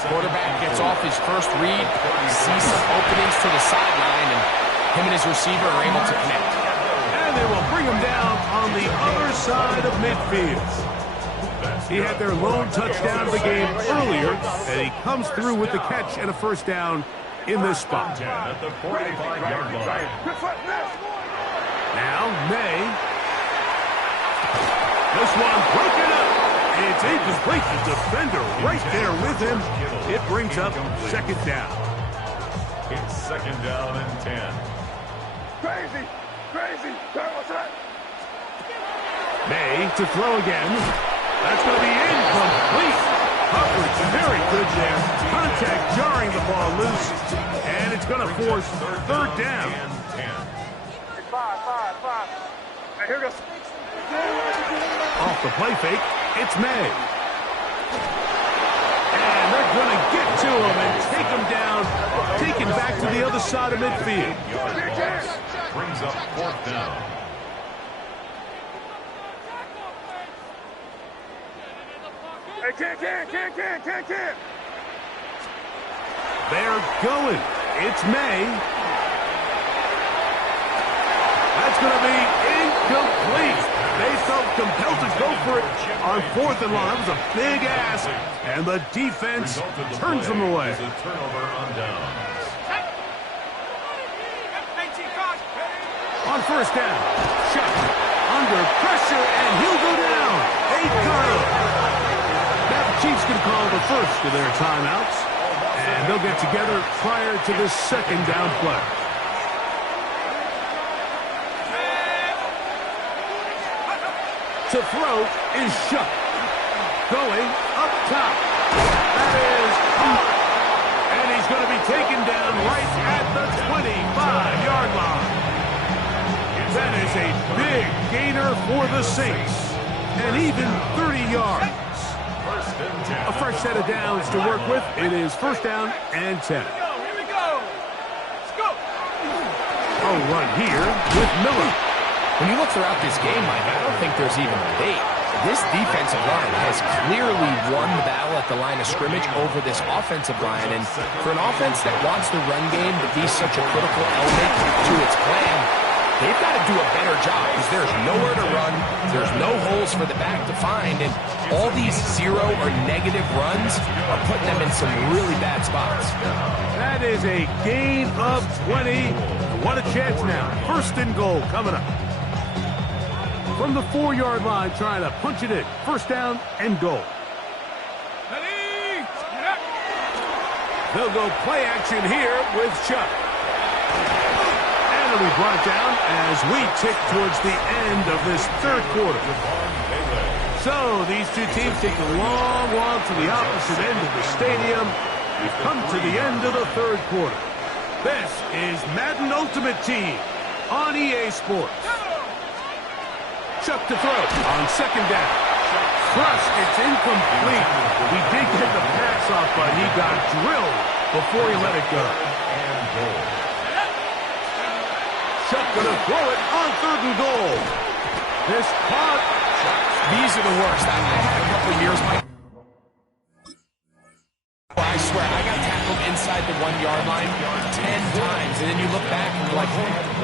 Quarterback gets off his first read, sees some openings to the sideline, and him and his receiver are able to connect. And they will bring him down on the other side of midfield. He had their lone touchdown of the game earlier, and he comes through with the catch and a first down in this spot. At the 45-yard line. Now, May. This one broken up. It's incomplete. The defender right there with him. It brings up second down. It's second down and 10. Crazy. May to throw again. That's going to be incomplete. Coverage very good there. Contact jarring the ball loose. And it's going to force third down. Five. Here goes. Off the play fake, it's May. And they're going to get to him and take him down, taken back to the other side of midfield. Brings up fourth down. They're going. It's May. That's going to be incomplete. They felt compelled to go for it on 4th and long. That was a big ask, and the defense turns them away. On 1st down, Chuck under pressure, and he'll go down. 8 Carlo. Now the Chiefs can call the first of their timeouts, and they'll get together prior to the 2nd down play. To throw is Chuck. Going up top. That is caught. And he's going to be taken down right at the 25-yard line. That is a big gainer for the Saints. And even 30 yards. A fresh set of downs to work with. It is 1st down and 10. Here we go. Let's go. A run here with Miller. When you look throughout this game, Mike, I don't think there's even a debate. This defensive line has clearly won the battle at the line of scrimmage over this offensive line. And for an offense that wants the run game to be such a critical element to its plan, they've got to do a better job because there's nowhere to run. There's no holes for the back to find. And all these 0 or negative runs are putting them in some really bad spots. That is a gain of 20. And what a chance now. 1st and goal coming up. From the 4-yard line, trying to punch it in. 1st down and goal. They'll go play action here with Chuck. And it'll be brought down as we tick towards the end of this 3rd quarter. So these two teams take a long walk to the opposite end of the stadium. We've come to the end of the 3rd quarter. This is Madden Ultimate Team on EA Sports. Chuck to throw on 2nd down. Thrust, it's incomplete. He did get the pass off, but he got drilled before he let it go. Chuck gonna throw it on 3rd and goal. This caught. These are the worst. I had a couple of years, Mike. I swear, I got tackled inside the 1-yard line 10 times, and then you look back and you're like,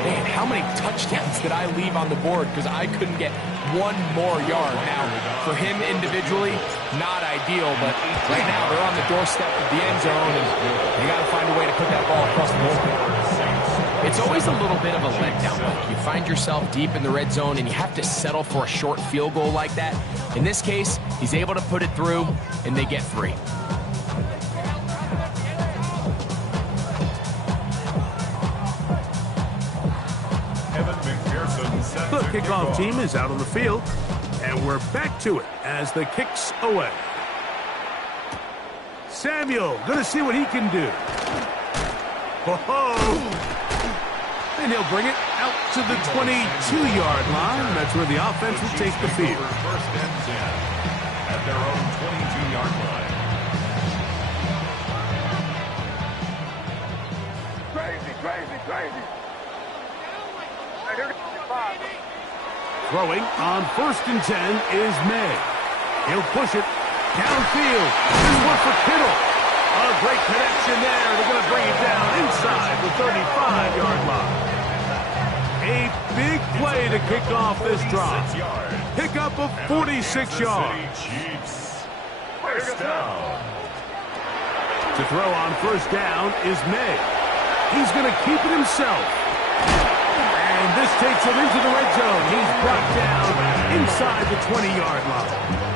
man, how many touchdowns did I leave on the board because I couldn't get one more yard? Now, for him individually, not ideal, but right now they're on the doorstep of the end zone, and they got to find a way to put that ball across the board. It's always a little bit of a letdown. You find yourself deep in the red zone, and you have to settle for a short field goal like that. In this case, he's able to put it through, and they get 3. The kickoff team is out on the field, and we're back to it as the kick's away. Samuel, gonna see what he can do. And he'll bring it out to the 22-yard line. That's where the offense will take the field. 1st and 10 at their own 22-yard line. Crazy. Throwing on 1st and 10 is May. He'll push it downfield. This one for Kittle. A great connection there. They're going to bring it down inside the 35-yard line. A big play to kick off this drive. Pickup of 46 yards. Chiefs. 1st down. To throw on 1st down is May. He's going to keep it himself. And this takes him into the red zone. He's brought down inside the 20-yard line.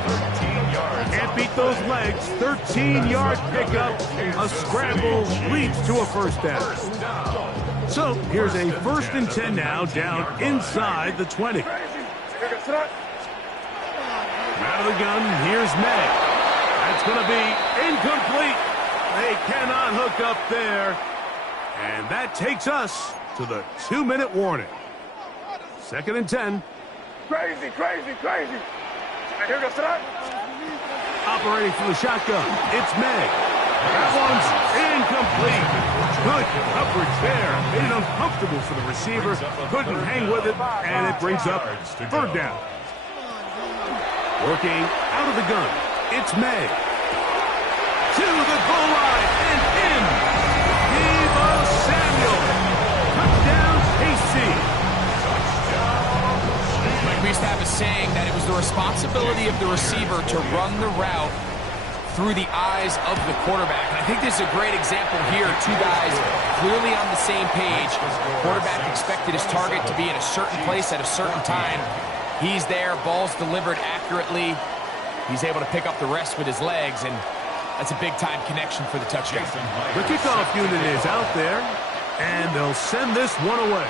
13 yards. Can't beat those legs. 13-yard pickup. A scramble leads to a 1st down. So here's a 1st and 10 now, down inside the 20. Out of the gun, here's May. That's going to be incomplete. They cannot hook up there. And that takes us to the 2-minute warning. 2nd and 10. Crazy. Operating from the shotgun, it's May. That one's incomplete. Good coverage there. Made it uncomfortable for the receiver. Couldn't hang with it, and it brings up 3rd down. Working out of the gun, it's May. To the goal line and in. Deebo Samuel. Touchdown, KC. Like we used to have a saying that it was the responsibility of the receiver to run the route through the eyes of the quarterback. And I think this is a great example here. Two guys clearly on the same page. Quarterback expected his target to be in a certain place at a certain time. He's there, ball's delivered accurately. He's able to pick up the rest with his legs, and that's a big-time connection for the touchdown. The kickoff unit is out there, and they'll send this one away.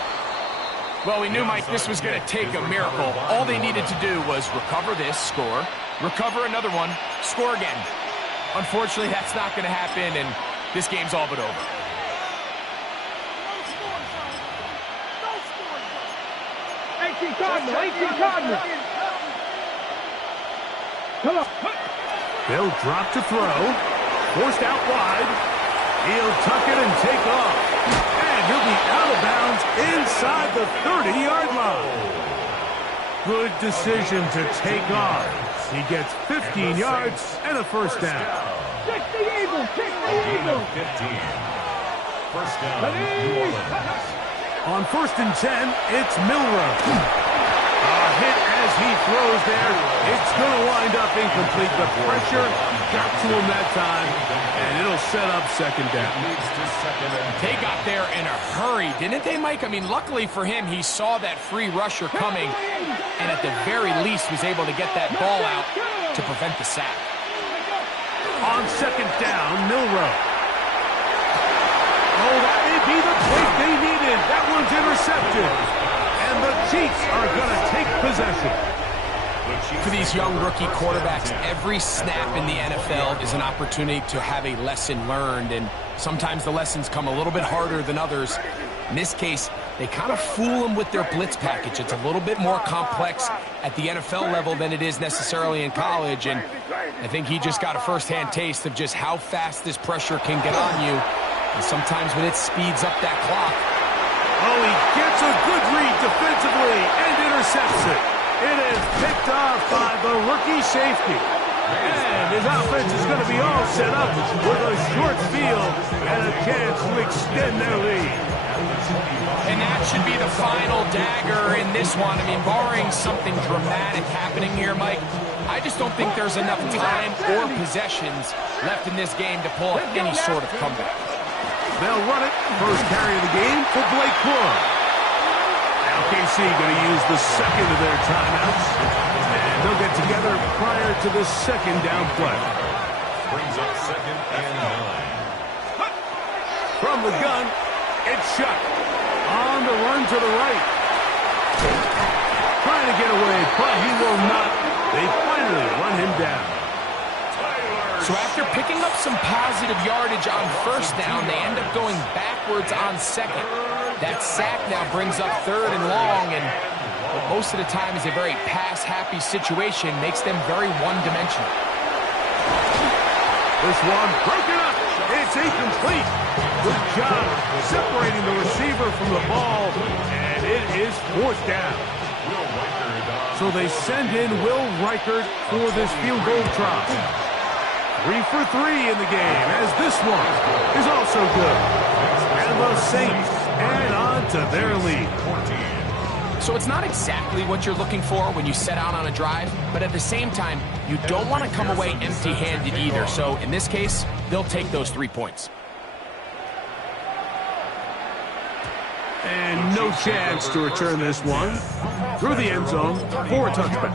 Well, we knew, Mike, this was going to take a miracle. All they needed to do was recover this, score, recover another one, score again. Unfortunately, that's not going to happen, and this game's all but over. Come on. They'll drop to throw. Forced out wide. He'll tuck it and take off. And he'll be out of bounds inside the 30-yard line. Good decision to take off. He gets 15 yards and a first down. Kick the Eagles! Kick the Eagles! 15. First down, New Orleans. On 1st and 10, it's Milroe. A hit as he throws there. It's going to wind up incomplete. The pressure got to him that time, and it'll set up second down. They got there in a hurry, didn't they, Mike? I mean, luckily for him, he saw that free rusher coming, and at the very least was able to get that ball out to prevent the sack. On second down, Milroe. Oh, that may be the break they needed. That one's intercepted. And the Chiefs are going to take possession. For these young rookie quarterbacks, every snap in the NFL is an opportunity to have a lesson learned, and sometimes the lessons come a little bit harder than others. In this case, they kind of fool them with their blitz package. It's a little bit more complex at the NFL level than it is necessarily in college, and I think he just got a first-hand taste of just how fast this pressure can get on you, and sometimes when it speeds up that clock. Oh, he gets a good read defensively and intercepts it. It is picked off by the rookie safety. And his offense is going to be all set up with a short field and a chance to extend their lead. And that should be the final dagger in this one. I mean, barring something dramatic happening here, Mike, I just don't think there's enough time or possessions left in this game to pull off any sort of comeback. They'll run it. First carry of the game for Blake Corum. Now KC going to use the second of their timeouts. And they'll get together prior to the second down play. Brings up 2nd and 9. From the gun, it's Shuck. On the run to the right. Trying to get away, but he will not. They finally run him down. So after picking up some positive yardage on first down, they end up going backwards on second. That sack now brings up 3rd and long, and what most of the time is a very pass-happy situation, makes them very one-dimensional. This one broken up. It's incomplete. Good job separating the receiver from the ball, and it is 4th down. So they send in Will Reichert for this field goal try. 3 for 3 in the game, as this one is also good. And the Saints add on to their lead. So it's not exactly what you're looking for when you set out on a drive, but at the same time, you don't want to come away empty-handed either. So in this case, they'll take those 3 points. And no chance to return this one through the end zone for a touchback.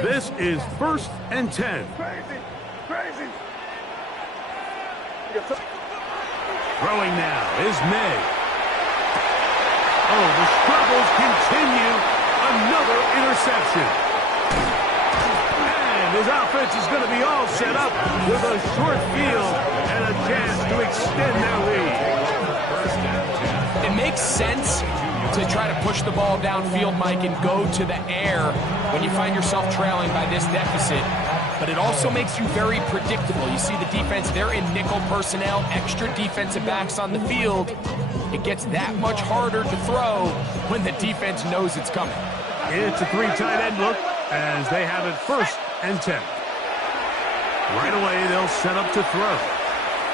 This is 1st and 10. Throwing now is May. Oh, the struggles continue. Another interception. And his offense is going to be all set up with a short field and a chance to extend their lead. It makes sense to try to push the ball downfield, Mike, and go to the air when you find yourself trailing by this deficit. But it also makes you very predictable. You see the defense, they're in nickel personnel, extra defensive backs on the field. It gets that much harder to throw when the defense knows it's coming. It's a 3 tight end look as they have it 1st and 10. Right away, they'll set up to throw.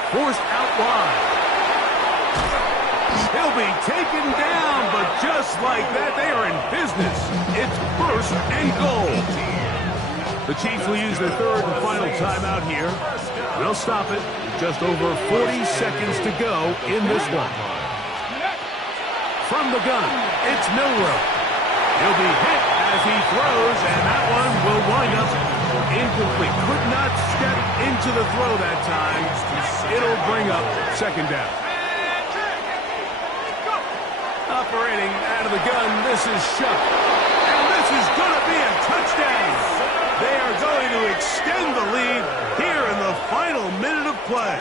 Forced out wide. He'll be taken down, but just like that, they are in business. It's first and goal. The Chiefs will use their third and final timeout here. They'll stop it with just over 40 seconds to go in this one. From the gun, it's Milrow. He'll be hit as he throws, and that one will wind up incomplete. Could not step into the throw that time. It'll bring up second down. Operating out of the gun, this is Shuck. And this is going to be a touchdown. They are going to extend the lead here in the final minute of play.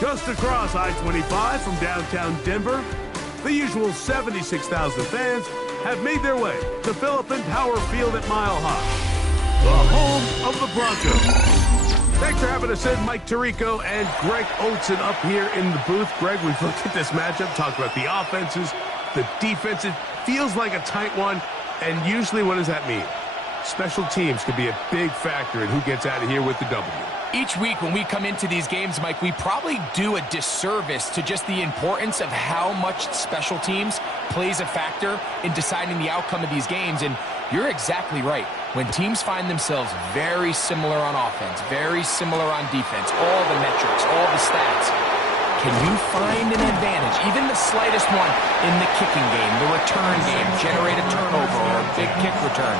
Just across I-25 from downtown Denver, the usual 76,000 fans have made their way to Philippine Power Field at Mile High, the home of the Broncos. Thanks for having us in, Mike Tirico and Greg Oatson up here in the booth. Greg, we've looked at this matchup, talked about the offenses, the defenses. Feels like a tight one, and usually what does that mean? Special teams can be a big factor in who gets out of here with the W. Each week when we come into these games, Mike, we probably do a disservice to just the importance of how much special teams plays a factor in deciding the outcome of these games. And you're exactly right. When teams find themselves very similar on offense, very similar on defense, all the metrics, all the stats, can you find an advantage, even the slightest one, in the kicking game, the return game, generate a turnover or a big kick return?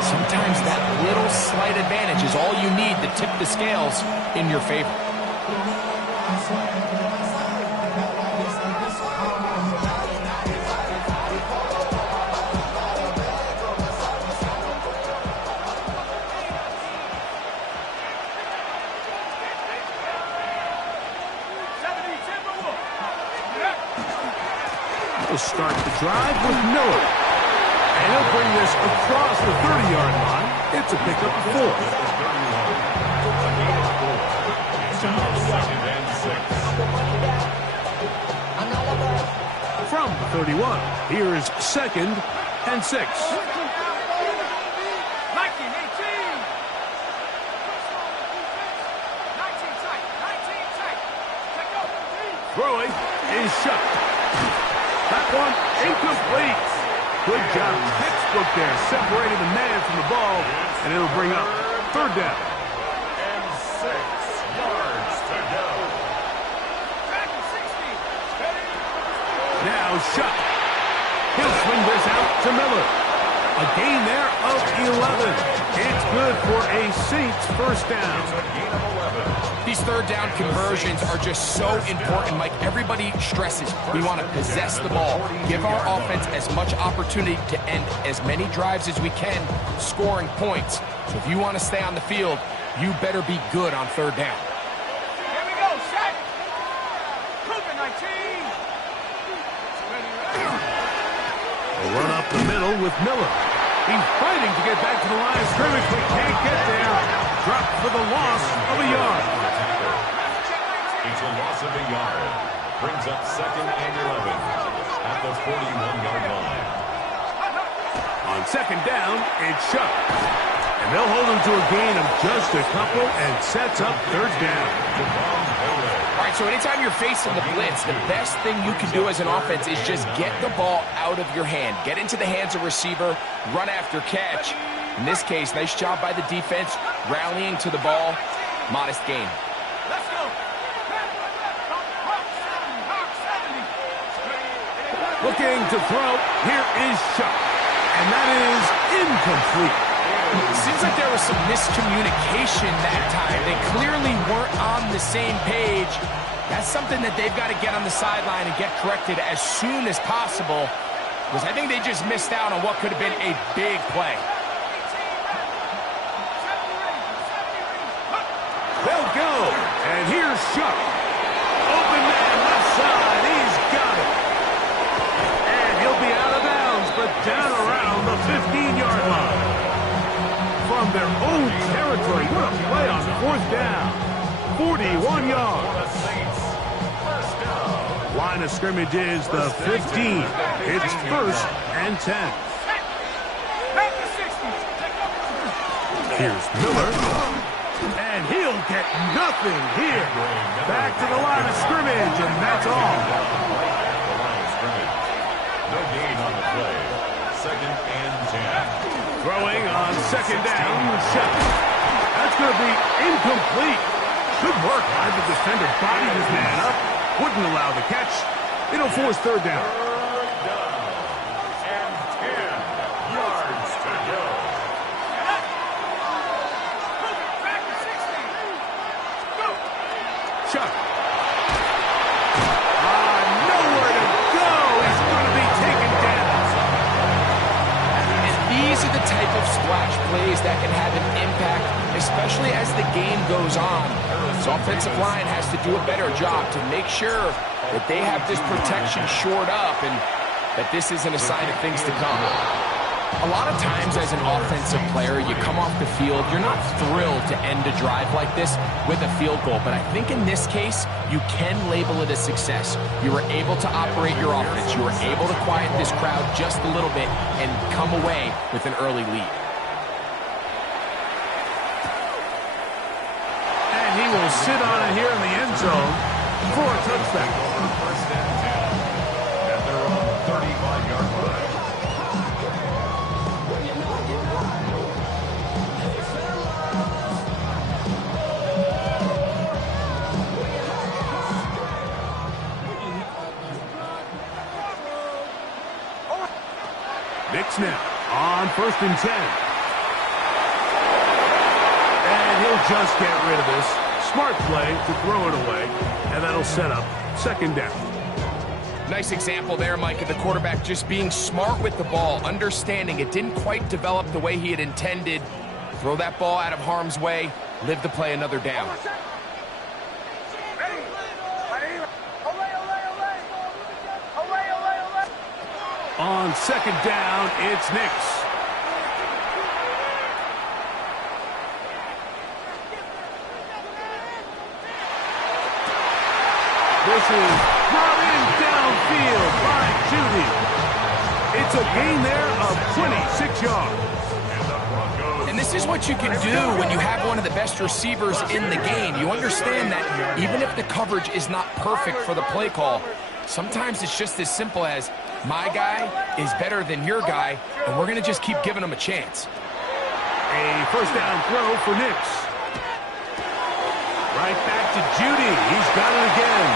Sometimes that little slight advantage is all you need to tip the scales in your favor. Set will start the drive with Miller. And he'll bring this across the 30-yard line. It's a pickup of 4. From the 31, here's 2nd and 6. Throwing is shut. That one incomplete. Good job, textbook there, separating the man from the ball, and it'll bring up 3rd down. And 6 yards to go. Now shut. He'll swing this out to Miller. A gain there of 11. It's good for a Saints first down. It's a gain of 11. These 3rd down conversions are just so important, Mike. Everybody stresses we want to possess the ball, give our offense as much opportunity to end as many drives as we can, scoring points. So if you want to stay on the field, you better be good on 3rd down. Here we go, set. Cougar 19. A run up the middle with Miller. He's fighting to get back to the line of scrimmage, but can't get there. Dropped for the loss of a yard. It's a loss of a yard. Brings up 2nd and 11 at the 41-yard line. On 2nd down, it's shut. And they'll hold him to a gain of just a couple and sets up 3rd down. All right, so anytime you're facing the blitz, the best thing you can do as an offense is just get the ball out of your hand. Get into the hands of receiver, run after catch. In this case, nice job by the defense, rallying to the ball. Modest gain. Let's go. Looking to throw. Here is shut. And that is incomplete. It seems like there was some miscommunication that time. They clearly weren't on the same page. That's something that they've got to get on the sideline and get corrected as soon as possible, because I think they just missed out on what could have been a big play. They'll go. And here's Shuck. Open man left side. He's got it. And he'll be out of bounds, but down around the 15-yard line. From their own territory. What a play on 4th down. 41 yards. Line of scrimmage is the 15. It's 1st and 10. Here's Miller. And he'll get nothing here. Back to the line of scrimmage, and that's all. No gain on the play. 2nd and 10. Throwing on 2nd down, Shep. That's going to be incomplete. Good work by the defender. Bodied his man up. Wouldn't allow the catch. It'll force 3rd down. 3rd down. And 10 yards to go. Chuck. Nowhere to go. He's going to be taken down. And these are the type of splash plays that can have an impact, especially as the game goes on. So offensive line has to do a better job to make sure that they have this protection shored up and that this isn't a sign of things to come. A lot of times as an offensive player, you come off the field, you're not thrilled to end a drive like this with a field goal. But I think in this case, you can label it a success. You were able to operate your offense. You were able to quiet this crowd just a little bit and come away with an early lead. And he will sit on it here in the end zone for a touchdown. 1st and 10 at their own 35-yard line. Knicks now on 1st and 10. And he'll just get rid of this. Smart play to throw it away, and that'll set up 2nd down. Nice example there, Mike, of the quarterback just being smart with the ball, understanding it didn't quite develop the way he had intended. Throw that ball out of harm's way, live to play another down. On second down, it's Nix. This is brought in downfield by Judy. It's a gain there of 26 yards. And this is what you can do when you have one of the best receivers in the game. You understand that even if the coverage is not perfect for the play call, sometimes it's just as simple as my guy is better than your guy, and we're going to just keep giving him a chance. A first down throw for Nix. Right back to Judy. He's got it again.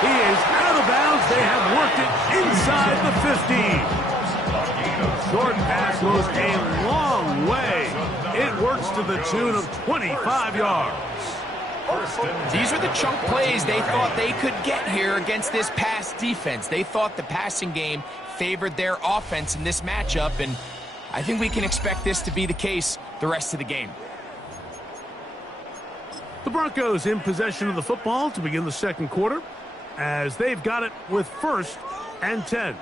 He is out of bounds. They have worked it inside the 50. Short pass goes a long way. It works to the tune of 25 yards. These are the chunk plays they thought they could get here against this pass defense. They thought the passing game favored their offense in this matchup, and I think we can expect this to be the case the rest of the game. The Broncos in possession of the football to begin the second quarter, as they've got it with 1st and 10.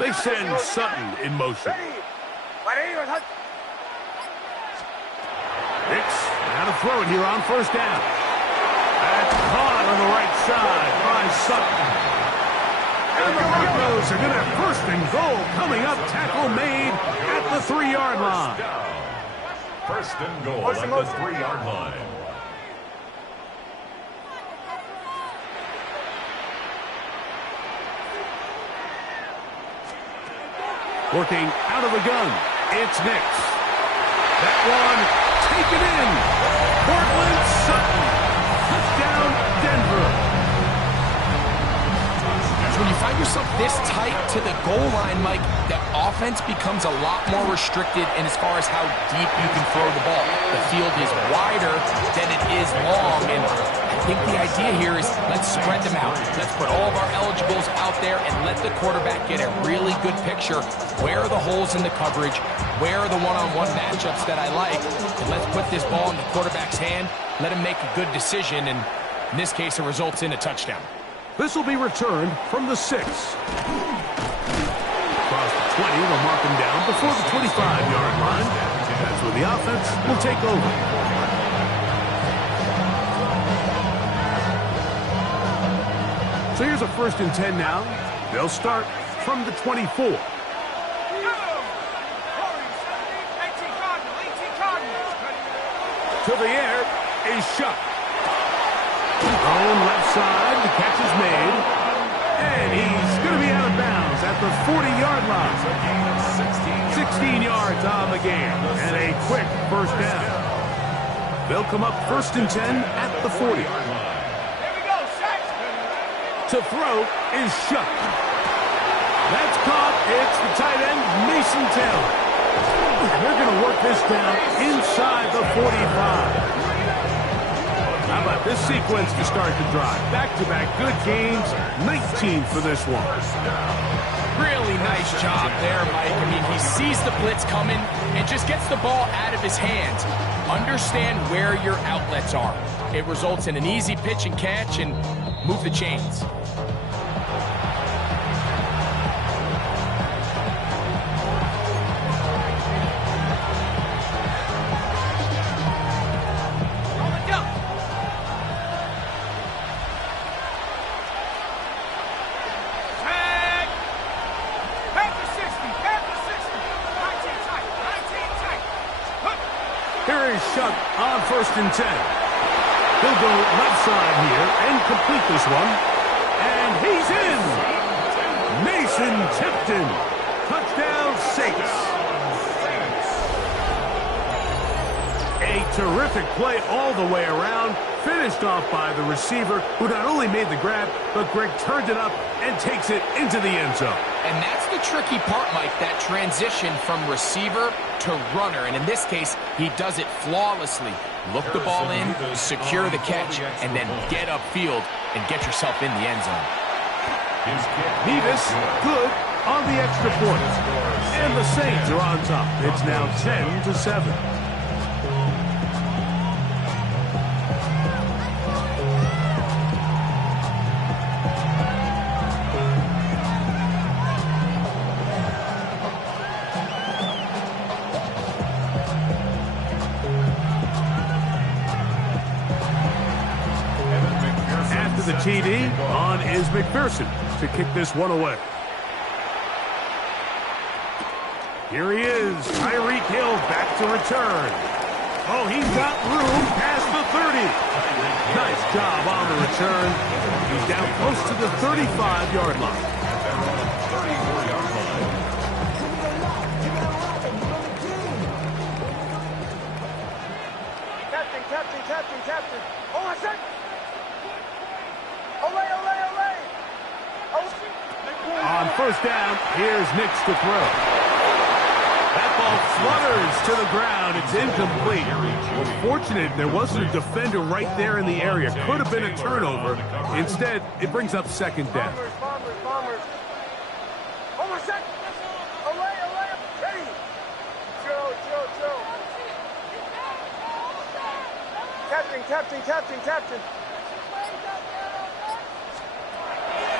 They send Sutton in motion. Nix, now to throw it here on first down. That's caught on the right side by Sutton. And the Broncos are going to have 1st and goal coming up. Tackle made at the 3-yard line. 1st and goal at the 3-yard line. Working out of the gun, it's Nix. That one taken in. Portland Sutton. Touchdown, Denver. When you find yourself this tight to the goal line, Mike, the offense becomes a lot more restricted in as far as how deep you can throw the ball. The field is wider than it is long, and I think the idea here is let's spread them out. Let's put all of our eligibles out there and let the quarterback get a really good picture. Where are the holes in the coverage? Where are the one-on-one matchups that I like? And let's put this ball in the quarterback's hand, let him make a good decision, and in this case, it results in a touchdown. This will be returned from the 6. Across the 20, they'll mark him down before the 25-yard line. That's where the offense will take over. So here's a 1st and 10 now. They'll start from the 24. To the air is Shuck. Thrown left side, the catch is made, and he's going to be out of bounds at the 40-yard line. 16 yards on the game, and a quick 1st down. They'll come up 1st and 10 at the 40. To throw is Shuck. That's caught. It's the tight end, Mason Taylor. And they're going to work this down inside the 45. How about this sequence to start the drive? Back-to-back good games, 19 for this one. Really nice job there, Mike. I mean, he sees the blitz coming and just gets the ball out of his hands. Understand where your outlets are. It results in an easy pitch and catch and move the chains. Shuck on 1st and 10. He'll go left side here and complete this one. And he's in. Mason Tipton. Touchdown, Saints. A terrific play all the way around. Finished off by the receiver, who not only made the grab, but Greg turned it up and takes it into the end zone. And that's the tricky part, Mike, that transition from receiver to runner. And in this case, he does it flawlessly. Look the ball in, secure the catch, and then get upfield and get yourself in the end zone. Nevis, good on the extra point. And the Saints are on top. It's now 10-7. TD on is McPherson to kick this one away. Here he is, Tyreek Hill back to return. Oh, he's got room past the 30. Nice job on the return. He's down close to the 35-yard line. 34-yard line. Captain. Oh, I said. Olay. On first down, here's Nix to throw. That ball flutters to the ground. It's incomplete. Well, fortunate there wasn't a defender right there in the area. Could have been a turnover. Instead, it brings up second down. Bombers. Oh, I said. Olay. Ready. Joe. Captain.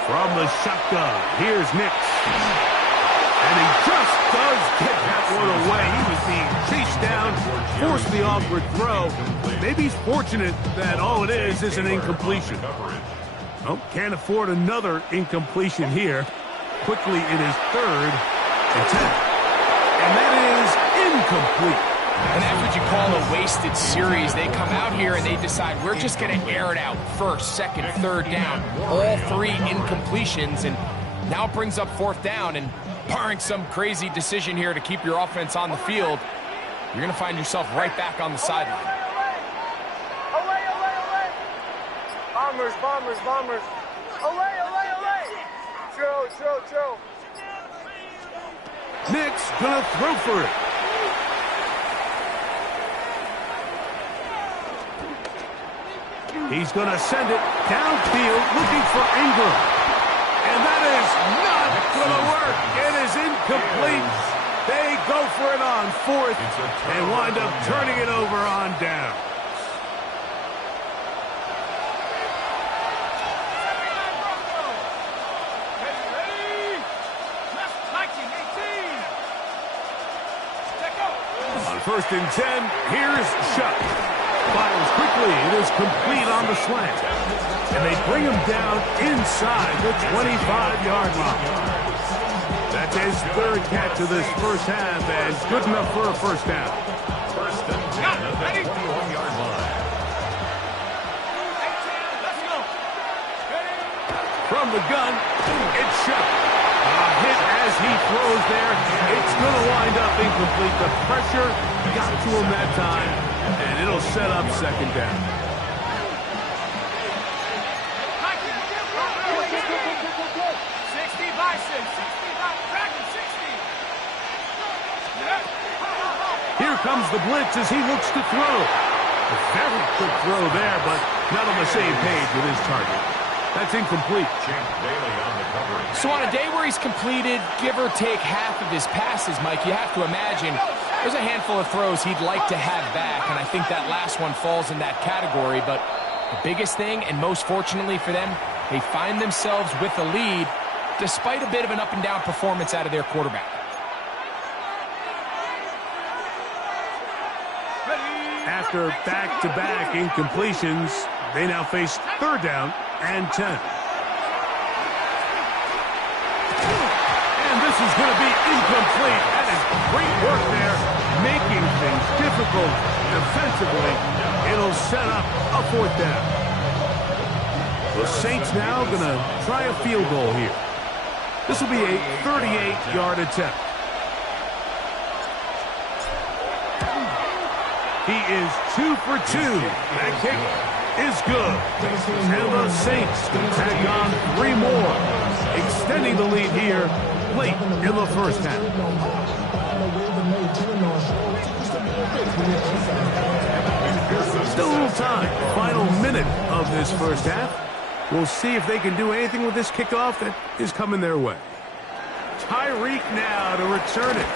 From the shotgun, here's Nix. And he just does get that one away. He was being chased down, forced the awkward throw. Maybe he's fortunate that all it is an incompletion. Oh, can't afford another incompletion here. Quickly in his third and 10. And that is incomplete. And that's what you call a wasted series. They come out here and they decide we're just going to air it out. First, second, third down. All three incompletions. And now it brings up fourth down. And barring some crazy decision here to keep your offense on the field, you're going to find yourself right back on the sideline. Olay. Bombers. Olay. Joe. Nix gonna throw for it. He's going to send it downfield looking for Ingram. And that is not going to work. It is incomplete. They go for it on fourth and wind up turning it over on down. On first and 10, here's Shutt. Fires quickly. It is complete on the slant. And they bring him down inside the 25-yard line. That's his third catch of this first half, and good enough for a first down. First and 10 at the 21-yard line. From the gun, it's Shutt. A hit as he throws there. It's going to wind up incomplete. The pressure got to him that time, and it'll set up second down. Here comes the blitz as he looks to throw. A very quick throw there, but not on the same page with his target. That's incomplete. So on a day where he's completed, give or take half of his passes, Mike, you have to imagine there's a handful of throws he'd like to have back, and I think that last one falls in that category. But the biggest thing, and most fortunately for them, they find themselves with the lead despite a bit of an up-and-down performance out of their quarterback. After back-to-back incompletions, they now face third down and 10. And this is going to be incomplete. That is great work there, making things difficult defensively. It'll set up a fourth down. The Saints now going to try a field goal here. This will be a 38-yard attempt. He is 2 for 2. That kick is good. And the Saints tag on 3 more, extending the lead here late in the first half. Still a little time. Final minute of this first half. We'll see if they can do anything with this kickoff that is coming their way. Tyreek now to return it.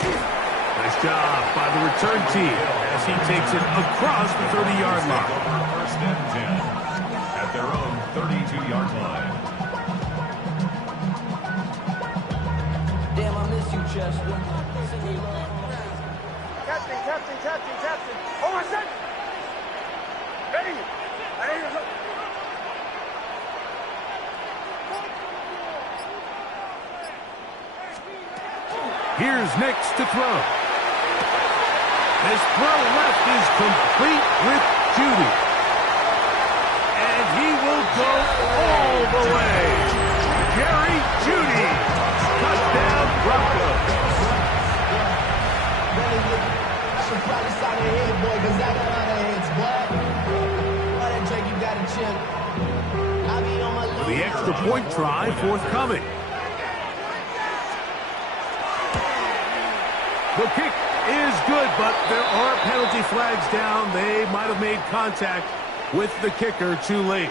Nice job by the return team as he takes it across the 30-yard line. First and 10 at their own 32-yard line. Damn, I miss you, Chester. Captain. Oh, I said. Ready. Here's Nix to throw. His throw left is complete with Judy. And he will go all the way. Jerry Judy. Touchdown Broncos. I should probably sign a head, boy, because I got a lot of heads, boy. Why that Drake, you got a chin? I'll be on my little... The extra point try forthcoming. The kick is good, but there are penalty flags down. They might have made contact with the kicker too late.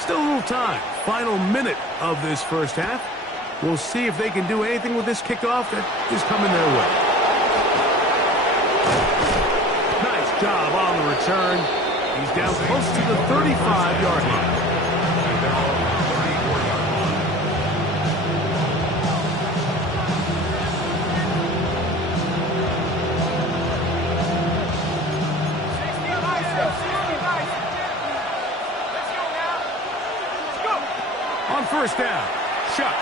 Still a little time. Final minute of this first half. We'll see if they can do anything with this kickoff that is coming their way. Nice job on the return. He's down close to the 35-yard line. On first down, Shuck.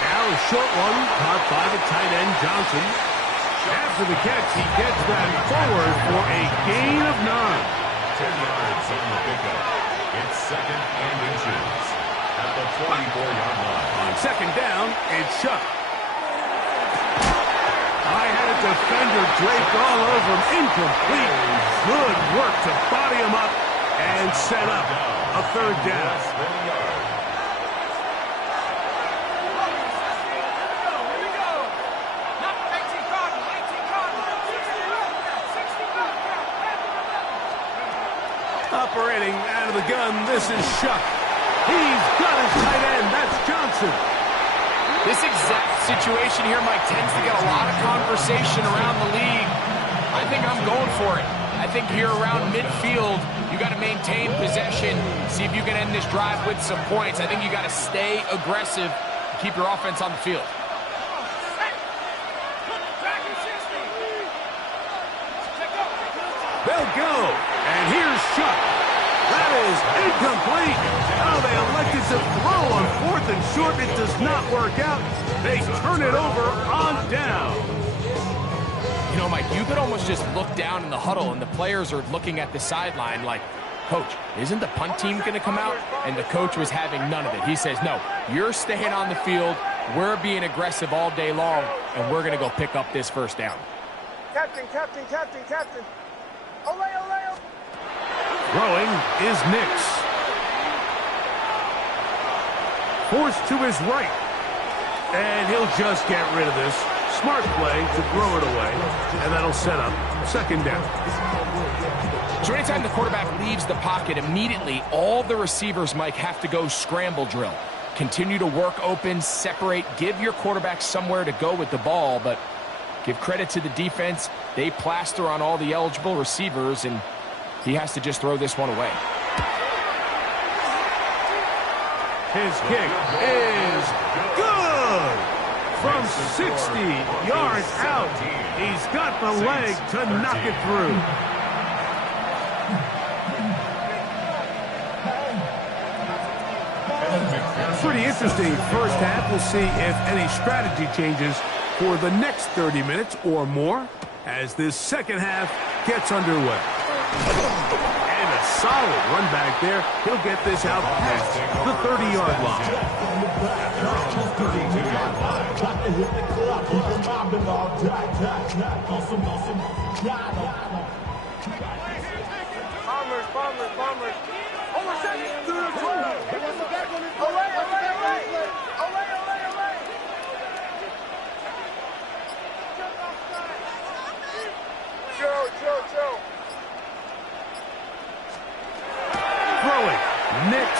Now a short one caught by the tight end Johnson. After the catch, he gets that forward for a gain of 9. 10 yards on the pickup. It's second and inches at the 44-yard line. On second down, it's Shuck. I had a defender draped all over him. Incomplete. Good work to body him up and set up a third down. Operating out of the gun, this is Shuck. He's got his tight end. That's Johnson. This exact situation here, Mike, tends to get a lot of conversation around the league. I think I'm going for it. I think here around midfield, you got to maintain possession, see if you can end this drive with some points. I think you got to stay aggressive, keep your offense on the field. They'll go, and here's Shuck. That is incomplete. Now they elected to throw on 4th and short. It does not work out. They turn it over on down. You know, Mike, you could almost just look down in the huddle, and the players are looking at the sideline like, Coach, isn't the punt team going to come out? And the coach was having none of it. He says, no, you're staying on the field. We're being aggressive all day long, and we're going to go pick up this first down. Captain. Ole. Throwing is Nix. Forced to his right. And he'll just get rid of this. Smart play to throw it away. And that'll set up second down. So anytime the quarterback leaves the pocket, immediately all the receivers, Mike, have to go scramble drill. Continue to work open, separate, give your quarterback somewhere to go with the ball, but give credit to the defense. They plaster on all the eligible receivers, and he has to just throw this one away. His kick is good! From 60 yards out, he's got the leg to knock it through. Pretty interesting first half. We'll see if any strategy changes for the next 30 minutes or more as this second half gets underway. And a solid run back there. He'll get this out past the 30-yard line. Bombers. Almost at it. Through the 12. Ole. Joe. Throwing. Nix.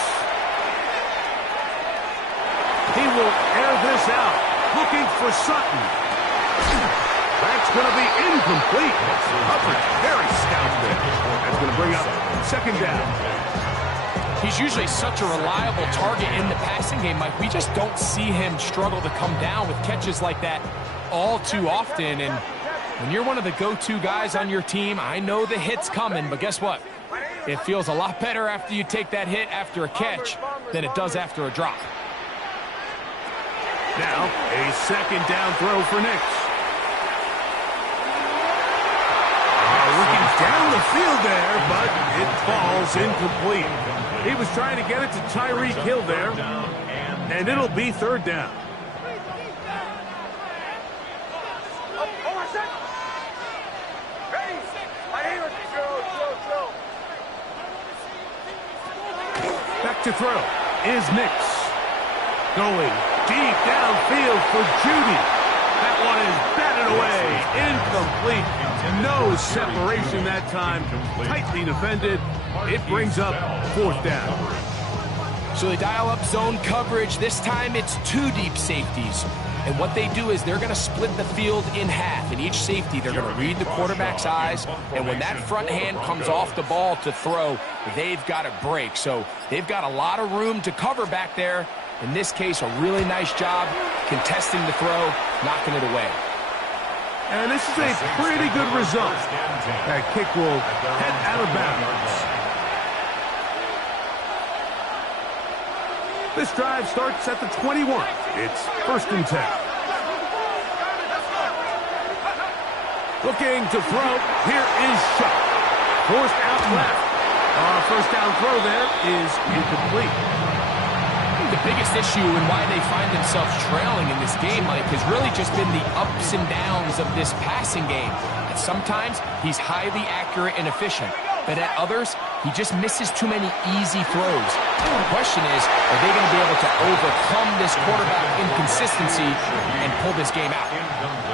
He will air this out. Looking for Sutton. That's going to be incomplete. Hubbard, very stout there. That's going to bring up second down. He's usually such a reliable target in the passing game, Mike. We just don't see him struggle to come down with catches like that all too often. And When you're one of the go-to guys on your team, I know the hit's coming, but guess what? It feels a lot better after you take that hit after a catch than it does after a drop. Now, a second down throw for Nix. Looking down the field there, but it falls incomplete. He was trying to get it to Tyreek Hill there, and it'll be third down. Back to throw is Nix. Going deep downfield for Judy. That one is batted away. Incomplete. No separation that time. Tightly defended. It brings up fourth down. So they dial up zone coverage. This time it's 2 deep safeties. And what they do is they're going to split the field in half. In each safety, they're going to read the quarterback's eyes. And when that front hand comes off the ball to throw, they've got to break. So they've got a lot of room to cover back there. In this case, a really nice job contesting the throw, knocking it away. And this is a pretty good result. That kick will head out of bounds. This drive starts at the 21. It's first and 10. Looking to throw. Here is Shuck. Forced out left. First down throw there is incomplete. The biggest issue and why they find themselves trailing in this game, Mike, has really just been the ups and downs of this passing game. And sometimes he's highly accurate and efficient, but at others, he just misses too many easy throws. The question is, are they going to be able to overcome this quarterback inconsistency and pull this game out?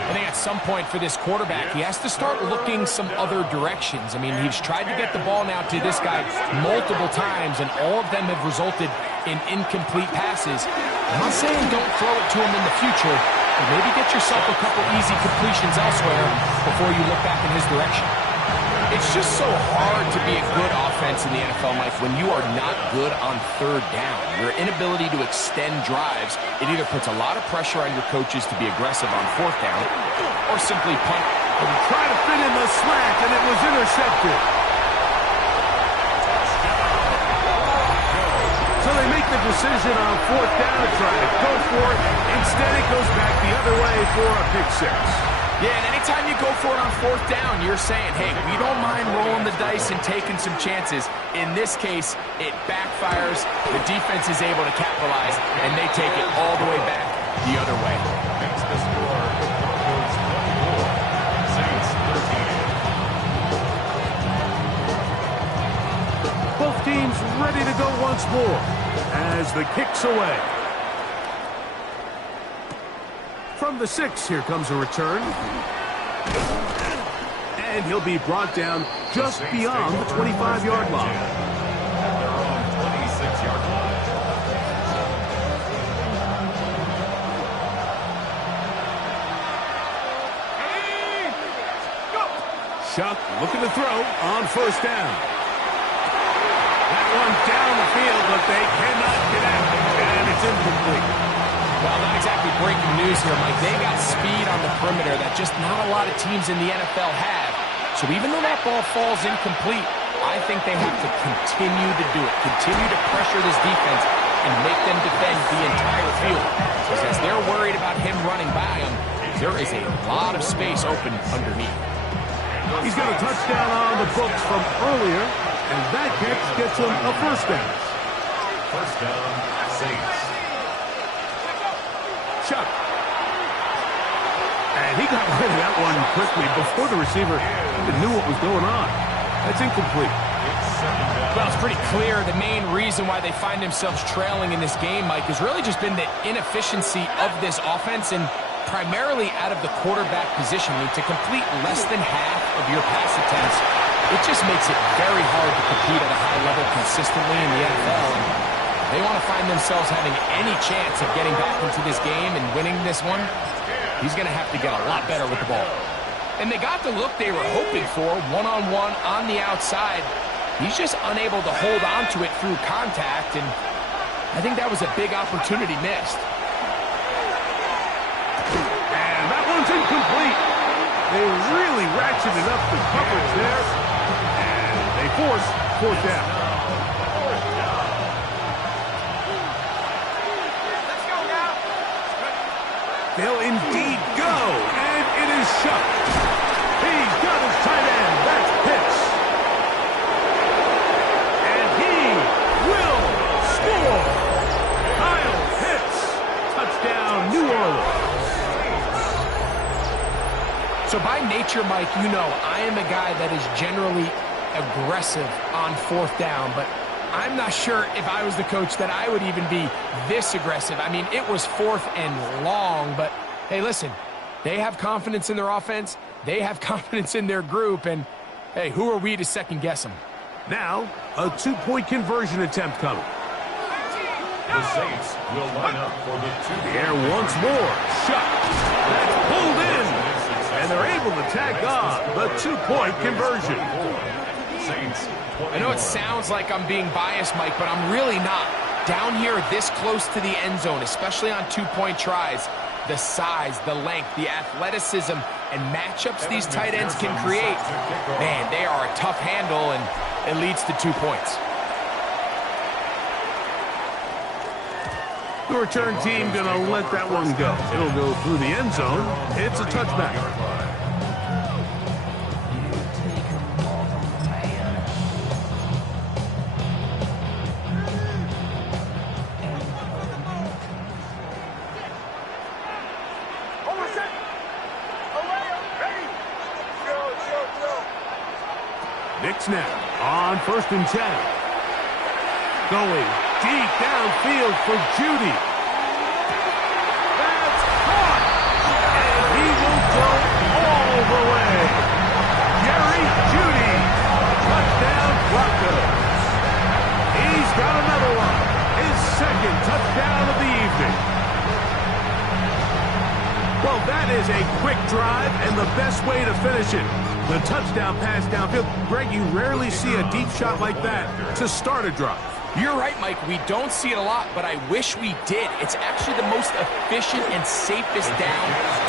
I think at some point for this quarterback, he has to start looking some other directions. I mean, he's tried to get the ball now to this guy multiple times, and all of them have resulted in incomplete passes. I'm not saying don't throw it to him in the future, but maybe get yourself a couple easy completions elsewhere before you look back in his direction. It's just so hard to be a good offense in the NFL, Mike, when you are not good on third down. Your inability to extend drives, it either puts a lot of pressure on your coaches to be aggressive on fourth down or simply punt. And try to fit in the slant, and it was intercepted. So they make the decision on fourth down to try to go for it. Instead, it goes back the other way for a pick six. Yeah, and anytime you go for it on fourth down, you're saying, hey, we don't mind rolling the dice and taking some chances. In this case, it backfires. The defense is able to capitalize, and they take it all the way back the other way. Makes the score. Broncos 24, Saints 13. Both teams ready to go once more as the kick's away. From the 6, here comes a return. And he'll be brought down just beyond the 25-yard line. At their own 26-yard line. Shuck looking to throw on first down. That one down the field, but they cannot get out. And it's incomplete. Well, not exactly breaking news here, Mike. They got speed on the perimeter that just not a lot of teams in the NFL have. So even though that ball falls incomplete, I think they have to continue to do it, continue to pressure this defense and make them defend the entire field. Because as they're worried about him running by them, there is a lot of space open underneath. He's got a touchdown on the books from earlier, and that catch gets him a first down. First down, Saints. Chuck. And he got rid of that one quickly before the receiver even knew what was going on. That's incomplete. Well, it's pretty clear the main reason why they find themselves trailing in this game, Mike, has really just been the inefficiency of this offense and primarily out of the quarterback position. I mean, to complete less than half of your pass attempts, it just makes it very hard to compete at a high level consistently in the NFL. And they want to find themselves having any chance of getting back into this game and winning this one. He's going to have to get a lot better with the ball. And they got the look they were hoping for, one-on-one on the outside. He's just unable to hold on to it through contact, and I think that was a big opportunity missed. And that one's incomplete. They really ratcheted up the coverage there. And they force fourth down. Let's go now. They'll indeed go, and it is shut. He's got his tight end. That's Pitts. And he will score. Kyle Pitts. Touchdown, New Orleans. So by nature, Mike, you know, I am a guy that is generally aggressive on fourth down, but I'm not sure if I was the coach that I would even be this aggressive. I mean, it was fourth and long, but hey, listen, they have confidence in their offense. They have confidence in their group, and hey, who are we to second guess them? Now, a two-point conversion attempt coming. The Saints will line up for the two. The air once more. Shut. That's pulled in. And they're able to tag on the two-point conversion. I know it sounds like I'm being biased, Mike, but I'm really not. Down here this close to the end zone, especially on two-point tries, the size, the length, the athleticism, and matchups these tight ends can create, man, they are a tough handle, and it leads to 2 points. The return team going to let that one go. It'll go through the end zone. It's a touchback. Nick snap on 1st and 10. Going deep downfield for Judy. That's caught! And he will go all the way. Jerry Judy. Touchdown Broncos. He's got another one. His second touchdown of the evening. Well, that is a quick drive and the best way to finish it. The touchdown pass downfield. Greg, you rarely see a deep shot like that to start a drive. You're right, Mike. We don't see it a lot, but I wish we did. It's actually the most efficient and safest down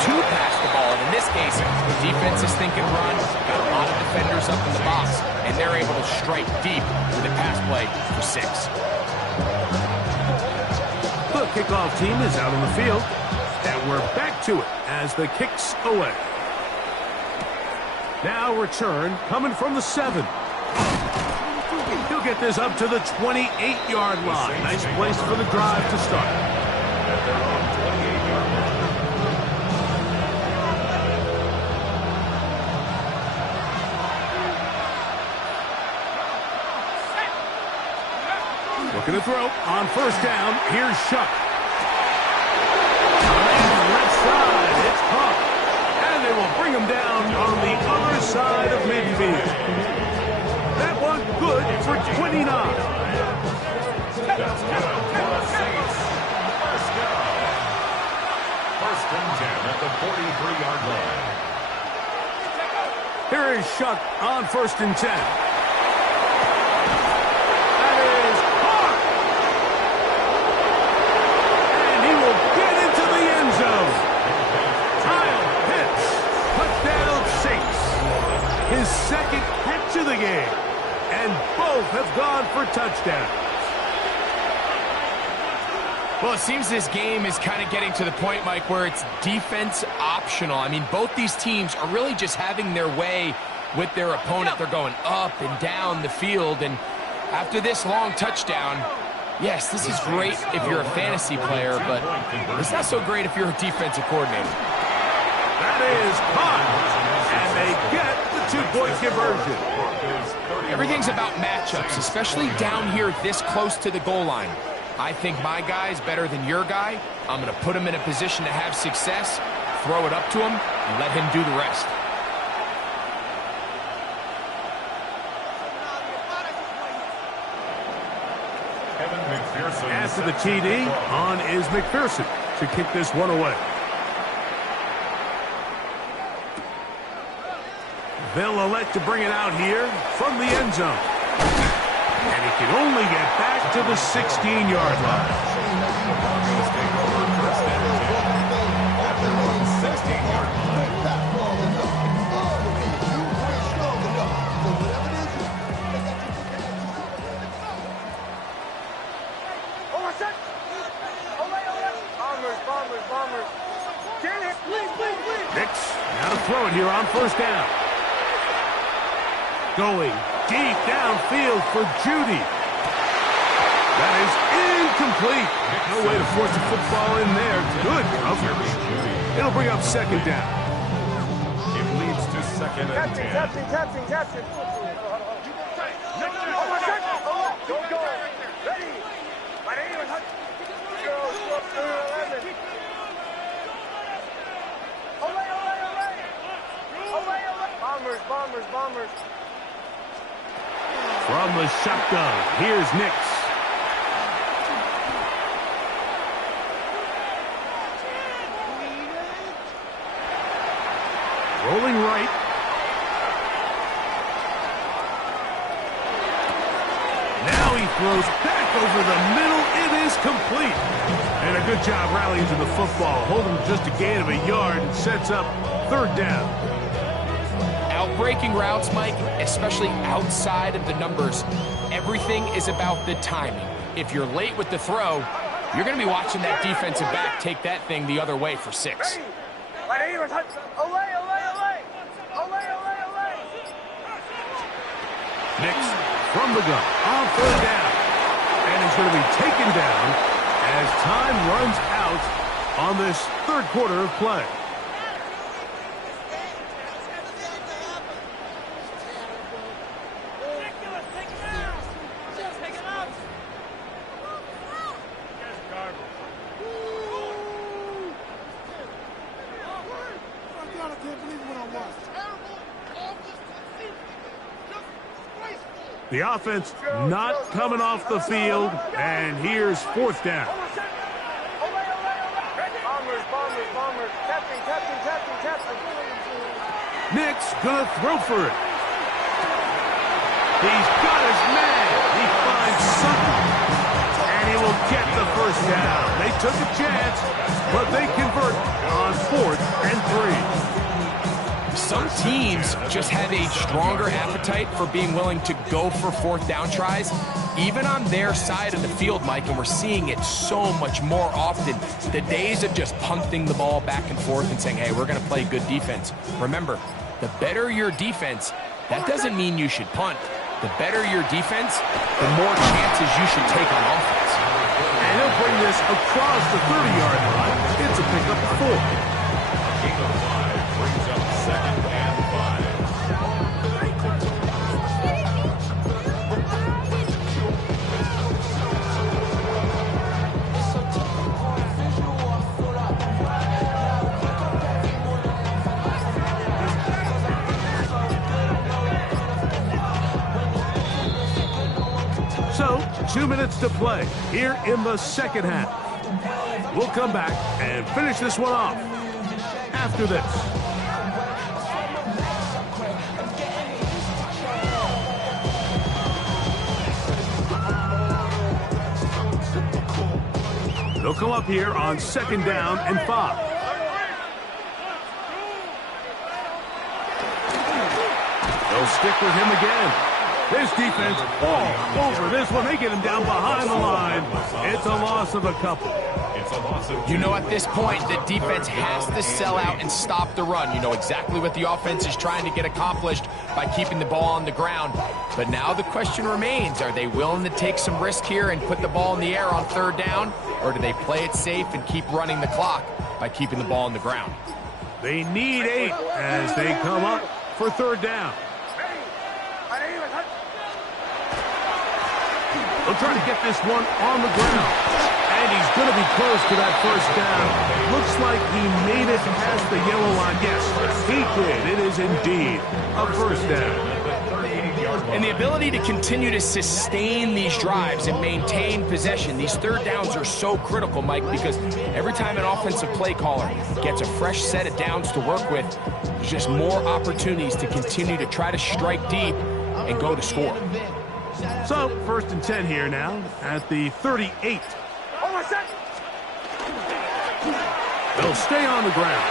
to pass the ball. And in this case, the defense is thinking run, got a lot of defenders up in the box, and they're able to strike deep with a pass play for 6. The kickoff team is out on the field, and we're back to it as the kick's away. Now return coming from the 7. He'll get this up to the 28-yard line. Nice place for the drive to start. Looking to throw on 1st down. Here's Shuck. Left side. It's caught. And they will bring him down on the other side of midfield. That one good for 29. That's good for the Saints. First down. 1st and 10 at the 43-yard line. Here is Shuck on 1st and 10. That is caught. And he will get into the end zone. Kyle Pitts. Touchdown Saints. His second catch of the game. And both have gone for touchdowns. Well, it seems this game is kind of getting to the point, Mike, where it's defense optional. I mean, both these teams are really just having their way with their opponent. They're going up and down the field. And after this long touchdown, yes, this is great if you're a fantasy player, but it's not so great if you're a defensive coordinator. That is caught. And they get the 2-point conversion. Everything's about matchups, especially down here this close to the goal line. I think my guy is better than your guy. I'm going to put him in a position to have success, throw it up to him, and let him do the rest. After the TD, on is McPherson to kick this one away. They'll elect to bring it out here from the end zone. And he can only get back to the 16-yard line. point here on first down. Going deep downfield for Judy. That is incomplete. No way to force the football in there. Good coverage. It'll bring up second down. It leads to second and 10. Captain. Don't go. Ready. My name is Bombers. From the shotgun, here's Nix. Rolling right. Now he throws back over the middle. It is complete. And a good job rallying to the football. Holding just a gain of a yard and sets up third down. Breaking routes, Mike, especially outside of the numbers, everything is about the timing. If you're late with the throw, you're going to be watching that defensive back take that thing the other way for 6. Nix from the gun on third down. And he's going to be taken down as time runs out on this third quarter of play. The offense not coming off the field, and here's fourth down. Bombers. Captain. Nix gonna throw for it. He's got his man. He finds something, and he will get the first down. They took a chance, but they convert on 4th and 3. Some teams just have a stronger appetite for being willing to go for fourth down tries, even on their side of the field, Mike, and we're seeing it so much more often. The days of just punting the ball back and forth and saying, hey, we're going to play good defense. Remember, the better your defense, that doesn't mean you should punt. The better your defense, the more chances you should take on offense. And he'll bring this across the 30-yard line. It's a pickup of 4. Gain of 5 brings up second and 5. So, 2 minutes to play here in the second half. We'll come back and finish this one off after this. They'll come up here on 2nd down and 5. They'll stick with him again. This defense all over this one. They get him down behind the line. It's a loss of a couple. It's a loss of 2. You know, at this point, the defense has to sell out and stop the run. You know exactly what the offense is trying to get accomplished by keeping the ball on the ground. But now the question remains, are they willing to take some risk here and put the ball in the air on 3rd down? Or do they play it safe and keep running the clock by keeping the ball on the ground? They need 8 as they come up for 3rd down. They'll try to get this one on the ground. And he's going to be close to that 1st down. Looks like he made it past the yellow line. Yes, he did. It is indeed a 1st down. And the ability to continue to sustain these drives and maintain possession, these 3rd downs are so critical, Mike, because every time an offensive play caller gets a fresh set of downs to work with, there's just more opportunities to continue to try to strike deep and go to score. So, 1st and 10 here now at the 38. They'll stay on the ground.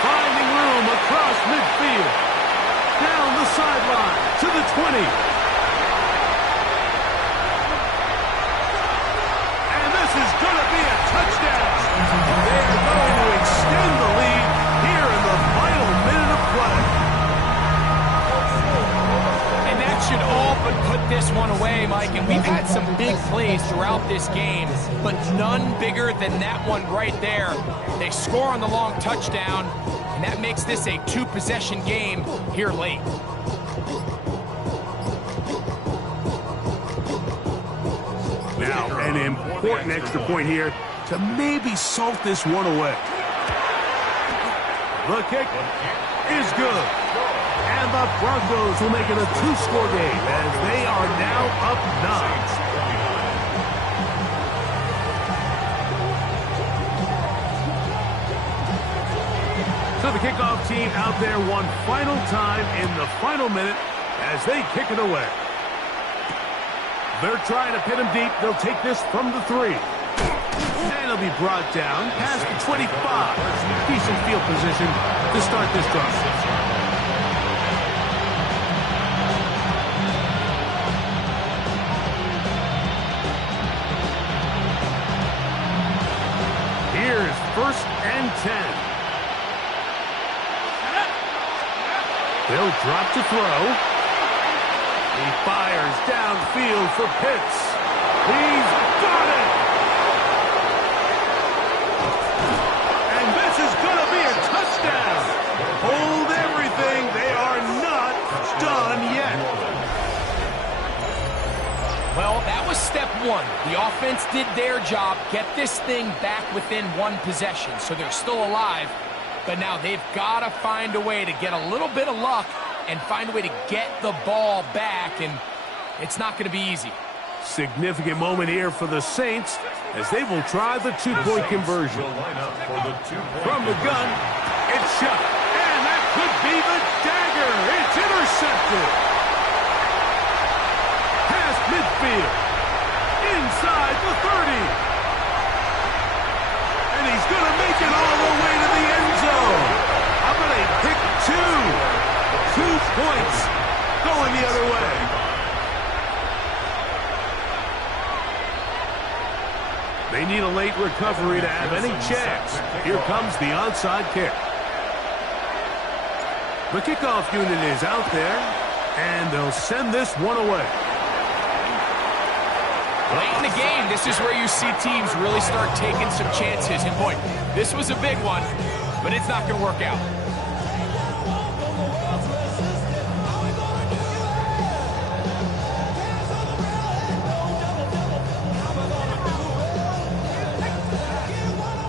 Finding room across midfield. Down the sideline to the 20. And this is going to be a touchdown. They're going to extend the lead here in the final this one away, Mike, and we've had some big plays throughout this game, but none bigger than that one right there. They score on the long touchdown, and that makes this a two-possession game here late. Now, an important extra point here to maybe salt this one away. The kick is good. And the Broncos will make it a two-score game as they are now up 9. So the kickoff team out there one final time in the final minute as they kick it away. They're trying to pin him deep. They'll take this from the 3. And he'll be brought down past the 25. Decent field position to start this drive. Here's 1st and 10. They'll drop to throw. He fires downfield for Pitts. He's got it! And this is going to be a touchdown. Hold everything. They are not done yet. Well, that was step one. The offense did their job, get this thing back within one possession, so they're still alive. But now they've got to find a way to get a little bit of luck and find a way to get the ball back, and it's not going to be easy. Significant moment here for the Saints as they will try the two-point conversion. From the gun, it's shot, and that could be the dagger. It's intercepted. Past midfield, inside the 30. And he's going to make it all the way to the end zone. How about a pick 2? 2 points going the other way. They need a late recovery to have any chance. Here comes the onside kick. The kickoff unit is out there, and they'll send this one away. Late in the game, this is where you see teams really start taking some chances. And boy, this was a big one, but it's not going to work out.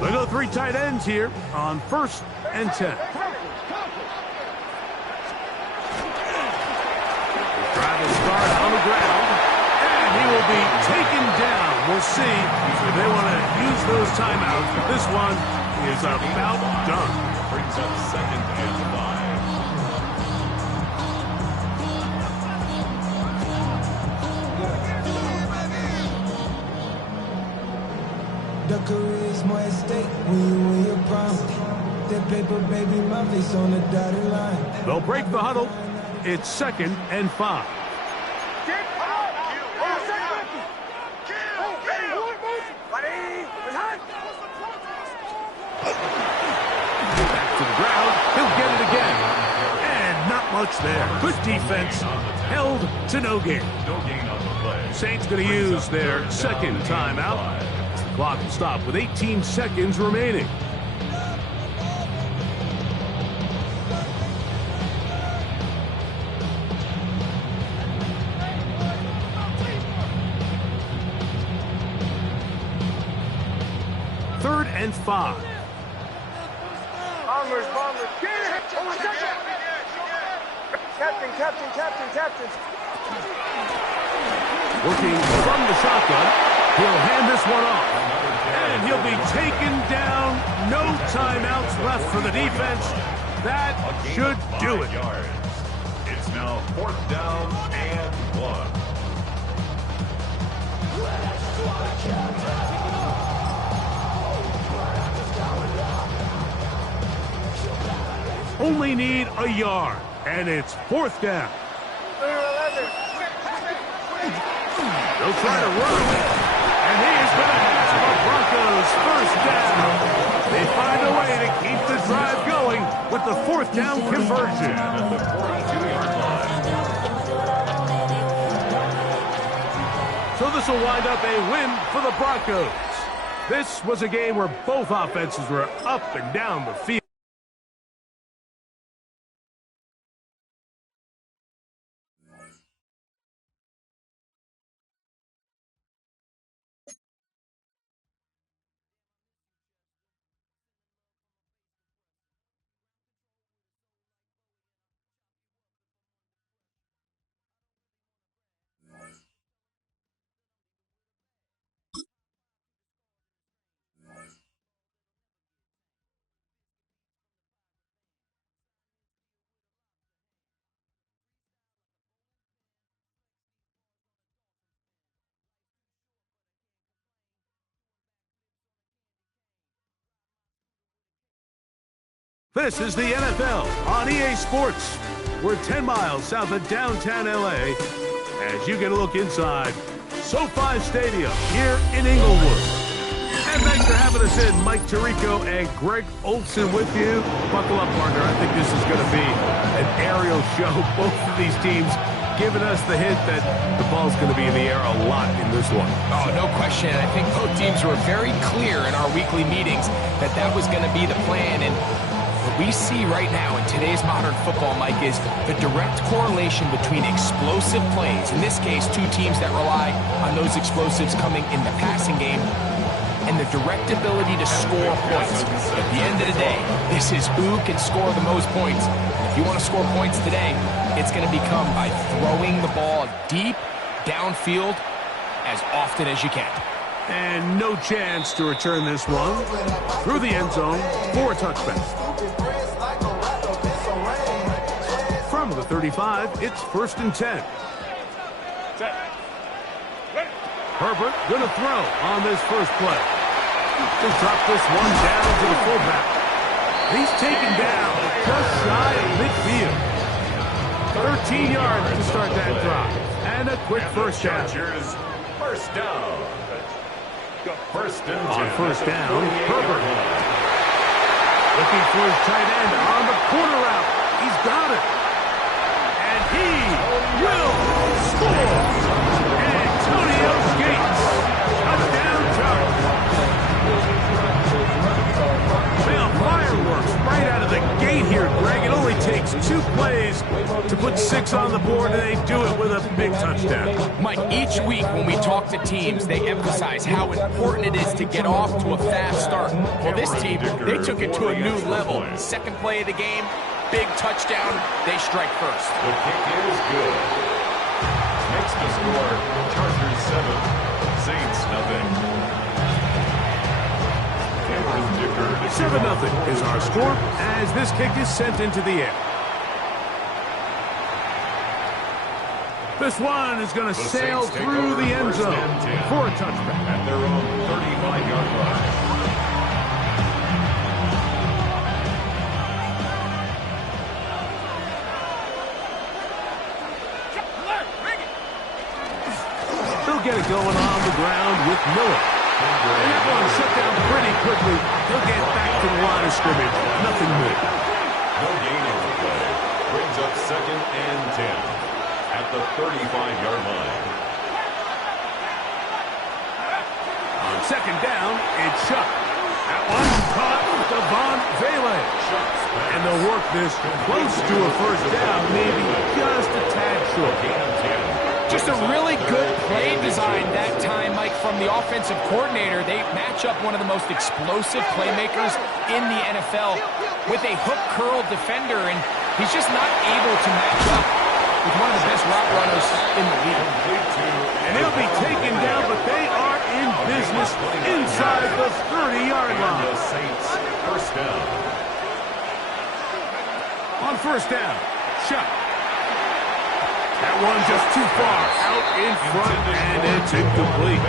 They go 3 tight ends here on 1st and 10. Try to start on the ground, and he will be taken down. We'll see if they want to use those timeouts. This one is about done. Brings up 2nd and 5. The career's more at stake when you win your prime. That paper, baby, my face on the dotted line. They'll break the huddle. It's 2nd and 5. Back to the ground. He'll get it again. And not much there. Good defense. Held to no gain. Saints going to use their 2nd timeout. Clock will stop with 18 seconds remaining. Third and 5. Bombers. Captain. Working from the shotgun. He'll hand this one off. And he'll be taken down. No timeouts left for the defense. That should do it. It's now 4th down and 1. Only need a yard. And it's 4th down. They'll try to run. And he's going to have the Broncos 1st down. They find a way to keep the drive going with the 4th down conversion. So this will wind up a win for the Broncos. This was a game where both offenses were up and down the field. This is the NFL on EA Sports. We're 10 miles south of downtown LA as you get a look inside SoFi Stadium here in Inglewood. And thanks for having us in. Mike Tirico and Greg Olson with you. Buckle up, partner. I think this is going to be an aerial show. Both of these teams giving us the hint that the ball's going to be in the air a lot in this one. Oh, no question. I think both teams were very clear in our weekly meetings that that was going to be the plan. And what we see right now in today's modern football, Mike, is the direct correlation between explosive plays, in this case, two teams that rely on those explosives coming in the passing game, and the direct ability to score points. At the end of the day, this is who can score the most points. And if you want to score points today, it's going to become by throwing the ball deep downfield as often as you can. And no chance to return this one through the end zone for a touchback. From the 35, it's 1st and 10. Herbert gonna throw on this first play. He'll drop this one down to the fullback. He's taken down just shy of midfield. 13 yards to start that drop. And a quick first down. First down. First and 10. On first down, Herbert looking for his tight end on the corner route. He's got it. And he will score. Antonio Gates. Touchdown Chargers. Well, fireworks right out of the gate here, Greg. It only takes 2 plays to put 6 on the board, and they do it with a big touchdown. Mike, each week when we talk to teams, they emphasize how important it is to get off to a fast start. Well, this team, they took it to a new level. Second play of the game, big touchdown, they strike first. The kick is good. Makes the score Chargers 7, Saints nothing. 7-0 is our score as this kick is sent into the air. This one is going to sail through the end zone for a touchback. At their own 35-yard line. They'll get it going on the ground with Miller. And that one shut down pretty quickly. He'll get back to the line of scrimmage. Nothing new. No gain on the play. Brings up 2nd and 10 at the 35-yard line. On 2nd down, it's Chuck. That one caught Devon Vele. And they'll work this close to a first down, maybe just a tad short. Just a really good play design that time, Mike, from the offensive coordinator. They match up one of the most explosive playmakers in the NFL with a hook curl defender, and he's just not able to match up with one of the best route runners in the league. And he'll be taken down, but they are in business inside the 30-yard line. The Saints first down. On first down, Chuck. That one just too far out in front, and it's incomplete.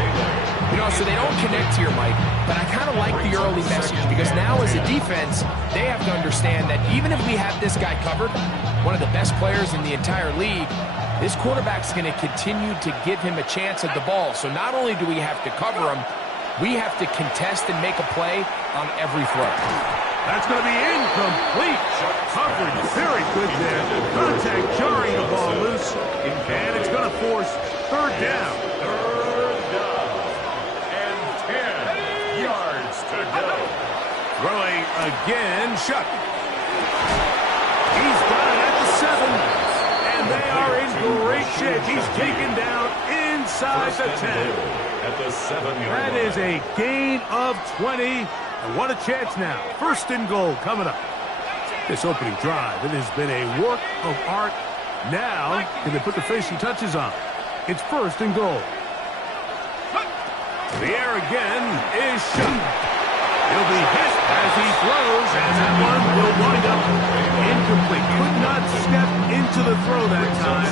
You know, so they don't connect here, Mike, but I kind of like the early message because now as a defense, they have to understand that even if we have this guy covered, one of the best players in the entire league, this quarterback's going to continue to give him a chance at the ball. So not only do we have to cover him, we have to contest and make a play on every throw. That's going to be incomplete. Coverage very good there. Contact jarring the ball loose. And it's going to force 3rd down. Again, Shuck. He's got it at the 7. And they are in great shape. He's taken down inside the 10. At the 7-yard That line. is a gain of 20. And what a chance now. First and goal coming up. This opening drive, it has been a work of art. Now, can they put the finishing touches on? It's first and goal. The air again is shot. He'll be hit as he throws, and that one will wind up incomplete. Could not step into the throw that time.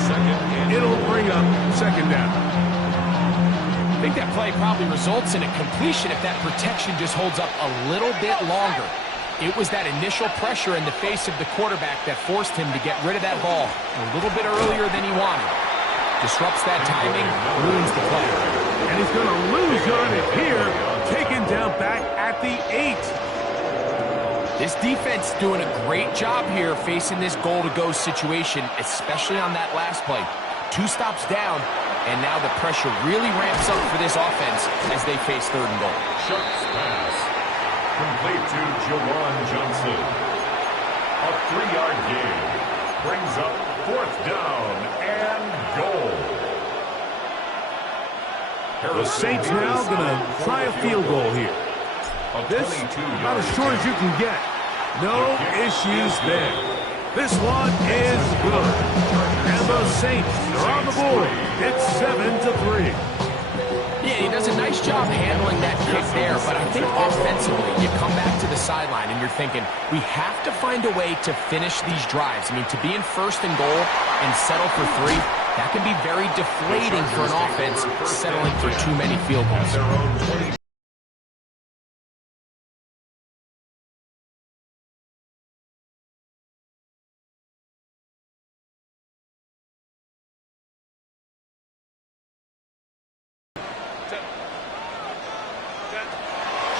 It'll bring up second down. I think that play probably results in a completion if that protection just holds up a little bit longer. It was that initial pressure in the face of the quarterback that forced him to get rid of that ball a little bit earlier than he wanted. Disrupts that timing, ruins the play. And he's going to lose yardage here, taken down back at the 8. This defense doing a great job here facing this goal-to-go situation, especially on that last play. 2 stops down, and now the pressure really ramps up for this offense as they face third and goal. Shuck's pass. Complete to Jawan Johnson. A 3-yard gain. Brings up fourth down and goal. The Saints now going to try a field goal here. This, about as short as you can get. No issues there. This one is good. And the Saints are on the board. It's 7-3. Yeah, he does a nice job handling that kick there, but I think offensively, you come back to the sideline and you're thinking, we have to find a way to finish these drives. I mean, to be in first and goal and settle for 3, that can be very deflating for an offense settling for too many field goals.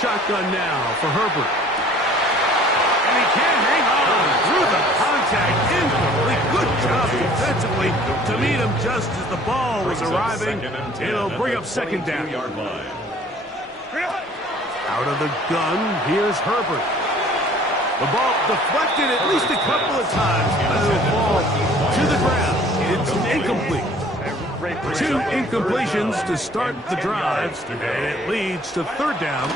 Shotgun now for Herbert. And he can't hang on through the contact. Incomplete. Good job defensively to meet him just as the ball was arriving. It'll bring up second down. Out of the gun, here's Herbert. The ball deflected at least a couple of times. It'll fall to the ground. It's incomplete. 2 incompletions to start the drive, and it leads to third down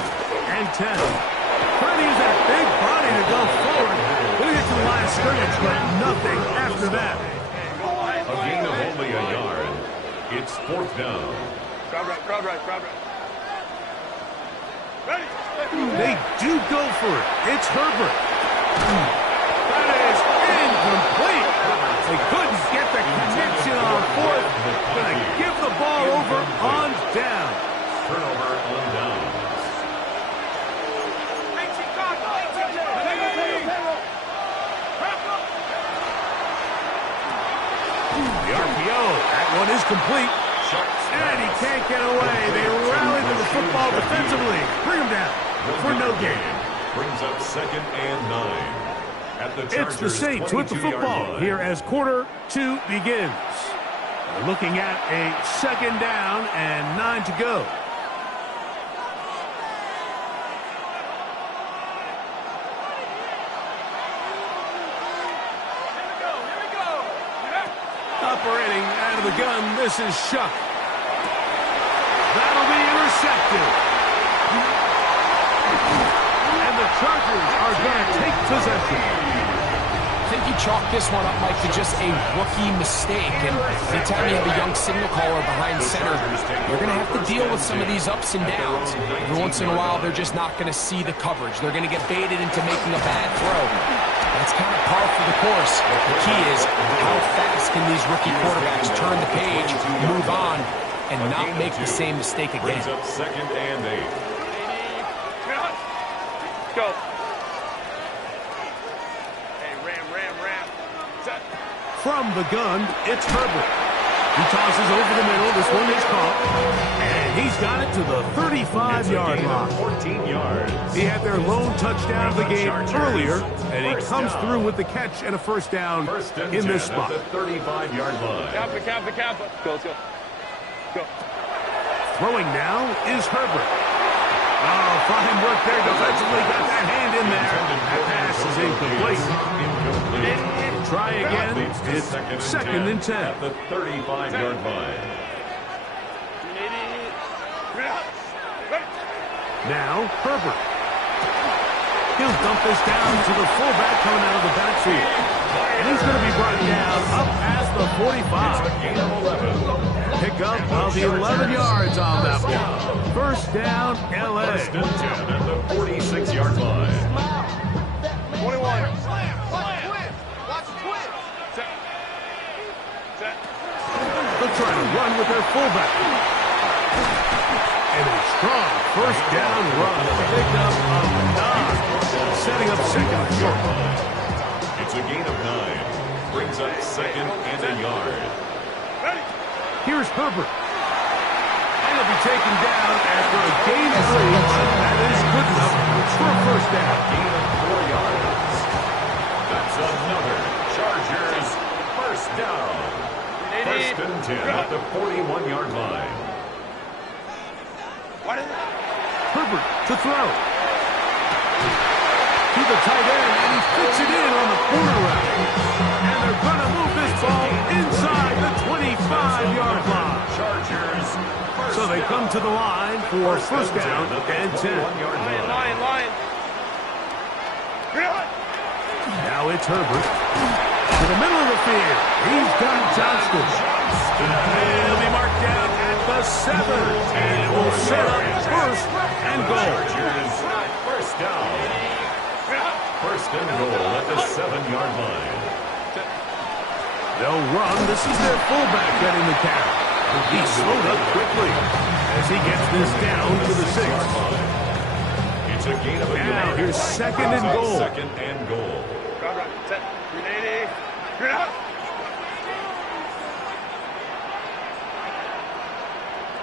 and 10. Trying to use that big body to go forward. Going to get to the line of scrimmage, but nothing after that. A gain of only a yard. It's fourth down. Crowd right. Ready? They do go for it. It's Herbert. That is incomplete. They couldn't get the connection on fourth. Going to give the ball over on down. Turnover on down. The RPO. That one is complete. And he can't get away. They rally to the football defensively. Bring him down for no gain. Brings up second and 9. At the It's the Saints with the football here as quarter 2 begins. We're looking at a second down and 9 to go. Operating out of the gun, this is Shuck. That'll be intercepted. And the Chargers are going to take possession. I think you chalk this one up, Mike, to just a rookie mistake. And anytime you have a young signal caller behind center, you're going to have to deal with some of these ups and downs. Every once in a while, they're just not going to see the coverage. They're going to get baited into making a bad throw. That's kind of par for the course. The key is how fast can these rookie quarterbacks turn the page, move on, and not make the same mistake again. Brings up second and 8. Go. Hey, ram. Set. From the gun, it's Herbert. He tosses over the middle. This one is caught. And he's got it to the 35-yard line. 14 yards. He had their lone touchdown of the game earlier, and he comes through with the catch and a first down in this spot. At the 35-yard line. Count. Go. Throwing now is Herbert. Oh, fine work there defensively. Got that hand in there. That pass is incomplete. Try again. It's second and 10. At the 35-yard line. Now, Herbert. He'll dump this down to the fullback coming out of the backfield. And he's going to be brought down up past the 45. Pickup of 11 yards on that one. First down, L.A. First and 10 at the 46-yard line. 21. Watch the twist. They'll try to run with their fullback. And a strong first down run. Pickup of 9. Setting up second and short. It's a gain of 9. Brings up second and a yard. Here's Herbert. And he'll be taken down after a gain of 3. That is good enough for a first down. Gain of 4 yards. That's another Chargers first down. First and 10 at the 41-yard line. Herbert to throw. To the tight end, and he fits it in on the corner route. And they're going to move this ball inside the 25-yard line. Chargers. So they come to the line for first down and 10. Lion. Now it's Herbert. To the middle of the field. He's got Johnston. And he'll be marked down at the 7. And it will set up first and goal. Chargers first down. First and goal at the 7-yard line. They'll run. This is their fullback getting the count. He slowed up quickly as he gets this down to the 6. It's a gain of a now yard. here's second and goal. Second and goal. Set. 380. Good up.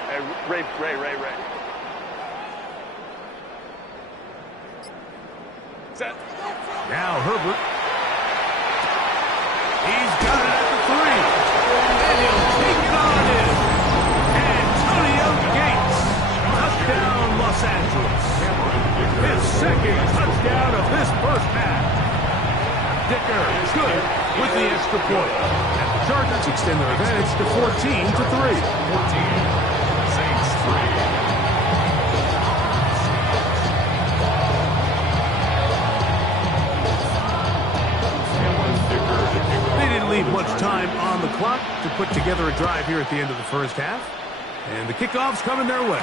Hey, Ray. Set. Now Herbert. He's got it at the 3. And he'll take it on in. Antonio Gates. Touchdown, Los Angeles. His second touchdown of this first half. Dicker is good with the extra point. And the Chargers extend their advantage to 14-3. 14. Saints 3. They didn't leave much time on the clock to put together a drive here at the end of the first half. And the kickoff's coming their way.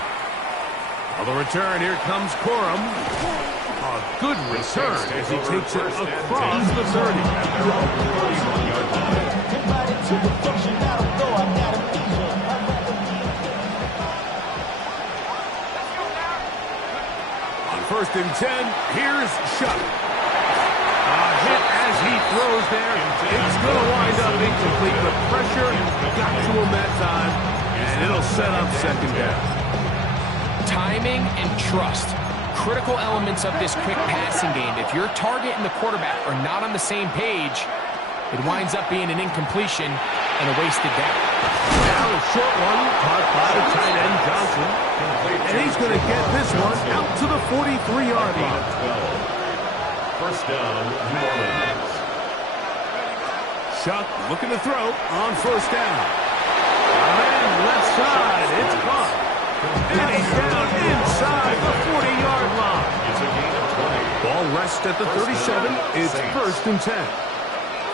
On the return, here comes Corum. A good return as he takes it across the 30. On first and 10, here's Shuck. A hit as he throws there. It's going to wind up incomplete. The pressure got to him that time, and it'll set up second down. Timing and trust. Critical elements of this quick passing game. If your target and the quarterback are not on the same page, it winds up being an incompletion and a wasted down. Now a short one caught by the tight end Johnson. And he's going to get this one out to the 43-yard line. First down, New Orleans. Shuck looking to throw on first down. And left side, it's caught. And he's down inside the 40-yard line. It's a gain of 20. Ball rests at the 37. It's first and 10.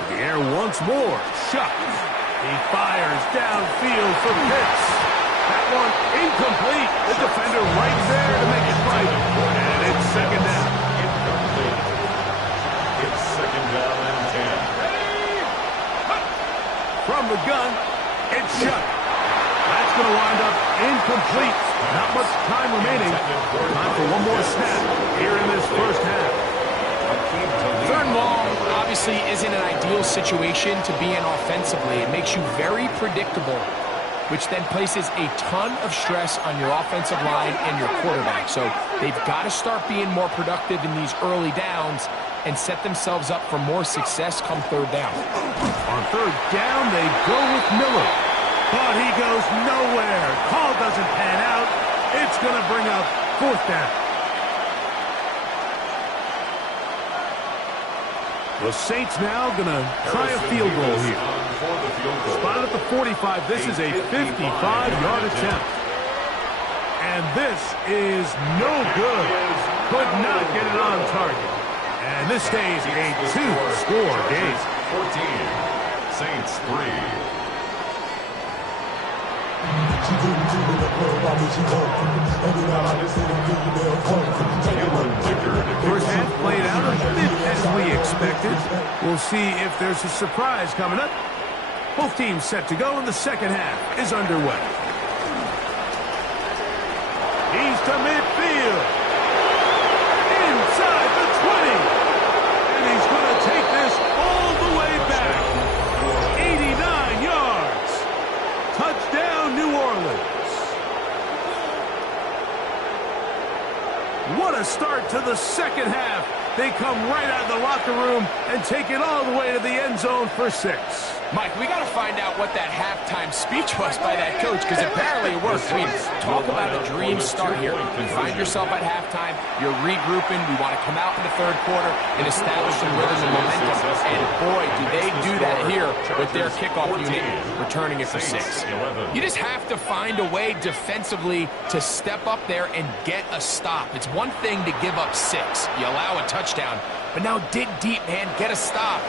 The air once more. Shuck. He fires downfield for Pitts. That one incomplete. The defender right there to make it right. And it's second down. Incomplete. It's second down and 10. From the gun, it's Shuck. That's going to wind up incomplete. Not much time remaining. Time for one more snap here in this first half. Third and long obviously isn't an ideal situation to be in offensively. It makes you very predictable, which then places a ton of stress on your offensive line and your quarterback. So they've got to start being more productive in these early downs and set themselves up for more success come third down. On third down, they go with Miller. But he goes nowhere. Call doesn't pan out. It's going to bring up fourth down. The Saints now going to try a field goal here. Spotted at the 45. This is a 55-yard attempt. And this is no good. Could not get it on target. And this stays a two-score game. 14, Saints 3. First half played out a bit as we expected. We'll see if there's a surprise coming up. Both teams set to go, and the second half is underway. He's to midfield. Inside the 20. And he's going to take this all the way back. 89 yards. Touchdown, New Orleans. What a start to the second half. They come right out of the locker room and take it all the way to the end zone for 6. Mike, we got to find out what that halftime speech was by that coach, because apparently it worked. I mean, talk about a dream start here. You find yourself at halftime, you're regrouping, we want to come out in the third quarter and establish some rhythm and momentum. And boy, do they do that here with their kickoff unit, returning it for 6. You just have to find a way defensively to step up there and get a stop. It's one thing to give up 6. You allow a touchdown. But now dig deep, man. Get a stop.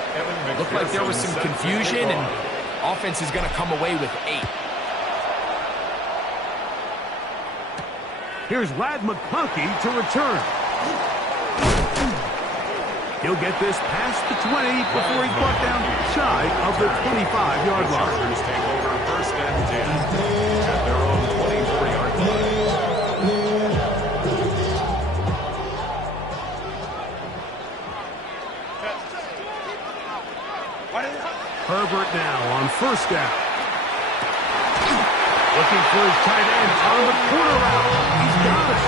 Looked like there was some confusion, and offense is going to come away with 8. Here's Ladd McConkey to return. He'll get this past the 20 before he's brought down shy of the 25-yard line. Chargers take over first and 10 at their own 24-yard line. Herbert now on first down. Looking for his tight end on the corner route. He's got it.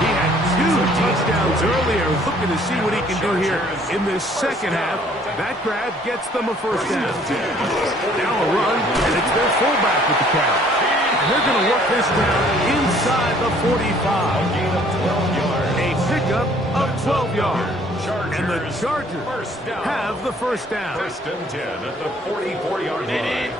He had 2 touchdowns earlier. Looking to see what he can do here in this second half. That grab gets them a first down. Now a run, and it's their fullback with the catch. And they're going to work this down inside the 45. A pickup of 12 yards. And the Chargers have the first down. First and 10 at the 44-yard line.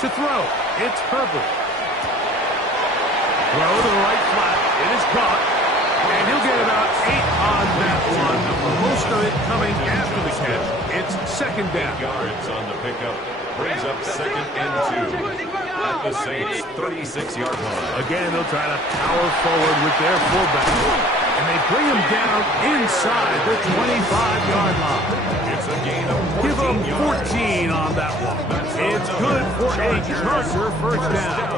To throw, it's Herbert. Throw to the right flat. It is caught. And he'll get about 8 on that one. Most of it coming after the catch. It's second down. 8 yards on the pickup. Brings up second and 2 at the Saints' 36-yard line. Again, they'll try to power forward with their fullback. And they bring him down inside the 25-yard line. It's a gain of 14 Give them 14 yards. on that one. It's good for a Charger first down.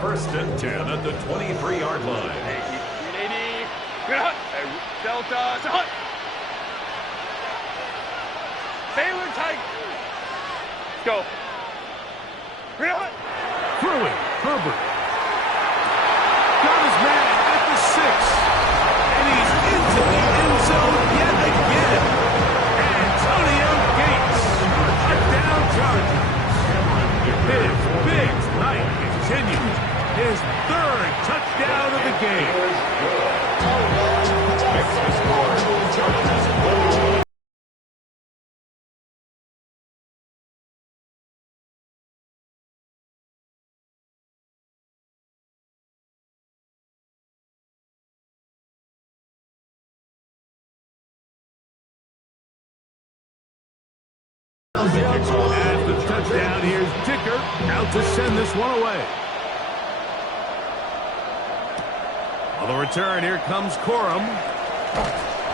First and 10 at the 23-yard line. Delta. Baylor Tiger. Go. Throwing, Herbert. Got his man at the 6. And he's into the end zone yet again. Antonio Gates. Touchdown Chargers. His big night continues. His 3rd touchdown of the game. Makes the score. Chargers. After the touchdown, here's Dicker out to send this one away. On the return, here comes Corum.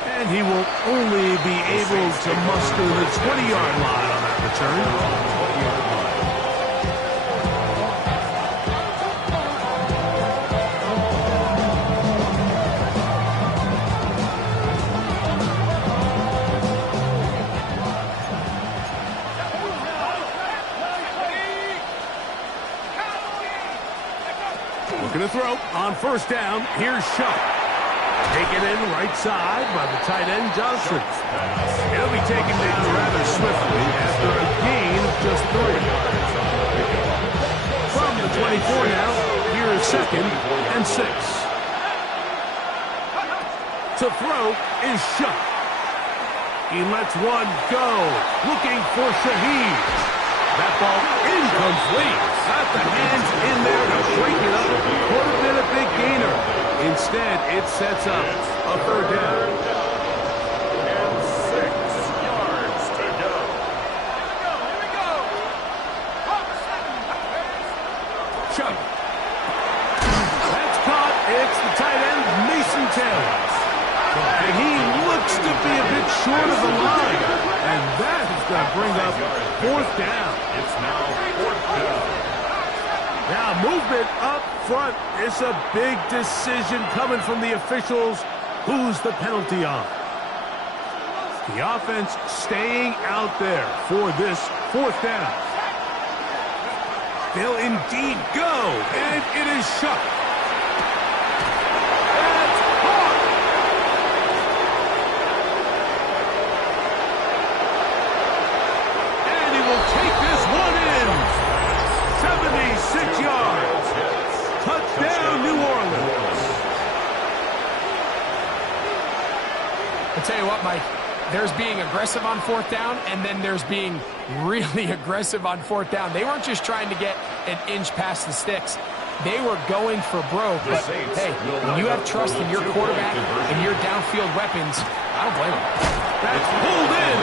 And he will only be able to muster the 20-yard line on that return. Looking to throw on first down. Here's Shuck. Taken in right side by the tight end, Johnson. He'll be taken down rather swiftly after a gain of just 3. From the 24 now, here is second and 6. to throw is shut. He lets one go, looking for Shaheed. That ball incomplete. Got the hands in there to break it up. Could have been a big gainer. Instead, it sets up a third down. And 6 yards to go. Here we go. Chuck. That's caught. It's the tight end, Mason Taylor. And he looks to be a bit short of the line. And that is going to bring up fourth down. It's now 4th down. Now movement up front. It's a big decision coming from the officials. Who's the penalty on? The offense staying out there for this fourth down. They'll indeed go, and it is shut. That's caught. And he will take this one in. 76 yards. Touchdown, New Orleans. I'll tell you what, Mike. There's being aggressive on fourth down, and then there's being really aggressive on fourth down. They weren't just trying to get an inch past the sticks. They were going for broke. But, hey, when you have trust in your quarterback and your downfield weapons, I don't blame them. That's pulled in,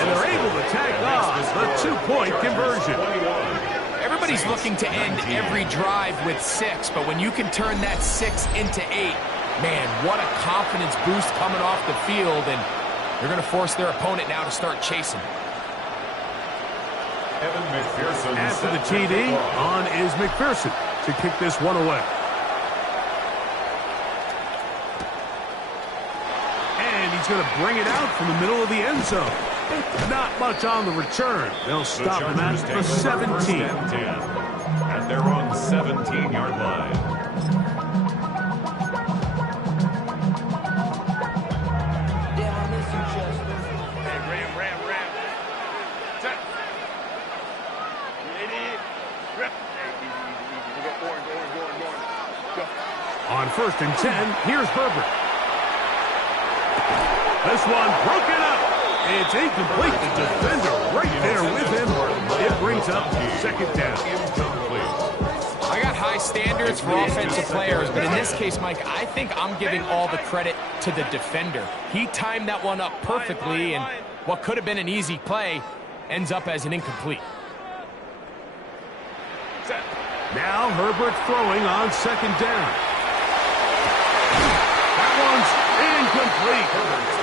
and they're able to tack on the 2-point conversion. Everybody's looking to end every drive with 6, but when you can turn that 6 into 8, man, what a confidence boost coming off the field, and they're going to force their opponent now to start chasing. Evan McPherson. After the TD, on is McPherson to kick this one away. And he's going to bring it out from the middle of the end zone. Not much on the return. They'll stop him at the 17. At their own 17-yard line. On 1st and 10, here's Herbert. This one broken up. It's incomplete. The defender right there with him. It brings up 2nd down. I got high standards for offensive players, but in this case, Mike, I think I'm giving all the credit to the defender. He timed that one up perfectly, and what could have been an easy play ends up as an incomplete. Now Herbert throwing on 2nd down. That one's incomplete.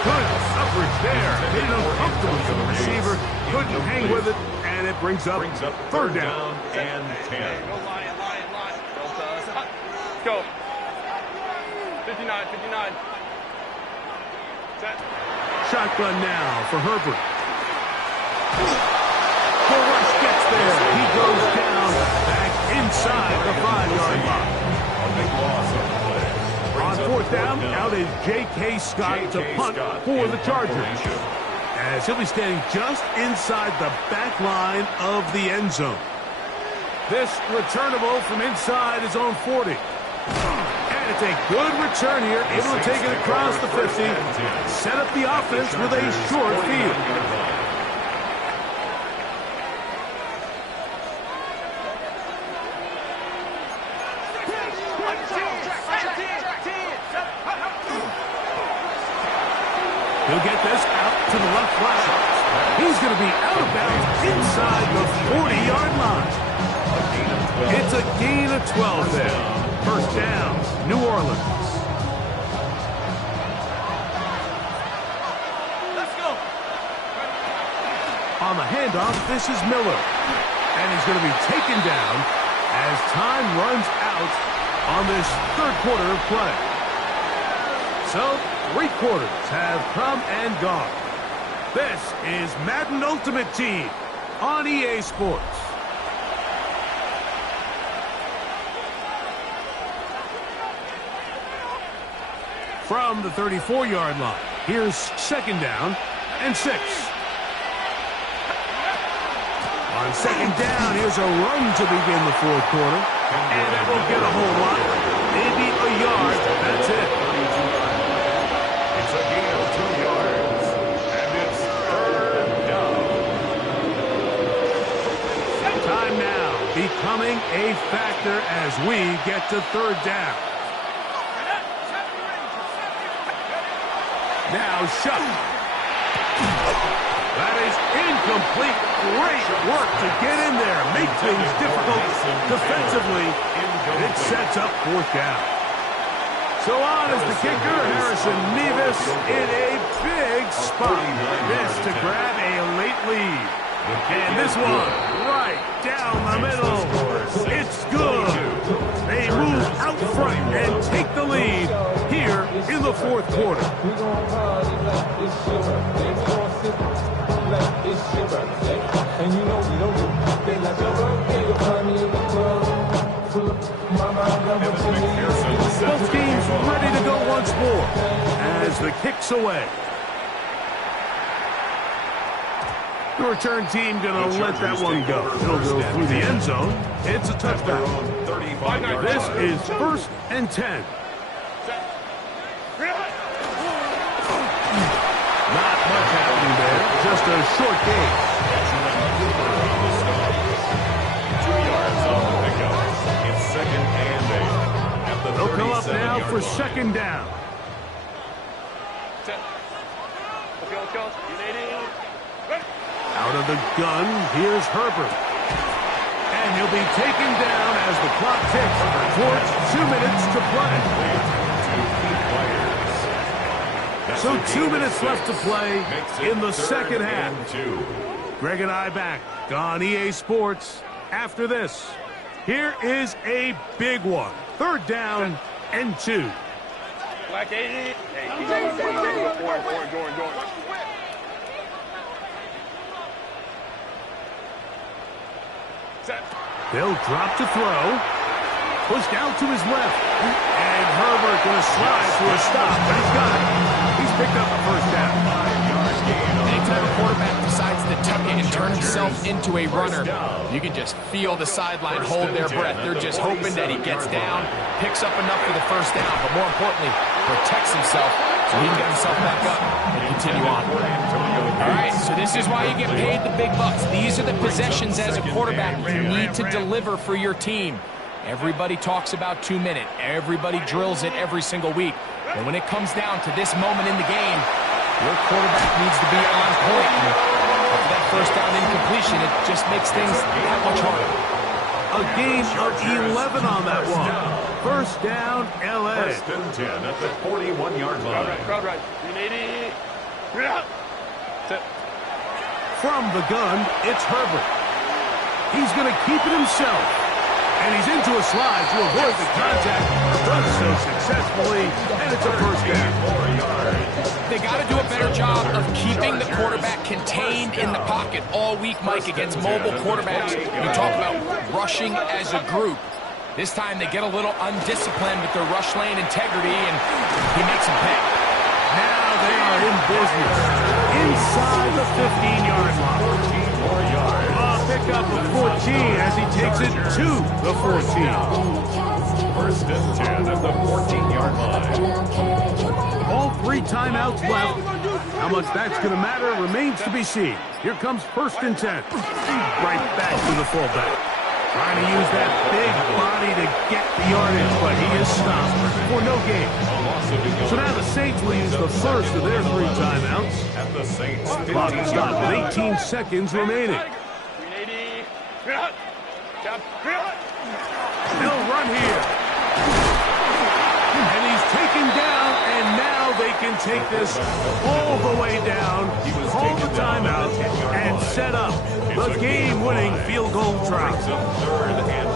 Good coverage there. Made it uncomfortable for the receiver. Couldn't hang with it, and it brings up 3rd down. And 10. Go. 59, 59. Set. Shotgun now for Herbert. The rush gets there. He goes down back inside the 5-yard line. A big loss on the play. On 4th down, out is J.K. Scott to punt for the Chargers. As he'll be standing just inside the back line of the end zone. This returnable from inside his own 40. And it's a good return here, able to take it across the 50. Set up the offense with a short field. He'll get this out to the left flat. He's going to be out of bounds inside the 40-yard line. It's a gain of 12 there. 1st down, New Orleans. Let's go. On the handoff, this is Miller. And he's going to be taken down as time runs out on this 3rd quarter of play. So, 3 quarters have come and gone. This is Madden Ultimate Team on EA Sports. From the 34-yard line, here's 2nd down and 6. On 2nd down, here's a run to begin the 4th quarter. And that won't get a whole lot. Maybe a yard. That's it. becoming a factor as we get to third down. Now shut. That is incomplete. Great work to get in there. Make things difficult defensively. It sets up fourth down. So on is the kicker, Harrison Mevis, in a big spot. This to grab a late lead. And this one right down the middle. It's good. They move out front and take the lead here in the fourth quarter. Both teams ready to go once more as the kick's away. The return team going to let that one go. It'll go through the end zone. It's a touchdown. This is 1st and 10. Not much happening there. Just a short game. 2 yards on the pickup. It's 2nd and 8. At the They'll come up now for 2nd down. Out of the gun, here's Herbert. And he'll be taken down as the clock ticks towards 2 minutes to play. So 2 minutes left to play in the second half. Greg and I back on EA Sports after this. Here is a big one. 3rd down and 2. Black 80. Hey, going. They'll drop to throw. Pushed out to his left. And Herbert going to slide to a stop, but he's got it. He's picked up the 1st down. Anytime a quarterback decides to tuck it and turn himself into a runner, you can just feel the sideline hold their breath. They're just hoping that he gets down, picks up enough for the 1st down, but more importantly, protects himself so he can get himself back up and continue on. All right, so this is why you get paid the big bucks. These are the possessions as a quarterback you need to deliver for your team. Everybody talks about 2 minutes. Everybody drills it every single week. But when it comes down to this moment in the game, your quarterback needs to be on point. And after that 1st down incompletion, it just makes things that much harder. A gain of 11 on that one. 1st down, LA. 1st and 10 at the 41-yard line. Crowd right. 380. From the gun, it's Herbert. He's going to keep it himself. And he's into a slide to avoid the contact. Does so successfully, and it's a 1st down. They got to do a better job of keeping the quarterback contained in the pocket all week, Mike, against mobile quarterbacks. You talk about rushing as a group. This time they get a little undisciplined with their rush lane integrity, and he makes them pay. Now they are in business. Inside the 15-yard line. 14 more yards. Pickup of 14 as he takes it to the 14. 1st and 10 at the 14-yard line. All 3 timeouts left. How much that's going to matter remains to be seen. Here comes 1st and 10. Right back to the fullback. Trying to use that big body to get the yardage, but he is stopped for no gain. So now the Saints will use the first of their 3 timeouts. At the Saints, Clock stopped with 18 seconds remaining. They'll run here. And he's taken down, and now they can take this all the way down, call the timeout, and set up the game-winning field goal try. 3rd and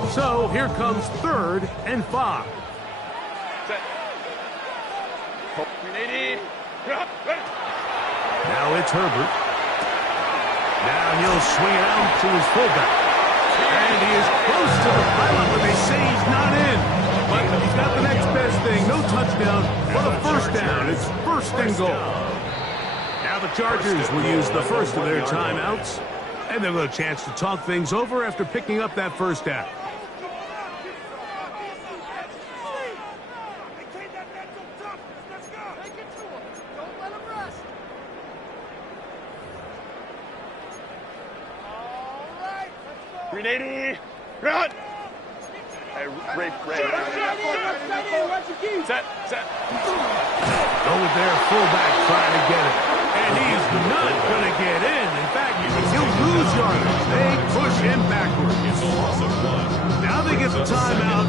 5. So here comes 3rd and 5. Now it's Herbert. Now he'll swing it out to his fullback. And he is close to the pylon, but they say he's not in. But he's got the next best thing. No touchdown, but a 1st down. It's 1st and goal. Now the Chargers will use the first of their timeouts. And they'll have a chance to talk things over after picking up that 1st down. 380. Run. Hey, Ray. Set. Go with their fullback trying to get it. And he's not going to get in. In fact, he'll lose yardage. They push him backwards. Now they get the timeout.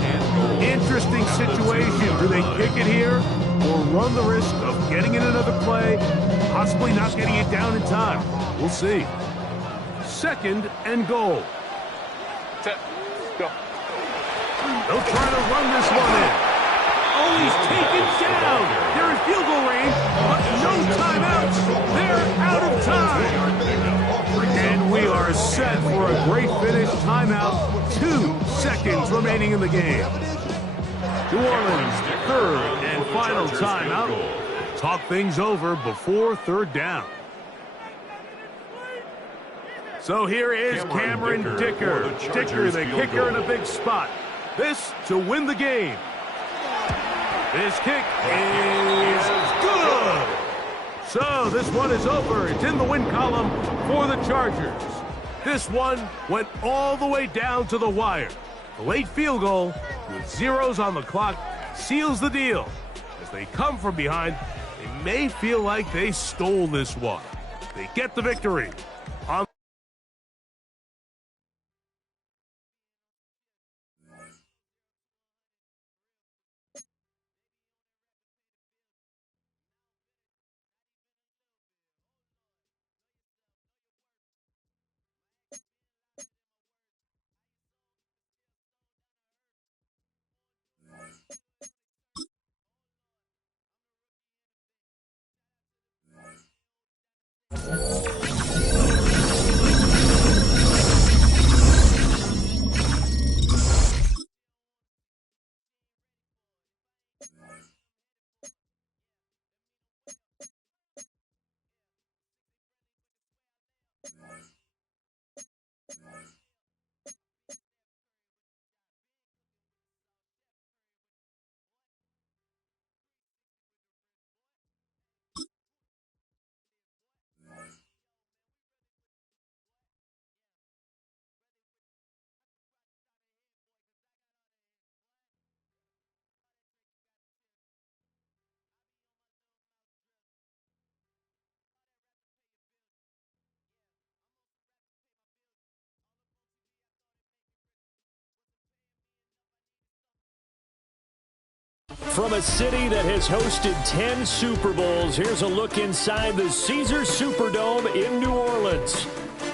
Interesting situation. Do they kick it here or run the risk of getting in another play, possibly not getting it down in time? We'll see. 2nd and goal. Set. Go. They'll try to run this one in. Oh, he's taken down. They're in field goal range, but no timeouts. They're out of time. And we are set for a great finish. Timeout. 2 seconds remaining in the game. New Orleans, 3rd and final timeout. Talk things over before 3rd down. So here is Cameron Dicker. Dicker, the kicker, in a big spot. This to win the game. This kick is good. So this one is over. It's in the win column for the Chargers. This one went all the way down to the wire. The late field goal with zeros on the clock seals the deal. As they come from behind, they may feel like they stole this one. They get the victory. From a city that has hosted 10 Super Bowls, here's a look inside the Caesars Superdome in New Orleans.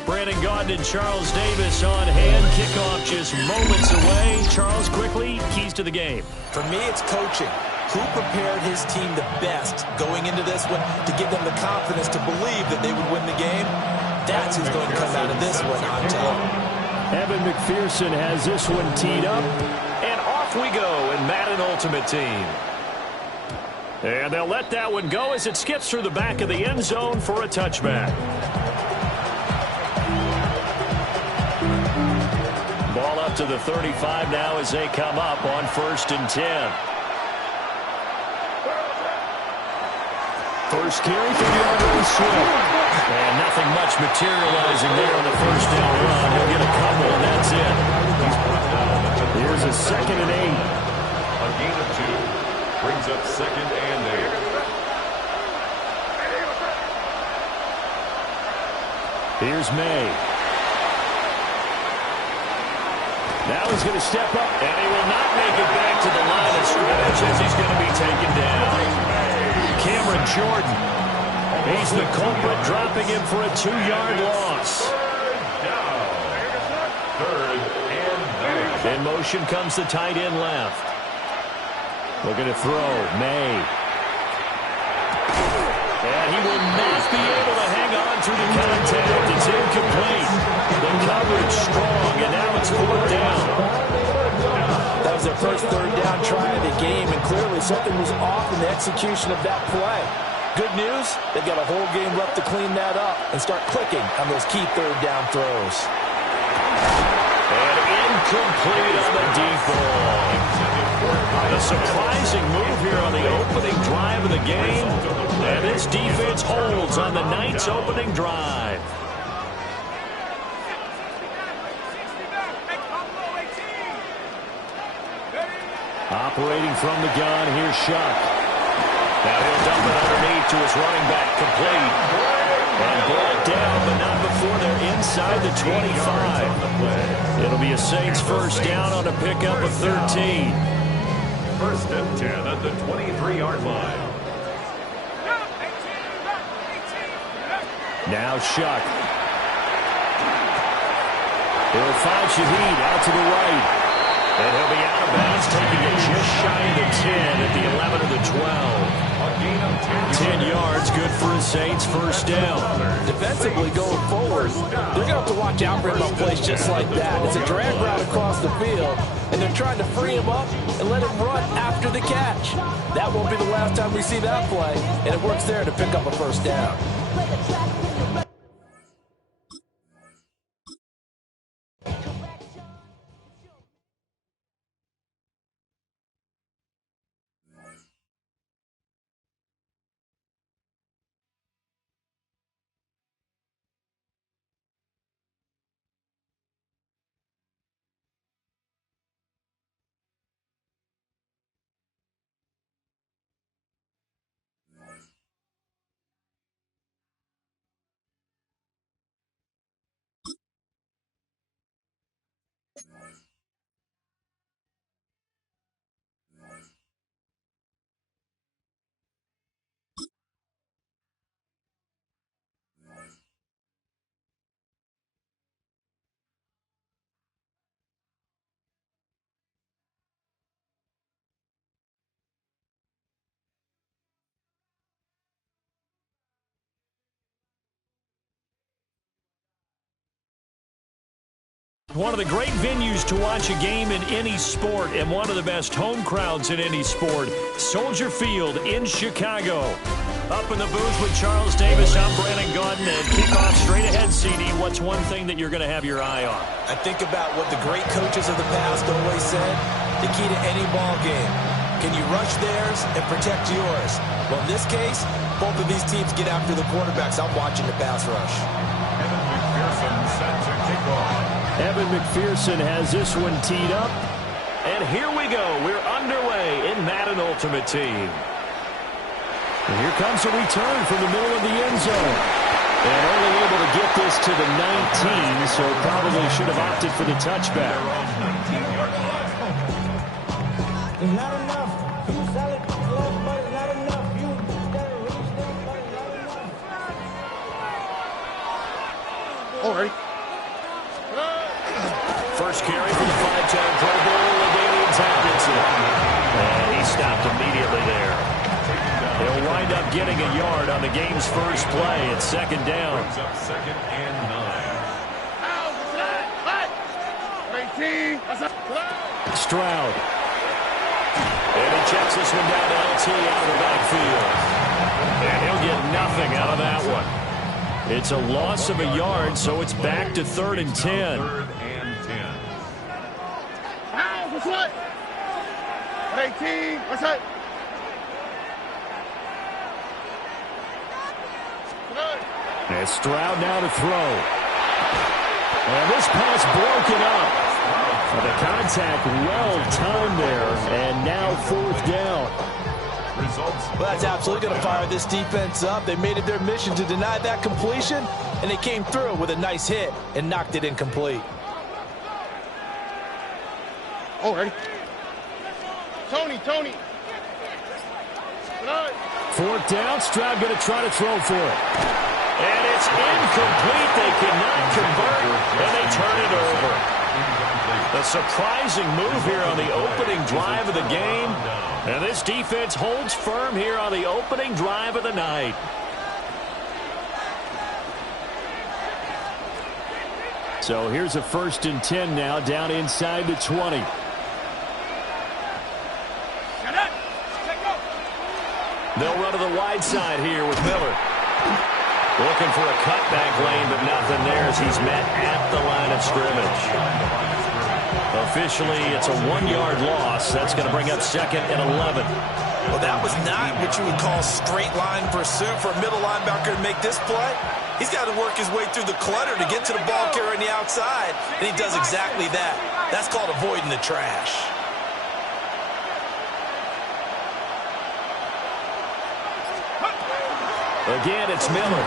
Brandon Gaudin and Charles Davis on hand. Kickoff just moments away. Charles, quickly, keys to the game. For me, it's coaching. Who prepared his team the best going into this one to give them the confidence to believe that they would win the game? That's who's going to come out of this one on top. Evan McPherson has this one teed up. And off we go in Madden Ultimate Team. And they'll let that one go as it skips through the back of the end zone for a touchback. Ball up to the 35 now as they come up on 1st and 10. First carry for the Andre Swift. And nothing much materializing there on the 1st down run. He'll get a couple, and that's it. Here's a 2nd and 8. A gain of 2 brings up 2nd and 8. Here's May. Now he's going to step up, and he will not make it back to the line of scrimmage as he's going to be taken down. Cameron Jordan. He's the culprit, dropping him for a 2-yard loss. 3rd and 9. In motion comes the tight end left. Looking to throw. May. And he will not be able to hang on through the contact. It's incomplete. The coverage strong, and now it's 4th down. That was their first 3rd down try of the game, and clearly something was off in the execution of that play. Good news, they've got a whole game left to clean that up and start clicking on those key 3rd down throws. And incomplete on the deep ball. A surprising move here on the opening drive of the game. And this defense holds on the Knights' opening drive. Operating from the gun, here's Shuck. Now he'll dump it underneath to his running back, complete. And brought down, but not before they're inside the 25. It'll be a Saints first down on a pickup of 13. First and 10 at the 23-yard line. Now Shuck. He'll find Shaheed out to the right. And he'll be out of bounds, taking it just shy of the 10 at the 11 of the 12. 10 yards, good for a Saints first down. Defensively going forward, they're going to have to watch out for him on plays just like that. It's a drag route across the field, and they're trying to free him up and let him run after the catch. That won't be the last time we see that play, and it works there to pick up a first down. One of the great venues to watch a game in any sport and one of the best home crowds in any sport, Soldier Field in Chicago. Up in the booth with Charles Davis, I'm Brandon Gaudin, and kickoff straight ahead, CD. What's one thing that you're going to have your eye on? I think about what the great coaches of the past always said, the key to any ball game. Can you rush theirs and protect yours? Well, in this case, both of these teams get after the quarterbacks. I'm watching the pass rush. Evan McPherson set to kick off. Evan McPherson has this one teed up. And here we go. We're underway in Madden Ultimate Team. And here comes a return from the middle of the end zone. And only able to get this to the 19, so probably should have opted for the touchback. It's not enough. You sell it, but it's not enough. You gotta reach them, but it's not enough. All right. First carry for the 5-time Pro Bowl, LaDainian Tomlinson. And he stopped immediately there. He'll wind up getting a yard on the game's first play. It's second down. Brings up second and 9. Stroud. And he checks this one down to LT out of the backfield. And he'll get nothing out of that one. It's a loss of a yard, so it's back to 3rd and 10. 3rd and 10. And Stroud now to throw. And this pass broken up. The contact well timed there, and now 4th down. Results. Well, that's absolutely going to fire this defense up. They made it their mission to deny that completion, and they came through with a nice hit and knocked it incomplete. All right. Tony. 4th down, Stroud going to try to throw for it. And it's incomplete. They cannot convert, and they turn it over. A surprising move here on the opening drive of the game. And this defense holds firm here on the opening drive of the night. So here's a 1st and 10 now, down inside the 20. They'll run to the wide side here with Miller. Looking for a cutback lane, but nothing there as he's met at the line of scrimmage. Officially, it's a 1-yard loss. That's going to bring up 2nd and 11. Well, that was not what you would call straight line pursuit for a middle linebacker to make this play. He's got to work his way through the clutter to get to the ball carrier on the outside, and he does exactly that. That's called avoiding the trash. Again, it's Miller.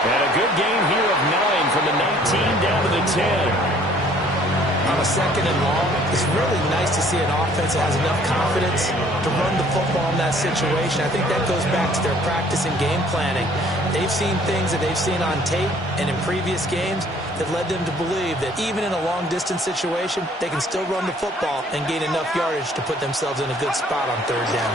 And a good gain here of 9 from the 19 down to the 10. On a second and long, it's really nice to see an offense that has enough confidence to run the football in that situation. I think that goes back to their practice and game planning. They've seen things that they've seen on tape and in previous games that led them to believe that even in a long-distance situation, they can still run the football and gain enough yardage to put themselves in a good spot on third down.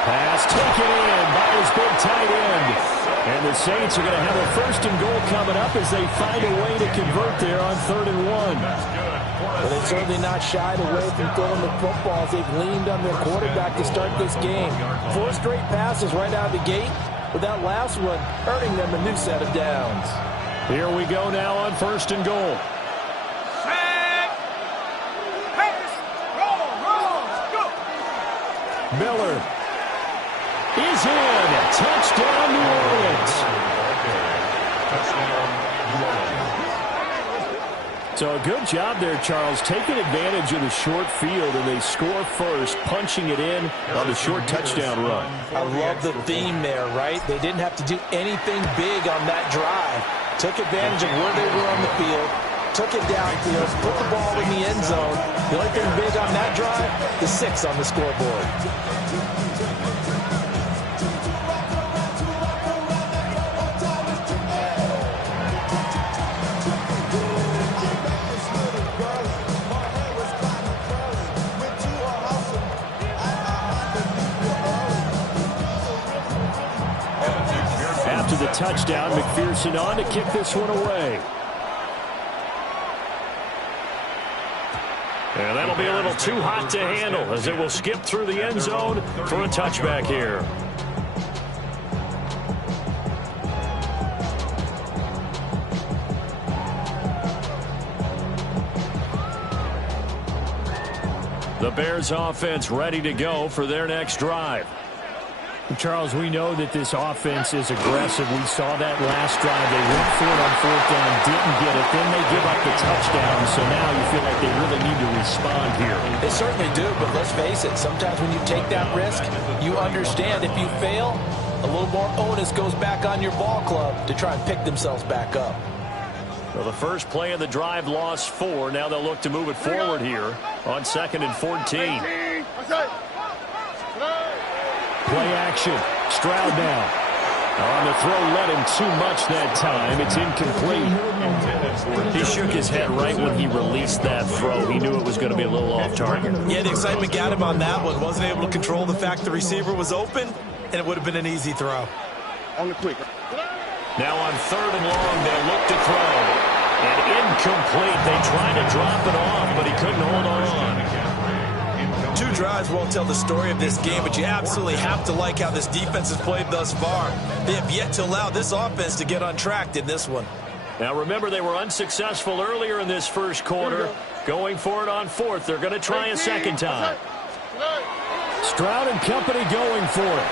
Pass taken in by his big tight end. And the Saints are going to have a first and goal coming up as they find a way to convert there on 3rd and 1. Well, they've certainly not shied away from throwing the football as they've leaned on their quarterback to start this game. 4 straight passes right out of the gate, with that last one earning them a new set of downs. Here we go now on 1st and goal. Set. Pass. Roll. Go. Miller is in. Touchdown, New Orleans. So a good job there, Charles, taking advantage of the short field, and they score first, punching it in on the short touchdown run. I love the theme there, right? They didn't have to do anything big on that drive. Took advantage of where they were on the field, took it downfield, put the ball in the end zone. The only thing big on that drive, the 6 on the scoreboard. The touchdown, McPherson on to kick this one away. And that'll be a little too hot to handle as it will skip through the end zone for a touchback here. The Bears offense ready to go for their next drive. Charles, we know that this offense is aggressive. We saw that last drive. They went for it on 4th down, didn't get it. Then they give up the touchdown. So now you feel like they really need to respond here. They certainly do, but let's face it. Sometimes when you take that risk, you understand if you fail, a little more onus goes back on your ball club to try and pick themselves back up. Well, the first play of the drive lost 4. Now they'll look to move it forward here on 2nd and 14. Play action. Stroud now. On the throw, led him too much that time. It's incomplete. He shook his head right when he released that throw. He knew it was going to be a little off target. Yeah, the excitement got him on that one. Wasn't able to control the fact the receiver was open, and it would have been an easy throw. On the quick. Now on 3rd and long, they'll look to throw. And incomplete. They tried to drop it off, but he couldn't hold on. 2 drives won't tell the story of this game, but you absolutely have to like how this defense has played thus far. They have yet to allow this offense to get untracked in this one. Now remember, they were unsuccessful earlier in this first quarter. Going for it on 4th. They're going to try a second time. Stroud and company going for it.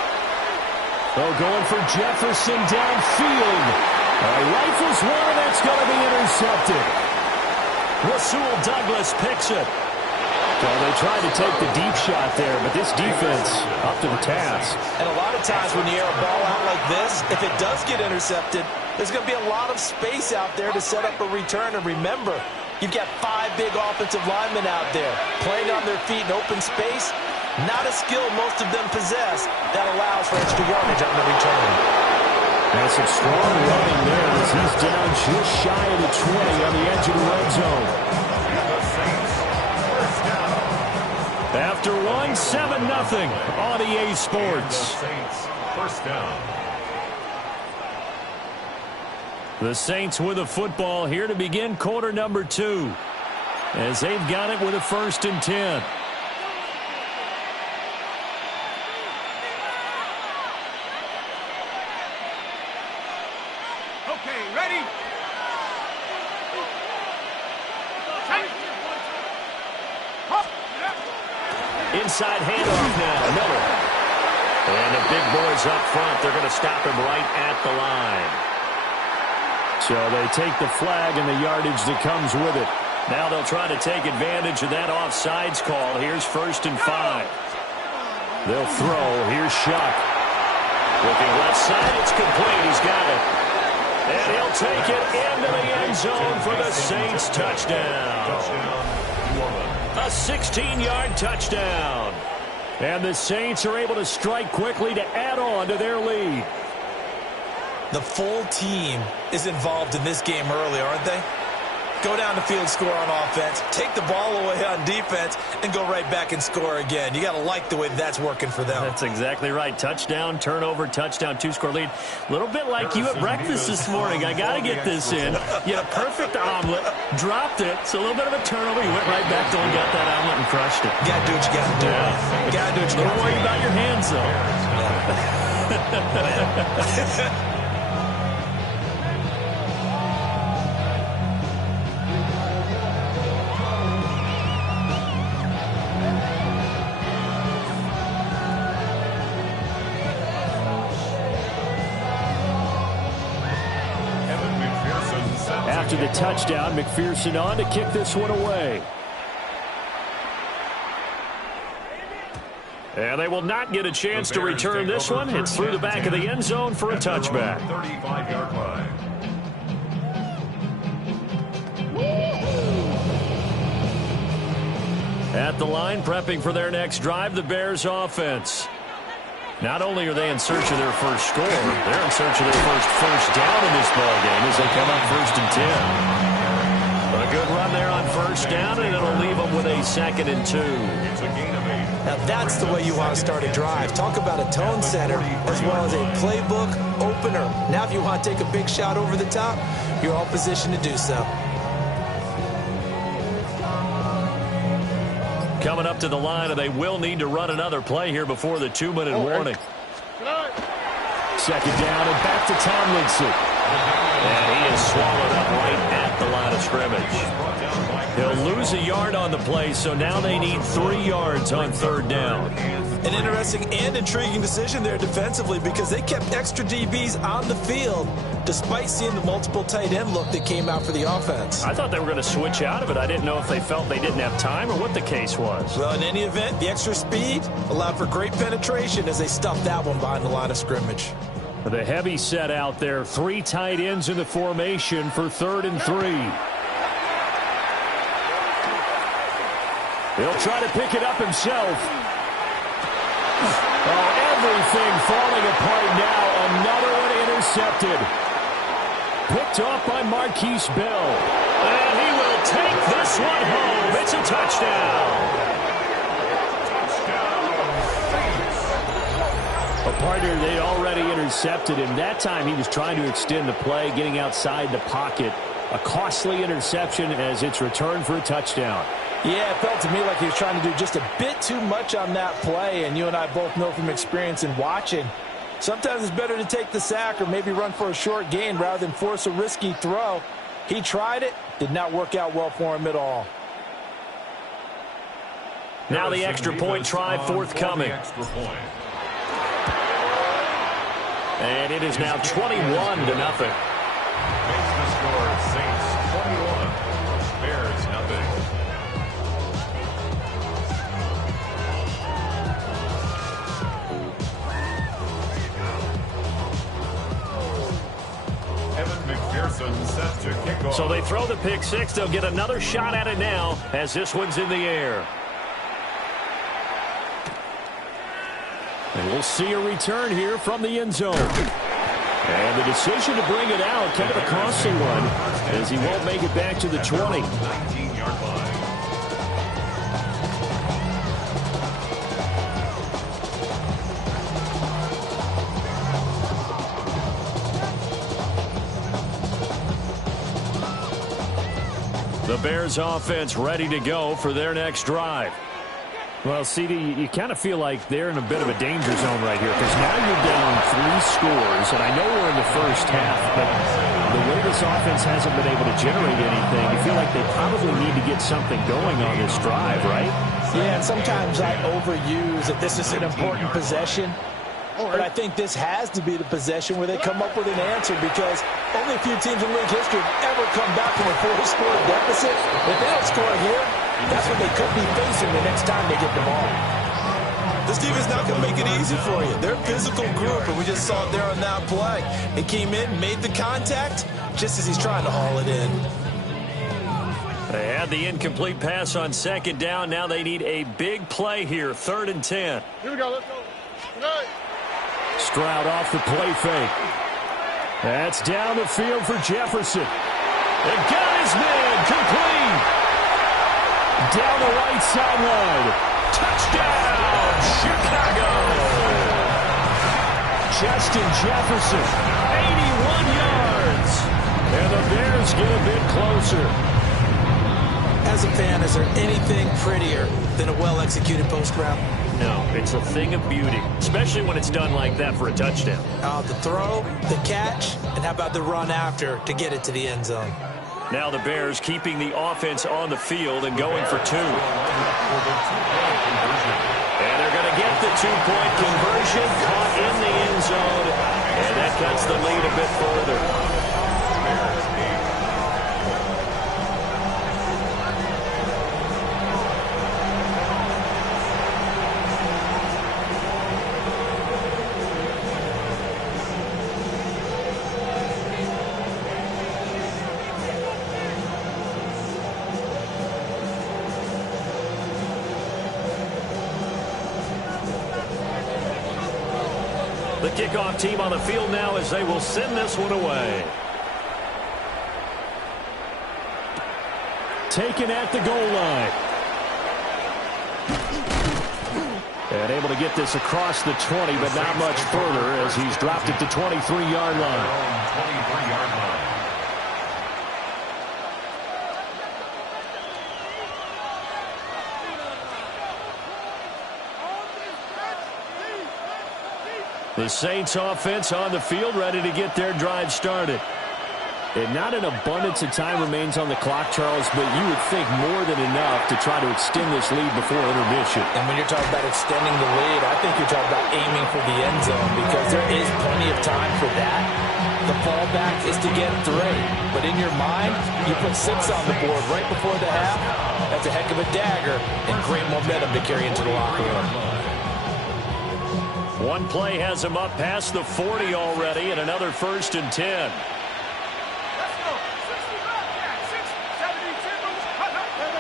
Oh, going for Jefferson downfield. Rifles one, and that's going to be intercepted. Rasul Douglas picks it. So they tried to take the deep shot there, but this defense up to the task. And a lot of times when you air a ball out like this, if it does get intercepted, there's going to be a lot of space out there to set up a return. And remember, you've got 5 big offensive linemen out there playing on their feet in open space. Not a skill most of them possess that allows for extra yardage on the return. That's some strong running there as he's down just shy of the 20 on the edge of the red zone. After 1, 7-0 on EA Sports. First down. The Saints with a football here to begin quarter number 2. As they've got it with a 1st and 10. Okay, ready? Inside handoff now. Miller. And the big boys up front. They're going to stop him right at the line. So they take the flag and the yardage that comes with it. Now they'll try to take advantage of that offsides call. Here's 1st and 5. They'll throw. Here's Shuck. Looking left side. It's complete. He's got it. And he'll take it into the end zone for the Saints touchdown. A 16-yard touchdown. And the Saints are able to strike quickly to add on to their lead. The full team is involved in this game early, aren't they? Go down the field, score on offense, take the ball away on defense, and go right back and score again. You got to like the way that's working for them. That's exactly right. Touchdown, turnover, touchdown, two-score lead. A little bit like you at breakfast this morning. I got to get this in. You had a perfect omelet, dropped it. So a little bit of a turnover. You went right back to and got that omelet and crushed it. Got to do what you got to do. Yeah. Got to do what you got to do. Don't worry about your hands, though. After the touchdown, McPherson on to kick this one away. And they will not get a chance to return this one. It's through the back of the end zone for a touchback. 35-yard line. At the line, prepping for their next drive, the Bears offense. Not only are they in search of their first score, they're in search of their first down in this ballgame as they come up 1st and 10. A good run there on first down, and it'll leave them with a 2nd and 2. It's a gain of 8. Now that's the way you want to start a drive. Talk about a tone setter as well as a playbook opener. Now if you want to take a big shot over the top, you're all positioned to do so. Coming up to the line, and they will need to run another play here before the 2-minute warning. 2nd down and back to Tomlinson. And he is swallowed up right at the line of scrimmage. He'll lose a yard on the play, so now they need 3 yards on 3rd down. An interesting and intriguing decision there defensively because they kept extra DBs on the field despite seeing the multiple tight end look that came out for the offense. I thought they were going to switch out of it. I didn't know if they felt they didn't have time or what the case was. Well, in any event, the extra speed allowed for great penetration as they stuffed that one behind the line of scrimmage. The heavy set out there. 3 tight ends in the formation for 3rd and 3. He'll try to pick it up himself. Oh, everything falling apart now. Another one intercepted. Picked off by Marquise Bell. And he will take this one home. It's a touchdown. A partner they'd already intercepted him. That time he was trying to extend the play, getting outside the pocket. A costly interception as it's returned for a touchdown. Yeah, it felt to me like he was trying to do just a bit too much on that play, and you and I both know from experience in watching, sometimes it's better to take the sack or maybe run for a short gain rather than force a risky throw. He tried it, did not work out well for him at all. Now the extra point try forthcoming. And it is now 21-0. Makes the score Saints 21, Bears nothing. Evan McPherson set to kick off. So they throw the pick six. They'll get another shot at it now as this one's in the air. And we'll see a return here from the end zone. And the decision to bring it out, kind of a costly one, as he won't make it back to the 20. 19-yard line. The Bears offense ready to go for their next drive. Well, CD, you kind of feel like they're in a bit of a danger zone right here because now you're down 3 scores, and I know we're in the first half, but the way this offense hasn't been able to generate anything, you feel like they probably need to get something going on this drive, right? Yeah, and sometimes I overuse that this is an important possession, but I think this has to be the possession where they come up with an answer because only a few teams in league history have ever come back from a 4-score deficit. If they don't score here, that's what they could be facing the next time they get the ball. This defense is not going to make it easy for you. They're a physical group, and we just saw it there on that play. He came in, made the contact, just as he's trying to haul it in. They had the incomplete pass on second down. Now they need a big play here, 3rd and 10. Here we go, let's go. Tonight. Stroud off the play fake. That's down the field for Jefferson. They got his man complete. Down the right sideline. Touchdown, Chicago. Justin Jefferson, 81 yards. And the Bears get a bit closer. As a fan, is there anything prettier than a well-executed post route? No, it's a thing of beauty, especially when it's done like that for a touchdown. The throw, the catch, and how about the run after to get it to the end zone? Now the Bears keeping the offense on the field and going for 2. And they're going to get the 2-point conversion, caught in the end zone, and that cuts the lead a bit further. The kickoff team on the field now as they will send this one away. Taken at the goal line. And able to get this across the 20, but not much further as he's dropped at the 23-yard line. 23-yard line. The Saints offense on the field, ready to get their drive started. And not an abundance of time remains on the clock, Charles, but you would think more than enough to try to extend this lead before intermission. And when you're talking about extending the lead, I think you're talking about aiming for the end zone because there is plenty of time for that. The fallback is to get 3. But in your mind, you put 6 on the board right before the half. That's a heck of a dagger and great momentum to carry into the locker room. One play has him up past the 40 already, and another 1st and 10.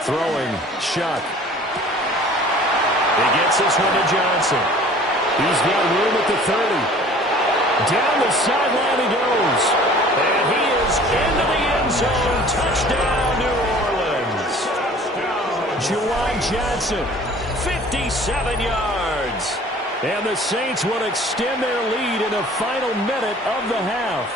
Throwing, Shuck. He gets this one to Johnson. He's got room at the 30. Down the sideline he goes. And he is into the end zone. Touchdown, New Orleans. Juwan Johnson, 57 yards. And the Saints will extend their lead in the final minute of the half.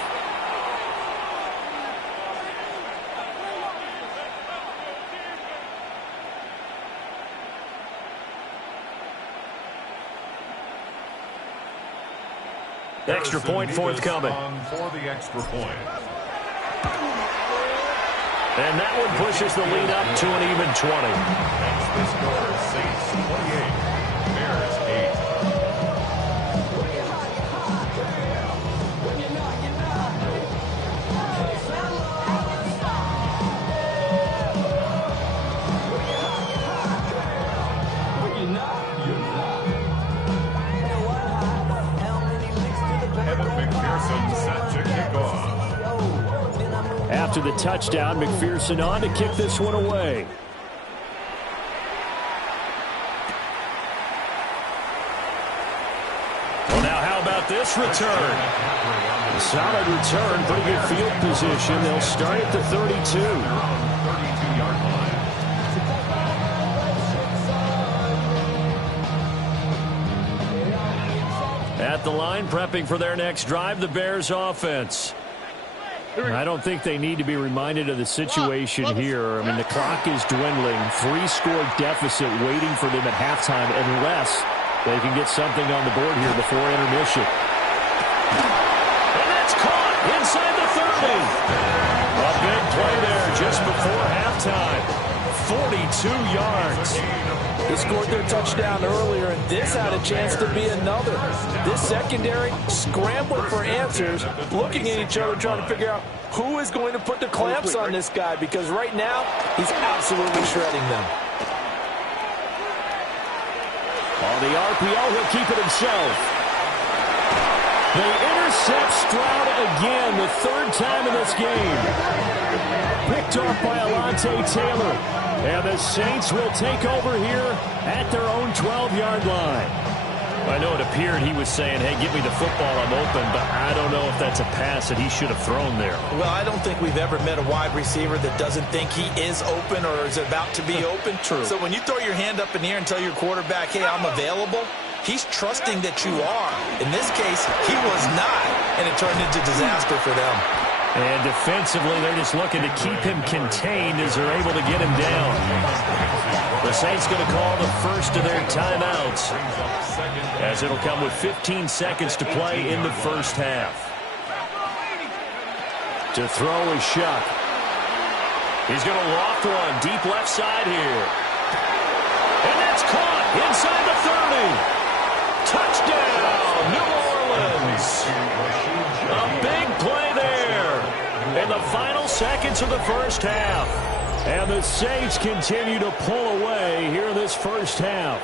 Extra point forthcoming. For the extra point. And that one pushes the lead up to an even 20. That's the score. Saints 28, Bears 8. After the touchdown, McPherson on to kick this one away. Well, now how about this return? A solid return, pretty good field position. They'll start at the 32. 32-yard line. At the line, prepping for their next drive, the Bears offense. I don't think they need to be reminded of the situation here. I mean, the clock is dwindling. 3-score deficit waiting for them at halftime unless they can get something on the board here before intermission. And that's caught inside the 30. A big play there just before halftime. 42 yards. They scored their touchdown earlier, and this had a chance to be another. This secondary scrambling for answers, looking at each other, trying to figure out who is going to put the clamps on this guy, because right now, he's absolutely shredding them. On the RPO, he'll keep it himself. They intercept Stroud again, the third time in this game. Picked off by Alontae Taylor. And the Saints will take over here at their own 12-yard line. I know it appeared he was saying, hey, give me the football, I'm open, but I don't know if that's a pass that he should have thrown there. Well, I don't think we've ever met a wide receiver that doesn't think he is open or is about to be open. True. So when you throw your hand up in the air and tell your quarterback, hey, I'm available, he's trusting that you are. In this case, he was not, and it turned into disaster for them. And defensively, they're just looking to keep him contained as they're able to get him down. The Saints going to call the first of their timeouts, as it'll come with 15 seconds to play in the first half. To throw is Shuck. He's going to loft one deep left side here. And that's caught inside the 30. Touchdown, New Orleans. A big play there in the final seconds of the first half. And the Saints continue to pull away here in this first half.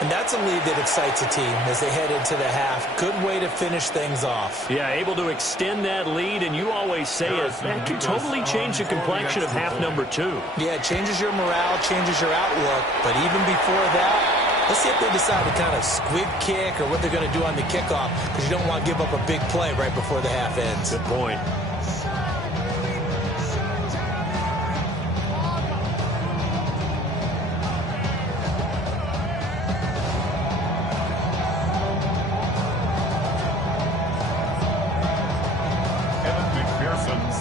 And that's a lead that excites a team as they head into the half. Good way to finish things off. Yeah, able to extend that lead, and you always say it, that can totally change the complexion of half number 2. Yeah, it changes your morale, changes your outlook. But even before that, let's see if they decide to kind of squib kick or what they're going to do on the kickoff, because you don't want to give up a big play right before the half ends. Good point.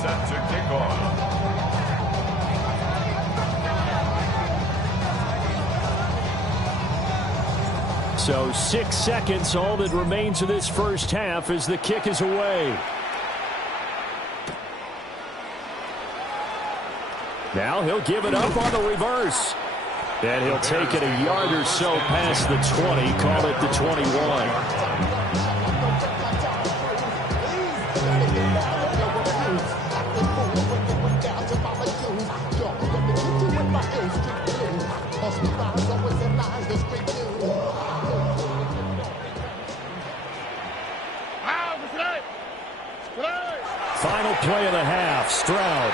Set to kick off. So 6 seconds, all that remains of this first half as the kick is away. Now he'll give it up on the reverse. And he'll take it a yard or so past the 20, call it the 21. Final play of the half, Stroud.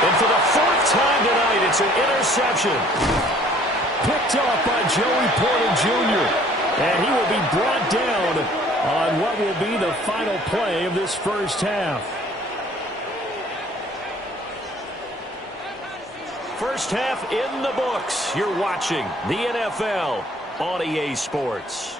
And for the 4th time tonight, it's an interception. Picked off by Joey Porter Jr. And he will be brought down on what will be the final play of this first half. First half in the books. You're watching the NFL on EA Sports.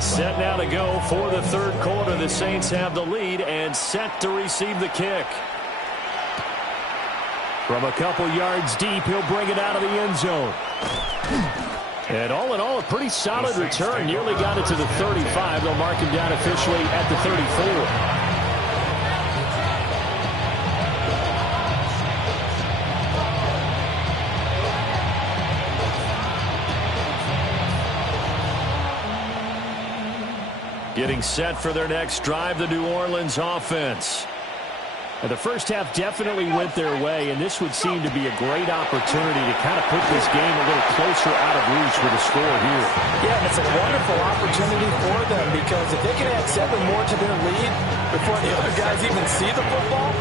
Set now to go for the third quarter. The Saints have the lead and set to receive the kick. From a couple yards deep, he'll bring it out of the end zone. And all in all, a pretty solid return. Nearly got it to the 35. They'll mark him down officially at the 34. Getting set for their next drive, the New Orleans offense. And the first half definitely went their way, and this would seem to be a great opportunity to kind of put this game a little closer out of reach with a score here. Yeah, and it's a wonderful opportunity for them, because if they can add 7 more to their lead before the other guys even see the football,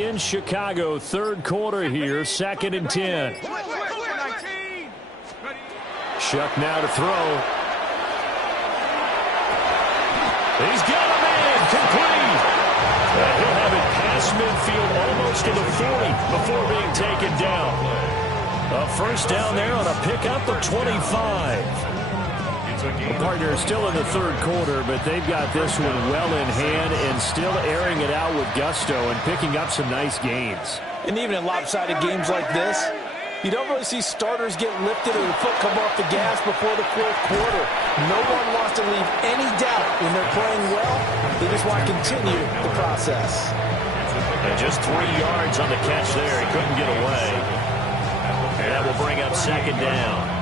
in Chicago, third quarter here, 2nd and 10. Shuck now to throw. He's got him midfield, almost to the 40 before being taken down. A first down there on a pickup of 25. The partner is still in the third quarter, but they've got this one well in hand and still airing it out with gusto and picking up some nice gains. And even in lopsided games like this, you don't really see starters get lifted or the foot come off the gas before the fourth quarter. No one wants to leave any doubt when they're playing well. They just want to continue the process. And just 3 yards on the catch there. He couldn't get away. And that will bring up second down.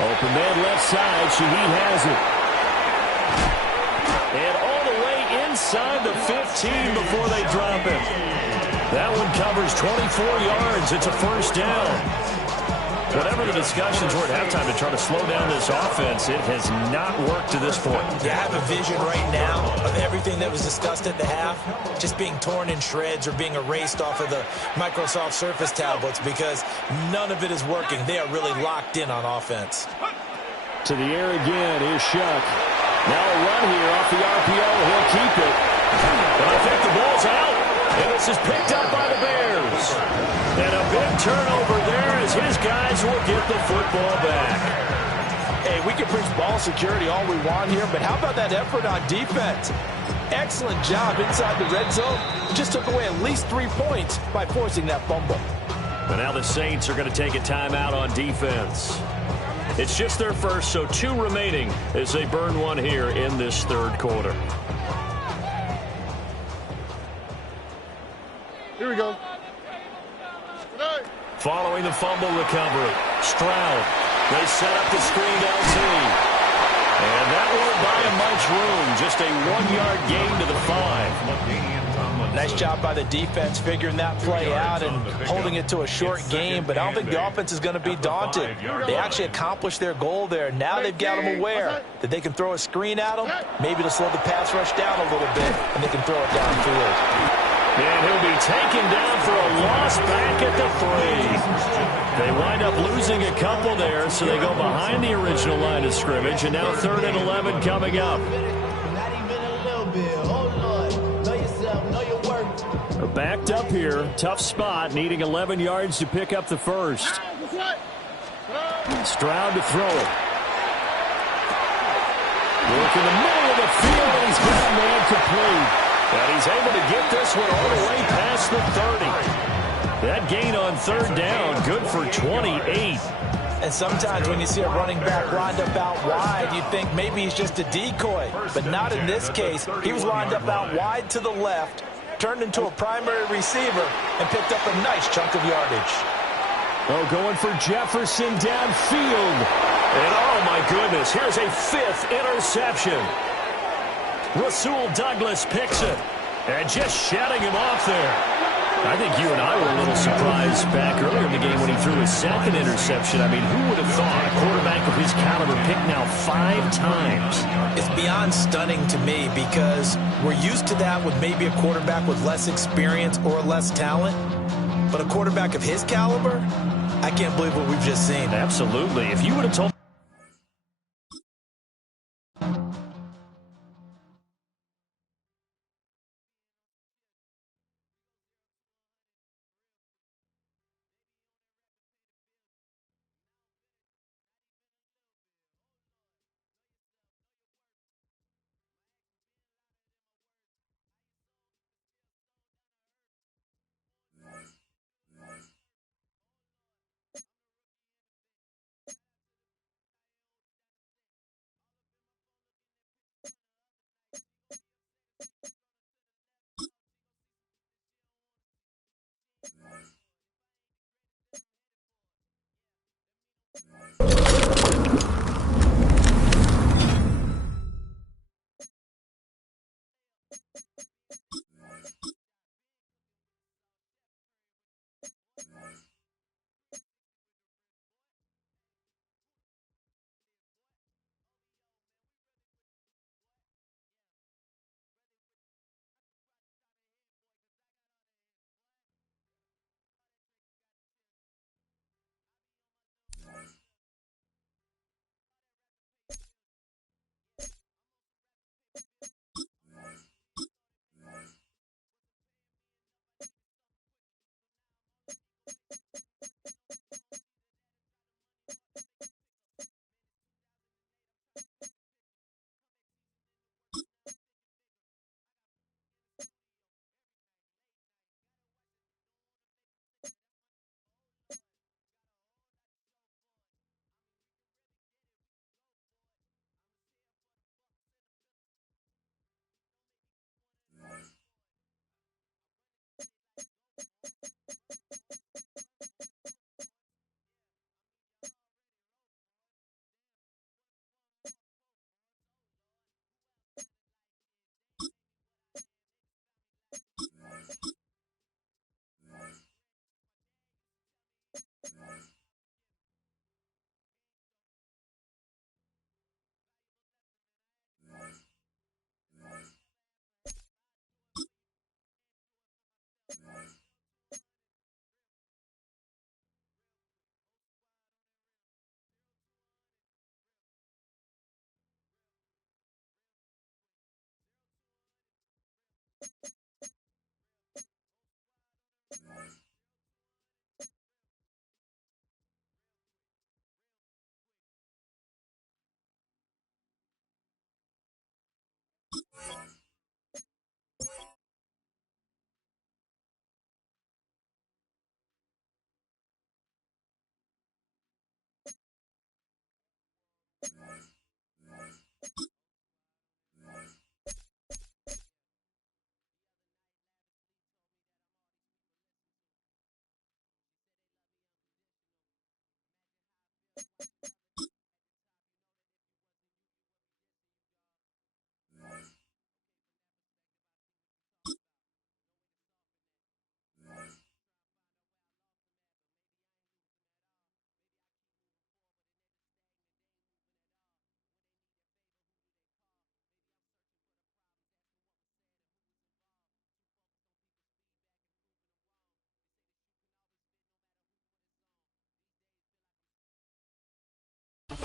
Open man left side. Shaheed has it. And all the way inside the 15 before they drop it. That one covers 24 yards. It's a first down. Whatever the discussions were at halftime to try to slow down this offense, it has not worked to this point. You have a vision right now of everything that was discussed at the half just being torn in shreds or being erased off of the Microsoft Surface tablets because none of it is working. They are really locked in on offense. To the air again is Shuck. Now a run here off the RPO. He'll keep it. But I think the ball's out. And this is picked up by the Bears. And a big turnover there as his guys will get the football back. Hey, we can preach ball security all we want here, but how about that effort on defense? Excellent job inside the red zone. Just took away at least 3 points by forcing that fumble. But now the Saints are going to take a timeout on defense. It's just their first, so 2 remaining as they burn one here in this third quarter. Here we go. Following the fumble recovery, Stroud. They set up the screen LT. And that won't buy him much room. Just a 1-yard gain to the 5. Nice job by the defense figuring that play out and holding it to a short game, but I don't think the offense is going to be daunted. They actually accomplished their goal there. Now they've got them aware that they can throw a screen at them, maybe to slow the pass rush down a little bit, and they can throw it downfield. And he'll be taken down for a loss back at the 3. They wind up losing a couple there, so they go behind the original line of scrimmage, and now 3rd and 11 coming up. They're backed up here. Tough spot, needing 11 yards to pick up the first. Stroud to throw it. Work in the middle of the field, and he's got a man complete. And he's able to get this one all the way past the 30. That gain on 3rd down, good for 28. And sometimes when you see a running back lined up out wide, you think maybe he's just a decoy. But not in this case. He was lined up out wide to the left, turned into a primary receiver, and picked up a nice chunk of yardage. Oh, going for Jefferson downfield. And oh my goodness, here's a 5th interception. Rasul Douglas picks it. And just shutting him off there. I think you and I were a little surprised back earlier in the game when he threw his 2nd interception. I mean, who would have thought a quarterback of his caliber picked now 5 times? It's beyond stunning to me because we're used to that with maybe a quarterback with less experience or less talent. But a quarterback of his caliber, I can't believe what we've just seen. Absolutely. If you would have told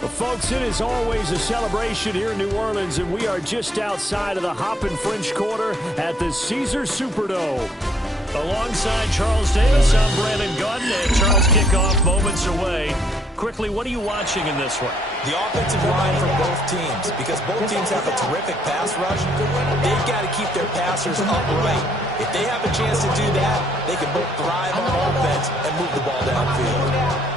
Well, folks, it is always a celebration here in New Orleans, and we are just outside of the Hoppin' French Quarter at the Caesars Superdome. Alongside Charles Davis, I'm Brandon Gunn, and Charles kickoff moments away. Quickly, what are you watching in this one? The offensive line for both teams, because both teams have a terrific pass rush. They've got to keep their passers upright. If they have a chance to do that, they can both thrive on offense and move the ball downfield.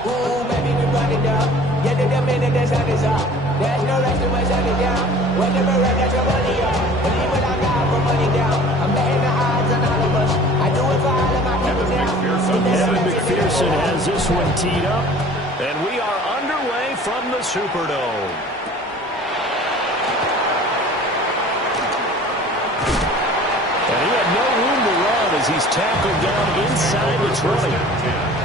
Ooh, baby, we run it up. Yeah, the minute the sun is up. There's no rest to my shut it down. Whenever I get your money up, believe it or not, for money down. I'm betting the odds on all of us. I do it for all of my people now. Evan McPherson has this one teed up, and we are underway from the Superdome. And he had no room to run as he's tackled down inside the 20.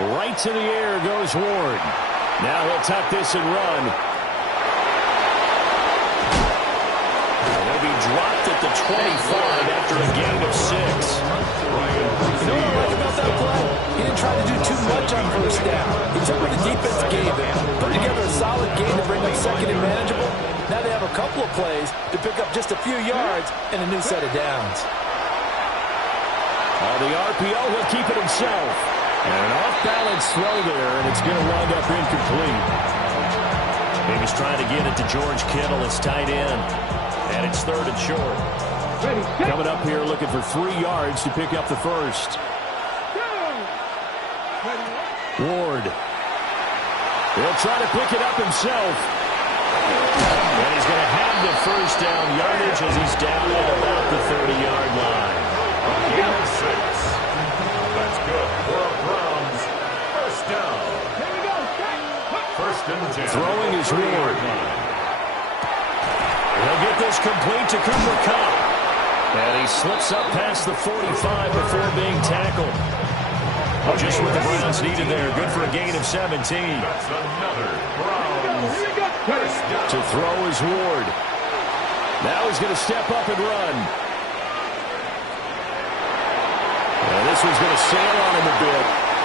Right to the air goes Ward. Now he'll tuck this and run. He'll be dropped at the 25 after a gain of 6. You know what I like about that play? He didn't try to do too much on first down. He took what the defense gave him, put together a solid game to bring up second and manageable. Now they have a couple of plays to pick up just a few yards and a new set of downs. On the RPO, he'll keep it himself. And an off-balance throw there, and it's going to wind up incomplete. He's trying to get it to George Kittle, his tight end. And it's 3rd and short. Coming up here looking for 3 yards to pick up the first. Ward. He'll try to pick it up himself. And he's going to have the first down yardage as he's down at about the 30-yard line. Gain of 6. That's good for a Browns first down. First and 10. Throwing is Ward. He'll get this complete to Cooper Kupp. And he slips up past the 45 before being tackled. Just what the Browns needed there. Good for a gain of 17. That's another Browns first down. To throw is Ward. Now he's going to step up and run. And this one's going to sail on him a bit,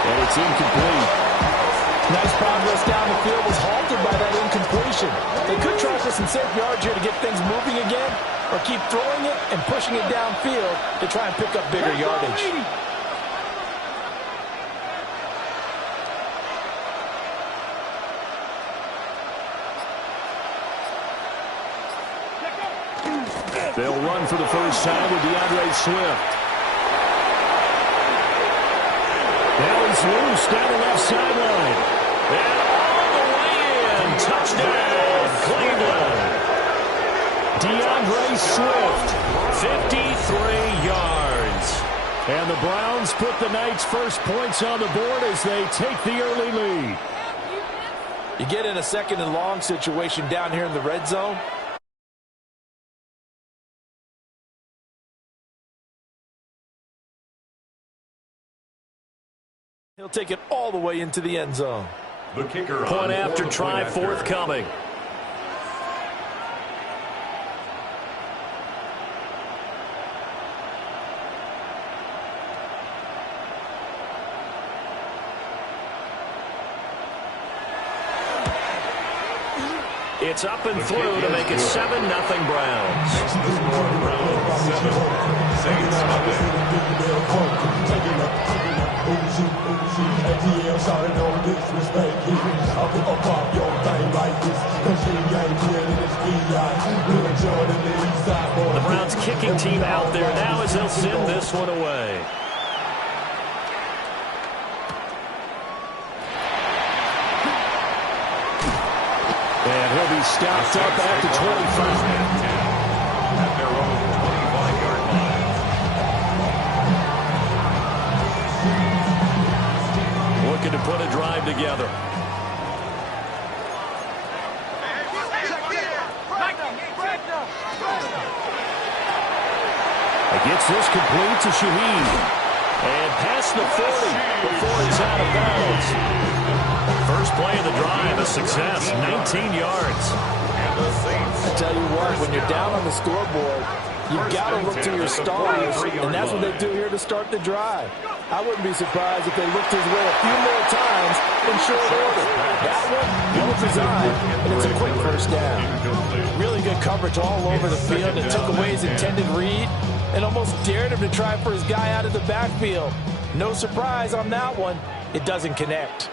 and it's incomplete. Nice progress down the field was halted by that incompletion. They could try for some safe yards here to get things moving again, or keep throwing it and pushing it downfield to try and pick up bigger yardage. They'll run for the first time with DeAndre Swift. Now he's loose down the left sideline. And all the way in. Touchdown, Cleveland. DeAndre Swift, 53 yards. And the Browns put the Knights' first points on the board as they take the early lead. You get in a 2nd and long situation down here in the red zone. He'll take it all the way into the end zone. The kicker Point on after the try point after. forthcoming. It's up and through to make it 7-0 Browns. The Browns kicking team out there now as they'll send this one away. And he'll be stopped up at the 25. At their own 25-yard line. Looking to put a drive together. He gets this complete to Shaheed. And past the 40 before he's out of bounds. First play of the drive, a success, 19 yards. And the Saints. I tell you what, when you're down on the scoreboard, you've got to look to your stars, and that's what they do here to start the drive. I wouldn't be surprised if they looked his way a few more times in short order. That one, well designed, and it's a quick first down. Really good coverage all over the field. It took away his intended read and almost dared him to try for his guy out of the backfield. No surprise on that one. It doesn't connect.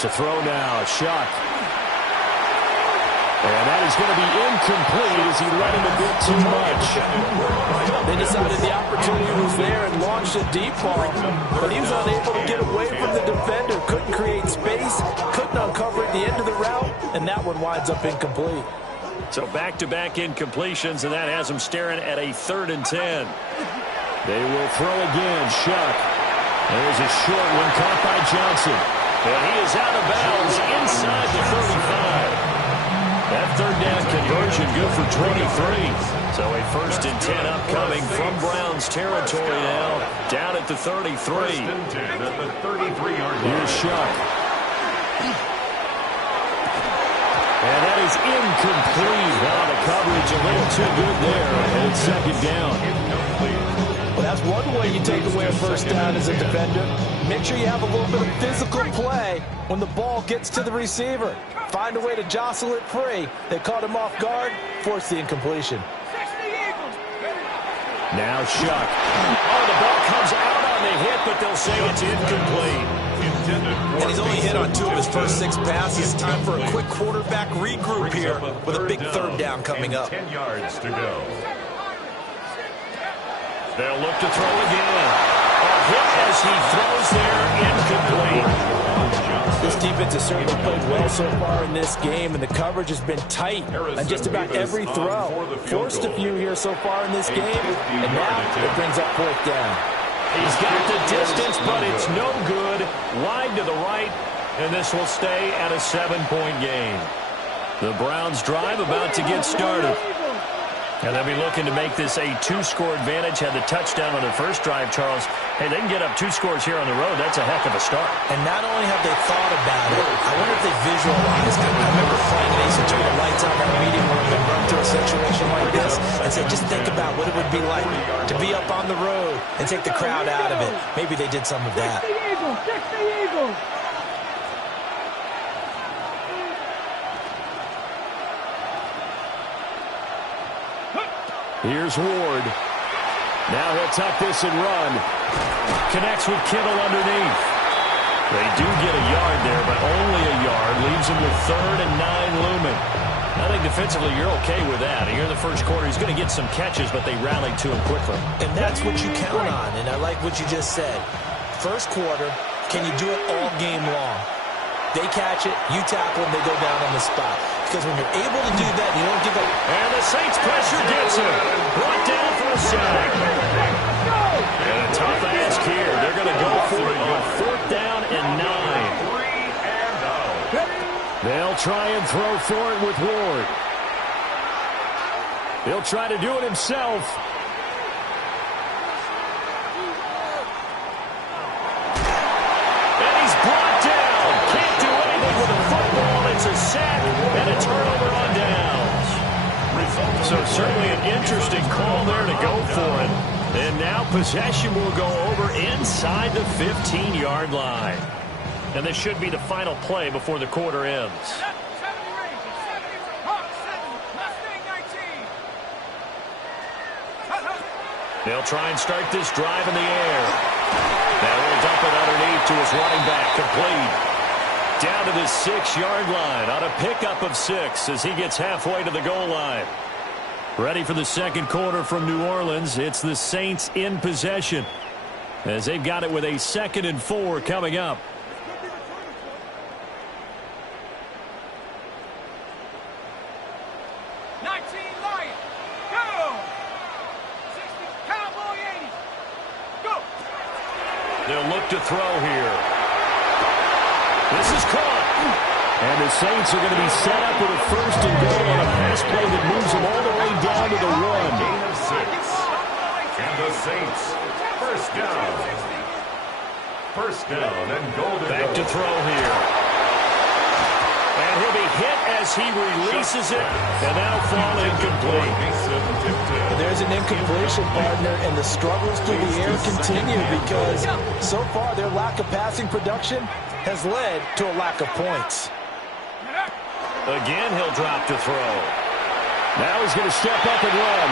To throw now, Shuck. And that is going to be incomplete as he let him a bit too much. They decided the opportunity was there and launched a deep ball, but he was unable to get away from the defender, couldn't create space, couldn't uncover at the end of the route, and that one winds up incomplete. So back-to-back incompletions, and that has him staring at a 3rd and 10. They will throw again, Shuck. There's a short one caught by Johnson. And he is out of bounds inside the 35. That 3rd down conversion good for 23. So a 1st and 10 upcoming from Browns territory now. Down at the 33. 1st and 10 at the 33-yard line. Here's Shuck. And that is incomplete. Wow, the coverage a little too good there. And it's 2nd down. Well, that's one way you take away a 1st down as a defender. Make sure you have a little bit of physical play when the ball gets to the receiver. Find a way to jostle it free. They caught him off guard, forced the incompletion. Now Shuck. Oh, the ball comes out on the hit, but they'll say it's incomplete. And he's only hit on 2 of his first 6 passes. Time for a quick quarterback regroup here with a big 3rd down coming up. 10 yards to go. They'll look to throw again. A hit as he throws there, incomplete. This defense has certainly played well so far in this game, and the coverage has been tight on just about every throw. Forced a few here so far in this game, and now it brings up 4th down. He's got the distance, but it's no good. Wide to the right, and this will stay at a 7-point game. The Browns drive about to get started. And they'll be looking to make this a 2-score advantage. Had the touchdown on the first drive, Charles. Hey, they can get up 2 scores here on the road. That's a heck of a start. And not only have they thought about it, I wonder if they visualized it. I remember playing an Ace and turn the lights out in our meeting room and run to a situation like this and say, just think about what it would be like to be up on the road and take the crowd out of it. Maybe they did some of that. Here's Ward. Now he'll tuck this and run. Connects with Kittle underneath. They do get a yard there, but only a yard. Leaves him with 3rd and 9 looming. I think defensively you're okay with that. Here in the first quarter, he's going to get some catches, but they rallied to him quickly. And that's what you count on, and I like what you just said. First quarter, can you do it all game long? They catch it, you tackle them, they go down on the spot. Because when you're able to do that, you don't give up. And the Saints pressure gets him. Brought down for a sack. And a tough ask here. They're going to go for it on 4th down and 9. They'll try and throw for it with Ward. He'll try to do it himself. And he's brought down. Can't do anything with a football. It's a sack and a turnover on downs. So certainly an interesting call there to go for it. And now possession will go over inside the 15-yard line. And this should be the final play before the quarter ends. They'll try and start this drive in the air. Now he'll dump it underneath to his running back, complete. Down to the 6-yard line on a pickup of 6 as he gets halfway to the goal line. Ready for the second quarter from New Orleans. It's the Saints in possession as they've got it with a 2nd and 4 coming up. They'll look to throw here. This is caught. And the Saints are going to be set up with a 1st and goal on a pass play that moves them all the way down to the 1. Gain of 6. And the Saints, 1st down. 1st down and goal to Back to throw here. And he'll be hit as he releases it, and that'll fall incomplete. There's an incompletion, partner, and the struggles through the air continue because so far their lack of passing production has led to a lack of points. Again, he'll drop to throw. Now he's going to step up and run.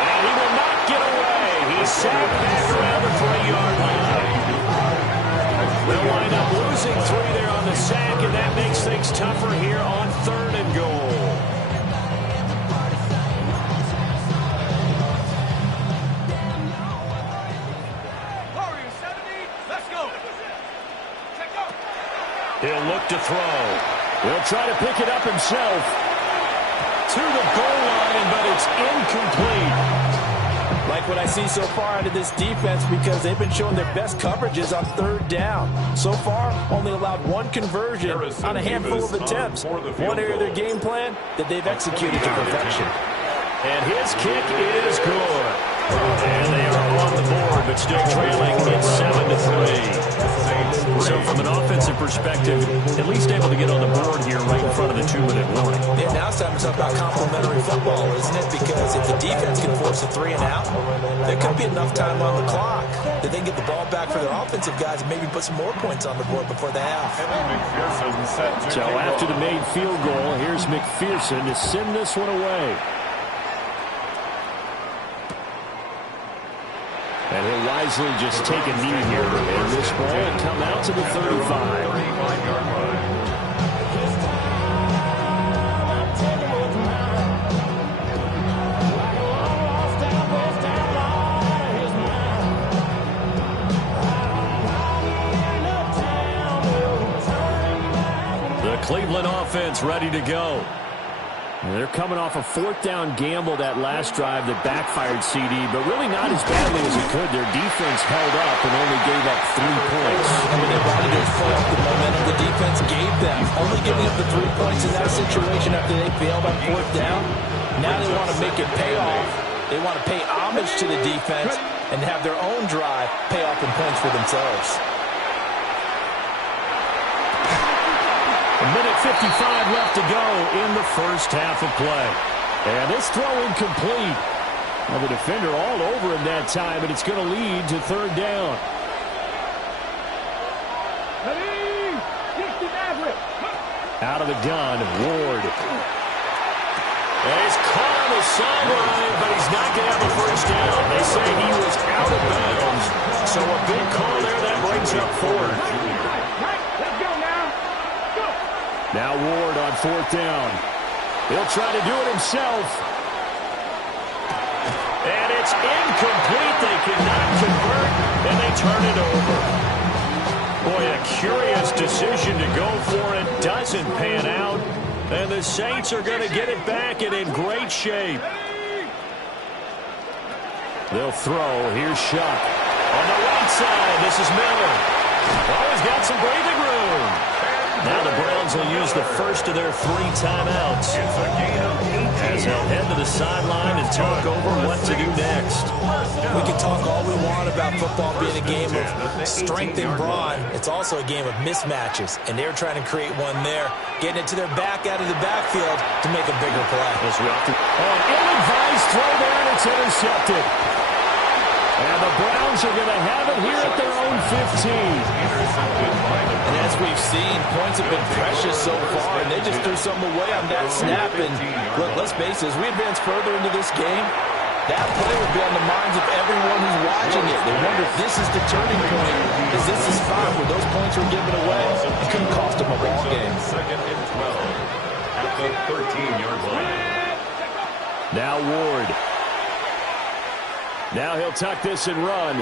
And he will not get away. He's sacked back around the 3-yard line. They'll wind up losing 3 there on the sack, and that makes things tougher here on 3rd and goal. He'll look to throw. He'll try to pick it up himself. To the goal line, but it's incomplete. Like what I see so far out of this defense because they've been showing their best coverages on 3rd down. So far, only allowed 1 conversion on a handful of attempts. One area of their game plan that they've executed to perfection. And his kick is good. And they are on the board, but still trailing. It's 7-3. So from an offensive perspective, at least able to get on the board here right in front of the 2-minute warning. Yeah, now it's time to talk about complementary football, isn't it? Because if the defense can force a 3 and out, there could be enough time on the clock that they can get the ball back for their offensive guys and maybe put some more points on the board before the half. So after the made field goal, here's McPherson to send this one away. And he'll wisely just take a knee here. And this ball will come out to the 35-yard line. The Cleveland offense ready to go. And they're coming off a 4th down gamble that last drive that backfired CD, but really not as badly as it could. Their defense held up and only gave up 3 points. I mean, they wanted to play off the momentum the defense gave them. Only giving up the 3 points in that situation after they failed on 4th down. Now they want to make it pay off. They want to pay homage to the defense and have their own drive pay off in points for themselves. A minute 55 left to go in the first half of play. And this throw incomplete. Well, the defender all over him that time, and it's going to lead to 3rd down. Out of the gun, Ward. And he's caught on the sideline, but he's not going to have a first down. They say he was out of bounds. So a big call there that brings up 4th. Now Ward on 4th down. He'll try to do it himself. And it's incomplete. They cannot convert, and they turn it over. Boy, a curious decision to go for it. Doesn't pan out. And the Saints are going to get it back and in great shape. They'll throw. Here's Shuck. On the right side, this is Miller. Oh, he's got some breathing room. Now the Browns will use the first of their 3 timeouts as they'll head to the sideline and talk over what to do next. We can talk all we want about football being a game of strength and brawn. It's also a game of mismatches, and they're trying to create one there, getting it to their back out of the backfield to make a bigger play. An ill-advised throw there, and it's intercepted. And the Browns are going to have it here at their own 15. And as we've seen, points have been precious so far, and they just threw something away on that snap. And look, let's face it, as we advance further into this game, that play would be on the minds of everyone who's watching it. They wonder if this is the turning point. Is this the spot where those points were given away? It couldn't cost them a ball game. 2nd and 12 at the 13-yard line. Now Ward. Now he'll tuck this and run.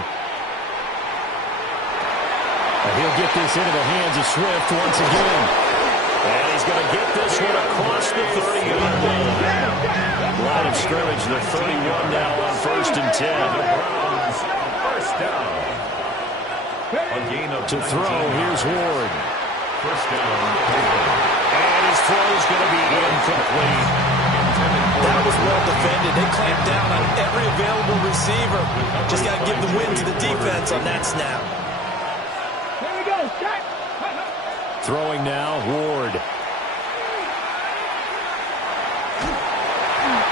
And he'll get this into the hands of Swift once again. And he's going to get this one across the 30-yard line. Line of scrimmage, the 31 now on 1st and 10. First down. A gain of to throw, here's Ward. First down. And his throw is going to be incomplete. That was well defended. They clamped down on every available receiver. Just got to give the win to the defense on that snap. Here we go. Start. Throwing now, Ward.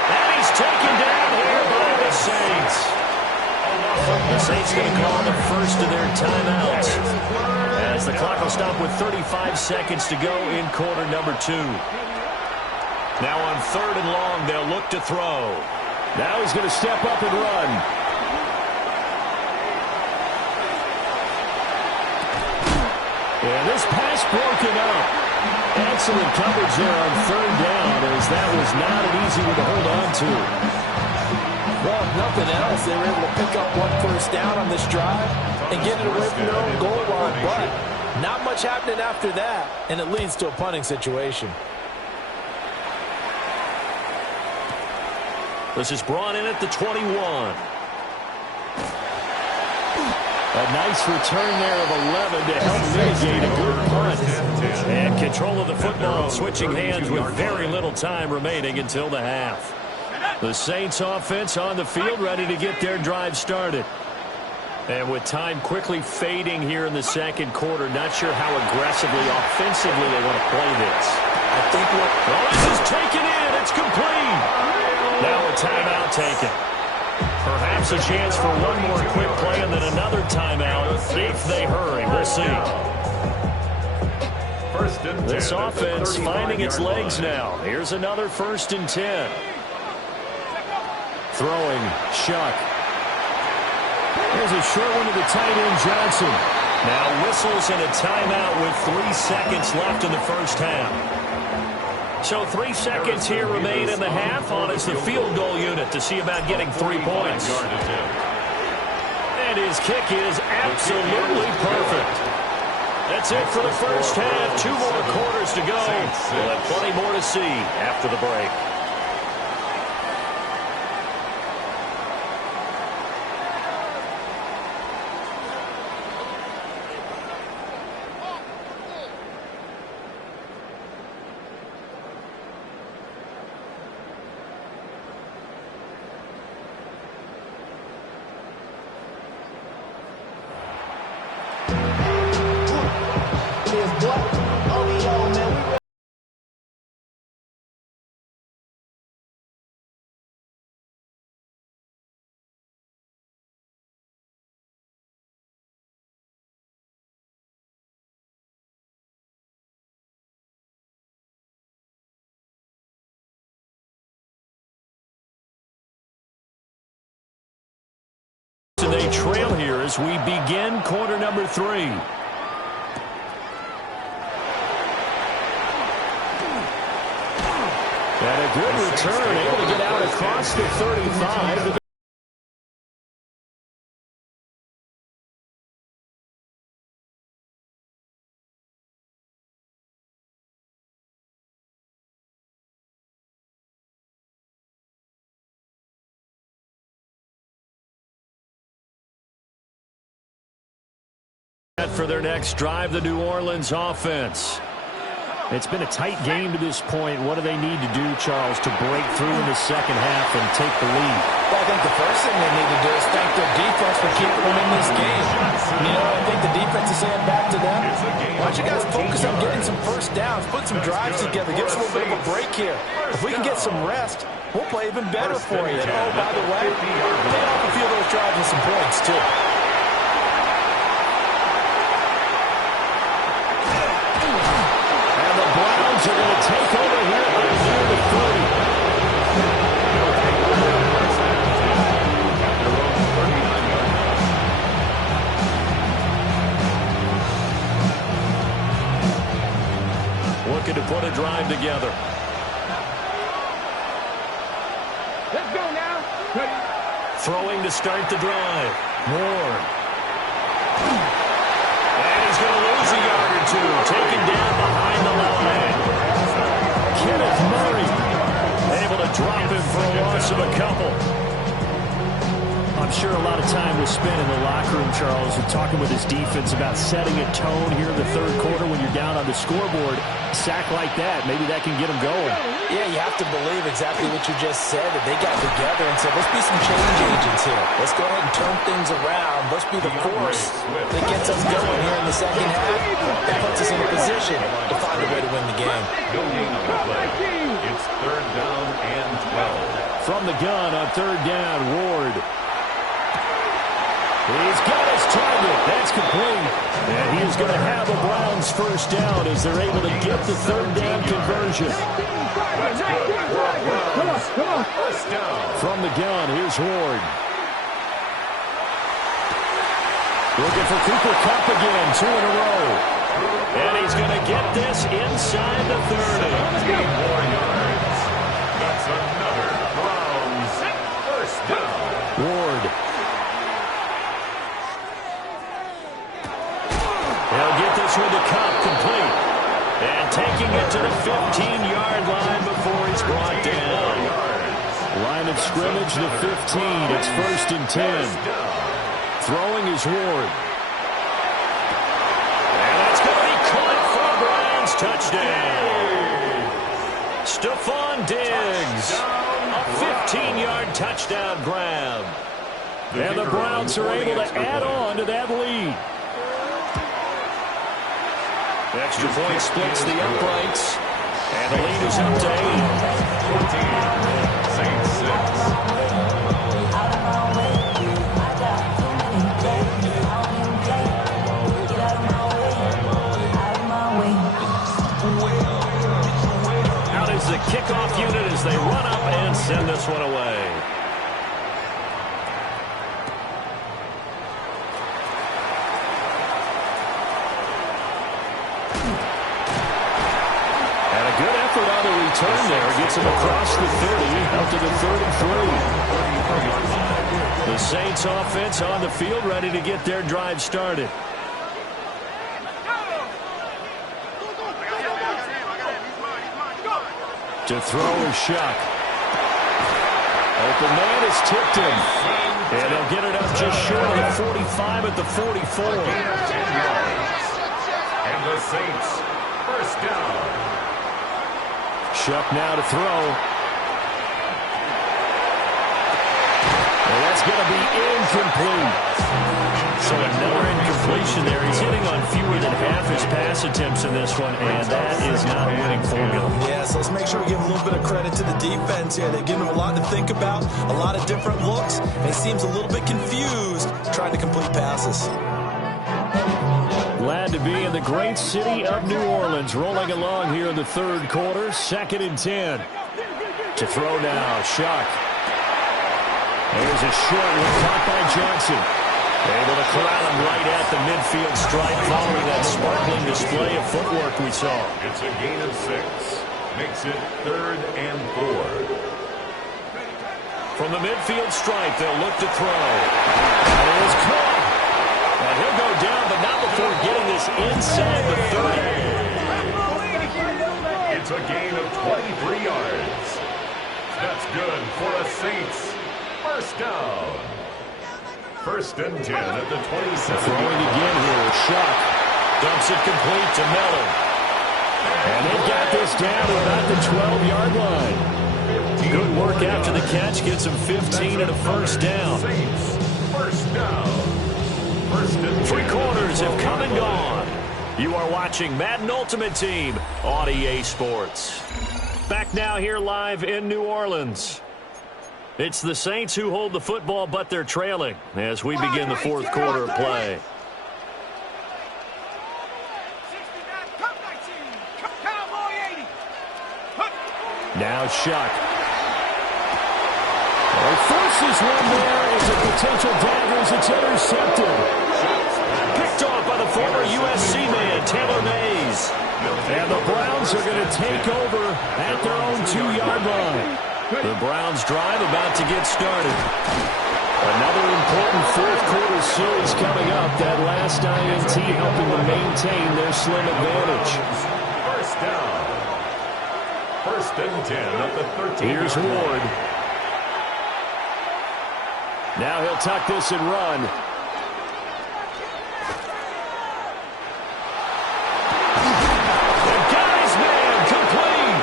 And he's taken down here by the Saints. The Saints going to call the first of their timeouts, as the clock will stop with 35 seconds to go in quarter number 2. Now on 3rd and long, they'll look to throw. Now he's going to step up and run. And this pass broken up. Excellent coverage there on 3rd down, as that was not an easy one to hold on to. Well, if nothing else, they were able to pick up 1 first down on this drive and get it away from their own goal line. But not much happening after that, and it leads to a punting situation. This is brought in at the 21. A nice return there of 11 to help mitigate a good punt. And control of the football switching hands with very little time remaining until the half. The Saints offense on the field ready to get their drive started. And with time quickly fading here in the 2nd quarter, not sure how aggressively, offensively they want to play this. I think what... Oh, this is taken in. It's complete. Now a timeout taken. Perhaps a chance for one more quick play and then another timeout if they hurry. We'll see. This offense finding its legs now. Here's another 1st and 10. Throwing, Shuck. Here's a short one to the tight end, Johnson. Now whistles and a timeout with 3 seconds left in the first half. So 3 seconds here remain in the half on as the field goal unit to see about getting 3 points. And his kick is absolutely perfect. That's it for the first half. 2 more quarters to go. We'll have plenty more to see after the break. And they trail here as we begin quarter number 3. And a good return, able to get out across the 35. For their next drive, the New Orleans offense. It's been a tight game to this point. What do they need to do, Charles, to break through in the second half and take the lead? Well, I think the first thing they need to do is thank their defense for keeping them in this game. You know, I think the defense is saying back to them, why don't you guys focus on getting some first downs, put some drives together, give us a little bit of a break here. If we can get some rest, we'll play even better for you. And oh, by the way, pay off a few of those drives with some some points, too. And the Browns are going to take over here near the 30. Looking to put a drive together. Let's go now. Ready. Throwing to start the drive. Ward. And he's going to lose a yard or two. Taken down behind the line. Kenneth Murray able to drop him for a loss of a couple. I'm sure a lot of time was spent in the locker room, Charles, and talking with his defense about setting a tone here in the third quarter when you're down on the scoreboard. Sack like that, maybe that can get him going. Yeah, you have to believe exactly what you just said, that they got together and said, let's be some change agents here. Let's go ahead and turn things around. Let's be the force that gets us going here in the second half and puts us in a position to find a way to win the game. No gain on the play. It's third down and 12. From the gun on third down, Ward. He's got his target. That's complete. And he's going to have a Browns first down as they're able to get the third down conversion. From the gun, here's Ward. Looking for Cooper Kupp again, 2 in a row. And he's going to get this inside the 30. 17 more yards. That's another Browns first down. Ward. They'll get this with the Kupp complete. And taking it to the 15-yard line before he's brought down. Line of scrimmage, the 15. It's first and 10. Throwing is Ward. And that's going to be caught for a Browns touchdown. Stephon Diggs. A 15-yard touchdown grab. And the Browns are able to add on to that lead. Extra point splits the uprights. And the lead is up to 8. 14, Saints 6. Out is the kickoff unit as they run up and send this one away. On the return there, gets him across the 30, out to the 33. The Saints offense on the field, ready to get their drive started. To throw is Shuck. Open man has tipped him. And they'll get it up just short of the 45 at the 44. And the Saints first down. Shuck now to throw. And that's going to be incomplete. So another incompletion there. He's hitting on fewer than half his pass attempts in this one, and that is not a winning formula. Yeah, so let's make sure we give a little bit of credit to the defense here. They've given him a lot to think about, a lot of different looks, and he seems a little bit confused trying to complete passes. Glad to be in the great city of New Orleans, rolling along here in the third quarter. 2nd and 10. To throw now, Shuck. There's a short one caught by Johnson. Able to corral him right at the midfield stripe following that sparkling display of footwork we saw. It's a gain of 6. Makes it 3rd and 4. From the midfield stripe, they'll look to throw. And it is caught. And he'll go down, but not before getting this inside the 30. It's a gain of 23 yards. That's good for the Saints. First down. 1st and 10 at the 27. Throwing again here, Shuck. Dumps it complete to Miller. And they've got this down to about the 12-yard line. Good work after the catch. Gets him 15 and a first down. Saints first down. 1st and 3 quarters have come and gone. You are watching Madden Ultimate Team on EA Sports. Back now here live in New Orleans. It's the Saints who hold the football, but they're trailing as we begin the fourth quarter of play. Now Shuck. He forces one there. It's a potential dagger as it's intercepted. Picked off by the former USC man, Taylor Mays. And the Browns are going to take over at their own 2-yard line. The Browns drive about to get started. Another important fourth quarter series coming up. That last INT helping to maintain their slim advantage. First down. First and 10 at the 13. Here's Ward. Now he'll tuck this and run. The guy's man complete.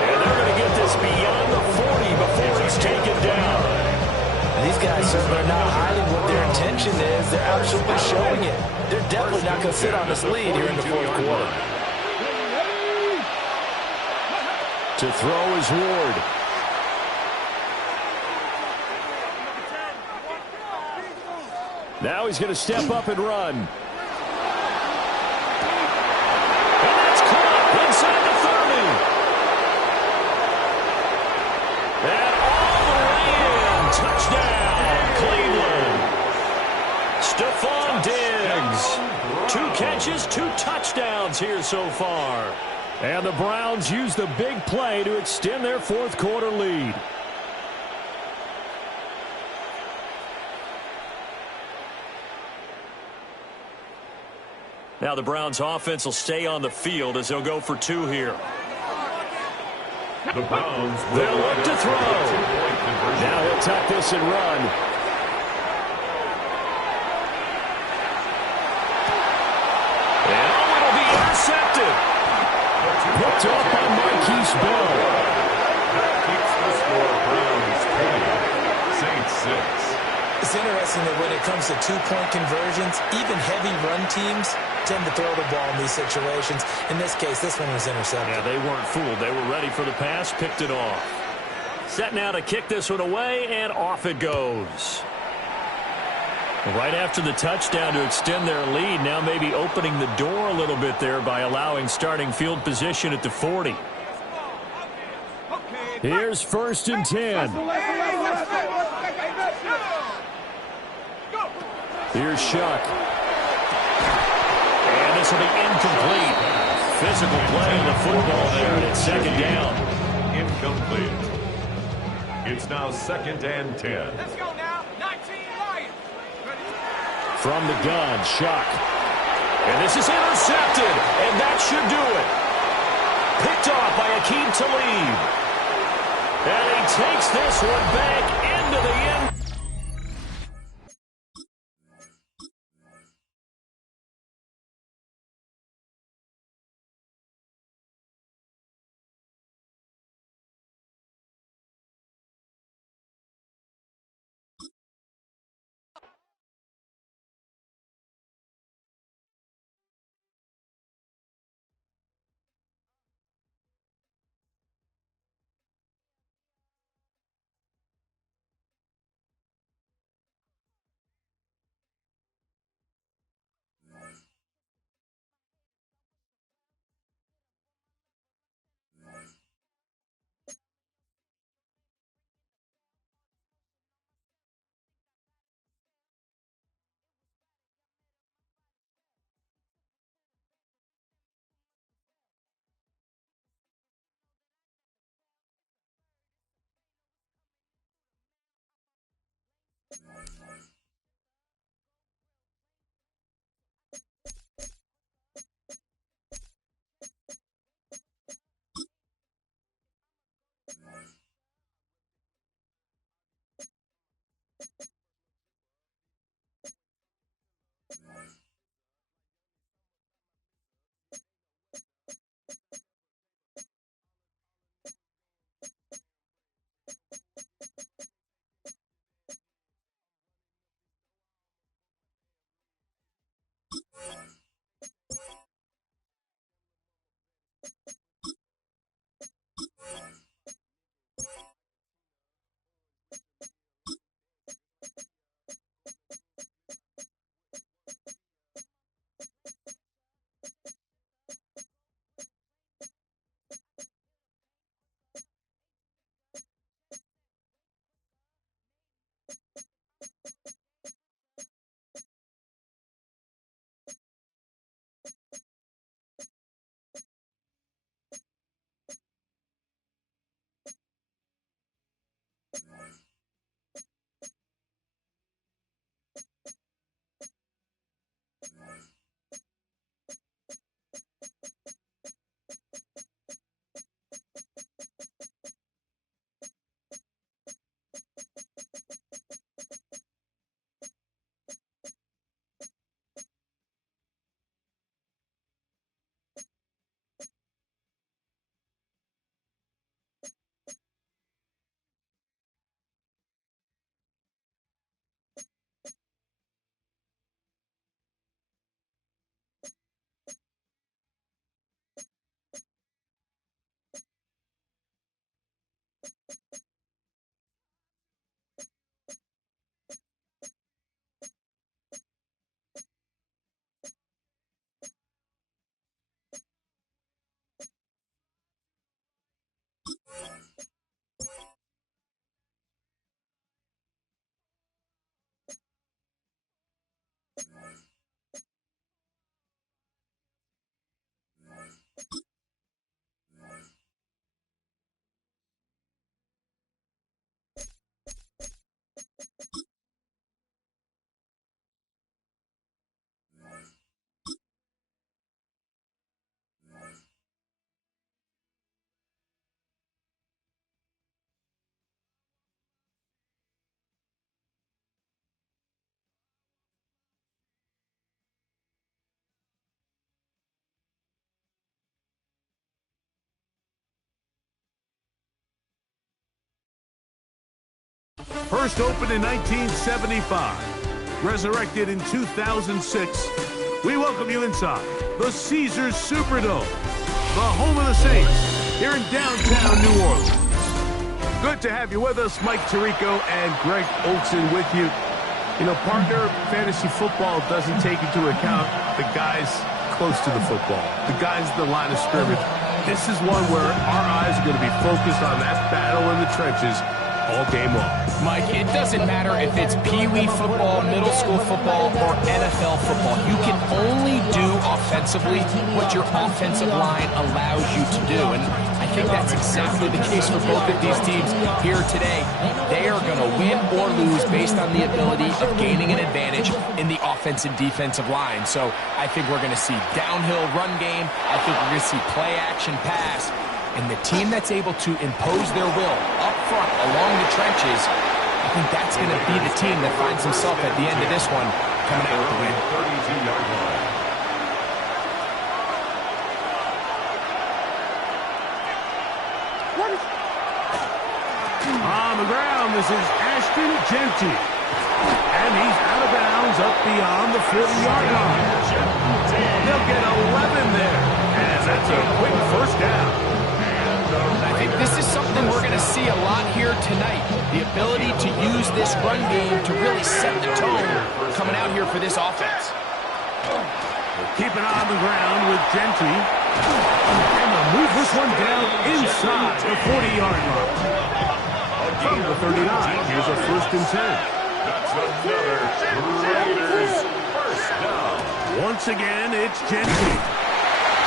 And they're going to get this beyond the 40 before he's taken down. And these guys certainly are not hiding what their intention is. They're absolutely showing it. They're definitely not going to sit on this lead here in the fourth quarter. To throw is Ward. Now he's going to step up and run. And that's caught inside the 30. And all the way in. Touchdown, Cleveland. Stephon Diggs. 2 catches, 2 touchdowns here so far. And the Browns use the big play to extend their fourth quarter lead. Now the Browns offense will stay on the field as they'll go for 2 here. The Browns they'll look to throw. Now he'll tuck this and run. And it'll be intercepted. Picked up by Marquise Bell. That keeps the score Browns 20, Saints 6. It's interesting that when it comes to 2-point conversions, even heavy run teams tend to throw the ball in these situations. In this case, this one was intercepted. Yeah, they weren't fooled. They were ready for the pass, picked it off. Set now to kick this one away, and off it goes. Right after the touchdown to extend their lead, now maybe opening the door a little bit there by allowing starting field position at the 40. Here's 1st and 10. Here's Shuck. And this will be incomplete. Physical play on the football there, and it's 2nd down. Incomplete. It's now 2nd and 10. Let's go now. 19 Lions. From the gun, Shuck. And this is intercepted, and that should do it. Picked off by Akeem Talib. And he takes this one back into the end. First opened in 1975, resurrected in 2006, we welcome you inside the Caesars Superdome, the home of the Saints, here in downtown New Orleans. Good to have you with us. Mike Tirico and Greg Olson with you. You know, partner, fantasy football doesn't take into account the guys close to the football, the guys at the line of scrimmage. This is one where our eyes are going to be focused on that battle in the trenches all game long. Mike, it doesn't matter if it's Pee-wee football, middle school football, or NFL football. You can only do offensively what your offensive line allows you to do. And I think that's exactly the case for both of these teams here today. They are going to win or lose based on the ability of gaining an advantage in the offensive defensive line. So I think we're going to see downhill run game. I think we're going to see play action pass. And the team that's able to impose their will up front along the trenches, I think that's going to be the team that finds himself at the end of this one coming out with the win. 32-yard line. On the ground, this is Ashton Genty. And he's out of bounds up beyond the 40-yard line. They'll get 11 there. And that's a quick first down. I think this is something we're going to see a lot here tonight. The ability to use this run game to really set the tone coming out here for this offense. Keep it on the ground with Genty. And they'll move this one down inside the 40-yard line. From the 39, here's a 1st and 10. That's another Raiders first down. Once again, it's Genty.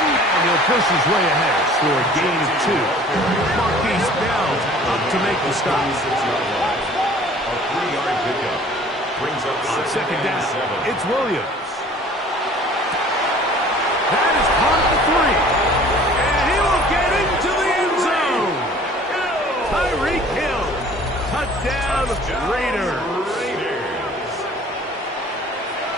And he'll push his way ahead for a gain of 2. Marquise Bell up to make the stop. A 3-yard pickup brings up second down. 7. It's Williams. That is caught at the 3. And he will get into the end zone. Tyreek Hill. Touchdown, Raiders.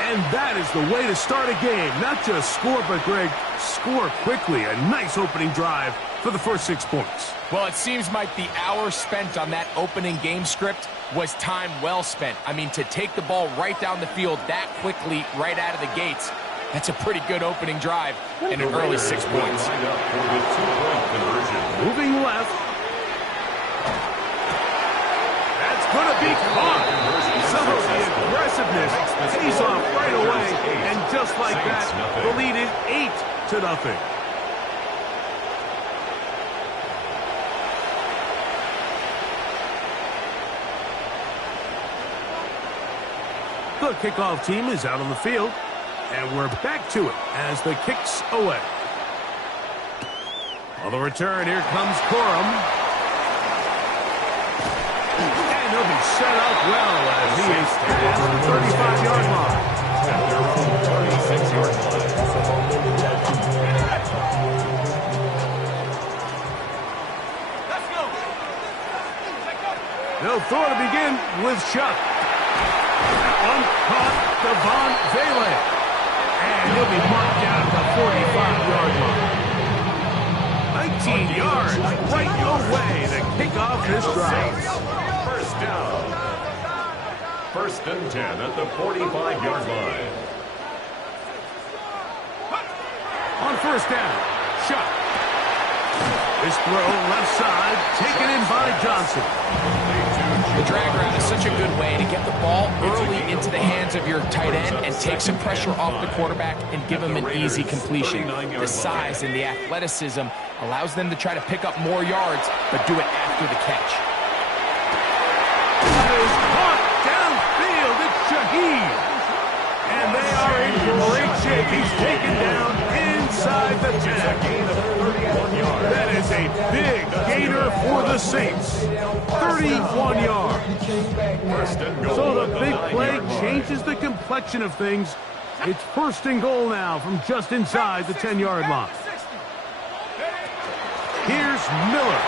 And that is the way to start a game. Not just score, but, Greg, score quickly. A nice opening drive for the first 6 points. Well, it seems like the hour spent on that opening game script was time well spent. I mean, to take the ball right down the field that quickly right out of the gates, that's a pretty good opening drive and an early 6 points. Moving left. That's going to be caught. Some of the aggressiveness pays off right away, and just like that, the lead is 8-0. The kickoff team is out on the field, and we're back to it as the kick's away. On the return, here comes Corum. And he'll be set up well as he is at the 35-yard line. At their own 36-yard line. Let's go. They'll throw to begin with Chuck. That one caught Devon Vele. And he'll be marked down at the 45-yard line. 19 yards right your way to kick off this drive. First down. 1st and 10 at the 45-yard line. On 1st down, Chuck. This throw left side, taken in by Johnson. The drag route is such a good way to get the ball early into the hands of your tight end and take some pressure off the quarterback and give him an easy completion. The size and the athleticism allows them to try to pick up more yards, but do it after the catch. That is caught downfield. It's Shaheed. And they are in great shape. He's taken down inside the 10. That is a big gainer for the Saints. 31 yards. So the big play changes the complexion of things. It's 1st and goal now from just inside the 10-yard line. Here's Miller.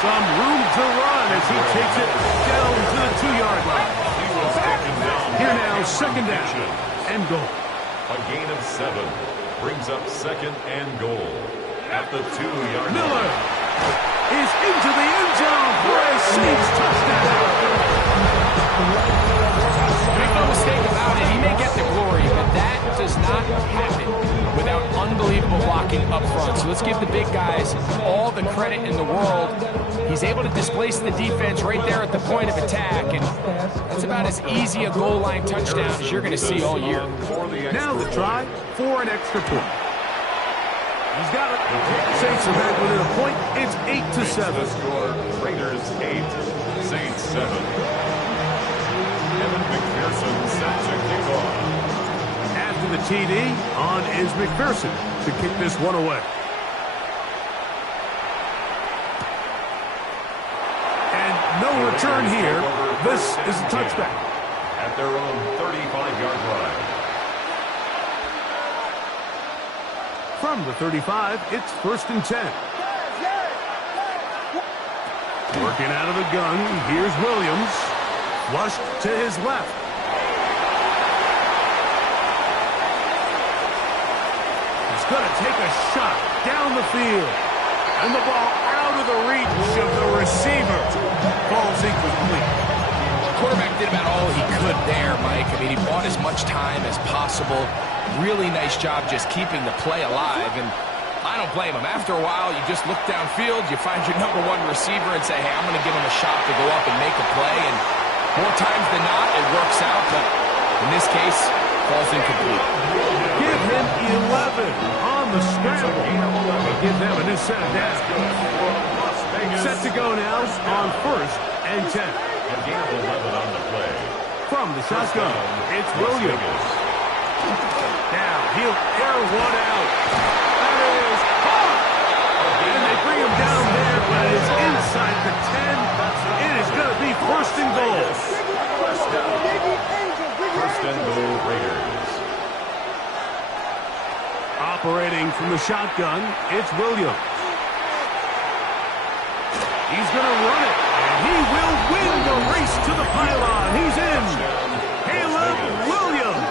Some room to run as he takes it down to the 2-yard line. Here now, 2nd down and goal. A gain of 7 brings up 2nd and goal at the 2-yard line. Miller is into the end zone for a Saints touchdown. Make no mistake about it, he may get the glory, but that does not happen without unbelievable blocking up front. So let's give the big guys all the credit in the world. He's able to displace the defense right there at the point of attack, and that's about as easy a goal line touchdown as you're going to see all year. Now the try for an extra point. He's got it. Saints are back within a point. It's 8-7. Raiders 8, Saints 7. Evan McPherson set to kick off. After the TD, on is McPherson to kick this one away. And no return here. This is a touchback. At their own 35-yard line. From the 35, it's 1st and 10. Working out of the gun, here's Williams. Flushed to his left. He's going to take a shot down the field. And the ball out of the reach of the receiver. Ball's incomplete. Quarterback did about all he could there, Mike. I mean, he bought as much time as possible. Really nice job just keeping the play alive, and I don't blame him. After a while, you just look downfield, you find your #1 receiver and say, hey, I'm going to give him a shot to go up and make a play, and more times than not, it works out, but in this case, falls incomplete. Give him 11 on the scramble. We'll give them a new set of downs. Set to go now on 1st and 10. A gain of 11 on the play. From the shotgun, it's Williams. Now he'll air one out. That is caught. And they bring him down there, but it's inside the 10. It is going to be 1st and goal. First and goal, Raiders. Operating from the shotgun, it's Williams. He's going to run it, and he will win the race to the pylon. He's in. Caleb Williams.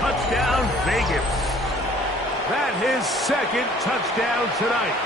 Touchdown, Vegas. That his 2nd touchdown tonight.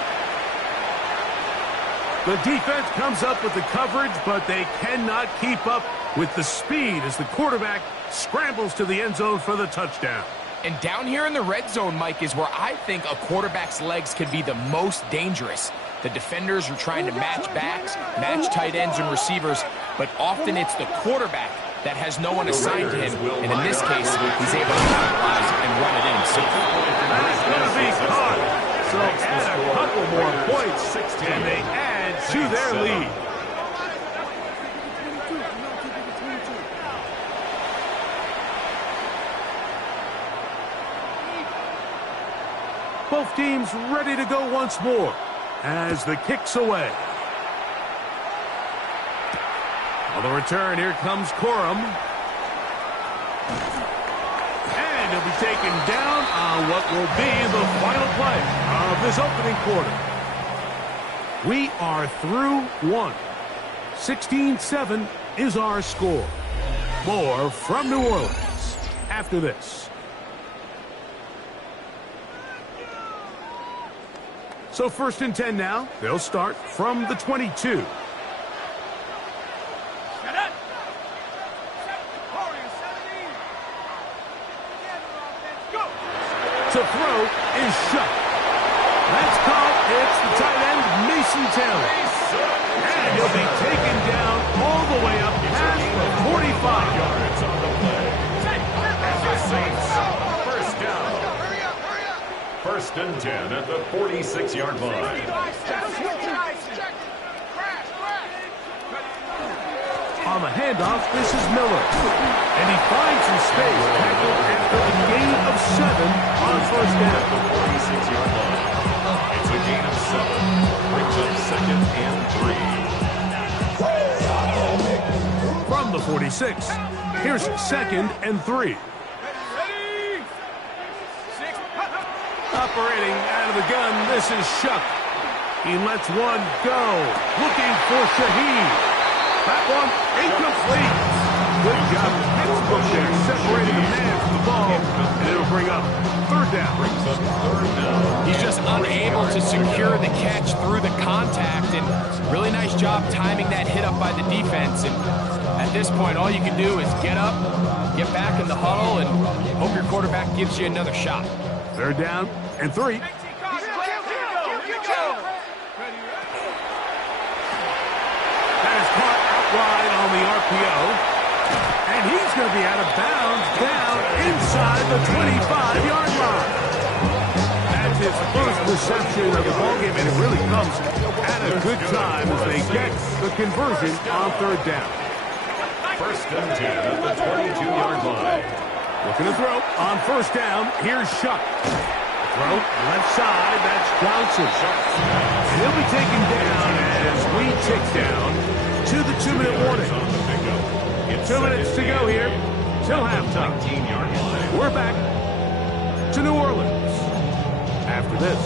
The defense comes up with the coverage, but they cannot keep up with the speed as the quarterback scrambles to the end zone for the touchdown. And down here in the red zone, Mike, is where I think a quarterback's legs can be the most dangerous. The defenders are trying to match backs, match tight ends and receivers, but often it's the quarterback that has no one assigned to him, and in this case, he's able to capitalize and run it in. So that's going to be caught. So add a couple more points, and they add to their lead. Both teams ready to go once more as the kick's away. On the return, here comes Corum. And he'll be taken down on what will be the final play of this opening quarter. We are through one. 16-7 is our score. More from New Orleans after this. So 1st and 10 now. They'll start from the 22. To throw is shut. That's caught. It's the tight end, Mason Taylor. And he'll be taken down all the way up past the 45. Yards on the play. And the Saints, first down. 1st and 10 at the 46-yard line. On the handoff, this is Miller. And he finds some space, tackled after a gain of 7 on 1st down. The 46-yard line. It's a gain of 7. Brings up 2nd and 3. From the 46, here's 2nd and 3. Operating out of the gun, this is Shuck. He lets one go. Looking for Shaheed. That one incomplete. Good job. Textbook there, separating the man from the ball, and it'll bring up third down. He's just unable to secure the catch through the contact, and really nice job timing that hit up by the defense. And at this point, all you can do is get up, get back in the huddle, and hope your quarterback gives you another shot. Third down and 3. That is caught out wide on the RPO. And he's going to be out of bounds down inside the 25-yard line. That's his first reception of the ballgame, and it really comes at a good time as they get the conversion on third down. First and 10 at the 22-yard line. Looking to throw on first down. Here's Shuck. Throw left side. That's Johnson. And he'll be taken down as we tick down to the 2-minute warning. 2 minutes to go here till halftime. We're back to New Orleans after this.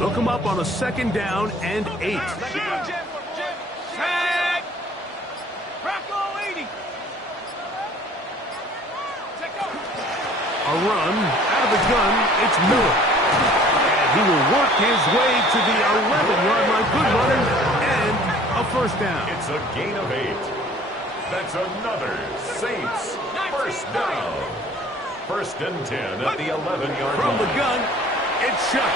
They'll come up on a 2nd down and 8. Tag! Rocco 80! A run out of the gun. It's Miller. And he will work his way to the 11-yard line. Good running and a first down. It's a gain of 8. That's another Saints first down. First and 10 at the 11-yard line. From the gun, it's Shuck.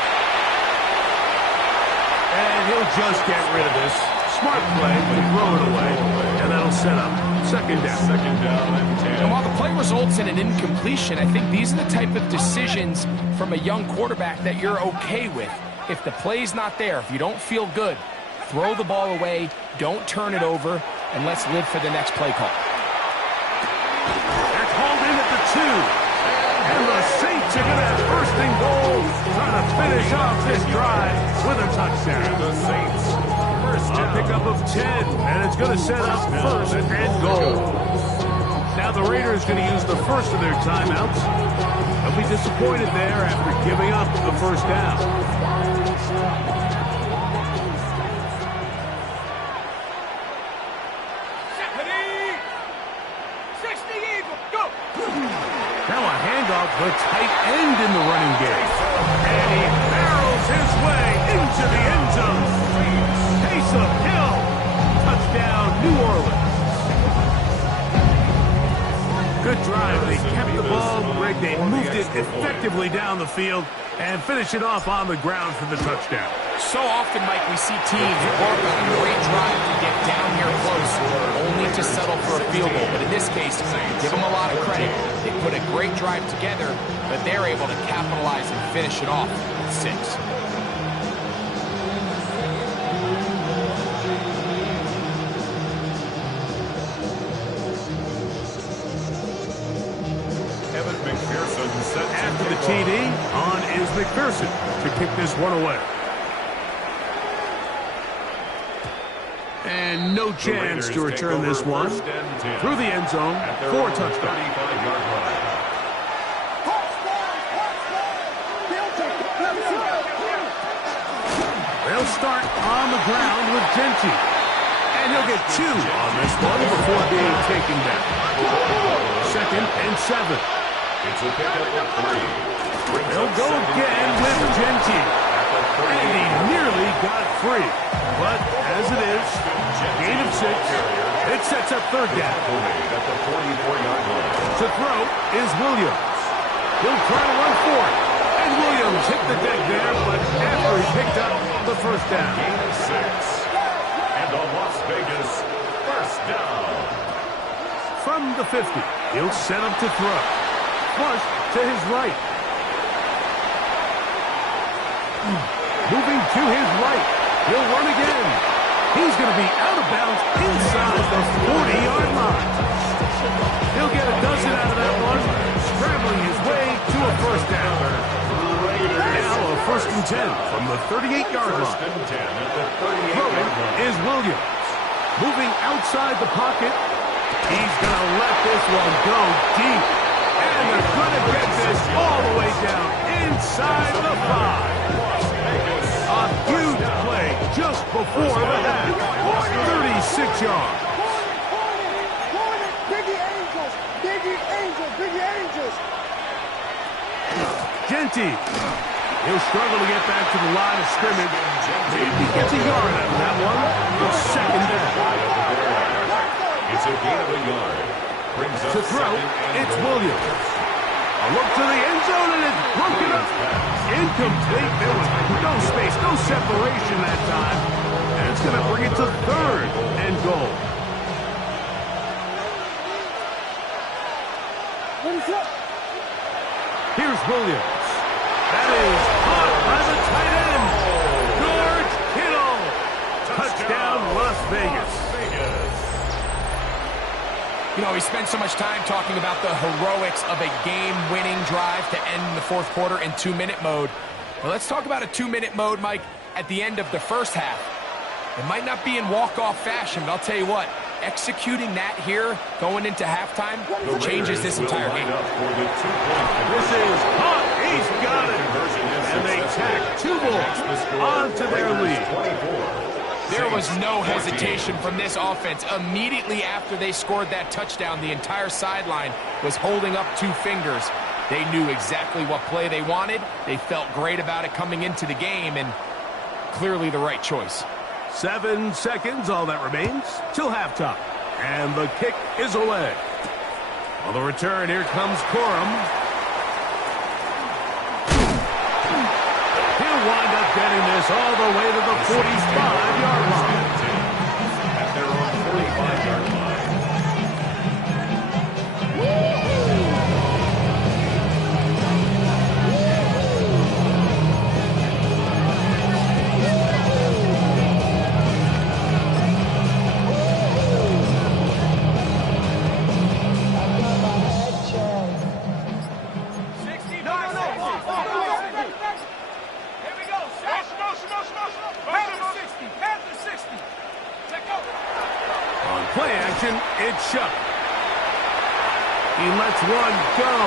And he'll just get rid of this. Smart play to throw it away. And that'll set up 2nd down. 2nd down and 10. And while the play results in an incompletion, I think these are the type of decisions from a young quarterback that you're okay with. If the play's not there, if you don't feel good, throw the ball away, don't turn it over, and let's live for the next play call. That's hauled in at the 2. And the Saints are going to have first and goal, trying to finish off this drive with a touchdown. The Saints first down. A pickup of 10, and it's going to set up first and goal. Now the Raiders going to use the first of their timeouts. They'll be disappointed there after giving up the first down. Now a handoff, the tight end in the running game. And he barrels his way into the end zone. Taysom Hill. Touchdown, New Orleans. Good drive. They kept the ball, Greg. They moved it effectively down the field and finish it off on the ground for the touchdown. So often, Mike, we see teams work on a great drive to get down here close, only to settle for a field goal. But in this case, give them a lot of credit. They put a great drive together, but they're able to capitalize and finish it off with 6. After the TD, on is McPherson to kick this one away. And no chance to return this one through the end zone for a touchdown. They'll start on the ground with Genty. And he'll get 2 on this one before being taken down. 2nd and 7. It's a pickup of 3. They'll go again with Genty. And he nearly got free. But as it is, gain of 6. It sets up third down. At the 44-yard line. To throw is Williams. He'll try to run for it. And Williams hit the deck there, but after he picked up the first down. Gain of 6. And a Las Vegas first down. From the 50, he'll set up to throw. Flush to his right. Moving to his right. He'll run again. He's going to be out of bounds inside the 40-yard line. He'll get a dozen out of that one, scrambling his way to a first down. Now a first and 10 from the 38-yard line. Throwing is Williams. Moving outside the pocket. He's going to let this one go deep. And they're going to get this all the way down inside the 5. A huge play before the half. 36 yards. Biggie Angels! Biggie Angels! Biggie Angels! Genty. He'll struggle to get back to the line of scrimmage. Maybe he gets a yard out of that one. It's second down. It's a gain of a yard. Brings up To throw, it's Williams. A look to the end zone, and it's broken up. Incomplete. There was no space, no separation that time. And it's going to bring it to third and goal. Here's Williams. That is caught by the tight end. George Kittle. Touchdown, Las Vegas. You know, we spent so much time talking about the heroics of a game-winning drive to end the fourth quarter in 2-minute mode. Well, let's talk about a 2-minute mode, Mike, at the end of the first half. It might not be in walk-off fashion, but I'll tell you what, executing that here, going into halftime, changes this entire game. This is caught. He's got it. And they tack 2 more onto their lead. There was no hesitation from this offense. Immediately after they scored that touchdown, the entire sideline was holding up 2 fingers. They knew exactly what play they wanted. They felt great about it coming into the game, and clearly the right choice. 7 seconds, all that remains, till halftime. And the kick is away. On the return, here comes Corum. He'll wind up getting this all the way to the 45-yard line. At their own 45-yard line. Play action, it's Shuck. He lets one go,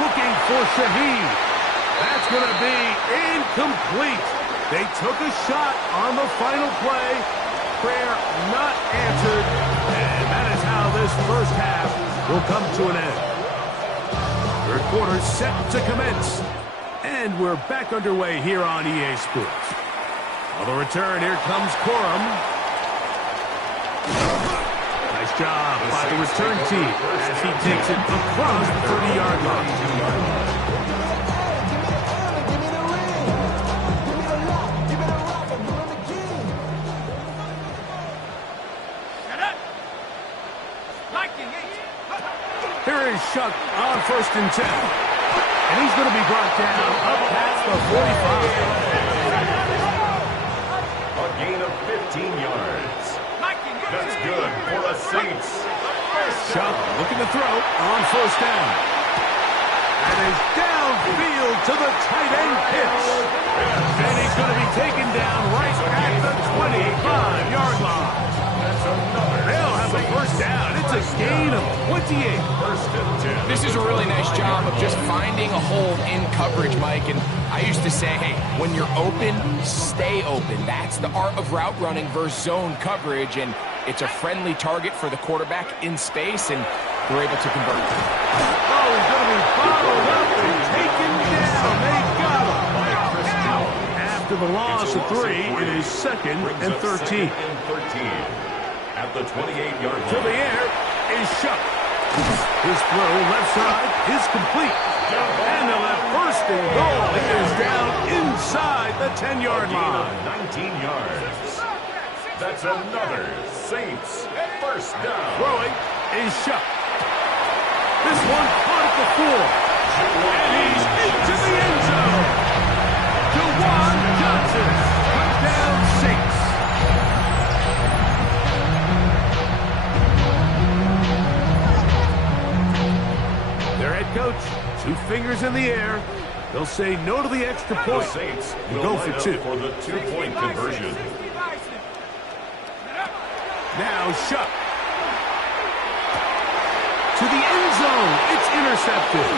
looking for Shaheed. That's going to be incomplete. They took a shot on the final play. Prayer not answered, and that is how this first half will come to an end. Third quarter set to commence, and we're back underway here on EA Sports. On the return, here comes Corum. Nice job by the return team as he takes it across the 30-yard line. Here is Shuck on 1st and 10. And he's going to be brought down up past the 45. A gain of 15 yards. That's good for the Saints. Shuck looking to throw on 1st down. And is downfield to the tight end pitch. And he's going to be taken down right at the 25-yard line. They'll have the first down. It's a gain of 28. 1st and 10. This is a really nice job of just finding a hole in coverage, Mike. And I used to say, hey, when you're open, stay open. That's the art of route running versus zone coverage. And it's a friendly target for the quarterback in space, and they're able to convert. Oh, he's going to be followed up and taken down. They got him. After the loss of 3, it is 2nd and 13. At the 28-yard line. To the air is Shuck. His throw left side is complete. And they'll have 1st and goal. He is down inside the 10-yard line. 19 yards. That's another Saints 1st down. Throwing is Shuck. This one caught at the 4. And he's into the end zone. Juwan Johnson. Touchdown Saints. Their head coach, 2 fingers in the air. They'll say no to the extra point. The Saints and will go for 2. For the 2-point conversion. Now Shuck. To the end zone. It's intercepted.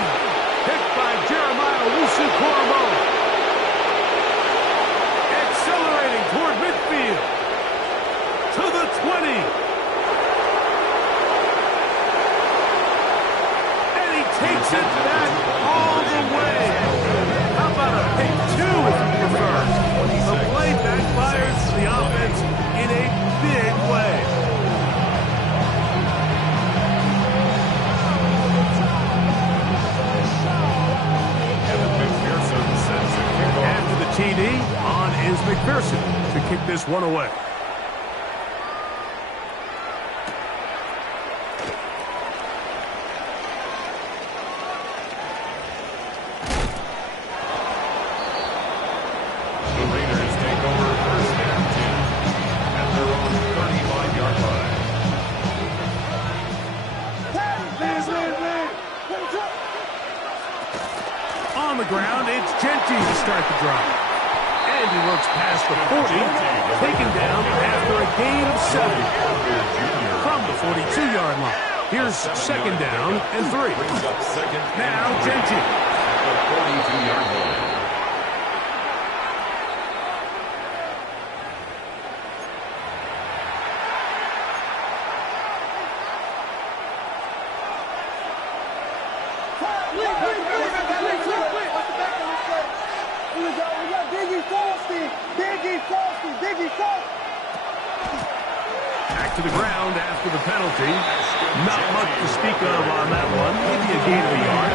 Picked by Jeremiah Owusu-Koramoah. Accelerating toward midfield. made a big play. After the TD, on is McPherson to kick this one away. The Raiders take over first and 10 at their own 35-yard line. On the ground, it's Genty to start the drive. And he works past the 40, taken down after a gain of 7 from the 42-yard line. Here's second down and 3. Now Genty. At the 42-yard line. Back to the ground after the penalty. Not much to speak of on that one. Maybe a gain of a yard.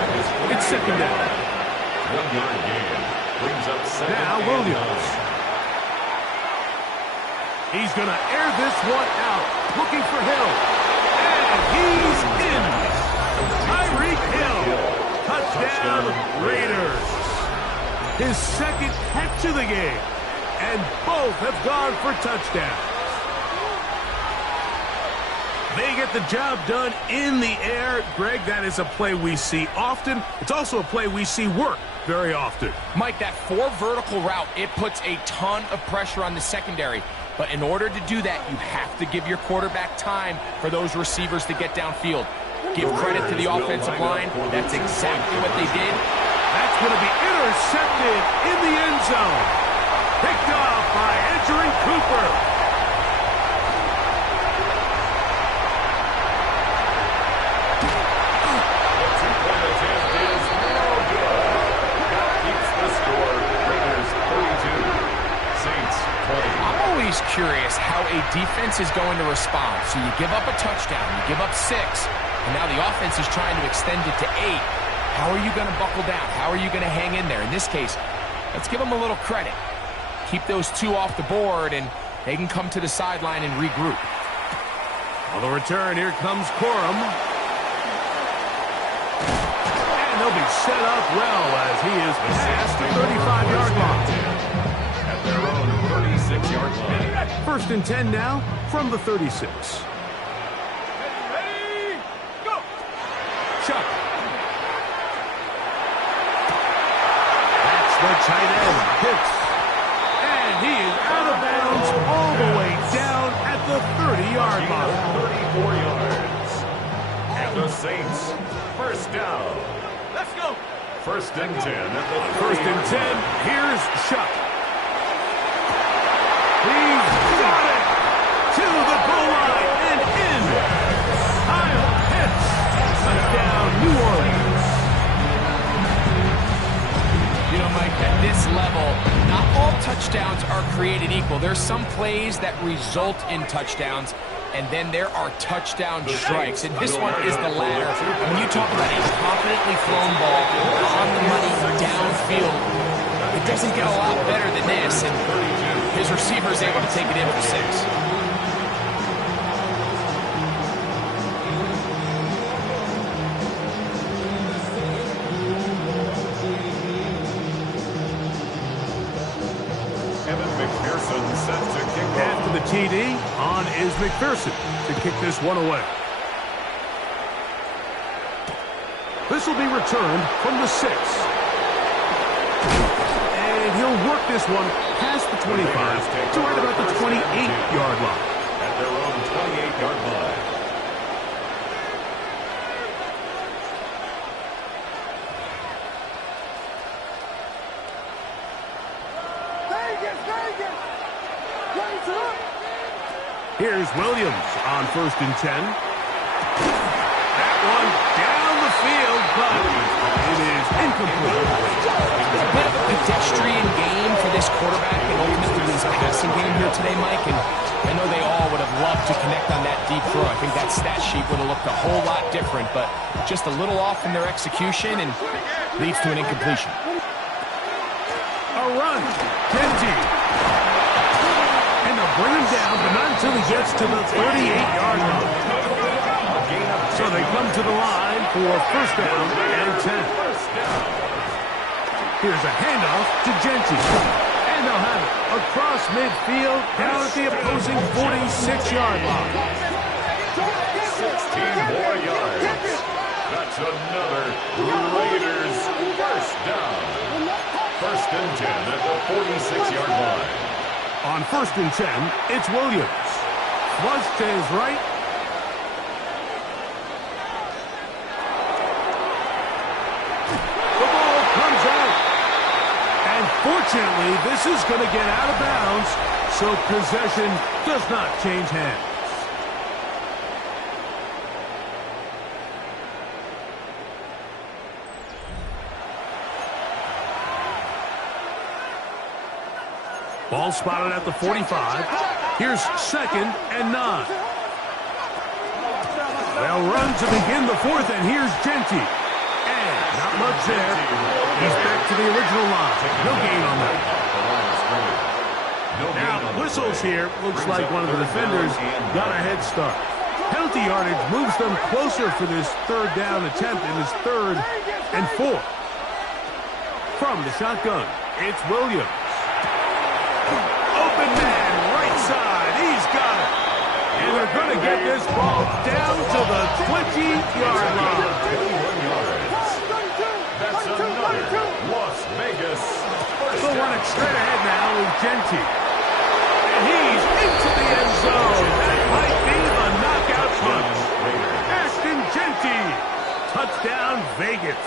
It's second down. 1-yard gain. Brings up second. Now Williams. He's going to air this one out. Looking for Hill. And he's in. Tyreek Hill. Touchdown Raiders. His second catch of the game. And both have gone for touchdowns. They get the job done in the air. Greg, that is a play we see often. It's also a play we see work very often. Mike, that 4 vertical route, it puts a ton of pressure on the secondary. But in order to do that, you have to give your quarterback time for those receivers to get downfield. Give credit to the offensive line. That's exactly what they did. That's going to be intercepted in the end zone. Picked off by Edgerrin Cooper. Curious how a defense is going to respond. So you give up a touchdown, you give up 6, and now the offense is trying to extend it to 8. How are you going to buckle down? How are you going to hang in there? In this case, let's give them a little credit. Keep those 2 off the board, and they can come to the sideline and regroup. On the return, here comes Corum. And they'll be set up well as he is past the 35-yard line. Their own 36-yard line. First and 10 now from the 36. Ready, go! Chuck. That's the tight end. Pitts. And he is out of bounds all the way down at the 30-yard line. 34 yards. And the Saints, first down. Let's go! First and 10 at the First and 10, here's Chuck. He's got it to the goal line and in. Kyle Pitts. Touchdown, New Orleans. You know, Mike, at this level, not all touchdowns are created equal. There's some plays that result in touchdowns, and then there are touchdown strikes. And this one is the latter. When you talk about a confidently thrown ball on the money downfield, it doesn't get a lot better than this. And his receiver is able to take it in for 6. McPherson set to kick off. After the TD, on is McPherson to kick this one away. This will be returned from the 6. And he'll work this one past the 25 to right about the 28-yard line. At their own 28-yard line. Here's Williams on first and 10. That one down the field, but it is incomplete. A bit of a pedestrian game for this quarterback and ultimately his passing game here today, Mike. And I know deep throw. I think that stat sheet would have looked a whole lot different, but just a little off in their execution and leads to an incompletion. A run. Genty. And they'll bring him down, but not until he gets to the 38-yard line. So they come to the line for first down and 10. Here's a handoff to Genty. And they'll have it across midfield down at the opposing 46-yard line. 16 more yards. That's another Raiders first down. First and 10 at the 46-yard line. On first and 10, it's Williams. Flush to his right. The ball comes out. And fortunately, this is going to get out of bounds, so possession does not change hands. Ball spotted at the 45. Here's second and 9. They'll run to begin the fourth, and here's Genty. And not much there. He's back to the original line. No gain on that. Now, whistles here. Looks like one of the defenders got a head start. Penalty yardage moves them closer for this third down attempt in his 3rd and 4. From the shotgun, it's Williams. Open man, right side. He's got it. And they're going to get this ball down to the 20-yard line. That's another Las Vegas first They'll run it straight ahead now with Genty. And he's into the end zone. That might be the knockout punch. Ashton Genty. Touchdown, Vegas.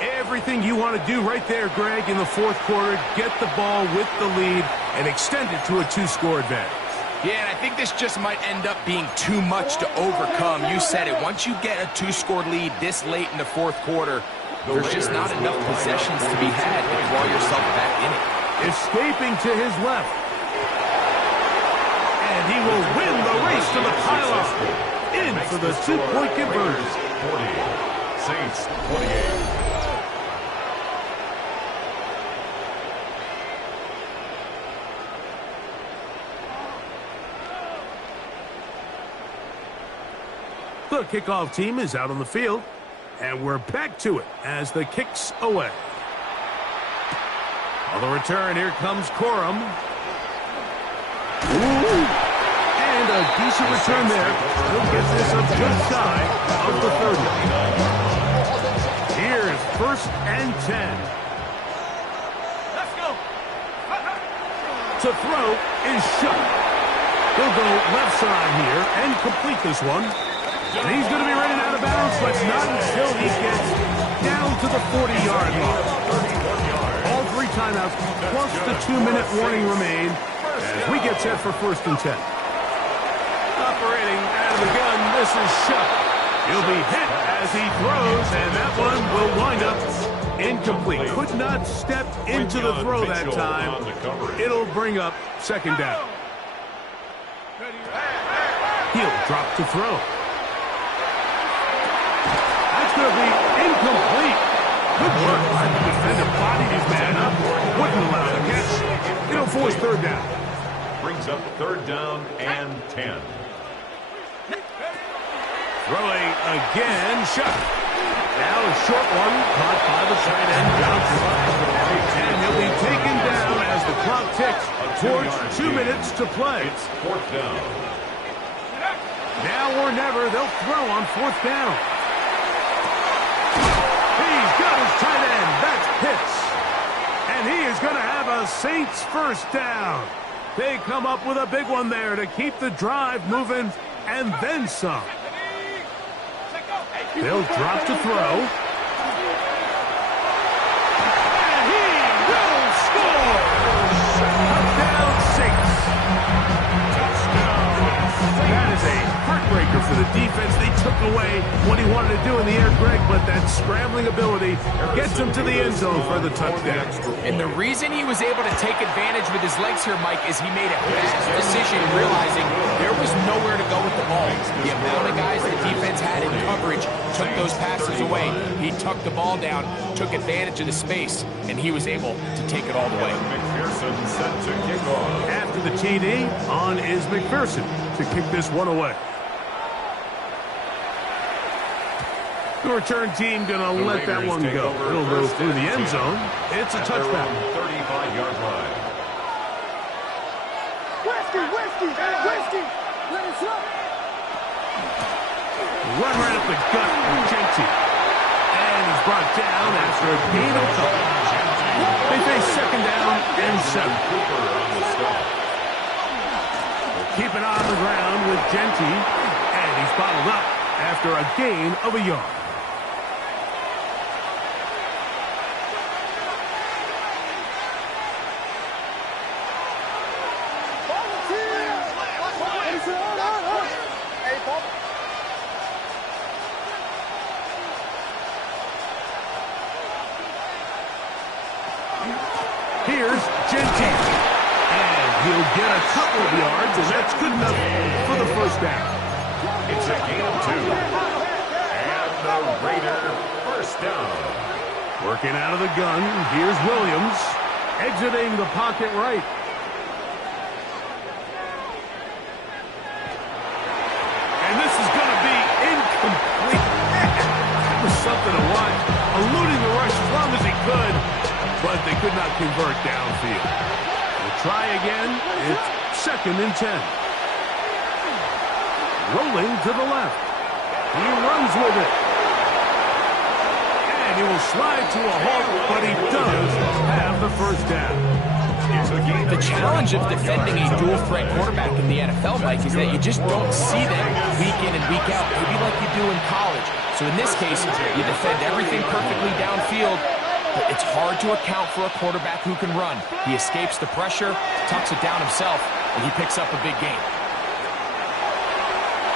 Everything you want to do right there, Greg, in the fourth quarter. Get the ball with the lead and extend it to a 2-score advantage. Yeah, and I think this just might end up being too much to overcome. You said it. Once you get a 2-score lead this late in the fourth quarter, there's just not enough possessions to be had to draw yourself back in it. Escaping to his left. And he will win the race to the pylon. In for the 2-point conversion. 40, Saints 28. The kickoff team is out on the field, and we're back to it as the kick's away. On the return, here comes Corum. Ooh. And a decent return there. He'll get this up just shy of the 30. Here's first and 10. Let's go. To throw is shut. He'll go left side here and complete this one. And he's going to be running out of bounds, but not until he gets down to the 40-yard line. All 3 timeouts plus the 2-minute warning remain as we get set for first and 10. Operating out of the gun, this is shut. He'll be hit as he throws, and that one will wind up incomplete. Could not step into the throw that time. It'll bring up second down. He'll drop to throw. Going to be incomplete. Good work by the defender. Bodied his man up. Wouldn't allow the catch. It'll force third down. Brings up third down and 10. Throwing again. Shot. Now a short one. Caught by the tight end. And he'll be taken down as the clock ticks towards 2 minutes to play. It's fourth down. Now or never, they'll throw on fourth down. He's got his tight end. That's Pitts. And he is going to have a Saints first down. They come up with a big one there to keep the drive moving and then some. They'll drop to throw. And he will score. Touchdown Saints. That is a heartbreaker for the defense. They took away what he wanted to do in the air, Greg, but that scrambling ability gets him to the end zone for the touchdown. And the reason he was able to take advantage with his legs here, Mike, is he made a fast decision realizing there was nowhere to go with the ball. The amount of guys the defense had in coverage took those passes away. He tucked the ball down, took advantage of the space, and he was able to take it all the way. McPherson set to kick off. After the TD, on is McPherson to kick this one away. The return team going to let that one go. It'll go through the end zone. It's a touchback. 35-yard line. Whiskey! Let us up! Run right up the gut with Genty. And he's brought down after a gain of a couple. They face second down and 7. Keep it on the ground with Genty. And he's bottled up after a gain of a yard. Here's Genty. And he'll get a couple of yards, and that's good enough for the first down. It's a gain of 2. And the Raider first down. Working out of the gun, here's Williams. Exiting the pocket right. And this is going to be incomplete. That was something to watch. Eluding the rush as long as he could, but they could not convert downfield. We'll try again. It's second and 10. Rolling to the left. He runs with it. And he will slide to a halt, but he does have the first down. The challenge of defending a dual-threat quarterback in the NFL, Mike, is that you just don't see them week in and week out, maybe like you do in college. So in this case, you defend everything perfectly downfield, but it's hard to account for a quarterback who can run. He escapes the pressure, tucks it down himself, and he picks up a big gain.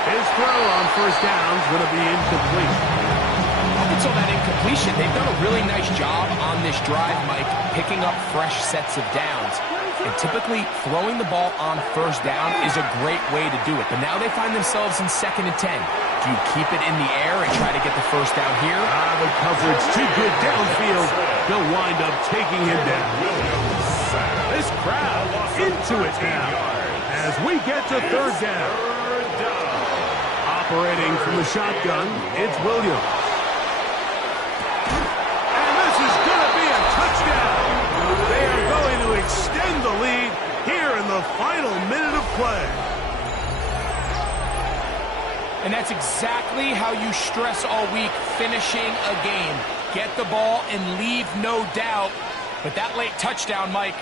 His throw on first down is going to be incomplete. Up until that incompletion, they've done a really nice job on this drive, Mike, picking up fresh sets of downs. And typically, throwing the ball on first down is a great way to do it. But now they find themselves in second and 10. Do you keep it in the air and try to get the first down here? The coverage too good downfield. They'll wind up taking him down. This crowd into it now as we get to third down. Operating from the shotgun, it's Williams. And this is going to be a touchdown. They are going to extend the lead here in the final minute of play. And that's exactly how you stress all week, finishing a game. Get the ball and leave no doubt. But that late touchdown, Mike,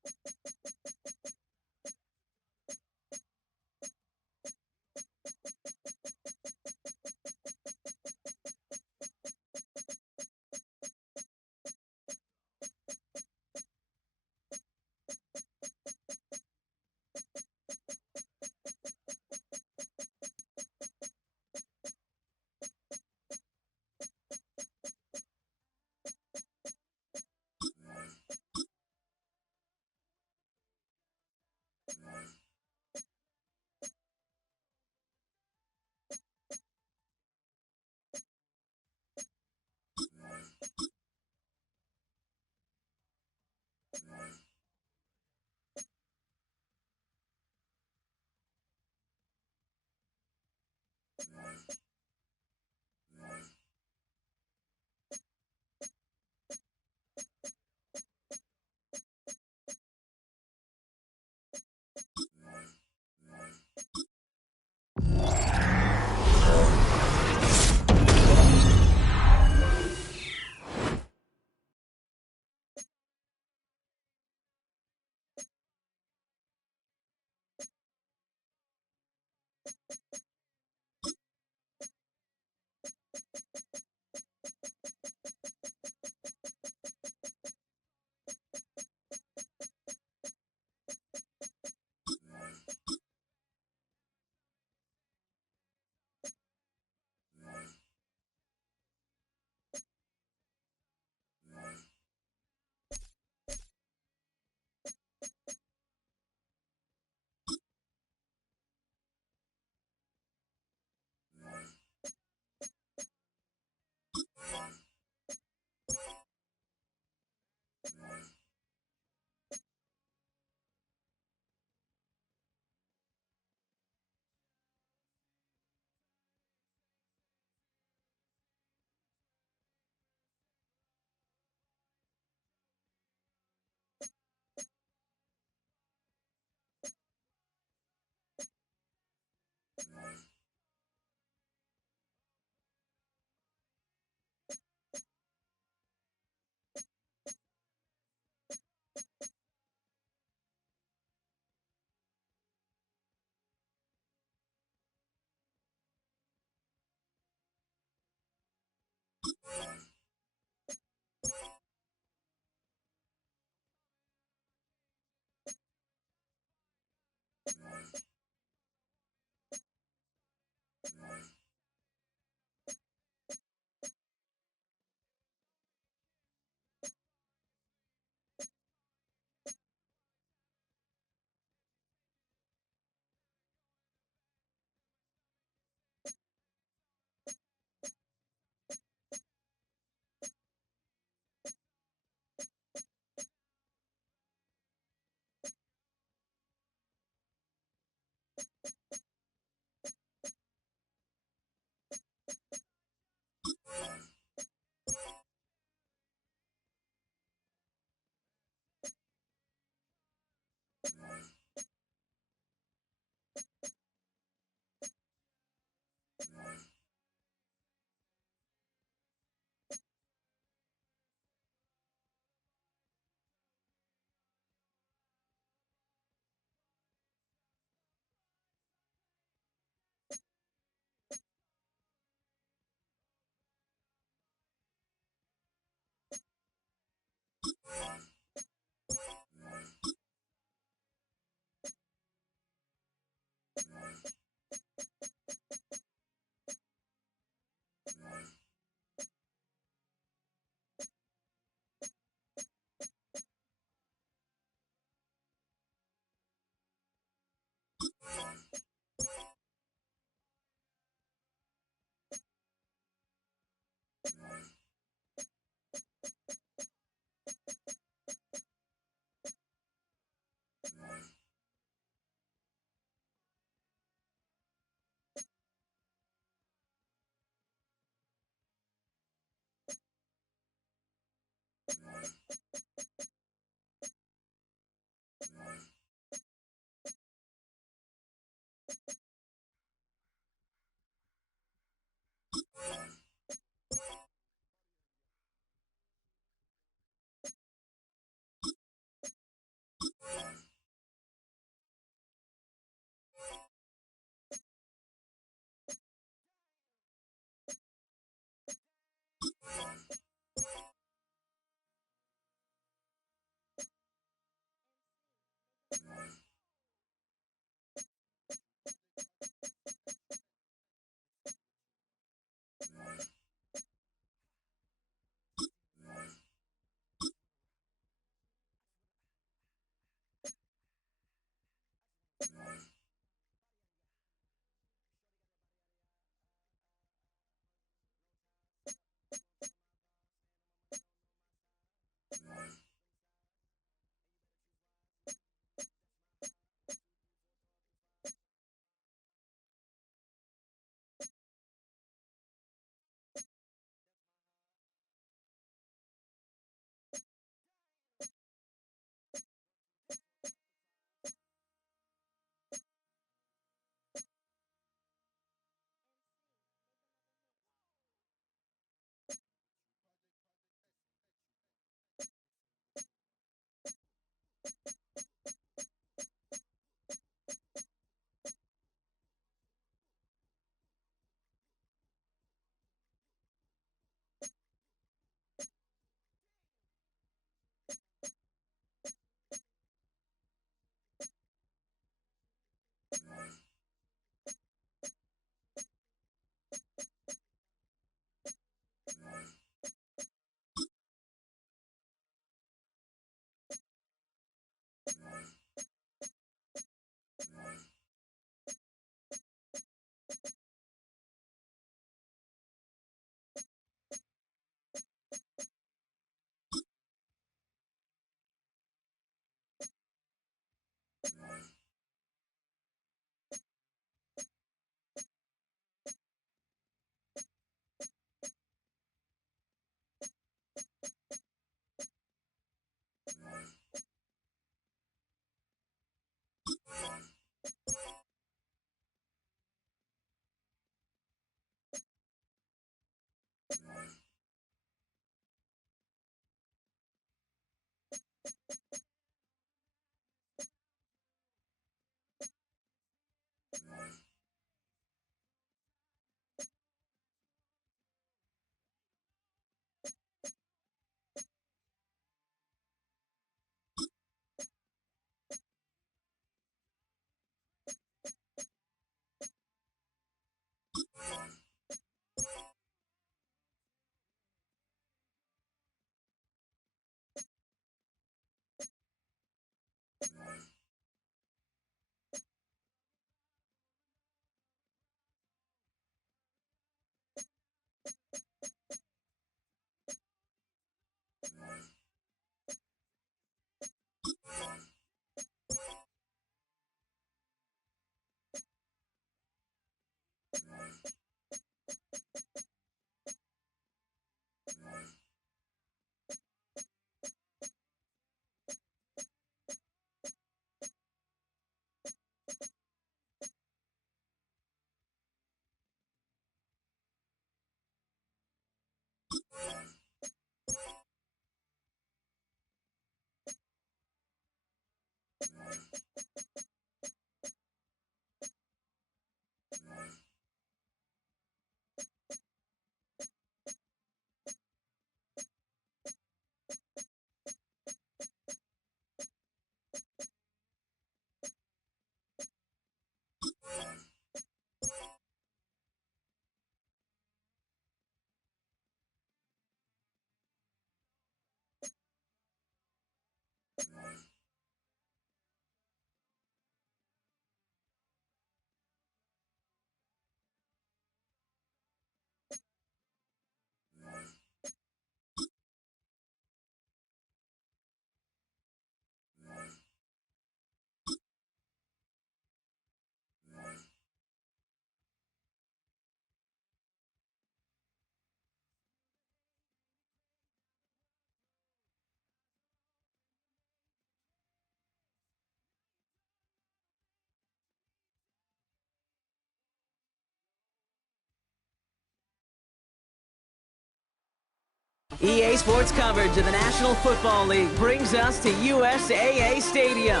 EA Sports coverage of the National Football League brings us to USAA Stadium.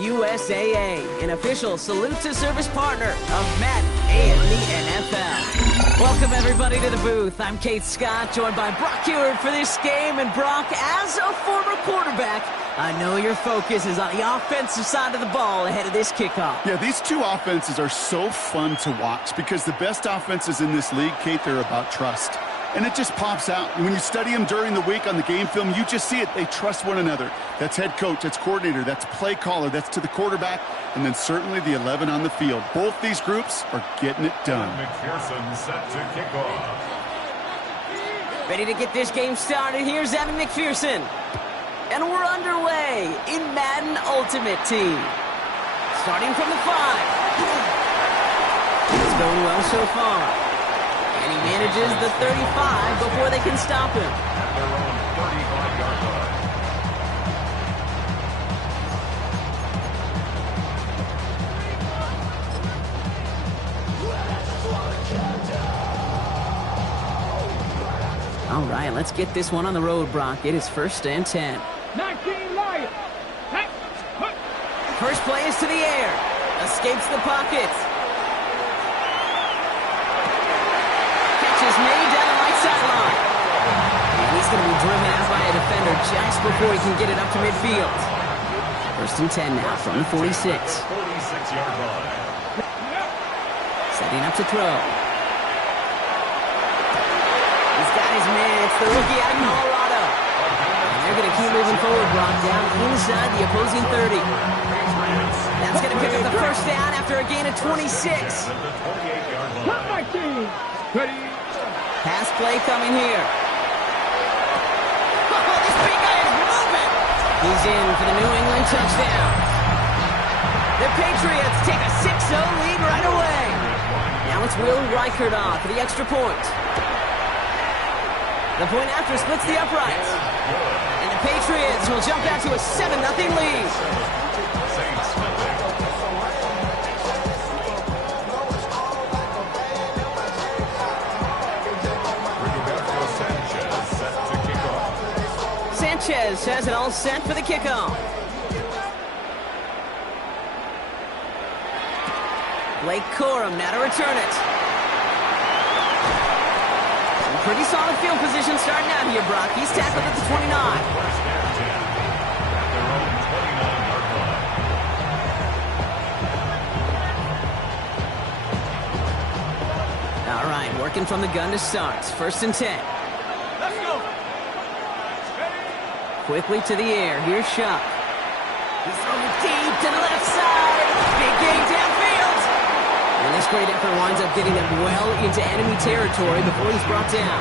USAA, an official salute-to-service partner of Madden and the NFL. Welcome, everybody, to the booth. I'm Kate Scott, joined by Brock Ewert for this game. And Brock, as a former quarterback, I know your focus is on the offensive side of the ball ahead of this kickoff. Yeah, these two offenses are so fun to watch because the best offenses in this league, Kate, they're about trust. And it just pops out. When you study them during the week on the game film, you just see it. They trust one another. That's head coach, that's coordinator, that's play caller, that's to the quarterback, and then certainly the 11 on the field. Both these groups are getting it done. McPherson set to kick off. Ready to get this game started. Here's Evan McPherson. And we're underway in Madden Ultimate Team. Starting from the 5. It's going well so far. And he manages the 35 before they can stop him. At their own 35-yard line. All right, let's get this one on the road, Brock. It is 1st and 10. 19 Lions. First play is to the air. Escapes the pocket. Catch is made down the right sideline. And he's going to be driven out by a defender just before he can get it up to midfield. 1st and 10 now from the 46. 46-yard line. Setting up to throw. He's got his man. It's the rookie out of Colorado. And they're going to keep moving forward, Brock, down inside the opposing 30. That's going to pick up the first down after a gain of 26. Pass play coming here. Oh, this big guy is moving. He's in for the New England touchdown. The Patriots take a 6-0 lead right away. Now it's Will Reichert off for the extra point. The point after splits the uprights. And the Patriots will jump out to a 7-0 lead. Sanchez has it all set for the kickoff. Blake Corum now to return it. Pretty solid field position starting out here, Brock. He's tackled at the 29. All right, working from the gun to start. 1st and 10. Let's go. Quickly to the air. Here's Shuck. He's throwing it deep to the left side. Big gain downfield. And this great effort winds up getting them well into enemy territory before he's brought down.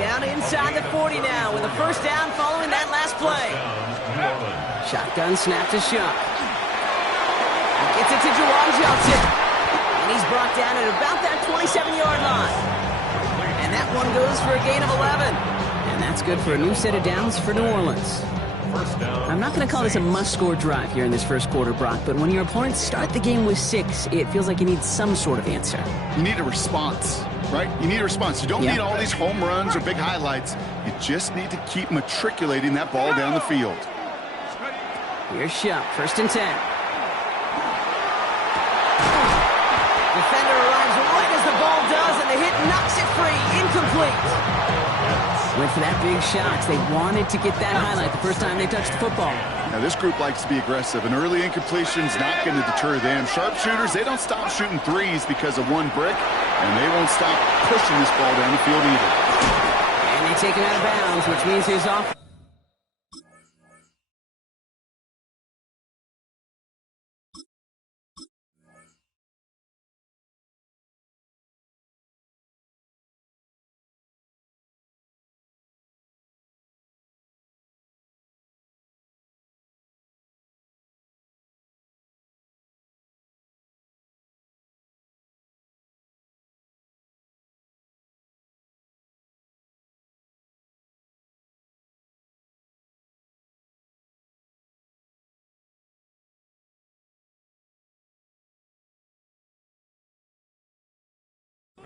Down inside the 40 now with a first down following that last play. Shotgun snap to Shuck. He gets it to Juwan Johnson. And he's brought down at about that 27-yard line. And that one goes for a gain of 11. And that's good for a new set of downs for New Orleans. I'm not going to call this a must-score drive here in this first quarter, Brock, but when your opponents start the game with 6, it feels like you need some sort of answer. You need a response, right? You need a response. You don't need all these home runs or big highlights. You just need to keep matriculating that ball down the field. Here's Shuck, 1st and 10. Defender arrives right as the ball does, and the hit knocks it free. Incomplete. Went for that big shot. They wanted to get that highlight the first time they touched the football. Now, this group likes to be aggressive. An early incompletion's not going to deter them. Sharpshooters, they don't stop shooting threes because of one brick, and they won't stop pushing this ball down the field either. And they take him out of bounds, which means he's off.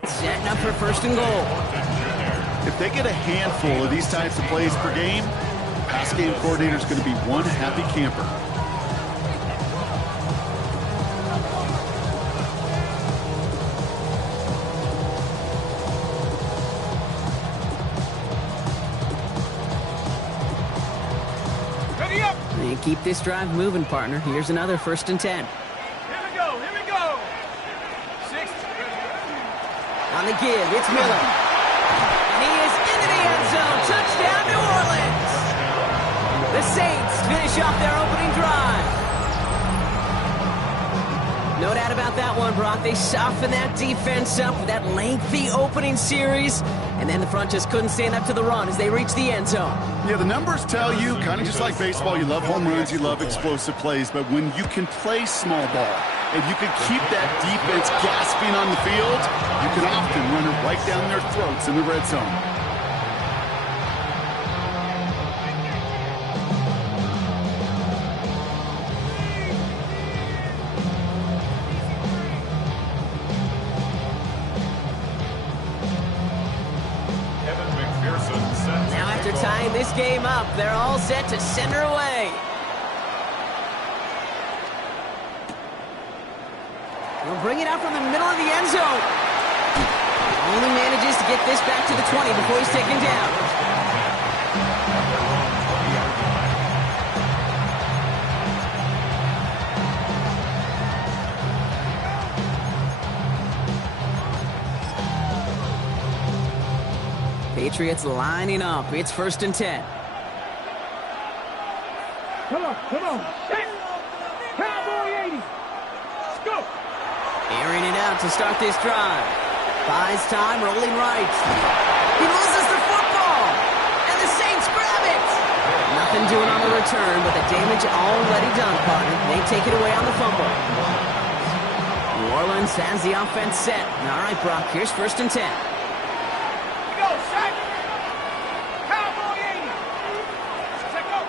Setting up for 1st and goal. If they get a handful of these types of plays per game, pass game coordinator is going to be one happy camper. Ready up. And keep this drive moving, partner. Here's another 1st and 10. Here we go. Here we go. 6. On the give, it's Miller. And he is into the end zone. Touchdown, New Orleans. The Saints finish off their opening drive. No doubt about that one, Brock. They softened that defense up with that lengthy opening series, and then the front just couldn't stand up to the run as they reached the end zone. Yeah, the numbers tell you, kind of just like baseball, you love home runs, you love explosive plays, but when you can play small ball and you can keep that defense gasping on the field, you can often run it right down their throats in the red zone. Now after tying this game up, they're all set to send her away. He'll bring it out from the middle of the end zone. Only manages to get this back to the 20 before he's taken down. Patriots lining up. It's 1st and 10. Come on. Set. Cowboy 80. Let's go. Airing it out to start this drive. Buys time, rolling right. He loses the football. And the Saints grab it. Nothing doing on the return, but the damage already done, partner. They take it away on the fumble. New Orleans has the offense set. All right, Brock, here's 1st and 10. Go, set. Cowboy 80. Set, go.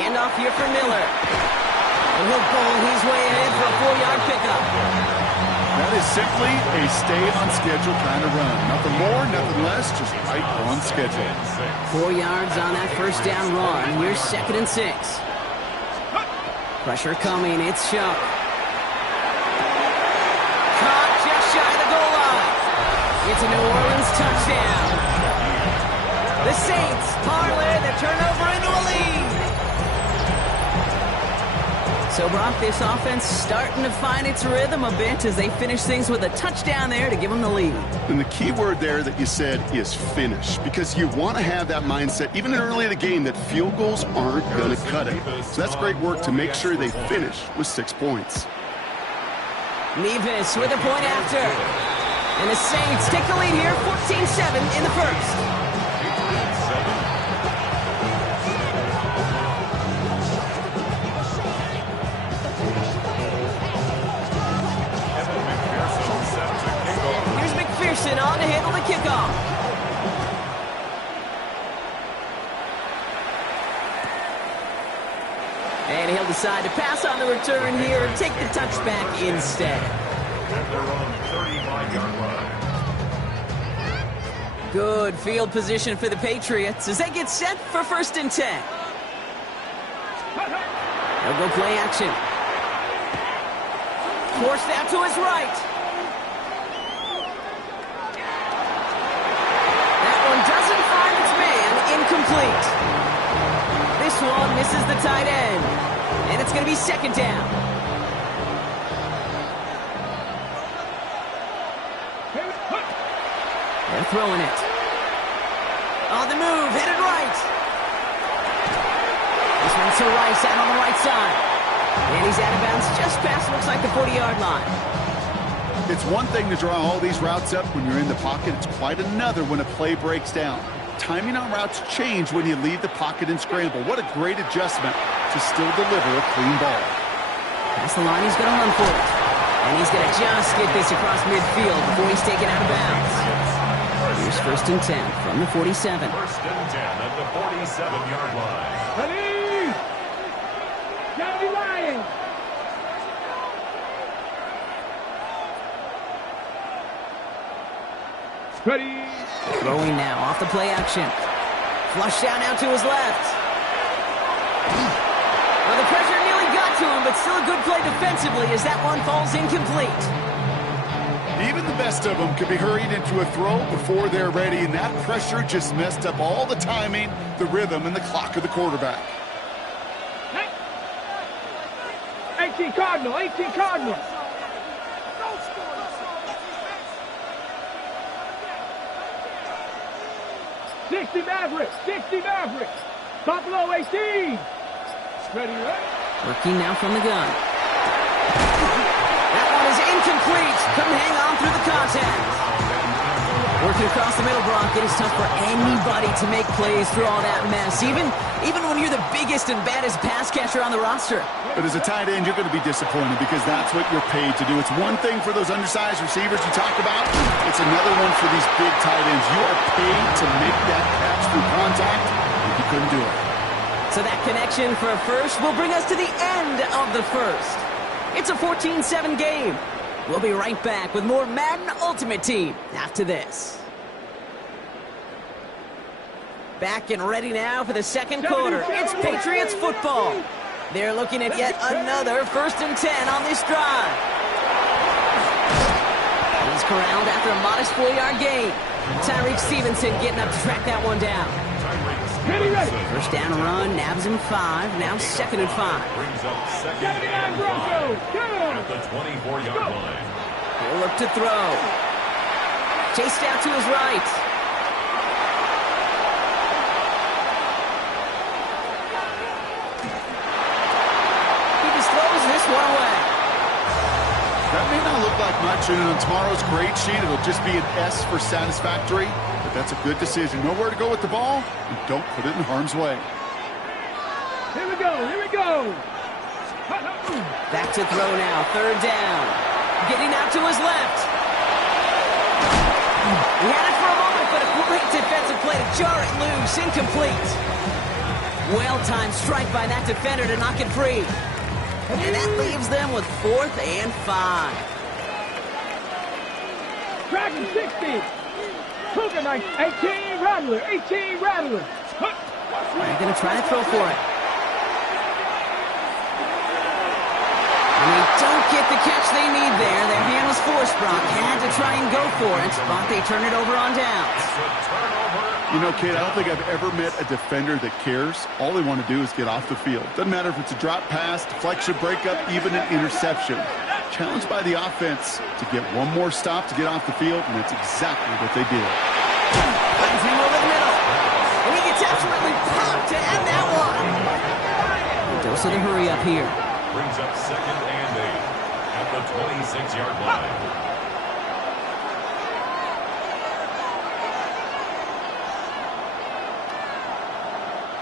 Handoff here for Miller. And he'll bowl his way ahead for a 4-yard pickup. That is simply a stay-on-schedule kind of run. Nothing more, nothing less, just right on schedule. 4 yards on that 1st down run. Here's 2nd and 6. Pressure coming. It's Shuck. Caught just shy of the goal line. It's a New Orleans touchdown. The Saints parlay the turnover into a lead. So, Brock, this offense starting to find its rhythm a bit as they finish things with a touchdown there to give them the lead. And the key word there that you said is finish, because you want to have that mindset, even early in the game, that field goals aren't going to cut it. So that's great work to make sure they finish with 6 points. Nevis with a point after. And the Saints take the lead here, 14-7 in the first. On to handle the kickoff. And he'll decide to pass on the return here and take the touchback instead. Good field position for the Patriots as they get set for 1st and 10. They'll go play action. Forced out to his right. Doesn't find its man, incomplete. This one misses the tight end, and it's going to be 2nd down. They're throwing it. On the move, headed right. This one's to Rice out on the right side. And he's out of bounds just past, looks like the 40-yard line. It's one thing to draw all these routes up when you're in the pocket. It's quite another when a play breaks down. Timing on routes change when you leave the pocket and scramble. What a great adjustment to still deliver a clean ball. Past the line, he's going to run for it. And he's going to just get this across midfield before he's taken out of bounds. Here's 1st and 10 from the 47. 1st and 10 at the 47-yard line. Ready? Johnny Lions. Ready. Throwing now off the play action. Flush down now to his left. Well, the pressure nearly got to him, but still a good play defensively as that one falls incomplete. Even the best of them could be hurried into a throw before they're ready, and that pressure just messed up all the timing, the rhythm, and the clock of the quarterback. 18 Cardinal, 18 Cardinal. $60 Maverick, $60 Maverick. Buffalo 18. Ready, right? Working now from the gun. That one is incomplete. Couldn't hang on through the contact. Working across the middle, Brock. It is tough for anybody to make plays through all that mess, even when you're the biggest and baddest pass catcher on the roster. But as a tight end, you're going to be disappointed because that's what you're paid to do. It's one thing for those undersized receivers you talk about. It's another one for these big tight ends. You are paid to make that catch through contact, and you couldn't do it. So that connection for a first will bring us to the end of the first. It's a 14-7 game. We'll be right back with more Madden Ultimate Team after this. Back and ready now for the second quarter. It's Patriots football. They're looking at yet another 1st and 10 on this drive. He's corralled after a modest 4-yard gain. Tyreek Stevenson getting up to track that one down. First down run, nabs him 5. Now 2nd and 5. Brings up 2nd and 5 at the 24-yard line. He'll look to throw. Chased out to his right. He just throws this one away. That may not look like much, and on tomorrow's grade sheet, it'll just be an S for satisfactory, but that's a good decision. Know where to go with the ball, and don't put it in harm's way. Here we go, here we go. Back to throw now, 3rd down. Getting out to his left. He had it for a moment, but a great defensive play to jar it loose, incomplete. Well-timed strike by that defender to knock it free. And that leaves them with 4th and 5. Dragon 60. Cougar 18 Rattler, 18 Rattler. They're going to try to throw for it. And they don't get the catch they need there. Their hand was forced, Brock. Had to try and go for it, but they turn it over on downs. You know, Kate, I don't think I've ever met a defender that cares. All they want to do is get off the field. Doesn't matter if it's a drop pass, deflection, breakup, even an interception. Challenged by the offense to get one more stop to get off the field, and that's exactly what they did. Buttons him over the middle. And he gets absolutely popped to end that one. A dose of the hurry up here. Brings up 2nd and 8 at the 26-yard line.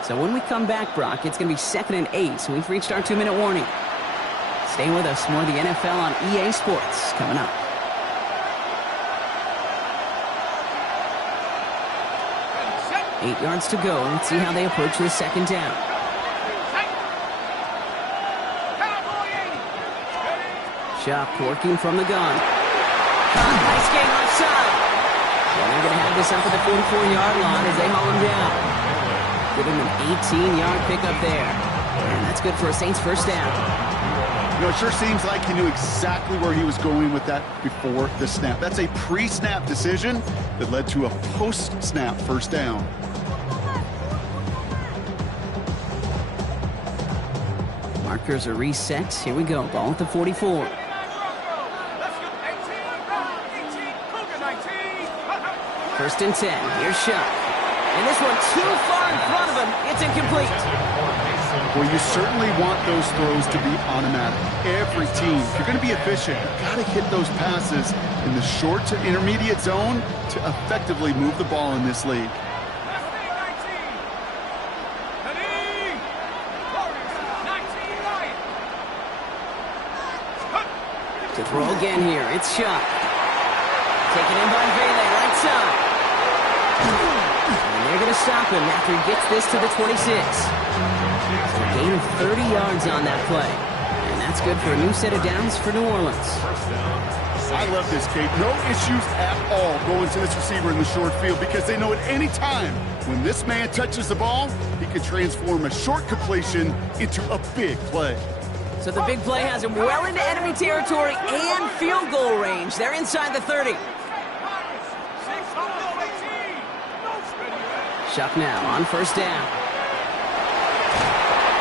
So when we come back, Brock, it's going to be 2nd and 8, so we've reached our 2-minute warning. Stay with us. More of the NFL on EA Sports coming up. Eight yards to go. Let's see how they approach the 2nd down. Shuck working from the gun. Nice game left side. And they're going to have this up at the 44-yard line as they haul him down. Give him an 18-yard pickup there. And that's good for a Saints 1st down. You know, it sure seems like he knew exactly where he was going with that before the snap. That's a pre-snap decision that led to a post-snap 1st down. Markers are reset. Here we go. Ball at the 44. 1st and 10. Here's Shuck. And this one too far in front of him. It's incomplete. Well, you certainly want those throws to be automatic. Every team, if you're going to be efficient, you've got to hit those passes in the short to intermediate zone to effectively move the ball in this league. To throw again here. It's Shuck. Taken in by Vele, right side. And they're going to stop him after he gets this to the 26. So a gain of 30 yards on that play. And that's good for a new set of downs for New Orleans. I love this, Kate. No issues at all going to this receiver in the short field because they know at any time when this man touches the ball, he can transform a short completion into a big play. So the big play has him well into enemy territory and field goal range. They're inside the 30. Shuck now on first down.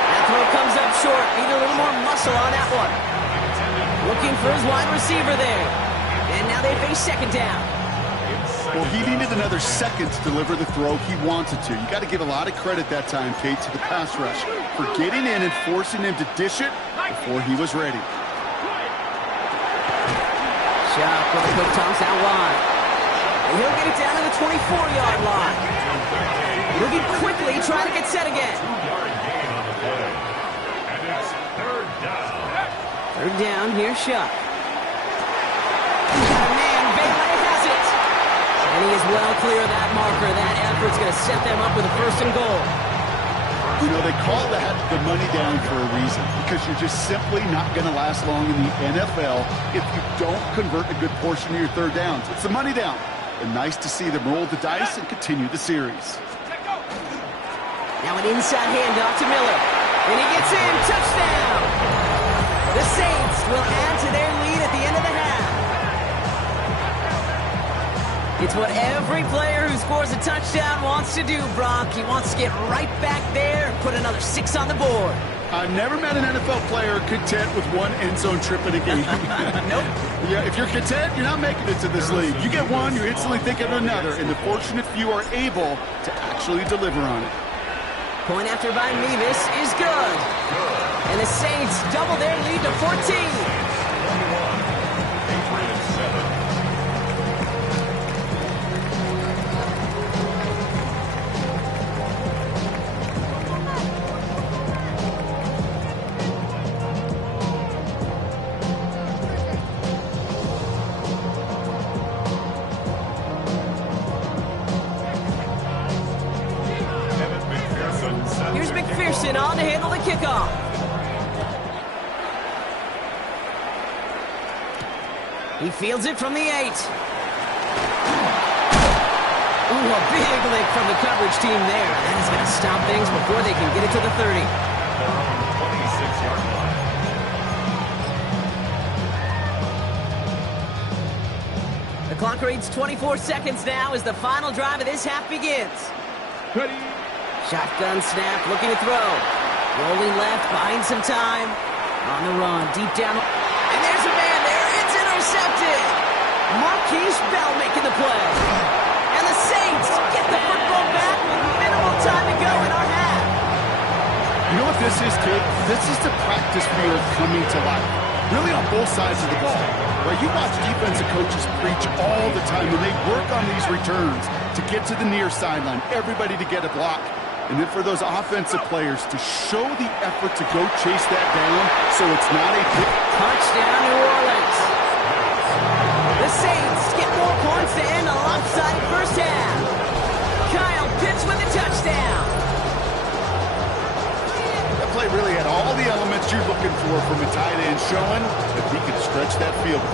That throw comes up short. Need a little more muscle on that one. Looking for his wide receiver there. And now they face second down. Well, he needed another second to deliver the throw he wanted to. You got to give a lot of credit that time, Kate, to the pass rush for getting in and forcing him to dish it before he was ready. Shuck with a quick toss out wide. And he'll get it down to the 24-yard line. Moving quickly, trying to get set again. Third down, here's Shuck. Man, Bailey has it. And he is well clear of that marker. That effort's going to set them up with a first and goal. You know, they call that the money down for a reason, because you're just simply not going to last long in the NFL if you don't convert a good portion of your third downs. It's the money down. And nice to see them roll the dice and continue the series. Now an inside handoff to Miller. And he gets in. Touchdown! The Saints will add to their lead at the end of the half. It's what every player who scores a touchdown wants to do, Brock. He wants to get right back there and put another 6 on the board. I've never met an NFL player content with one end zone trip in a game. Nope. Yeah, if you're content, you're not making it to this league. You get one, you're instantly thinking of another, and the fortunate few are able to actually deliver on it. Point after by Mevis is good. And the Saints double their lead to 14. Here's McPherson on to handle the kickoff. He fields it from the 8. Ooh, a big lick from the coverage team there. That is going to stop things before they can get it to the 30. They're on the 26-yard line. The clock reads 24 seconds now as the final drive of this half begins. Ready. Shotgun snap, looking to throw. Rolling left, buying some time. On the run, deep down. And there's a man there. It's intercepted. Marquise Bell making the play. And the Saints get the football back with minimal time to go in our half. You know what this is, kid? This is the practice field coming to life. Really on both sides of the ball. Right? You watch defensive coaches preach all the time when they work on these returns to get to the near sideline, everybody to get a block. And then for those offensive players to show the effort to go chase that down so it's not a big touchdown, New Orleans. The Saints get more points to end a lopsided first half. Kyle Pitts with a touchdown. That play really had all the elements you're looking for from a tight end, showing that he can stretch that field.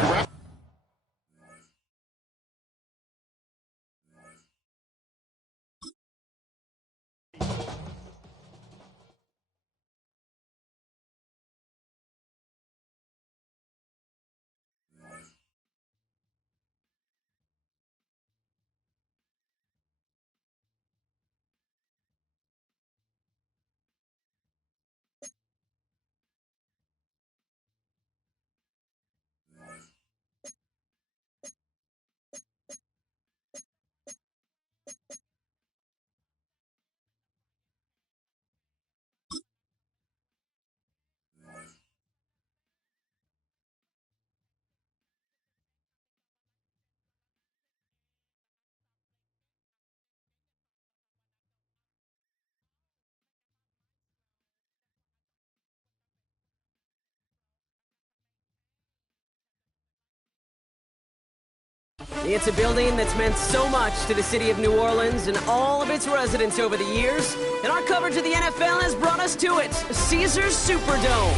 It's a building that's meant so much to the city of New Orleans and all of its residents over the years, and our coverage of the NFL has brought us to it, Caesars Superdome.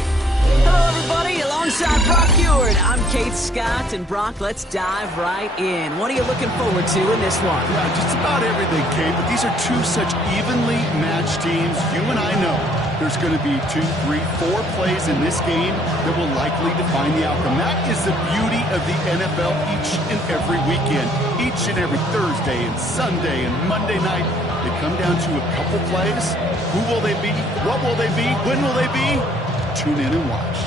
Hello, everybody. Alongside Brock Ewart, I'm Kate Scott. And Brock, let's dive right in. What are you looking forward to in this one? Yeah, just about everything, Kate. But these are two such evenly matched teams. You and I know there's going to be 2, 3, 4 plays in this game that will likely define the outcome. That is the beauty of the NFL each and every weekend. Each and every Thursday and Sunday and Monday night, they come down to a couple plays. Who will they be? What will they be? When will they be? Tune in and watch.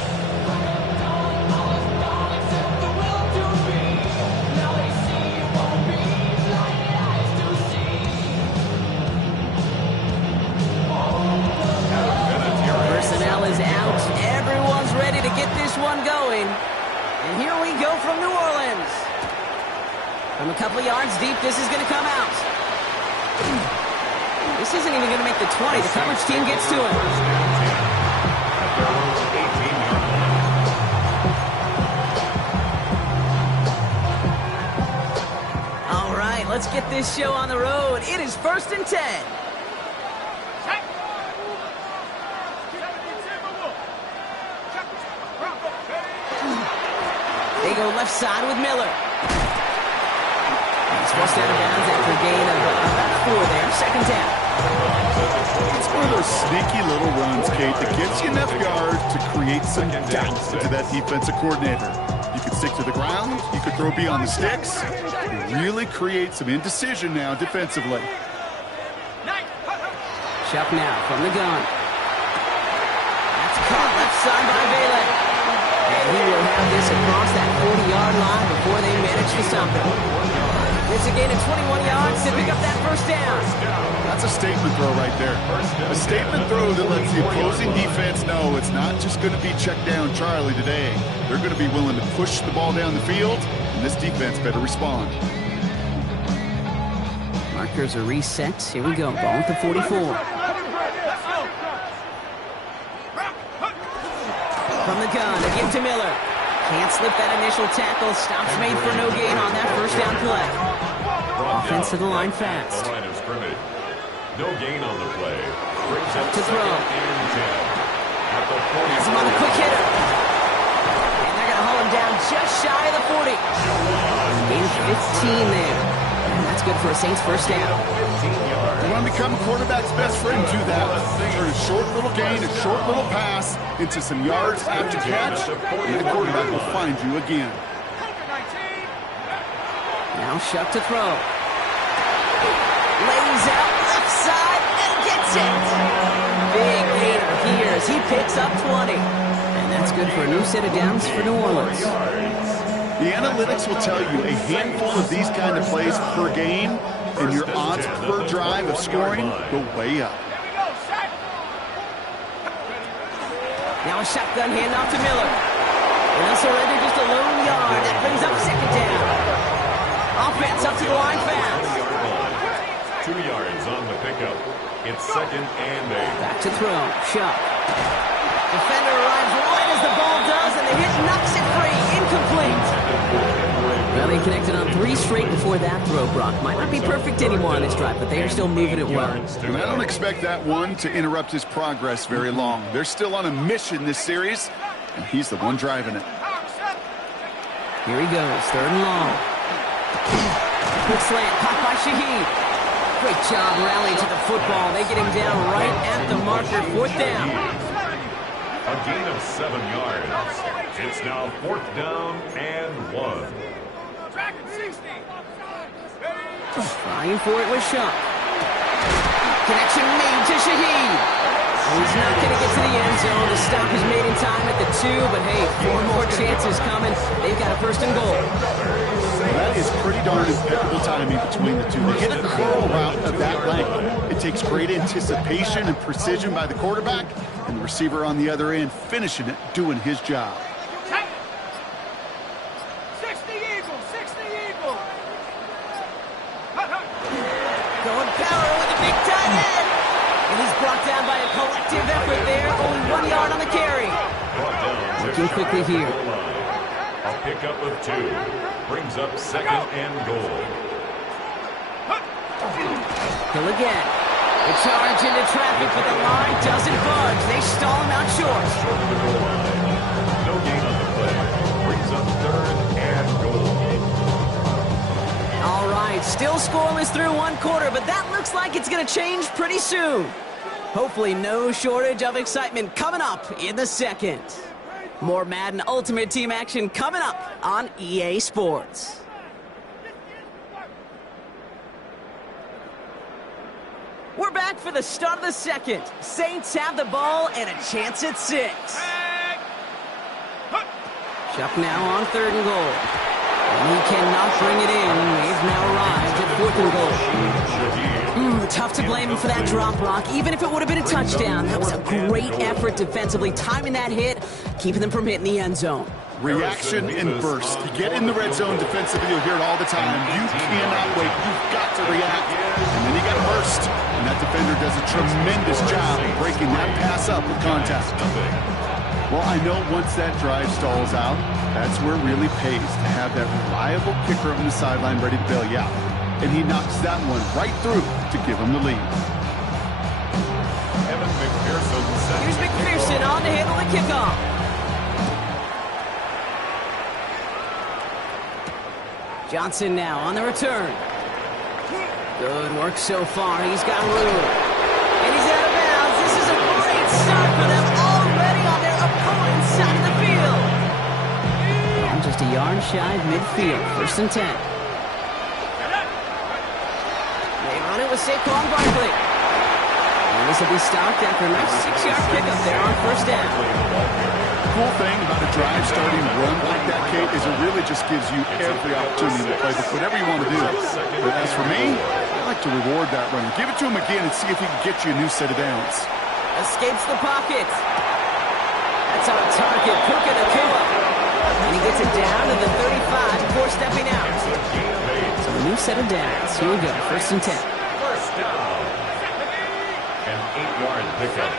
Personnel is out. Everyone's ready to get this one going. And here we go from New Orleans. From a couple of yards deep, this is going to come out. This isn't even going to make the 20. The coverage team gets to him. All right, let's get this show on the road. It is 1st and 10. They go left side with Miller. He's forced out of bounds after a gain of about 4 there. 2nd down. It's one of those sneaky little runs, Kate, that gets you enough yards to create some doubt into that defensive coordinator. You could stick to the ground. You could throw beyond the sticks. You really create some indecision now defensively. Chuck now from the gun. That's caught left side by Bailey. And he will have this across that 40-yard line before they manage to stop him. It's a gain of 21 yards to pick up that 1st down. That's a statement throw right there. A statement throw that lets the opposing defense know it's not just going to be check down Charlie today. They're going to be willing to push the ball down the field, and this defense better respond. Markers are reset. Here we go. Ball at the 44. From the gun, a give to Miller. Can't slip that initial tackle. Stops made for no gain on that 1st down play. Offense to the line fast. No gain on the play. Brings up to throw. Has him on the quick hitter. And they're going to haul him down just shy of the 40. Gain of 15 there. And that's good for a Saints 1st down. You want to become a quarterback's best friend, do that. Turn a short little gain, a short little pass into some yards after catch, and the quarterback will find you again. Now Shuck to throw. Lays out left side and gets it. Big gainer here as he picks up 20. And that's good for a new set of downs for New Orleans. The analytics will tell you a handful of these kind of plays per game, and your odds per drive of scoring go way up. Now a shotgun handoff to Miller. And they'll surrender just a lone yard. That brings up 2nd down. Offense up to the line fast. 2 yards on the pickup. It's 2nd and 8. Back to throw. Shuck. Defender arrives right as the ball does, and the hit knocks it free. Incomplete. Well, they connected on 3 straight before that throw, Brock. Might not be perfect anymore on this drive, but they are still moving it well. And I don't expect that one to interrupt his progress very long. They're still on a mission this series, and he's the one driving it. Here he goes, 3rd and long. Quick slant, caught by Shaheed. Great job rallying to the football. They get him down right at the marker, 4th down. A gain of 7 yards. It's now 4th down and 1. Trying for it with Shuck. Connection made to Shaheed. He's not going to get to the end zone. The stop is made in time at the 2, but hey, 4 more chances coming. They've got a 1st and goal. That is pretty darn impeccable timing between the two. They hit a curl route of that length. It takes great anticipation and precision by the quarterback, and the receiver on the other end finishing it, doing his job. 60 Eagles, 60 Eagles. Going power with a big tight end. And he's brought down by a collective effort there. Only 1 yard on the carry. Looking quickly here. A pickup of 2. Brings up 2nd and goal. Hill again. The charge into traffic, but the line doesn't budge. They stall him out short. third quarter, but that looks like it's going to change pretty soon. Hopefully no shortage of excitement coming up in the second. More Madden Ultimate Team action coming up on EA Sports. We're back for the start of the second. Saints have the ball and a chance at 6. Chuck now on 3rd and goal. And he cannot bring it in. They've now arrived at 4th and goal. Tough to blame him for that drop block, even if it would have been a touchdown. That was a great effort defensively, timing that hit, keeping them from hitting the end zone. Reaction and burst. You get in the red zone defensively, you'll hear it all the time. You cannot wait. You've got to react. And then you got to burst. And that defender does a tremendous job of breaking that pass up with contact. Well, I know once that drive stalls out, that's where it really pays to have that reliable kicker on the sideline ready to bail you out. And he knocks that one right through to give him the lead. Here's McPherson on to handle the kickoff. Johnson now on the return. Good work so far. He's got room. And he's out of bounds. This is a great start for them already on their opponent's side of the field. And just a yard shy of midfield. 1st and 10. They run it with Saquon Barkley. And this will be stopped after a nice 6-yard pickup there on 1st down. The cool thing about a drive starting run like that, Kate, is it really just gives you every opportunity to play whatever you want to do. But as for me, I like to reward that run. Give it to him again and see if he can get you a new set of downs. Escapes the pocket. That's on target. Puka Nacua. And he gets it down to the 35 before stepping out. So a new set of downs. Here we go. 1st and 10. First down. An 8-yard pickup.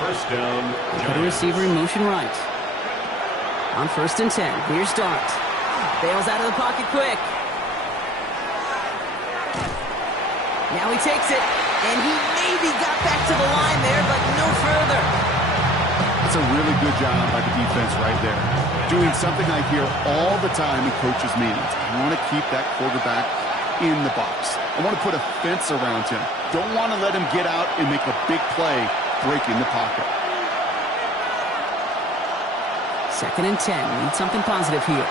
First down. Put a receiver in motion right. On 1st and 10. Here's Dart. Bails out of the pocket quick. Now he takes it. And he maybe got back to the line there, but no further. That's a really good job by the defense right there. Doing something I hear all the time in coaches' meetings. I want to keep that quarterback in the box. I want to put a fence around him. Don't want to let him get out and make a big play breaking the pocket. 2nd and 10. Need something positive here.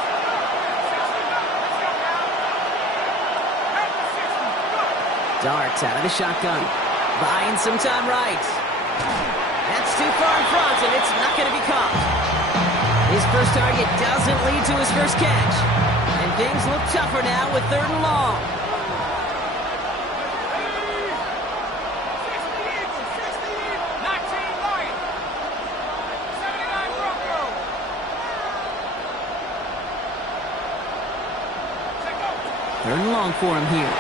Darts out of the shotgun. Buying some time right. That's too far in front, and it's not going to be caught. His first target doesn't lead to his first catch. And things look tougher now with 3rd and long. Third and long for him here.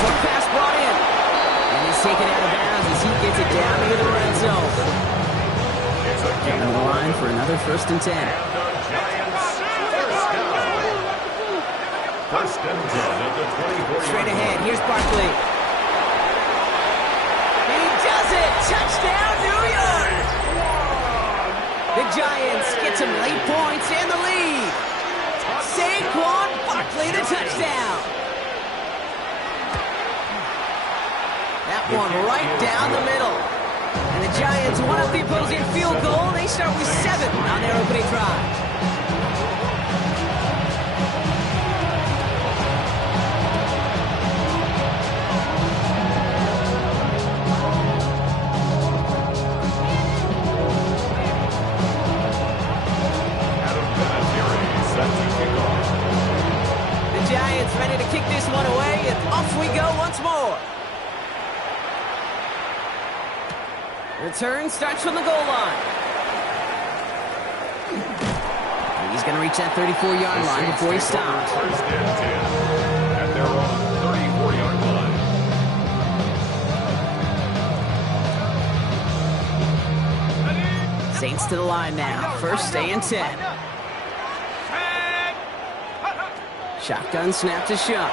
Short pass brought in. And he's taken out of bounds as he gets it down into the red zone. On the line for another 1st and 10. First and 10 at the 24. Straight ahead. Here's Barkley. And he does it. Touchdown, New York. The Giants get some late points and the lead. Saquon Barkley, the touchdown. That one right down the middle. And the Giants won up the opposing field goal. They start with 7 on their opening drive. The Giants ready to kick this one away, and off we go once more. Return starts from the goal line. And he's going to reach that 34-yard line before he stops. First and 10 at their own 34-yard line. Saints to the line now. 1st and 10. Shotgun snap to Shuck.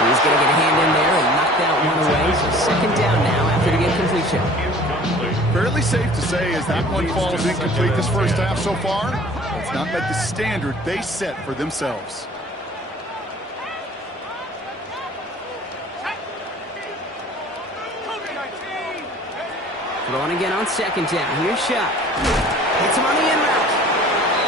And he's going to get a hand in there and knock that one away. So 2nd down now after the incompletion. Fairly safe to say as that one falls incomplete this first half so far, it's not met the standard they set for themselves. Throwing again on second down. Here's Shuck. Hits him on the in route.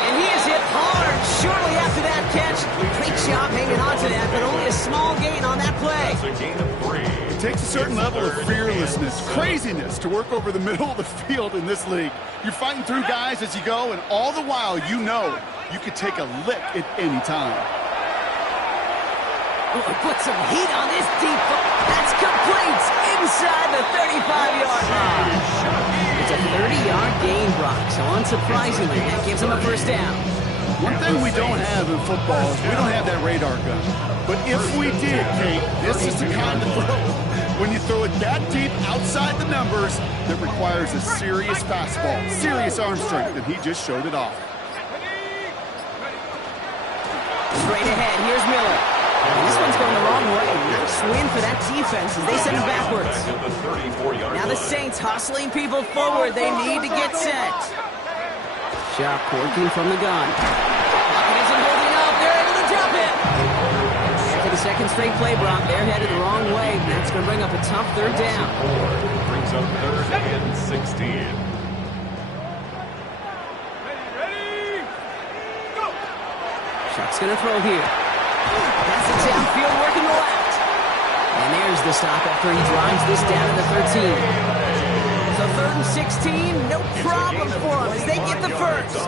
And he is hit hard shortly after that catch. Great job hanging on to that, but only a small gain on that play. That's a gain of 3. It takes a certain level of fearlessness, craziness to work over the middle of the field in this league. You're fighting through guys as you go, and all the while you know you could take a lick at any time. Put some heat on this deep ball. That's complete inside the 35-yard line. It's a 30-yard gain, Brock, so unsurprisingly, that gives him a first down. One thing we don't have in football is we don't have that radar gun. But if we did, Kate, this is the kind of throw. When you throw it that deep outside the numbers, that requires a serious fastball, serious arm strength, and he just showed it off. Straight ahead, here's Miller. And this one's going the wrong way. Nice win for that defense as they send him backwards. Now the Saints hustling people forward. They need to get set. Shuck working from the gun. Pocket isn't holding up. They're able to drop it. After the second straight play, Brock, they're headed the wrong way. That's going to bring up a tough third down. Brings up 3rd and 16. Shuck's going to throw here. That's the downfield working the left. And there's the stop after he drives this down to the 13. So 3rd and 16, no problem for them as they get the first.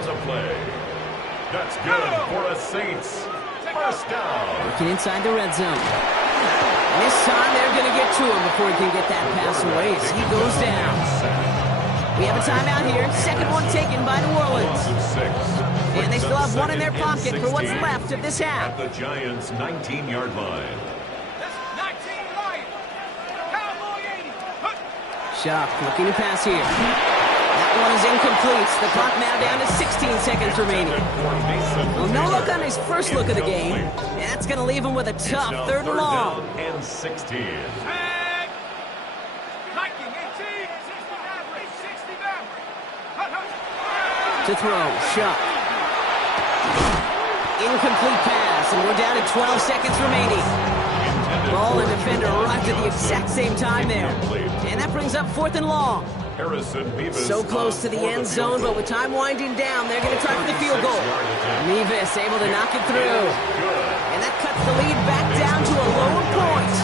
That's good for a Saints. First down. Working inside the red zone. And this time they're going to get to him before he can get that pass away as he goes down. We have a timeout here. Second one taken by New Orleans. And they still have one in their pocket for what's left of this half. At the Giants' 19-yard line. Shuck looking to pass here. That one is incomplete. The clock now down to 16 seconds remaining. Well, no look on his first look of the game. And that's going to leave him with a tough 3rd and long. And 16. To throw, Shuck. Incomplete pass, and we're down to 12 seconds remaining. Ball and defender arrived at the exact same time there. And that brings up 4th and long. So close to the end zone, but with time winding down, they're going to try for the field goal. Nevis able to knock it through. And that cuts the lead back down to a lower point.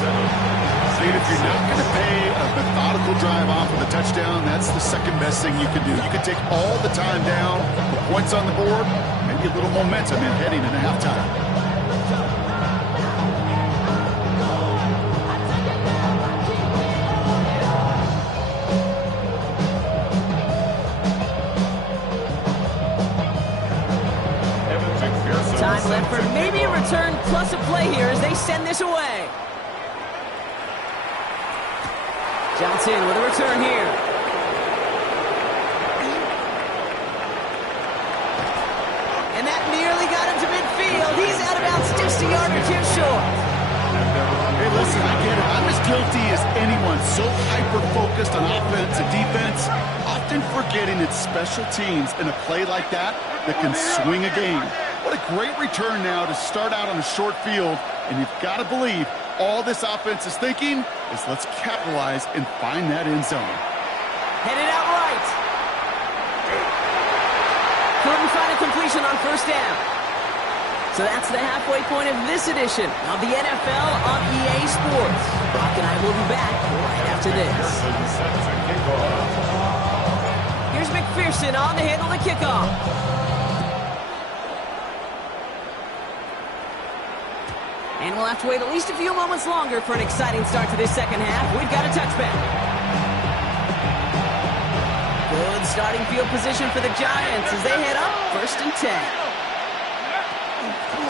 See, if you're not going to pay a methodical drive off with a touchdown, that's the second best thing you can do. You can take all the time down, put points on the board, maybe a little momentum in heading into halftime. Time left for maybe a return plus a play here as they send this away. Johnson with a return here. And that nearly got him to midfield. He's out of bounds just a yard or two short. Hey, listen, I get it. I'm as guilty as anyone. So hyper-focused on offense and defense, often forgetting it's special teams in a play like that can swing a game. What a great return now to start out on a short field, and you've got to believe all this offense is thinking is let's capitalize and find that end zone. Headed out right. Couldn't find a completion on first down. So that's the halfway point of this edition of the NFL on EA Sports. Brock and I will be back right after this. Here's McPherson on the handle to kickoff. And we'll have to wait at least a few moments longer for an exciting start to this second half. We've got a touchback. Good starting field position for the Giants as they head up 1st and 10.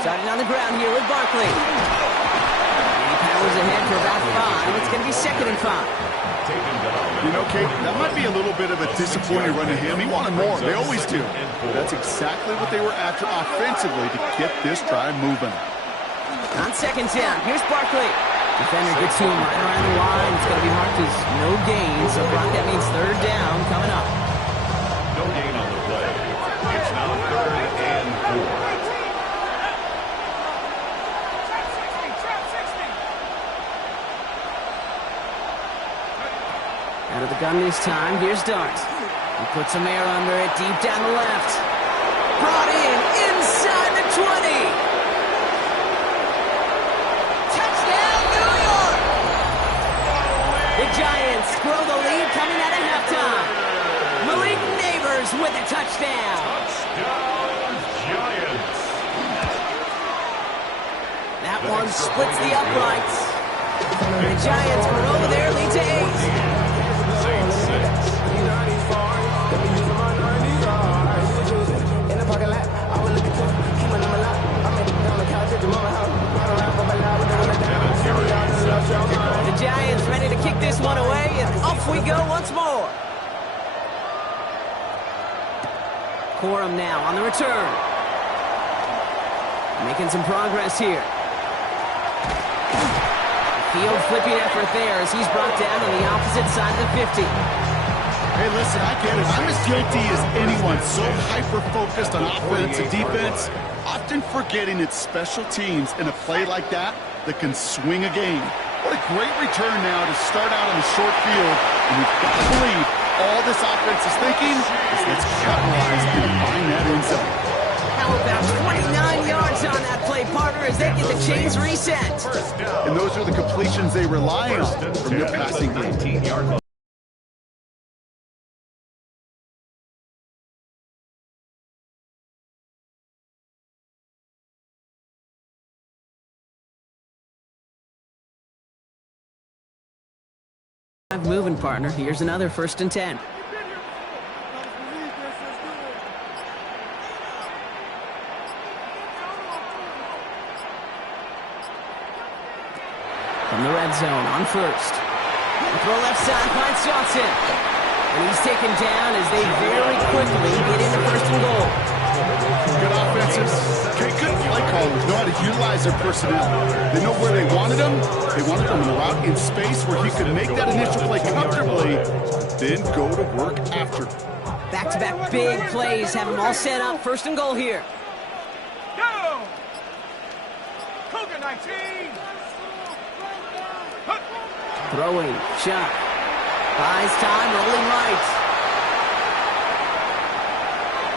Starting on the ground here with Barkley. And he powers ahead for about 5. It's going to be 2nd and 5. You know, Kate, that might be a little bit of a disappointing run to him. He wanted more. They always do. That's exactly what they were after offensively to get this drive moving. On 2nd down, here's Barkley. Defender gets to him right around the line. It's going to be marked as no gain. So, Brock, that means 3rd down coming up. No gain on the play. It's now 3rd and 4. Out of the gun. gun this time. Here's Dart. He puts some air under it, deep down the left. Brought in, inside the 20. Touchdown, New York! The Giants grow the lead coming out of halftime. Malik Neighbors with a touchdown. Touchdown, Giants. That one splits the uprights. The Giants grow their lead to 8. The Giants ready to kick this one away, and off we go once more. Corum now on the return. Making some progress here. Field flipping effort there as he's brought down on the opposite side of the 50. Hey, listen, I get it. I'm as guilty as anyone. So hyper-focused on offense and defense, often forgetting it's special teams in a play like that can swing a game. What a great return now to start out on the short field. And we've got to believe all this offense is thinking is let's capitalize and find that end zone. How about 29 yards on that play, partner, as they get the chains reset. And those are the completions they rely on from their passing game. Moving, partner. Here's another 1st and 10. From the red zone on 1st. Throw left side finds Johnson. And he's taken down as they very quickly get into 1st and goal. Good offenses. Okay, good play callers know how to utilize their personnel. They know where they wanted them. They wanted them in a route in space where he could make that initial play comfortably, then go to work after. Back-to-back big plays have them all set up. 1st and goal here. Go! Cougar 19! Throwing, shot. Buys time, rolling right.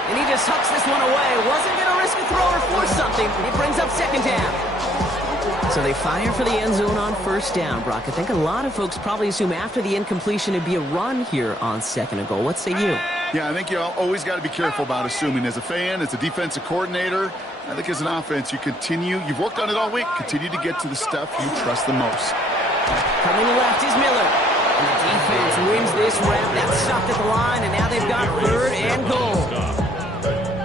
And he just hucks this one away. Wasn't going to risk a throw or force something. It brings up 2nd down. So they fire for the end zone on 1st down, Brock. I think a lot of folks probably assume after the incompletion it'd be a run here on 2nd and goal. What say you? Yeah, I think you always got to be careful about assuming. As a fan, as a defensive coordinator, I think as an offense, you've worked on it all week, continue to get to the stuff you trust the most. Coming left is Miller. And the defense wins this rep. That's stopped at the line, and now they've got 3rd and goal.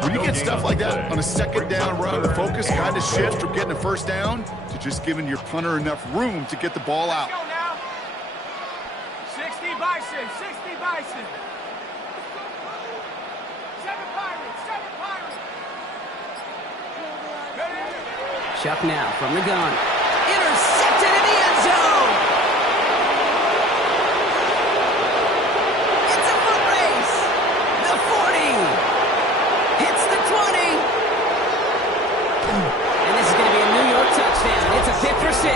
When you get stuff like that on a 2nd down run, the focus kind of shifts from getting a 1st down to just giving your punter enough room to get the ball out. Let's go now. 60 Bison, 60 Bison. 7 Pirates, 7 Pirates. Chuck now from the gun. Intercepted in the end zone. It's a foot race. The 40. Hits the 20. And this is going to be a New York touchdown. It's a pick for 6.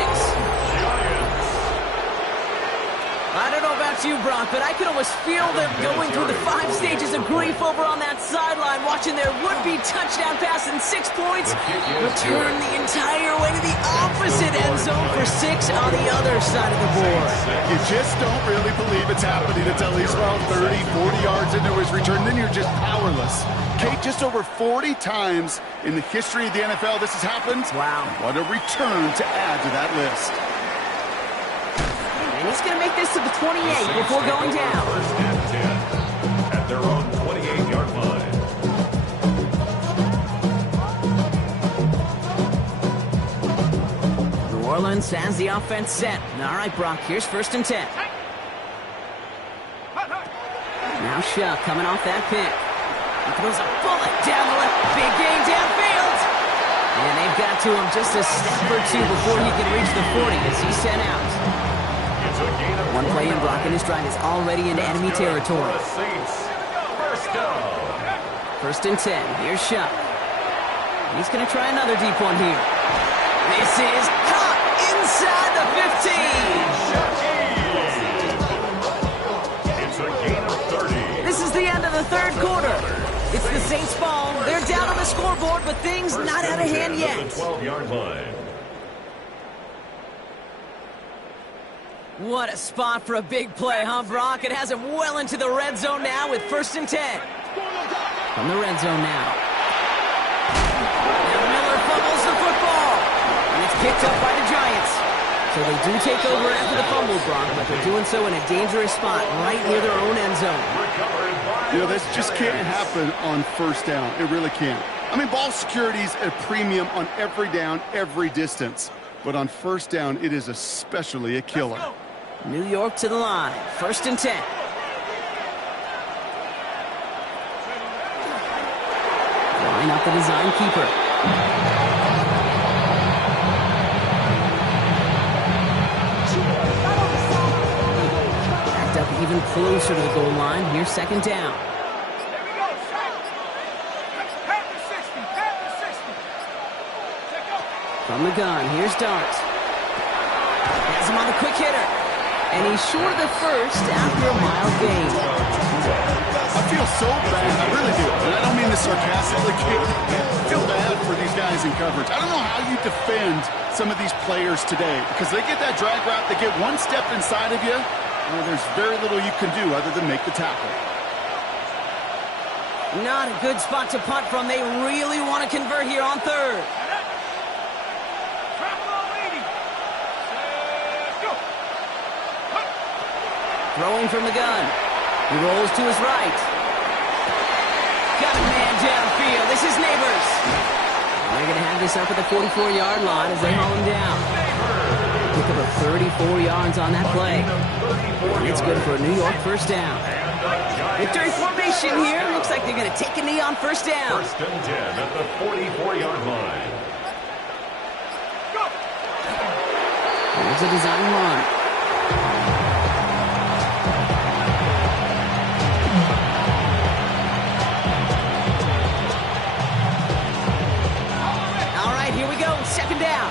I don't know about you, Brock, but I can almost feel them going through the 5 stages of grief over on that sideline, watching their would-be touchdown pass in 6 points return the entire way to the opposite end zone for 6 on the other side of the board. You just don't really believe it's happening until he's around 30, 40 yards into his return. Then you're just powerless. Kate, just over 40 times in the history of the NFL this has happened. Wow. What a return to add to that list. And he's going to make this to the 28 before going down. 1st and 10 at their own 28-yard line. New Orleans has the offense set. All right, Brock, here's 1st and 10. Now Shuck coming off that pick. He throws a bullet down the left. Big gain downfield. And they've got to him just a step or 2 before he can reach the 40 as he's sent out. One play in, Brock, and his drive is already into enemy territory. 1st and 10. Here's Shuck. He's going to try another deep one here. This is caught inside the 15. the end of the third quarter. It's the Saints ball. They're down on the scoreboard, but things not out of hand yet. 12-yard line. What a spot for a big play, huh, Brock? It has him well into the red zone now with 1st and 10. From the red zone now. Now Miller fumbles the football. And it's picked up by the Giants. So they do take over after the fumble, Brock, but they're doing so in a dangerous spot right near their own end zone. You know, this just can't happen on 1st down. It really can't. I mean, ball security's a premium on every down, every distance. But on 1st down, it is especially a killer. New York to the line. 1st and 10. Line up the design keeper. Backed up even closer to the goal line. Here's 2nd down. From the gun, here's Dart. Has him on the quick hitter. And he's short of the first after a mild gain. I feel so bad. I really do. And I don't mean this sarcastically. I feel bad for these guys in coverage. I don't know how you defend some of these players today. Because they get that drag route, they get one step inside of you, and there's very little you can do other than make the tackle. Not a good spot to punt from. They really want to convert here on 3rd. Throwing from the gun. He rolls to his right. Got a man downfield. This is Neighbors. They're going to have this up at the 44-yard line as they haul him down. Pick up a 34 yards on that play. And it's good for a New York 1st down. Victory formation here. Looks like they're going to take a knee on 1st down. 1st and 10 at the 44-yard line. Here's a design run. Here we go, 2nd down.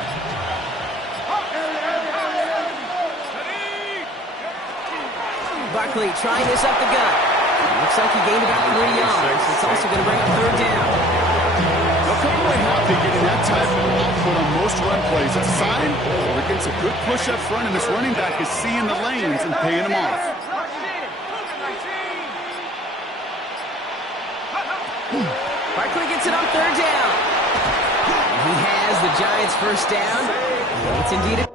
Barkley trying this up the gut. Looks like he gained about 3 yards. It's also going to bring up 3rd down. They'll come away happy getting that type of output on most run plays. It's a sign they're getting some good push up front, and this running back is seeing the lanes and paying them off. Barkley gets it on 3rd down. He has the Giants' 1st down. It's indeed a...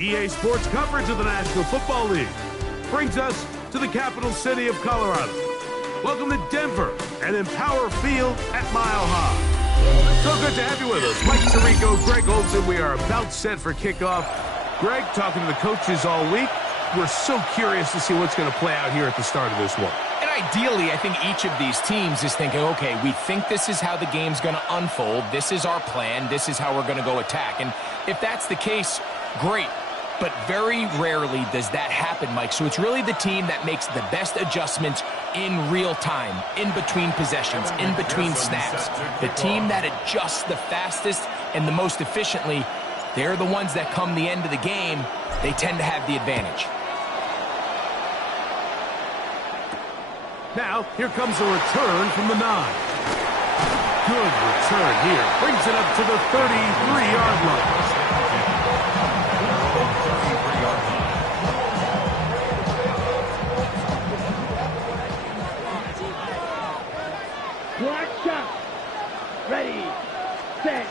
EA Sports coverage of the National Football League brings us to the capital city of Colorado. Welcome to Denver and Empower Field at Mile High. So good to have you with us. Mike Tirico, Greg Olson, we are about set for kickoff. Greg, talking to the coaches all week. We're so curious to see what's going to play out here at the start of this one. And ideally, I think each of these teams is thinking, okay, we think this is how the game's going to unfold. This is our plan. This is how we're going to go attack. And if that's the case, great. but very rarely does that happen, Mike. So it's really the team that makes the best adjustments in real time, in between possessions, in between snaps. The team that adjusts the fastest and the most efficiently, they're the ones that come the end of the game. They tend to have the advantage. Now, here comes a return from the 9. Good return here. Brings it up to the 33-yard line. Black shot. Ready. Set.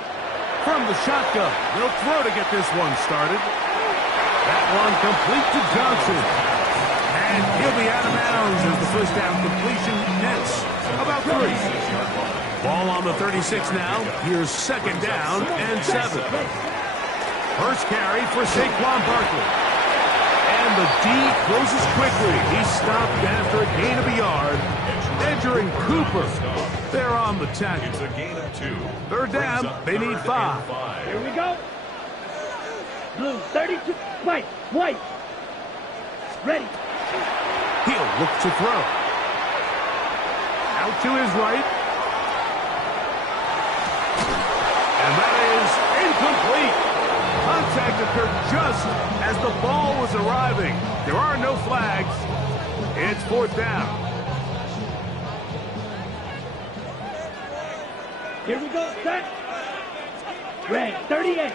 From the shotgun, they'll throw to get this one started. That one complete to Johnson. And he'll be out of bounds as the first down completion nets about 3. Ball on the 36 now. Here's second down and 7. First carry for Saquon Barkley. And the D closes quickly. He's stopped after a gain of a yard. Edger and Cooper, they're on the tackle. It's a gain of 2. Third down, they need 5. Here we go. Blue 32. White. Ready. He'll look to throw. Out to his right. And that is incomplete. Contact occurred just as the ball was arriving. There are no flags. It's fourth down. Here we go. Set. Red 38.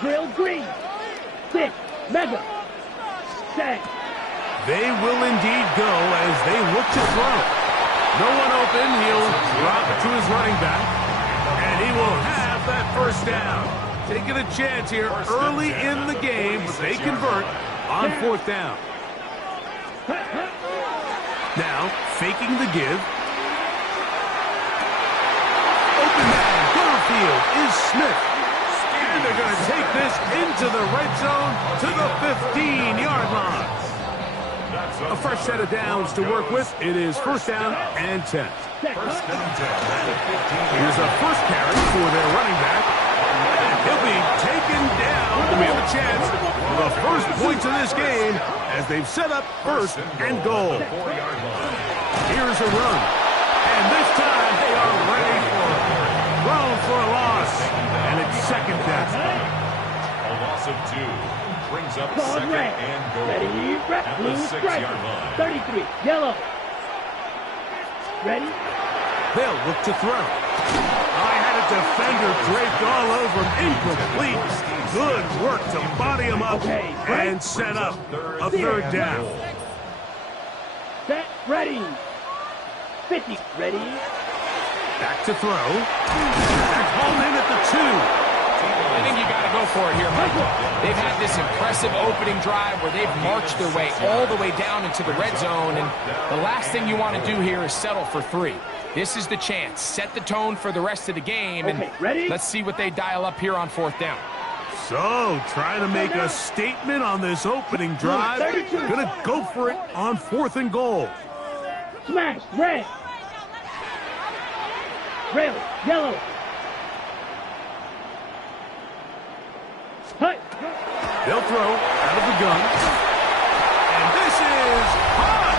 Grill green. 6. Mega. Set. They will indeed go as they look to throw. No one open. He'll drop it to his running back. And he will have that first down. Taking a chance here early in the game, but they convert on fourth down. Now, faking the give. Open man, Butterfield is Smith. And they're going to take this into the red zone to the 15-yard line. A fresh set of downs to work with. It is first down and 10. First down 10. Here's a first carry for their running back. And he'll be taken down. We have a chance for the first points of this game as they've set up first and goal. Here's a run. And this time they are ready for it. Thrown for a loss. And it's second down. A loss of 2. Brings up second and goal. Ready. At the 6-yard line. 33. Yellow. Ready. They'll look to throw. I had a defender draped all over him. Incomplete. Good work to body him up and set up a third down. Set. Ready. 50. Ready. Back to throw. Back home in at the 2. I think you got to go for it here, Mike. They've had this impressive opening drive where they've marched their way all the way down into the red zone, and the last thing you want to do here is settle for 3. This is the chance. Set the tone for the rest of the game, and let's see what they dial up here on fourth down. So, trying to make a statement on this opening drive. Gonna go for it on fourth and goal. Smash. Red. Rail. Yellow. Hut. They'll throw out of the gun. And this is high.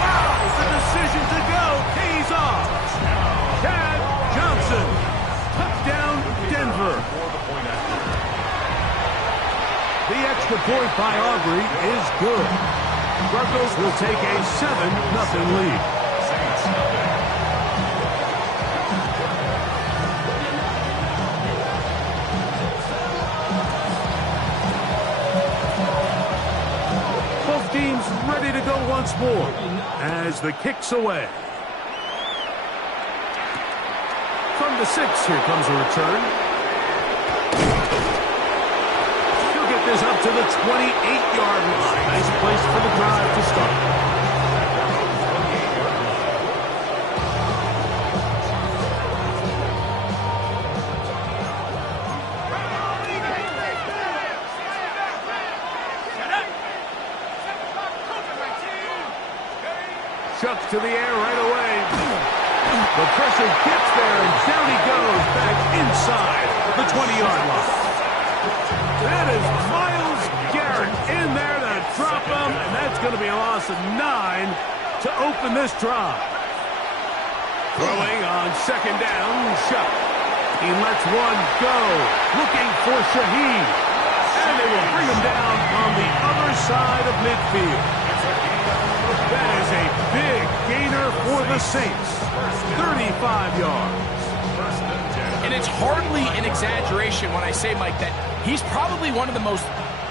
Wow, the decision to go pays off. Chad Johnson. Touchdown, Denver. The extra point by Aubrey is good. Broncos will take a 7-0 lead. Teams ready to go once more as the kick's away. From the 6, here comes a return. He'll get this up to the 28-yard line. Nice place for the drive to start. Chucks to the air right away. The pressure gets there, and down he goes back inside the 20-yard line. That is Miles in there to drop him, and that's going to be a loss of 9 to open this drive. Throwing on second down, Shuck. He lets one go, looking for Shaheed. And they will bring him down on the other side of midfield. That is a big gainer for the Saints. 35 yards. And it's hardly an exaggeration when I say, Mike, that he's probably one of the most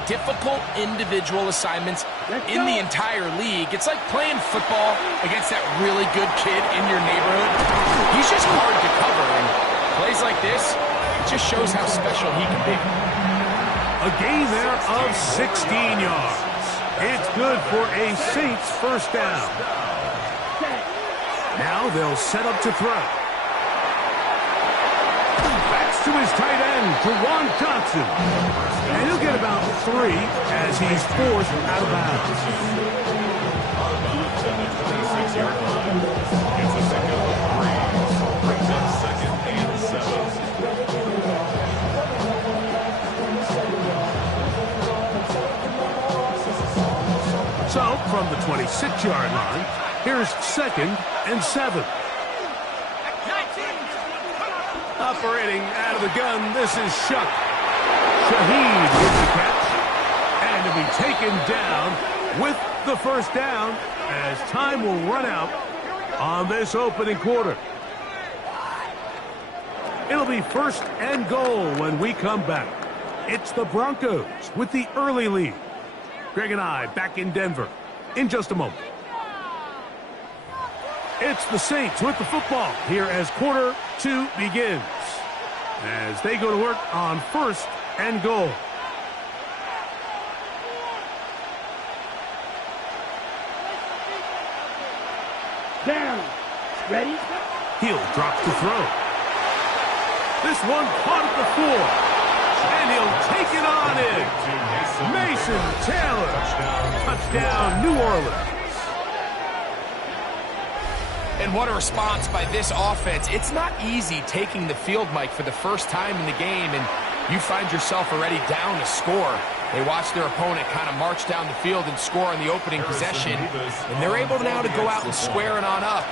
difficult individual assignments in the entire league. It's like playing football against that really good kid in your neighborhood. He's just hard to cover, and plays like this, it just shows how special he can be. A gain there of 16 yards. It's good for a Saints first down. Now they'll set up to throw. Backs to his tight end, Juwan Johnson. And he'll get about 3 as he's forced out of bounds. It's a second of 3. Brings up second and 7. So, from the 26-yard line, here's second and 7. Operating out of the gun, this is Shuck. Shaheed with the catch. And to be taken down with the first down as time will run out on this opening quarter. It'll be first and goal when we come back. It's the Broncos with the early lead. Greg and I back in Denver in just a moment. It's the Saints with the football here as quarter 2 begins. As they go to work on first and goal. Down. Ready? He'll drop to throw. This one caught at the 4. And he'll take it on in. Mason Taylor. Touchdown, New Orleans. And what a response by this offense. It's not easy taking the field, Mike, for the first time in the game, and you find yourself already down to score. They watch their opponent kind of march down the field and score on the opening possession, and they're able now to go out and square it on up.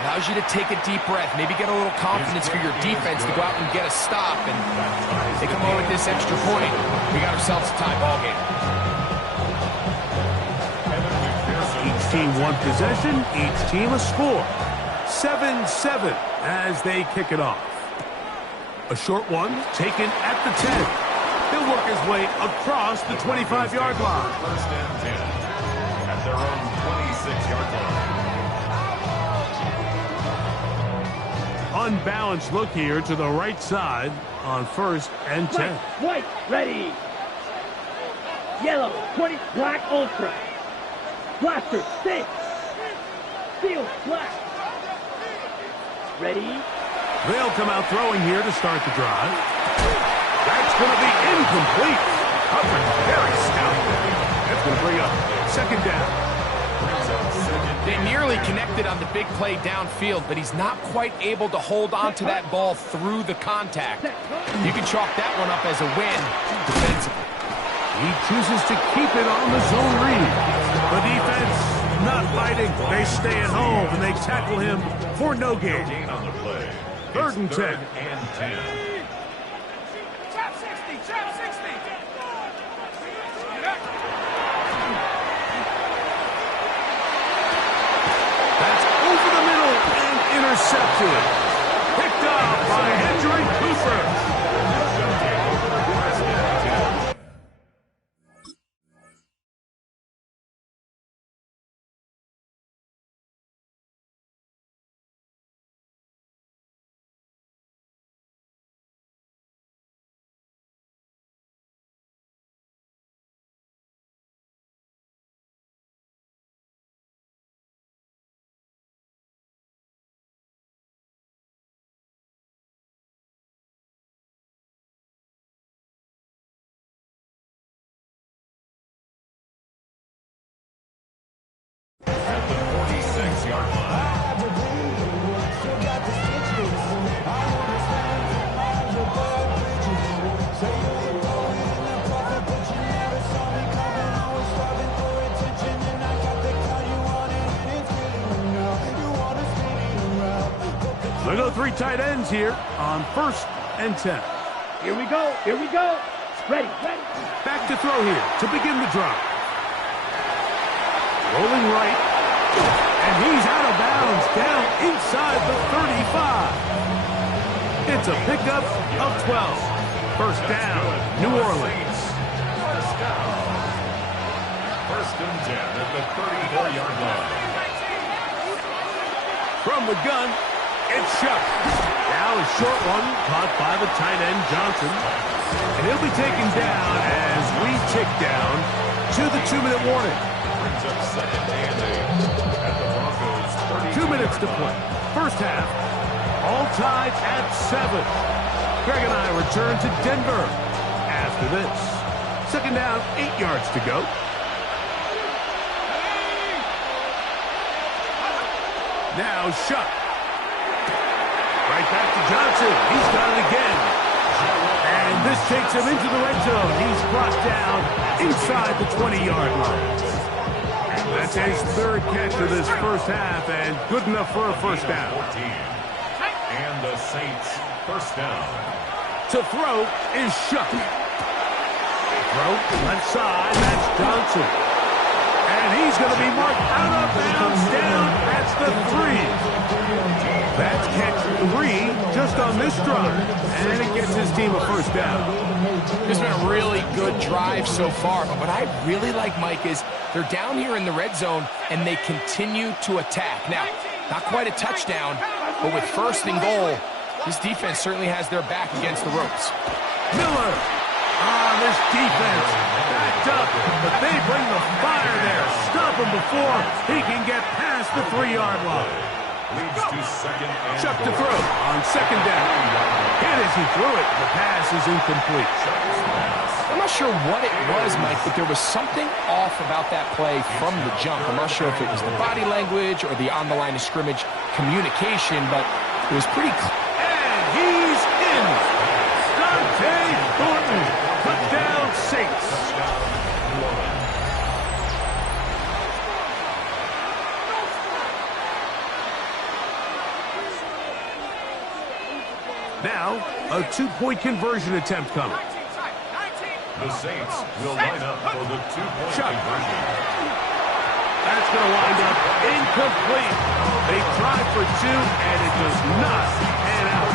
Allows you to take a deep breath, maybe get a little confidence for your defense to go out and get a stop, and they come away with this extra point. We got ourselves a tie ball game. Each team one possession, each team a score. 7-7 as they kick it off. A short one taken at the 10. He'll work his way across the 25-yard line. First and 10 at their own 26-yard line. Unbalanced look here to the right side on first and 10. White, ready. Yellow, 20, black, ultra. Blaster, 6. Steel, black. Ready? They'll come out throwing here to start the drive. That's going to be incomplete. Coverage very stout. That's going to bring up second down. They nearly connected on the big play downfield, but he's not quite able to hold on to that ball through the contact. You can chalk that one up as a win defensively. He chooses to keep it on the zone read. The defense not fighting. They stay at home and they tackle him for no gain. On the play. Third and 10. And 10. Chop 60, chop 60. That's over the middle and intercepted. Picked up by Hendry Cooper. At the 46-yard line. Three tight ends here on 1st and 10. Here we go. Here we go. Ready. Back to throw here to begin the drive. Rolling right. And he's out of bounds down inside the 35. It's a pickup of 12. First down, New Orleans. First and 10 at the 34-yard line. From the gun, it's Shuck. Now a short one caught by the tight end Johnson. And he'll be taken down as we tick down to the 2-minute warning. Brings up second and 8 at the Broncos' 2 minutes to play. First half, all tied at 7. Greg and I return to Denver after this. Second down, 8 yards to go. Now Shuck. Right back to Johnson. He's got it again. And this takes him into the red zone. He's brought down inside the 20-yard line. That's his third catch of this first half, and good enough for a first down. And the Saints first down. To throw is Shuck. Throw left side, that's Johnson. And he's going to be marked out of bounds down. That's the 3. That's catch 3 just on this drive. And it gets his team a first down. It's been a really good drive so far, but what I really like, Mike, is they're down here in the red zone, and they continue to attack. Now, not quite a touchdown, but with first and goal, this defense certainly has their back against the ropes. Miller. This defense backed up, but they bring the fire there. Stop him before he can get past the 3-yard line. Leads to second and Chuck to throw on second down. Hit as he threw it. The pass is incomplete. I'm not sure what it was, Mike, but there was something off about that play from the jump. I'm not sure if it was the body language or the on-the-line of scrimmage communication, but it was pretty clear. And he's in. Dante Thornton. Touchdown, Saints. Now, a 2-point conversion attempt coming. The Saints will line up for the 2-point conversion. That's going to wind up incomplete. They tried for 2, and it does not pan out.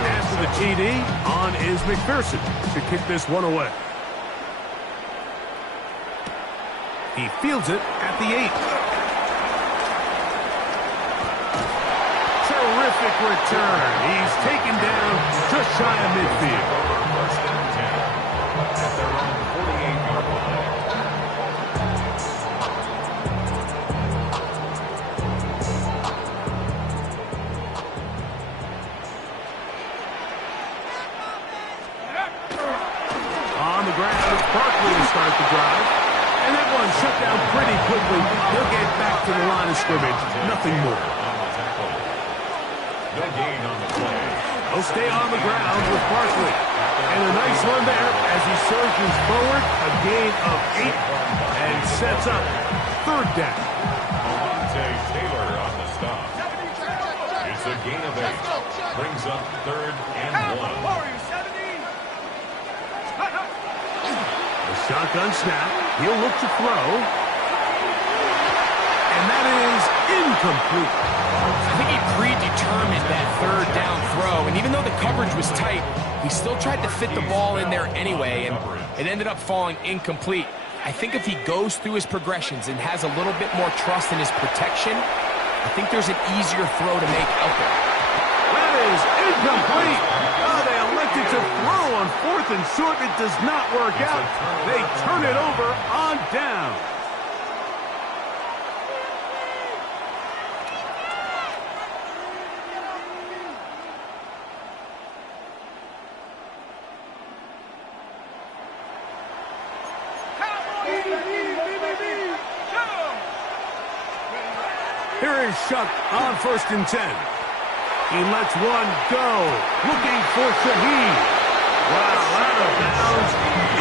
After the TD, on is McPherson to kick this one away. He fields it at the 8. Terrific return. He's taken down just shy of midfield. First and 10 at their own 48-yard line. On the ground, it's Barkley to start the drive. And that one shut down pretty quickly. He'll get back to the line of scrimmage. Nothing more. No gain on the play. He'll stay on the ground with Barkley. And a nice one there as he surges forward. A gain of 8 and sets up third down. Taylor on the stop. It's a gain of 8. Brings up third and 1. The shotgun snap. He'll look to throw. And that is incomplete. I think he predetermined that third down throw, and even though the coverage was tight, he still tried to fit the ball in there anyway, and it ended up falling incomplete. I think if he goes through his progressions and has a little bit more trust in his protection, I think there's an easier throw to make out there. That is incomplete. Oh, they elected to throw on 4th and short. It does not work out. They turn it over on down. Here is Shuck on 1st and 10. He lets one go. Looking for Shaheed. Wow, out of bounds.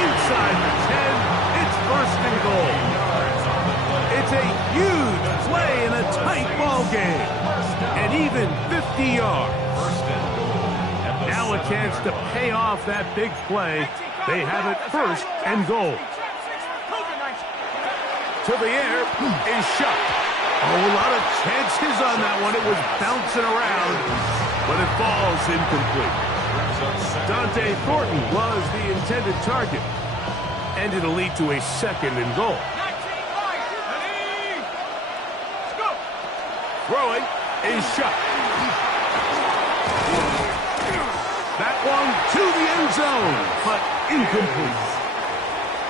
Inside the 10. It's 1st and goal. It's a huge play in a tight ball game. And even 50 yards. Now a chance to pay off that big play. They have it first and goal. To the air is shot. Oh, a lot of chances on that one. It was bouncing around, but it falls incomplete. Dante Thornton was the intended target, and it'll lead to a second and goal. Throwing is shot. That one to the end zone, but incomplete.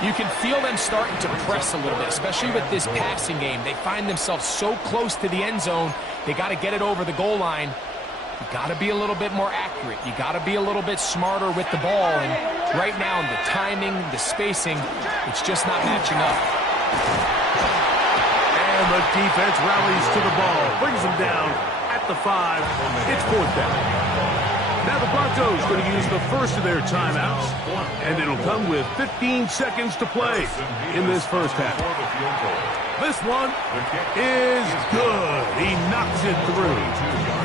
You can feel them starting to press a little bit, especially with this passing game. They find themselves so close to the end zone, they got to get it over the goal line. You got to be a little bit more accurate. You got to be a little bit smarter with the ball. And right now, the timing, the spacing, it's just not matching up. And the defense rallies to the ball, brings them down at the 5. It's 4th down. Now the Broncos going to use the first of their timeouts, and it'll come with 15 seconds to play in this first half. This one is good. He knocks it through.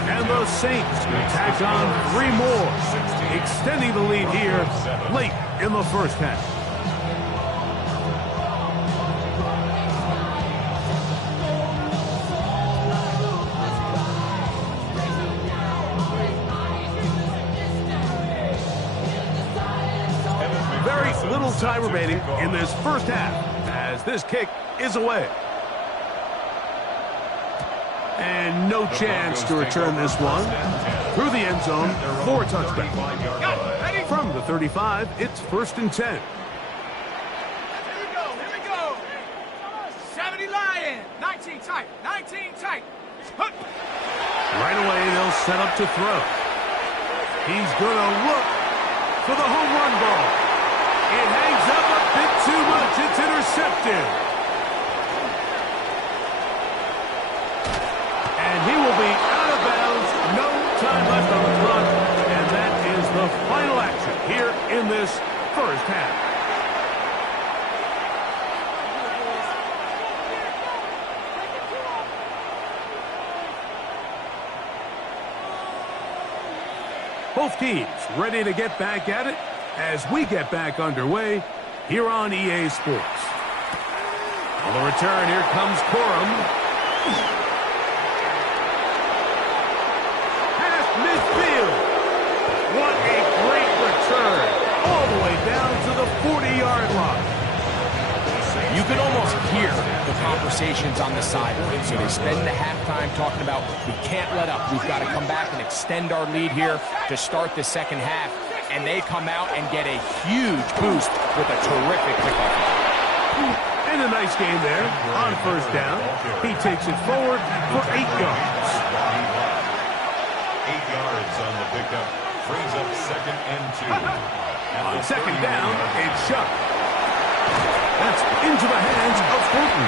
And the Saints tack on 3 more, extending the lead here late in the first half. Little time remaining in this first half as this kick is away. And no chance to return this one through the end zone for a touchdown. From the 35, it's 1st and 10. Here we go. 70 Lion. 19 tight. 19 tight. Right away, they'll set up to throw. He's going to look for the home run ball. It hangs up a bit too much. It's intercepted. And he will be out of bounds. No time left on the clock. And that is the final action here in this first half. Both teams ready to get back at it as we get back underway here on EA Sports. On the return, here comes Corum. Past midfield. What a great return. All the way down to the 40-yard line. You can almost hear the conversations on the sideline. So they spend the halftime talking about, we can't let up. We've got to come back and extend our lead here to start the second half. And they come out and get a huge boost with a terrific kickoff. And a nice game there on first down. He takes it forward for 8 yards. 8 yards on the pickup. Brings up 2nd and 2. On second down, it's shot. That's into the hands of Thornton.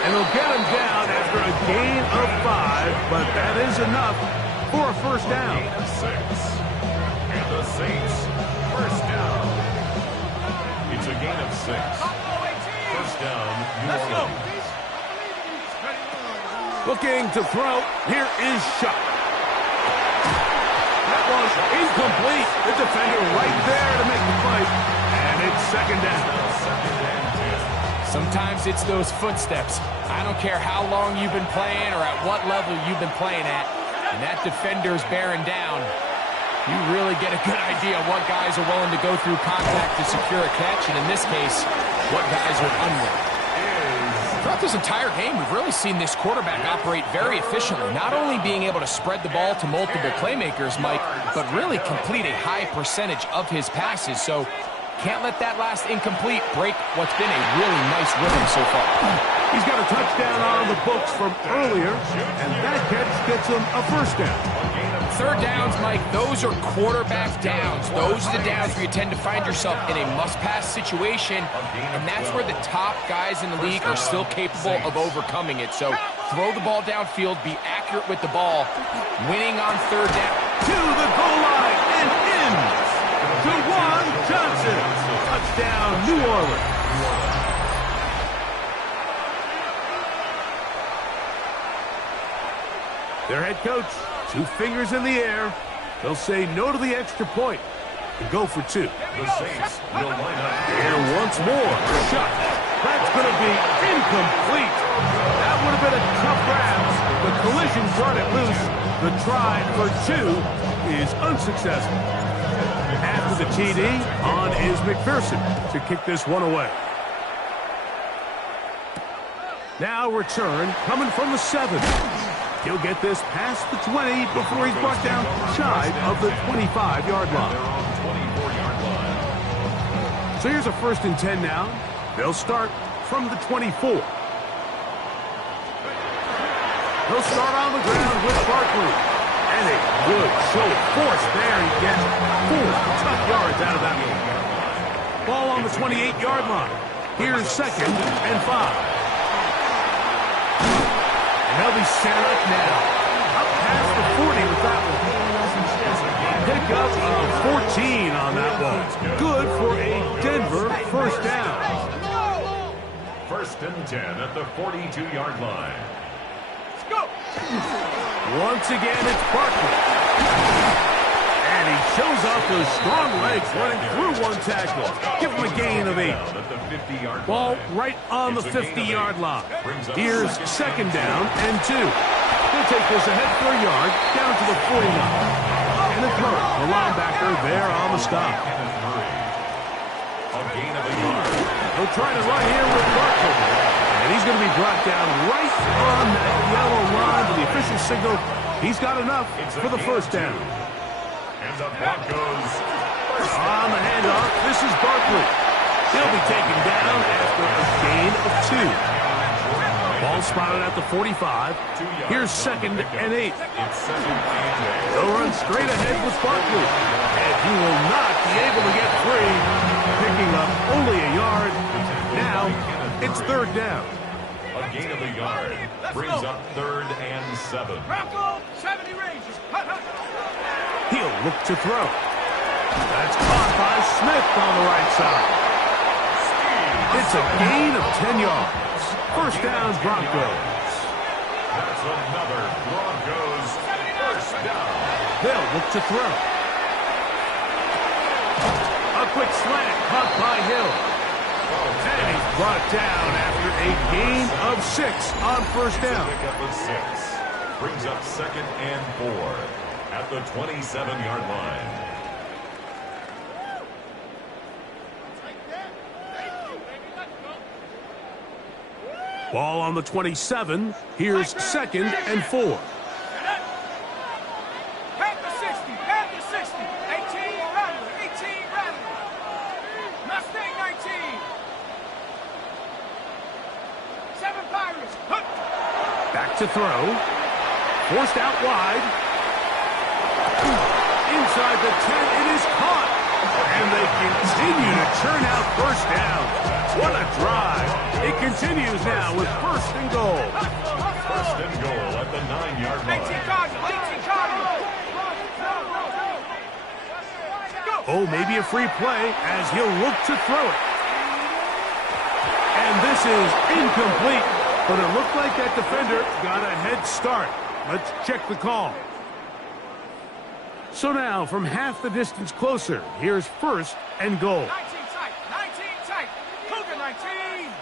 And they'll get him down after a gain of 5, but that is enough for a first down. Gain of 6. And the Saints, first down. It's a gain of 6. First down, New Orleans. Looking to throw. Here is shot. That was incomplete. The defender right there to make the play. And it's second down. Sometimes it's those footsteps. I don't care how long you've been playing or at what level you've been playing at. And that defender's bearing down. You really get a good idea of what guys are willing to go through contact to secure a catch, and in this case, what guys are unwilling. Throughout this entire game, we've really seen this quarterback operate very efficiently, not only being able to spread the ball to multiple playmakers, Mike, but really complete a high percentage of his passes. So can't let that last incomplete break what's been a really nice rhythm so far. He's got a touchdown on the books from earlier, and that catch gets him a first down. Third downs, Mike, those are quarterback downs. Those are the downs where you tend to find yourself in a must-pass situation, and that's where the top guys in the league are still capable of overcoming it. So throw the ball downfield, be accurate with the ball, winning on third down. To the goal line and in. Juwan Johnson. Touchdown, New Orleans. Their head coach 2 fingers in the air. They'll say no to the extra point and go for 2. The Saints will line up. Here once more. Shot. That's going to be incomplete. That would have been a tough grab. The collision brought it loose. The try for 2 is unsuccessful. After the TD, on is McPherson to kick this one away. Now return coming from the 7. He'll get this past the 20 before he's brought down shy of the 25-yard line. So here's a 1st and 10 now. They'll start from the 24. He'll start on the ground with Barkley. And a good show of force there. He gets 4 tough yards out of that one. Ball on the 28-yard line. Here's 2nd and 5. And they'll be set up now. Up past the 40 with that one. Pick up of 14 on that one. Good for a Denver 1st down. 1st and 10 at the 42-yard line. Let's go. Once again, it's Barkley. And he shows off those strong legs running through one tackle. Give him a gain of 8. Ball right on the 50-yard line. Here's 2nd down and 2. He'll take this ahead for a yard down to the 49. And it's Murray, the linebacker, there on the stop. A gain of a yard. They'll try to run here with Barkley. And he's going to be brought down right on that yellow line to the official signal. He's got enough for the 1st down. And the Broncos on the handoff. This is Barkley. He'll be taken down after a gain of 2. Ball spotted at the 45. Here's 2nd and 8. They'll run straight ahead with Barkley. And he will not be able to get free. Picking up only a yard. Now it's 3rd down. A gain of a yard brings up 3rd and 7. Bronco, 70 ranges. He'll look to throw. That's caught by Smith on the right side. It's a gain of 10 yards. 1st down, Broncos. That's another Broncos 1st down. They'll look to throw. A quick slant caught by Hill. And he's brought down after a gain of 6 on 1st down. Pickup of 6 brings up 2nd and 4 at the 27-yard line. Ball on the 27. Here's 2nd and 4. Pack the 60, pack the 60. 18 Rattler, 18 Rattler. Mustang 19. 7 Pirates. Back to throw. Forced out wide. Inside the 10, it is caught. And they continue to churn out 1st down. What a drive. It continues now with 1st and goal. 1st and goal at the 9-yard line. 18 Cardinals, 18 Cardinals. Oh, maybe a free play as he'll look to throw it. And this is incomplete, but it looked like that defender got a head start. Let's check the call. So now, from half the distance closer, here's 1st and goal. 19 tight, Cougar 19.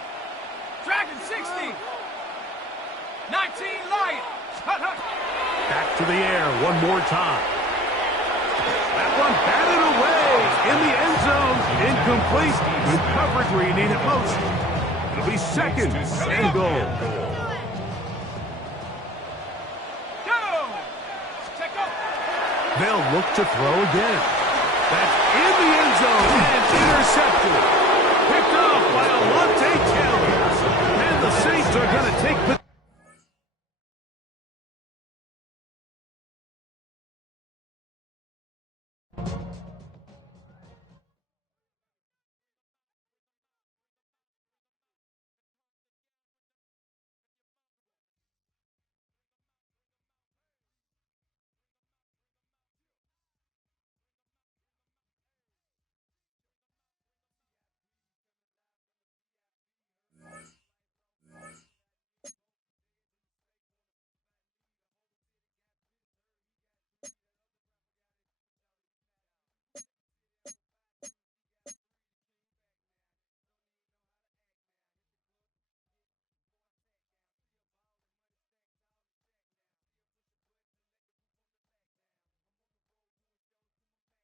Dragon 60. 19 Lion. Back to the air one more time. That one batted away in the end zone. Incomplete. Good coverage where you need it most. It'll be 2nd and goal. They'll look to throw again. That's in the end zone and intercepted. Picked off by Alontae Taylor. And the Saints are going to take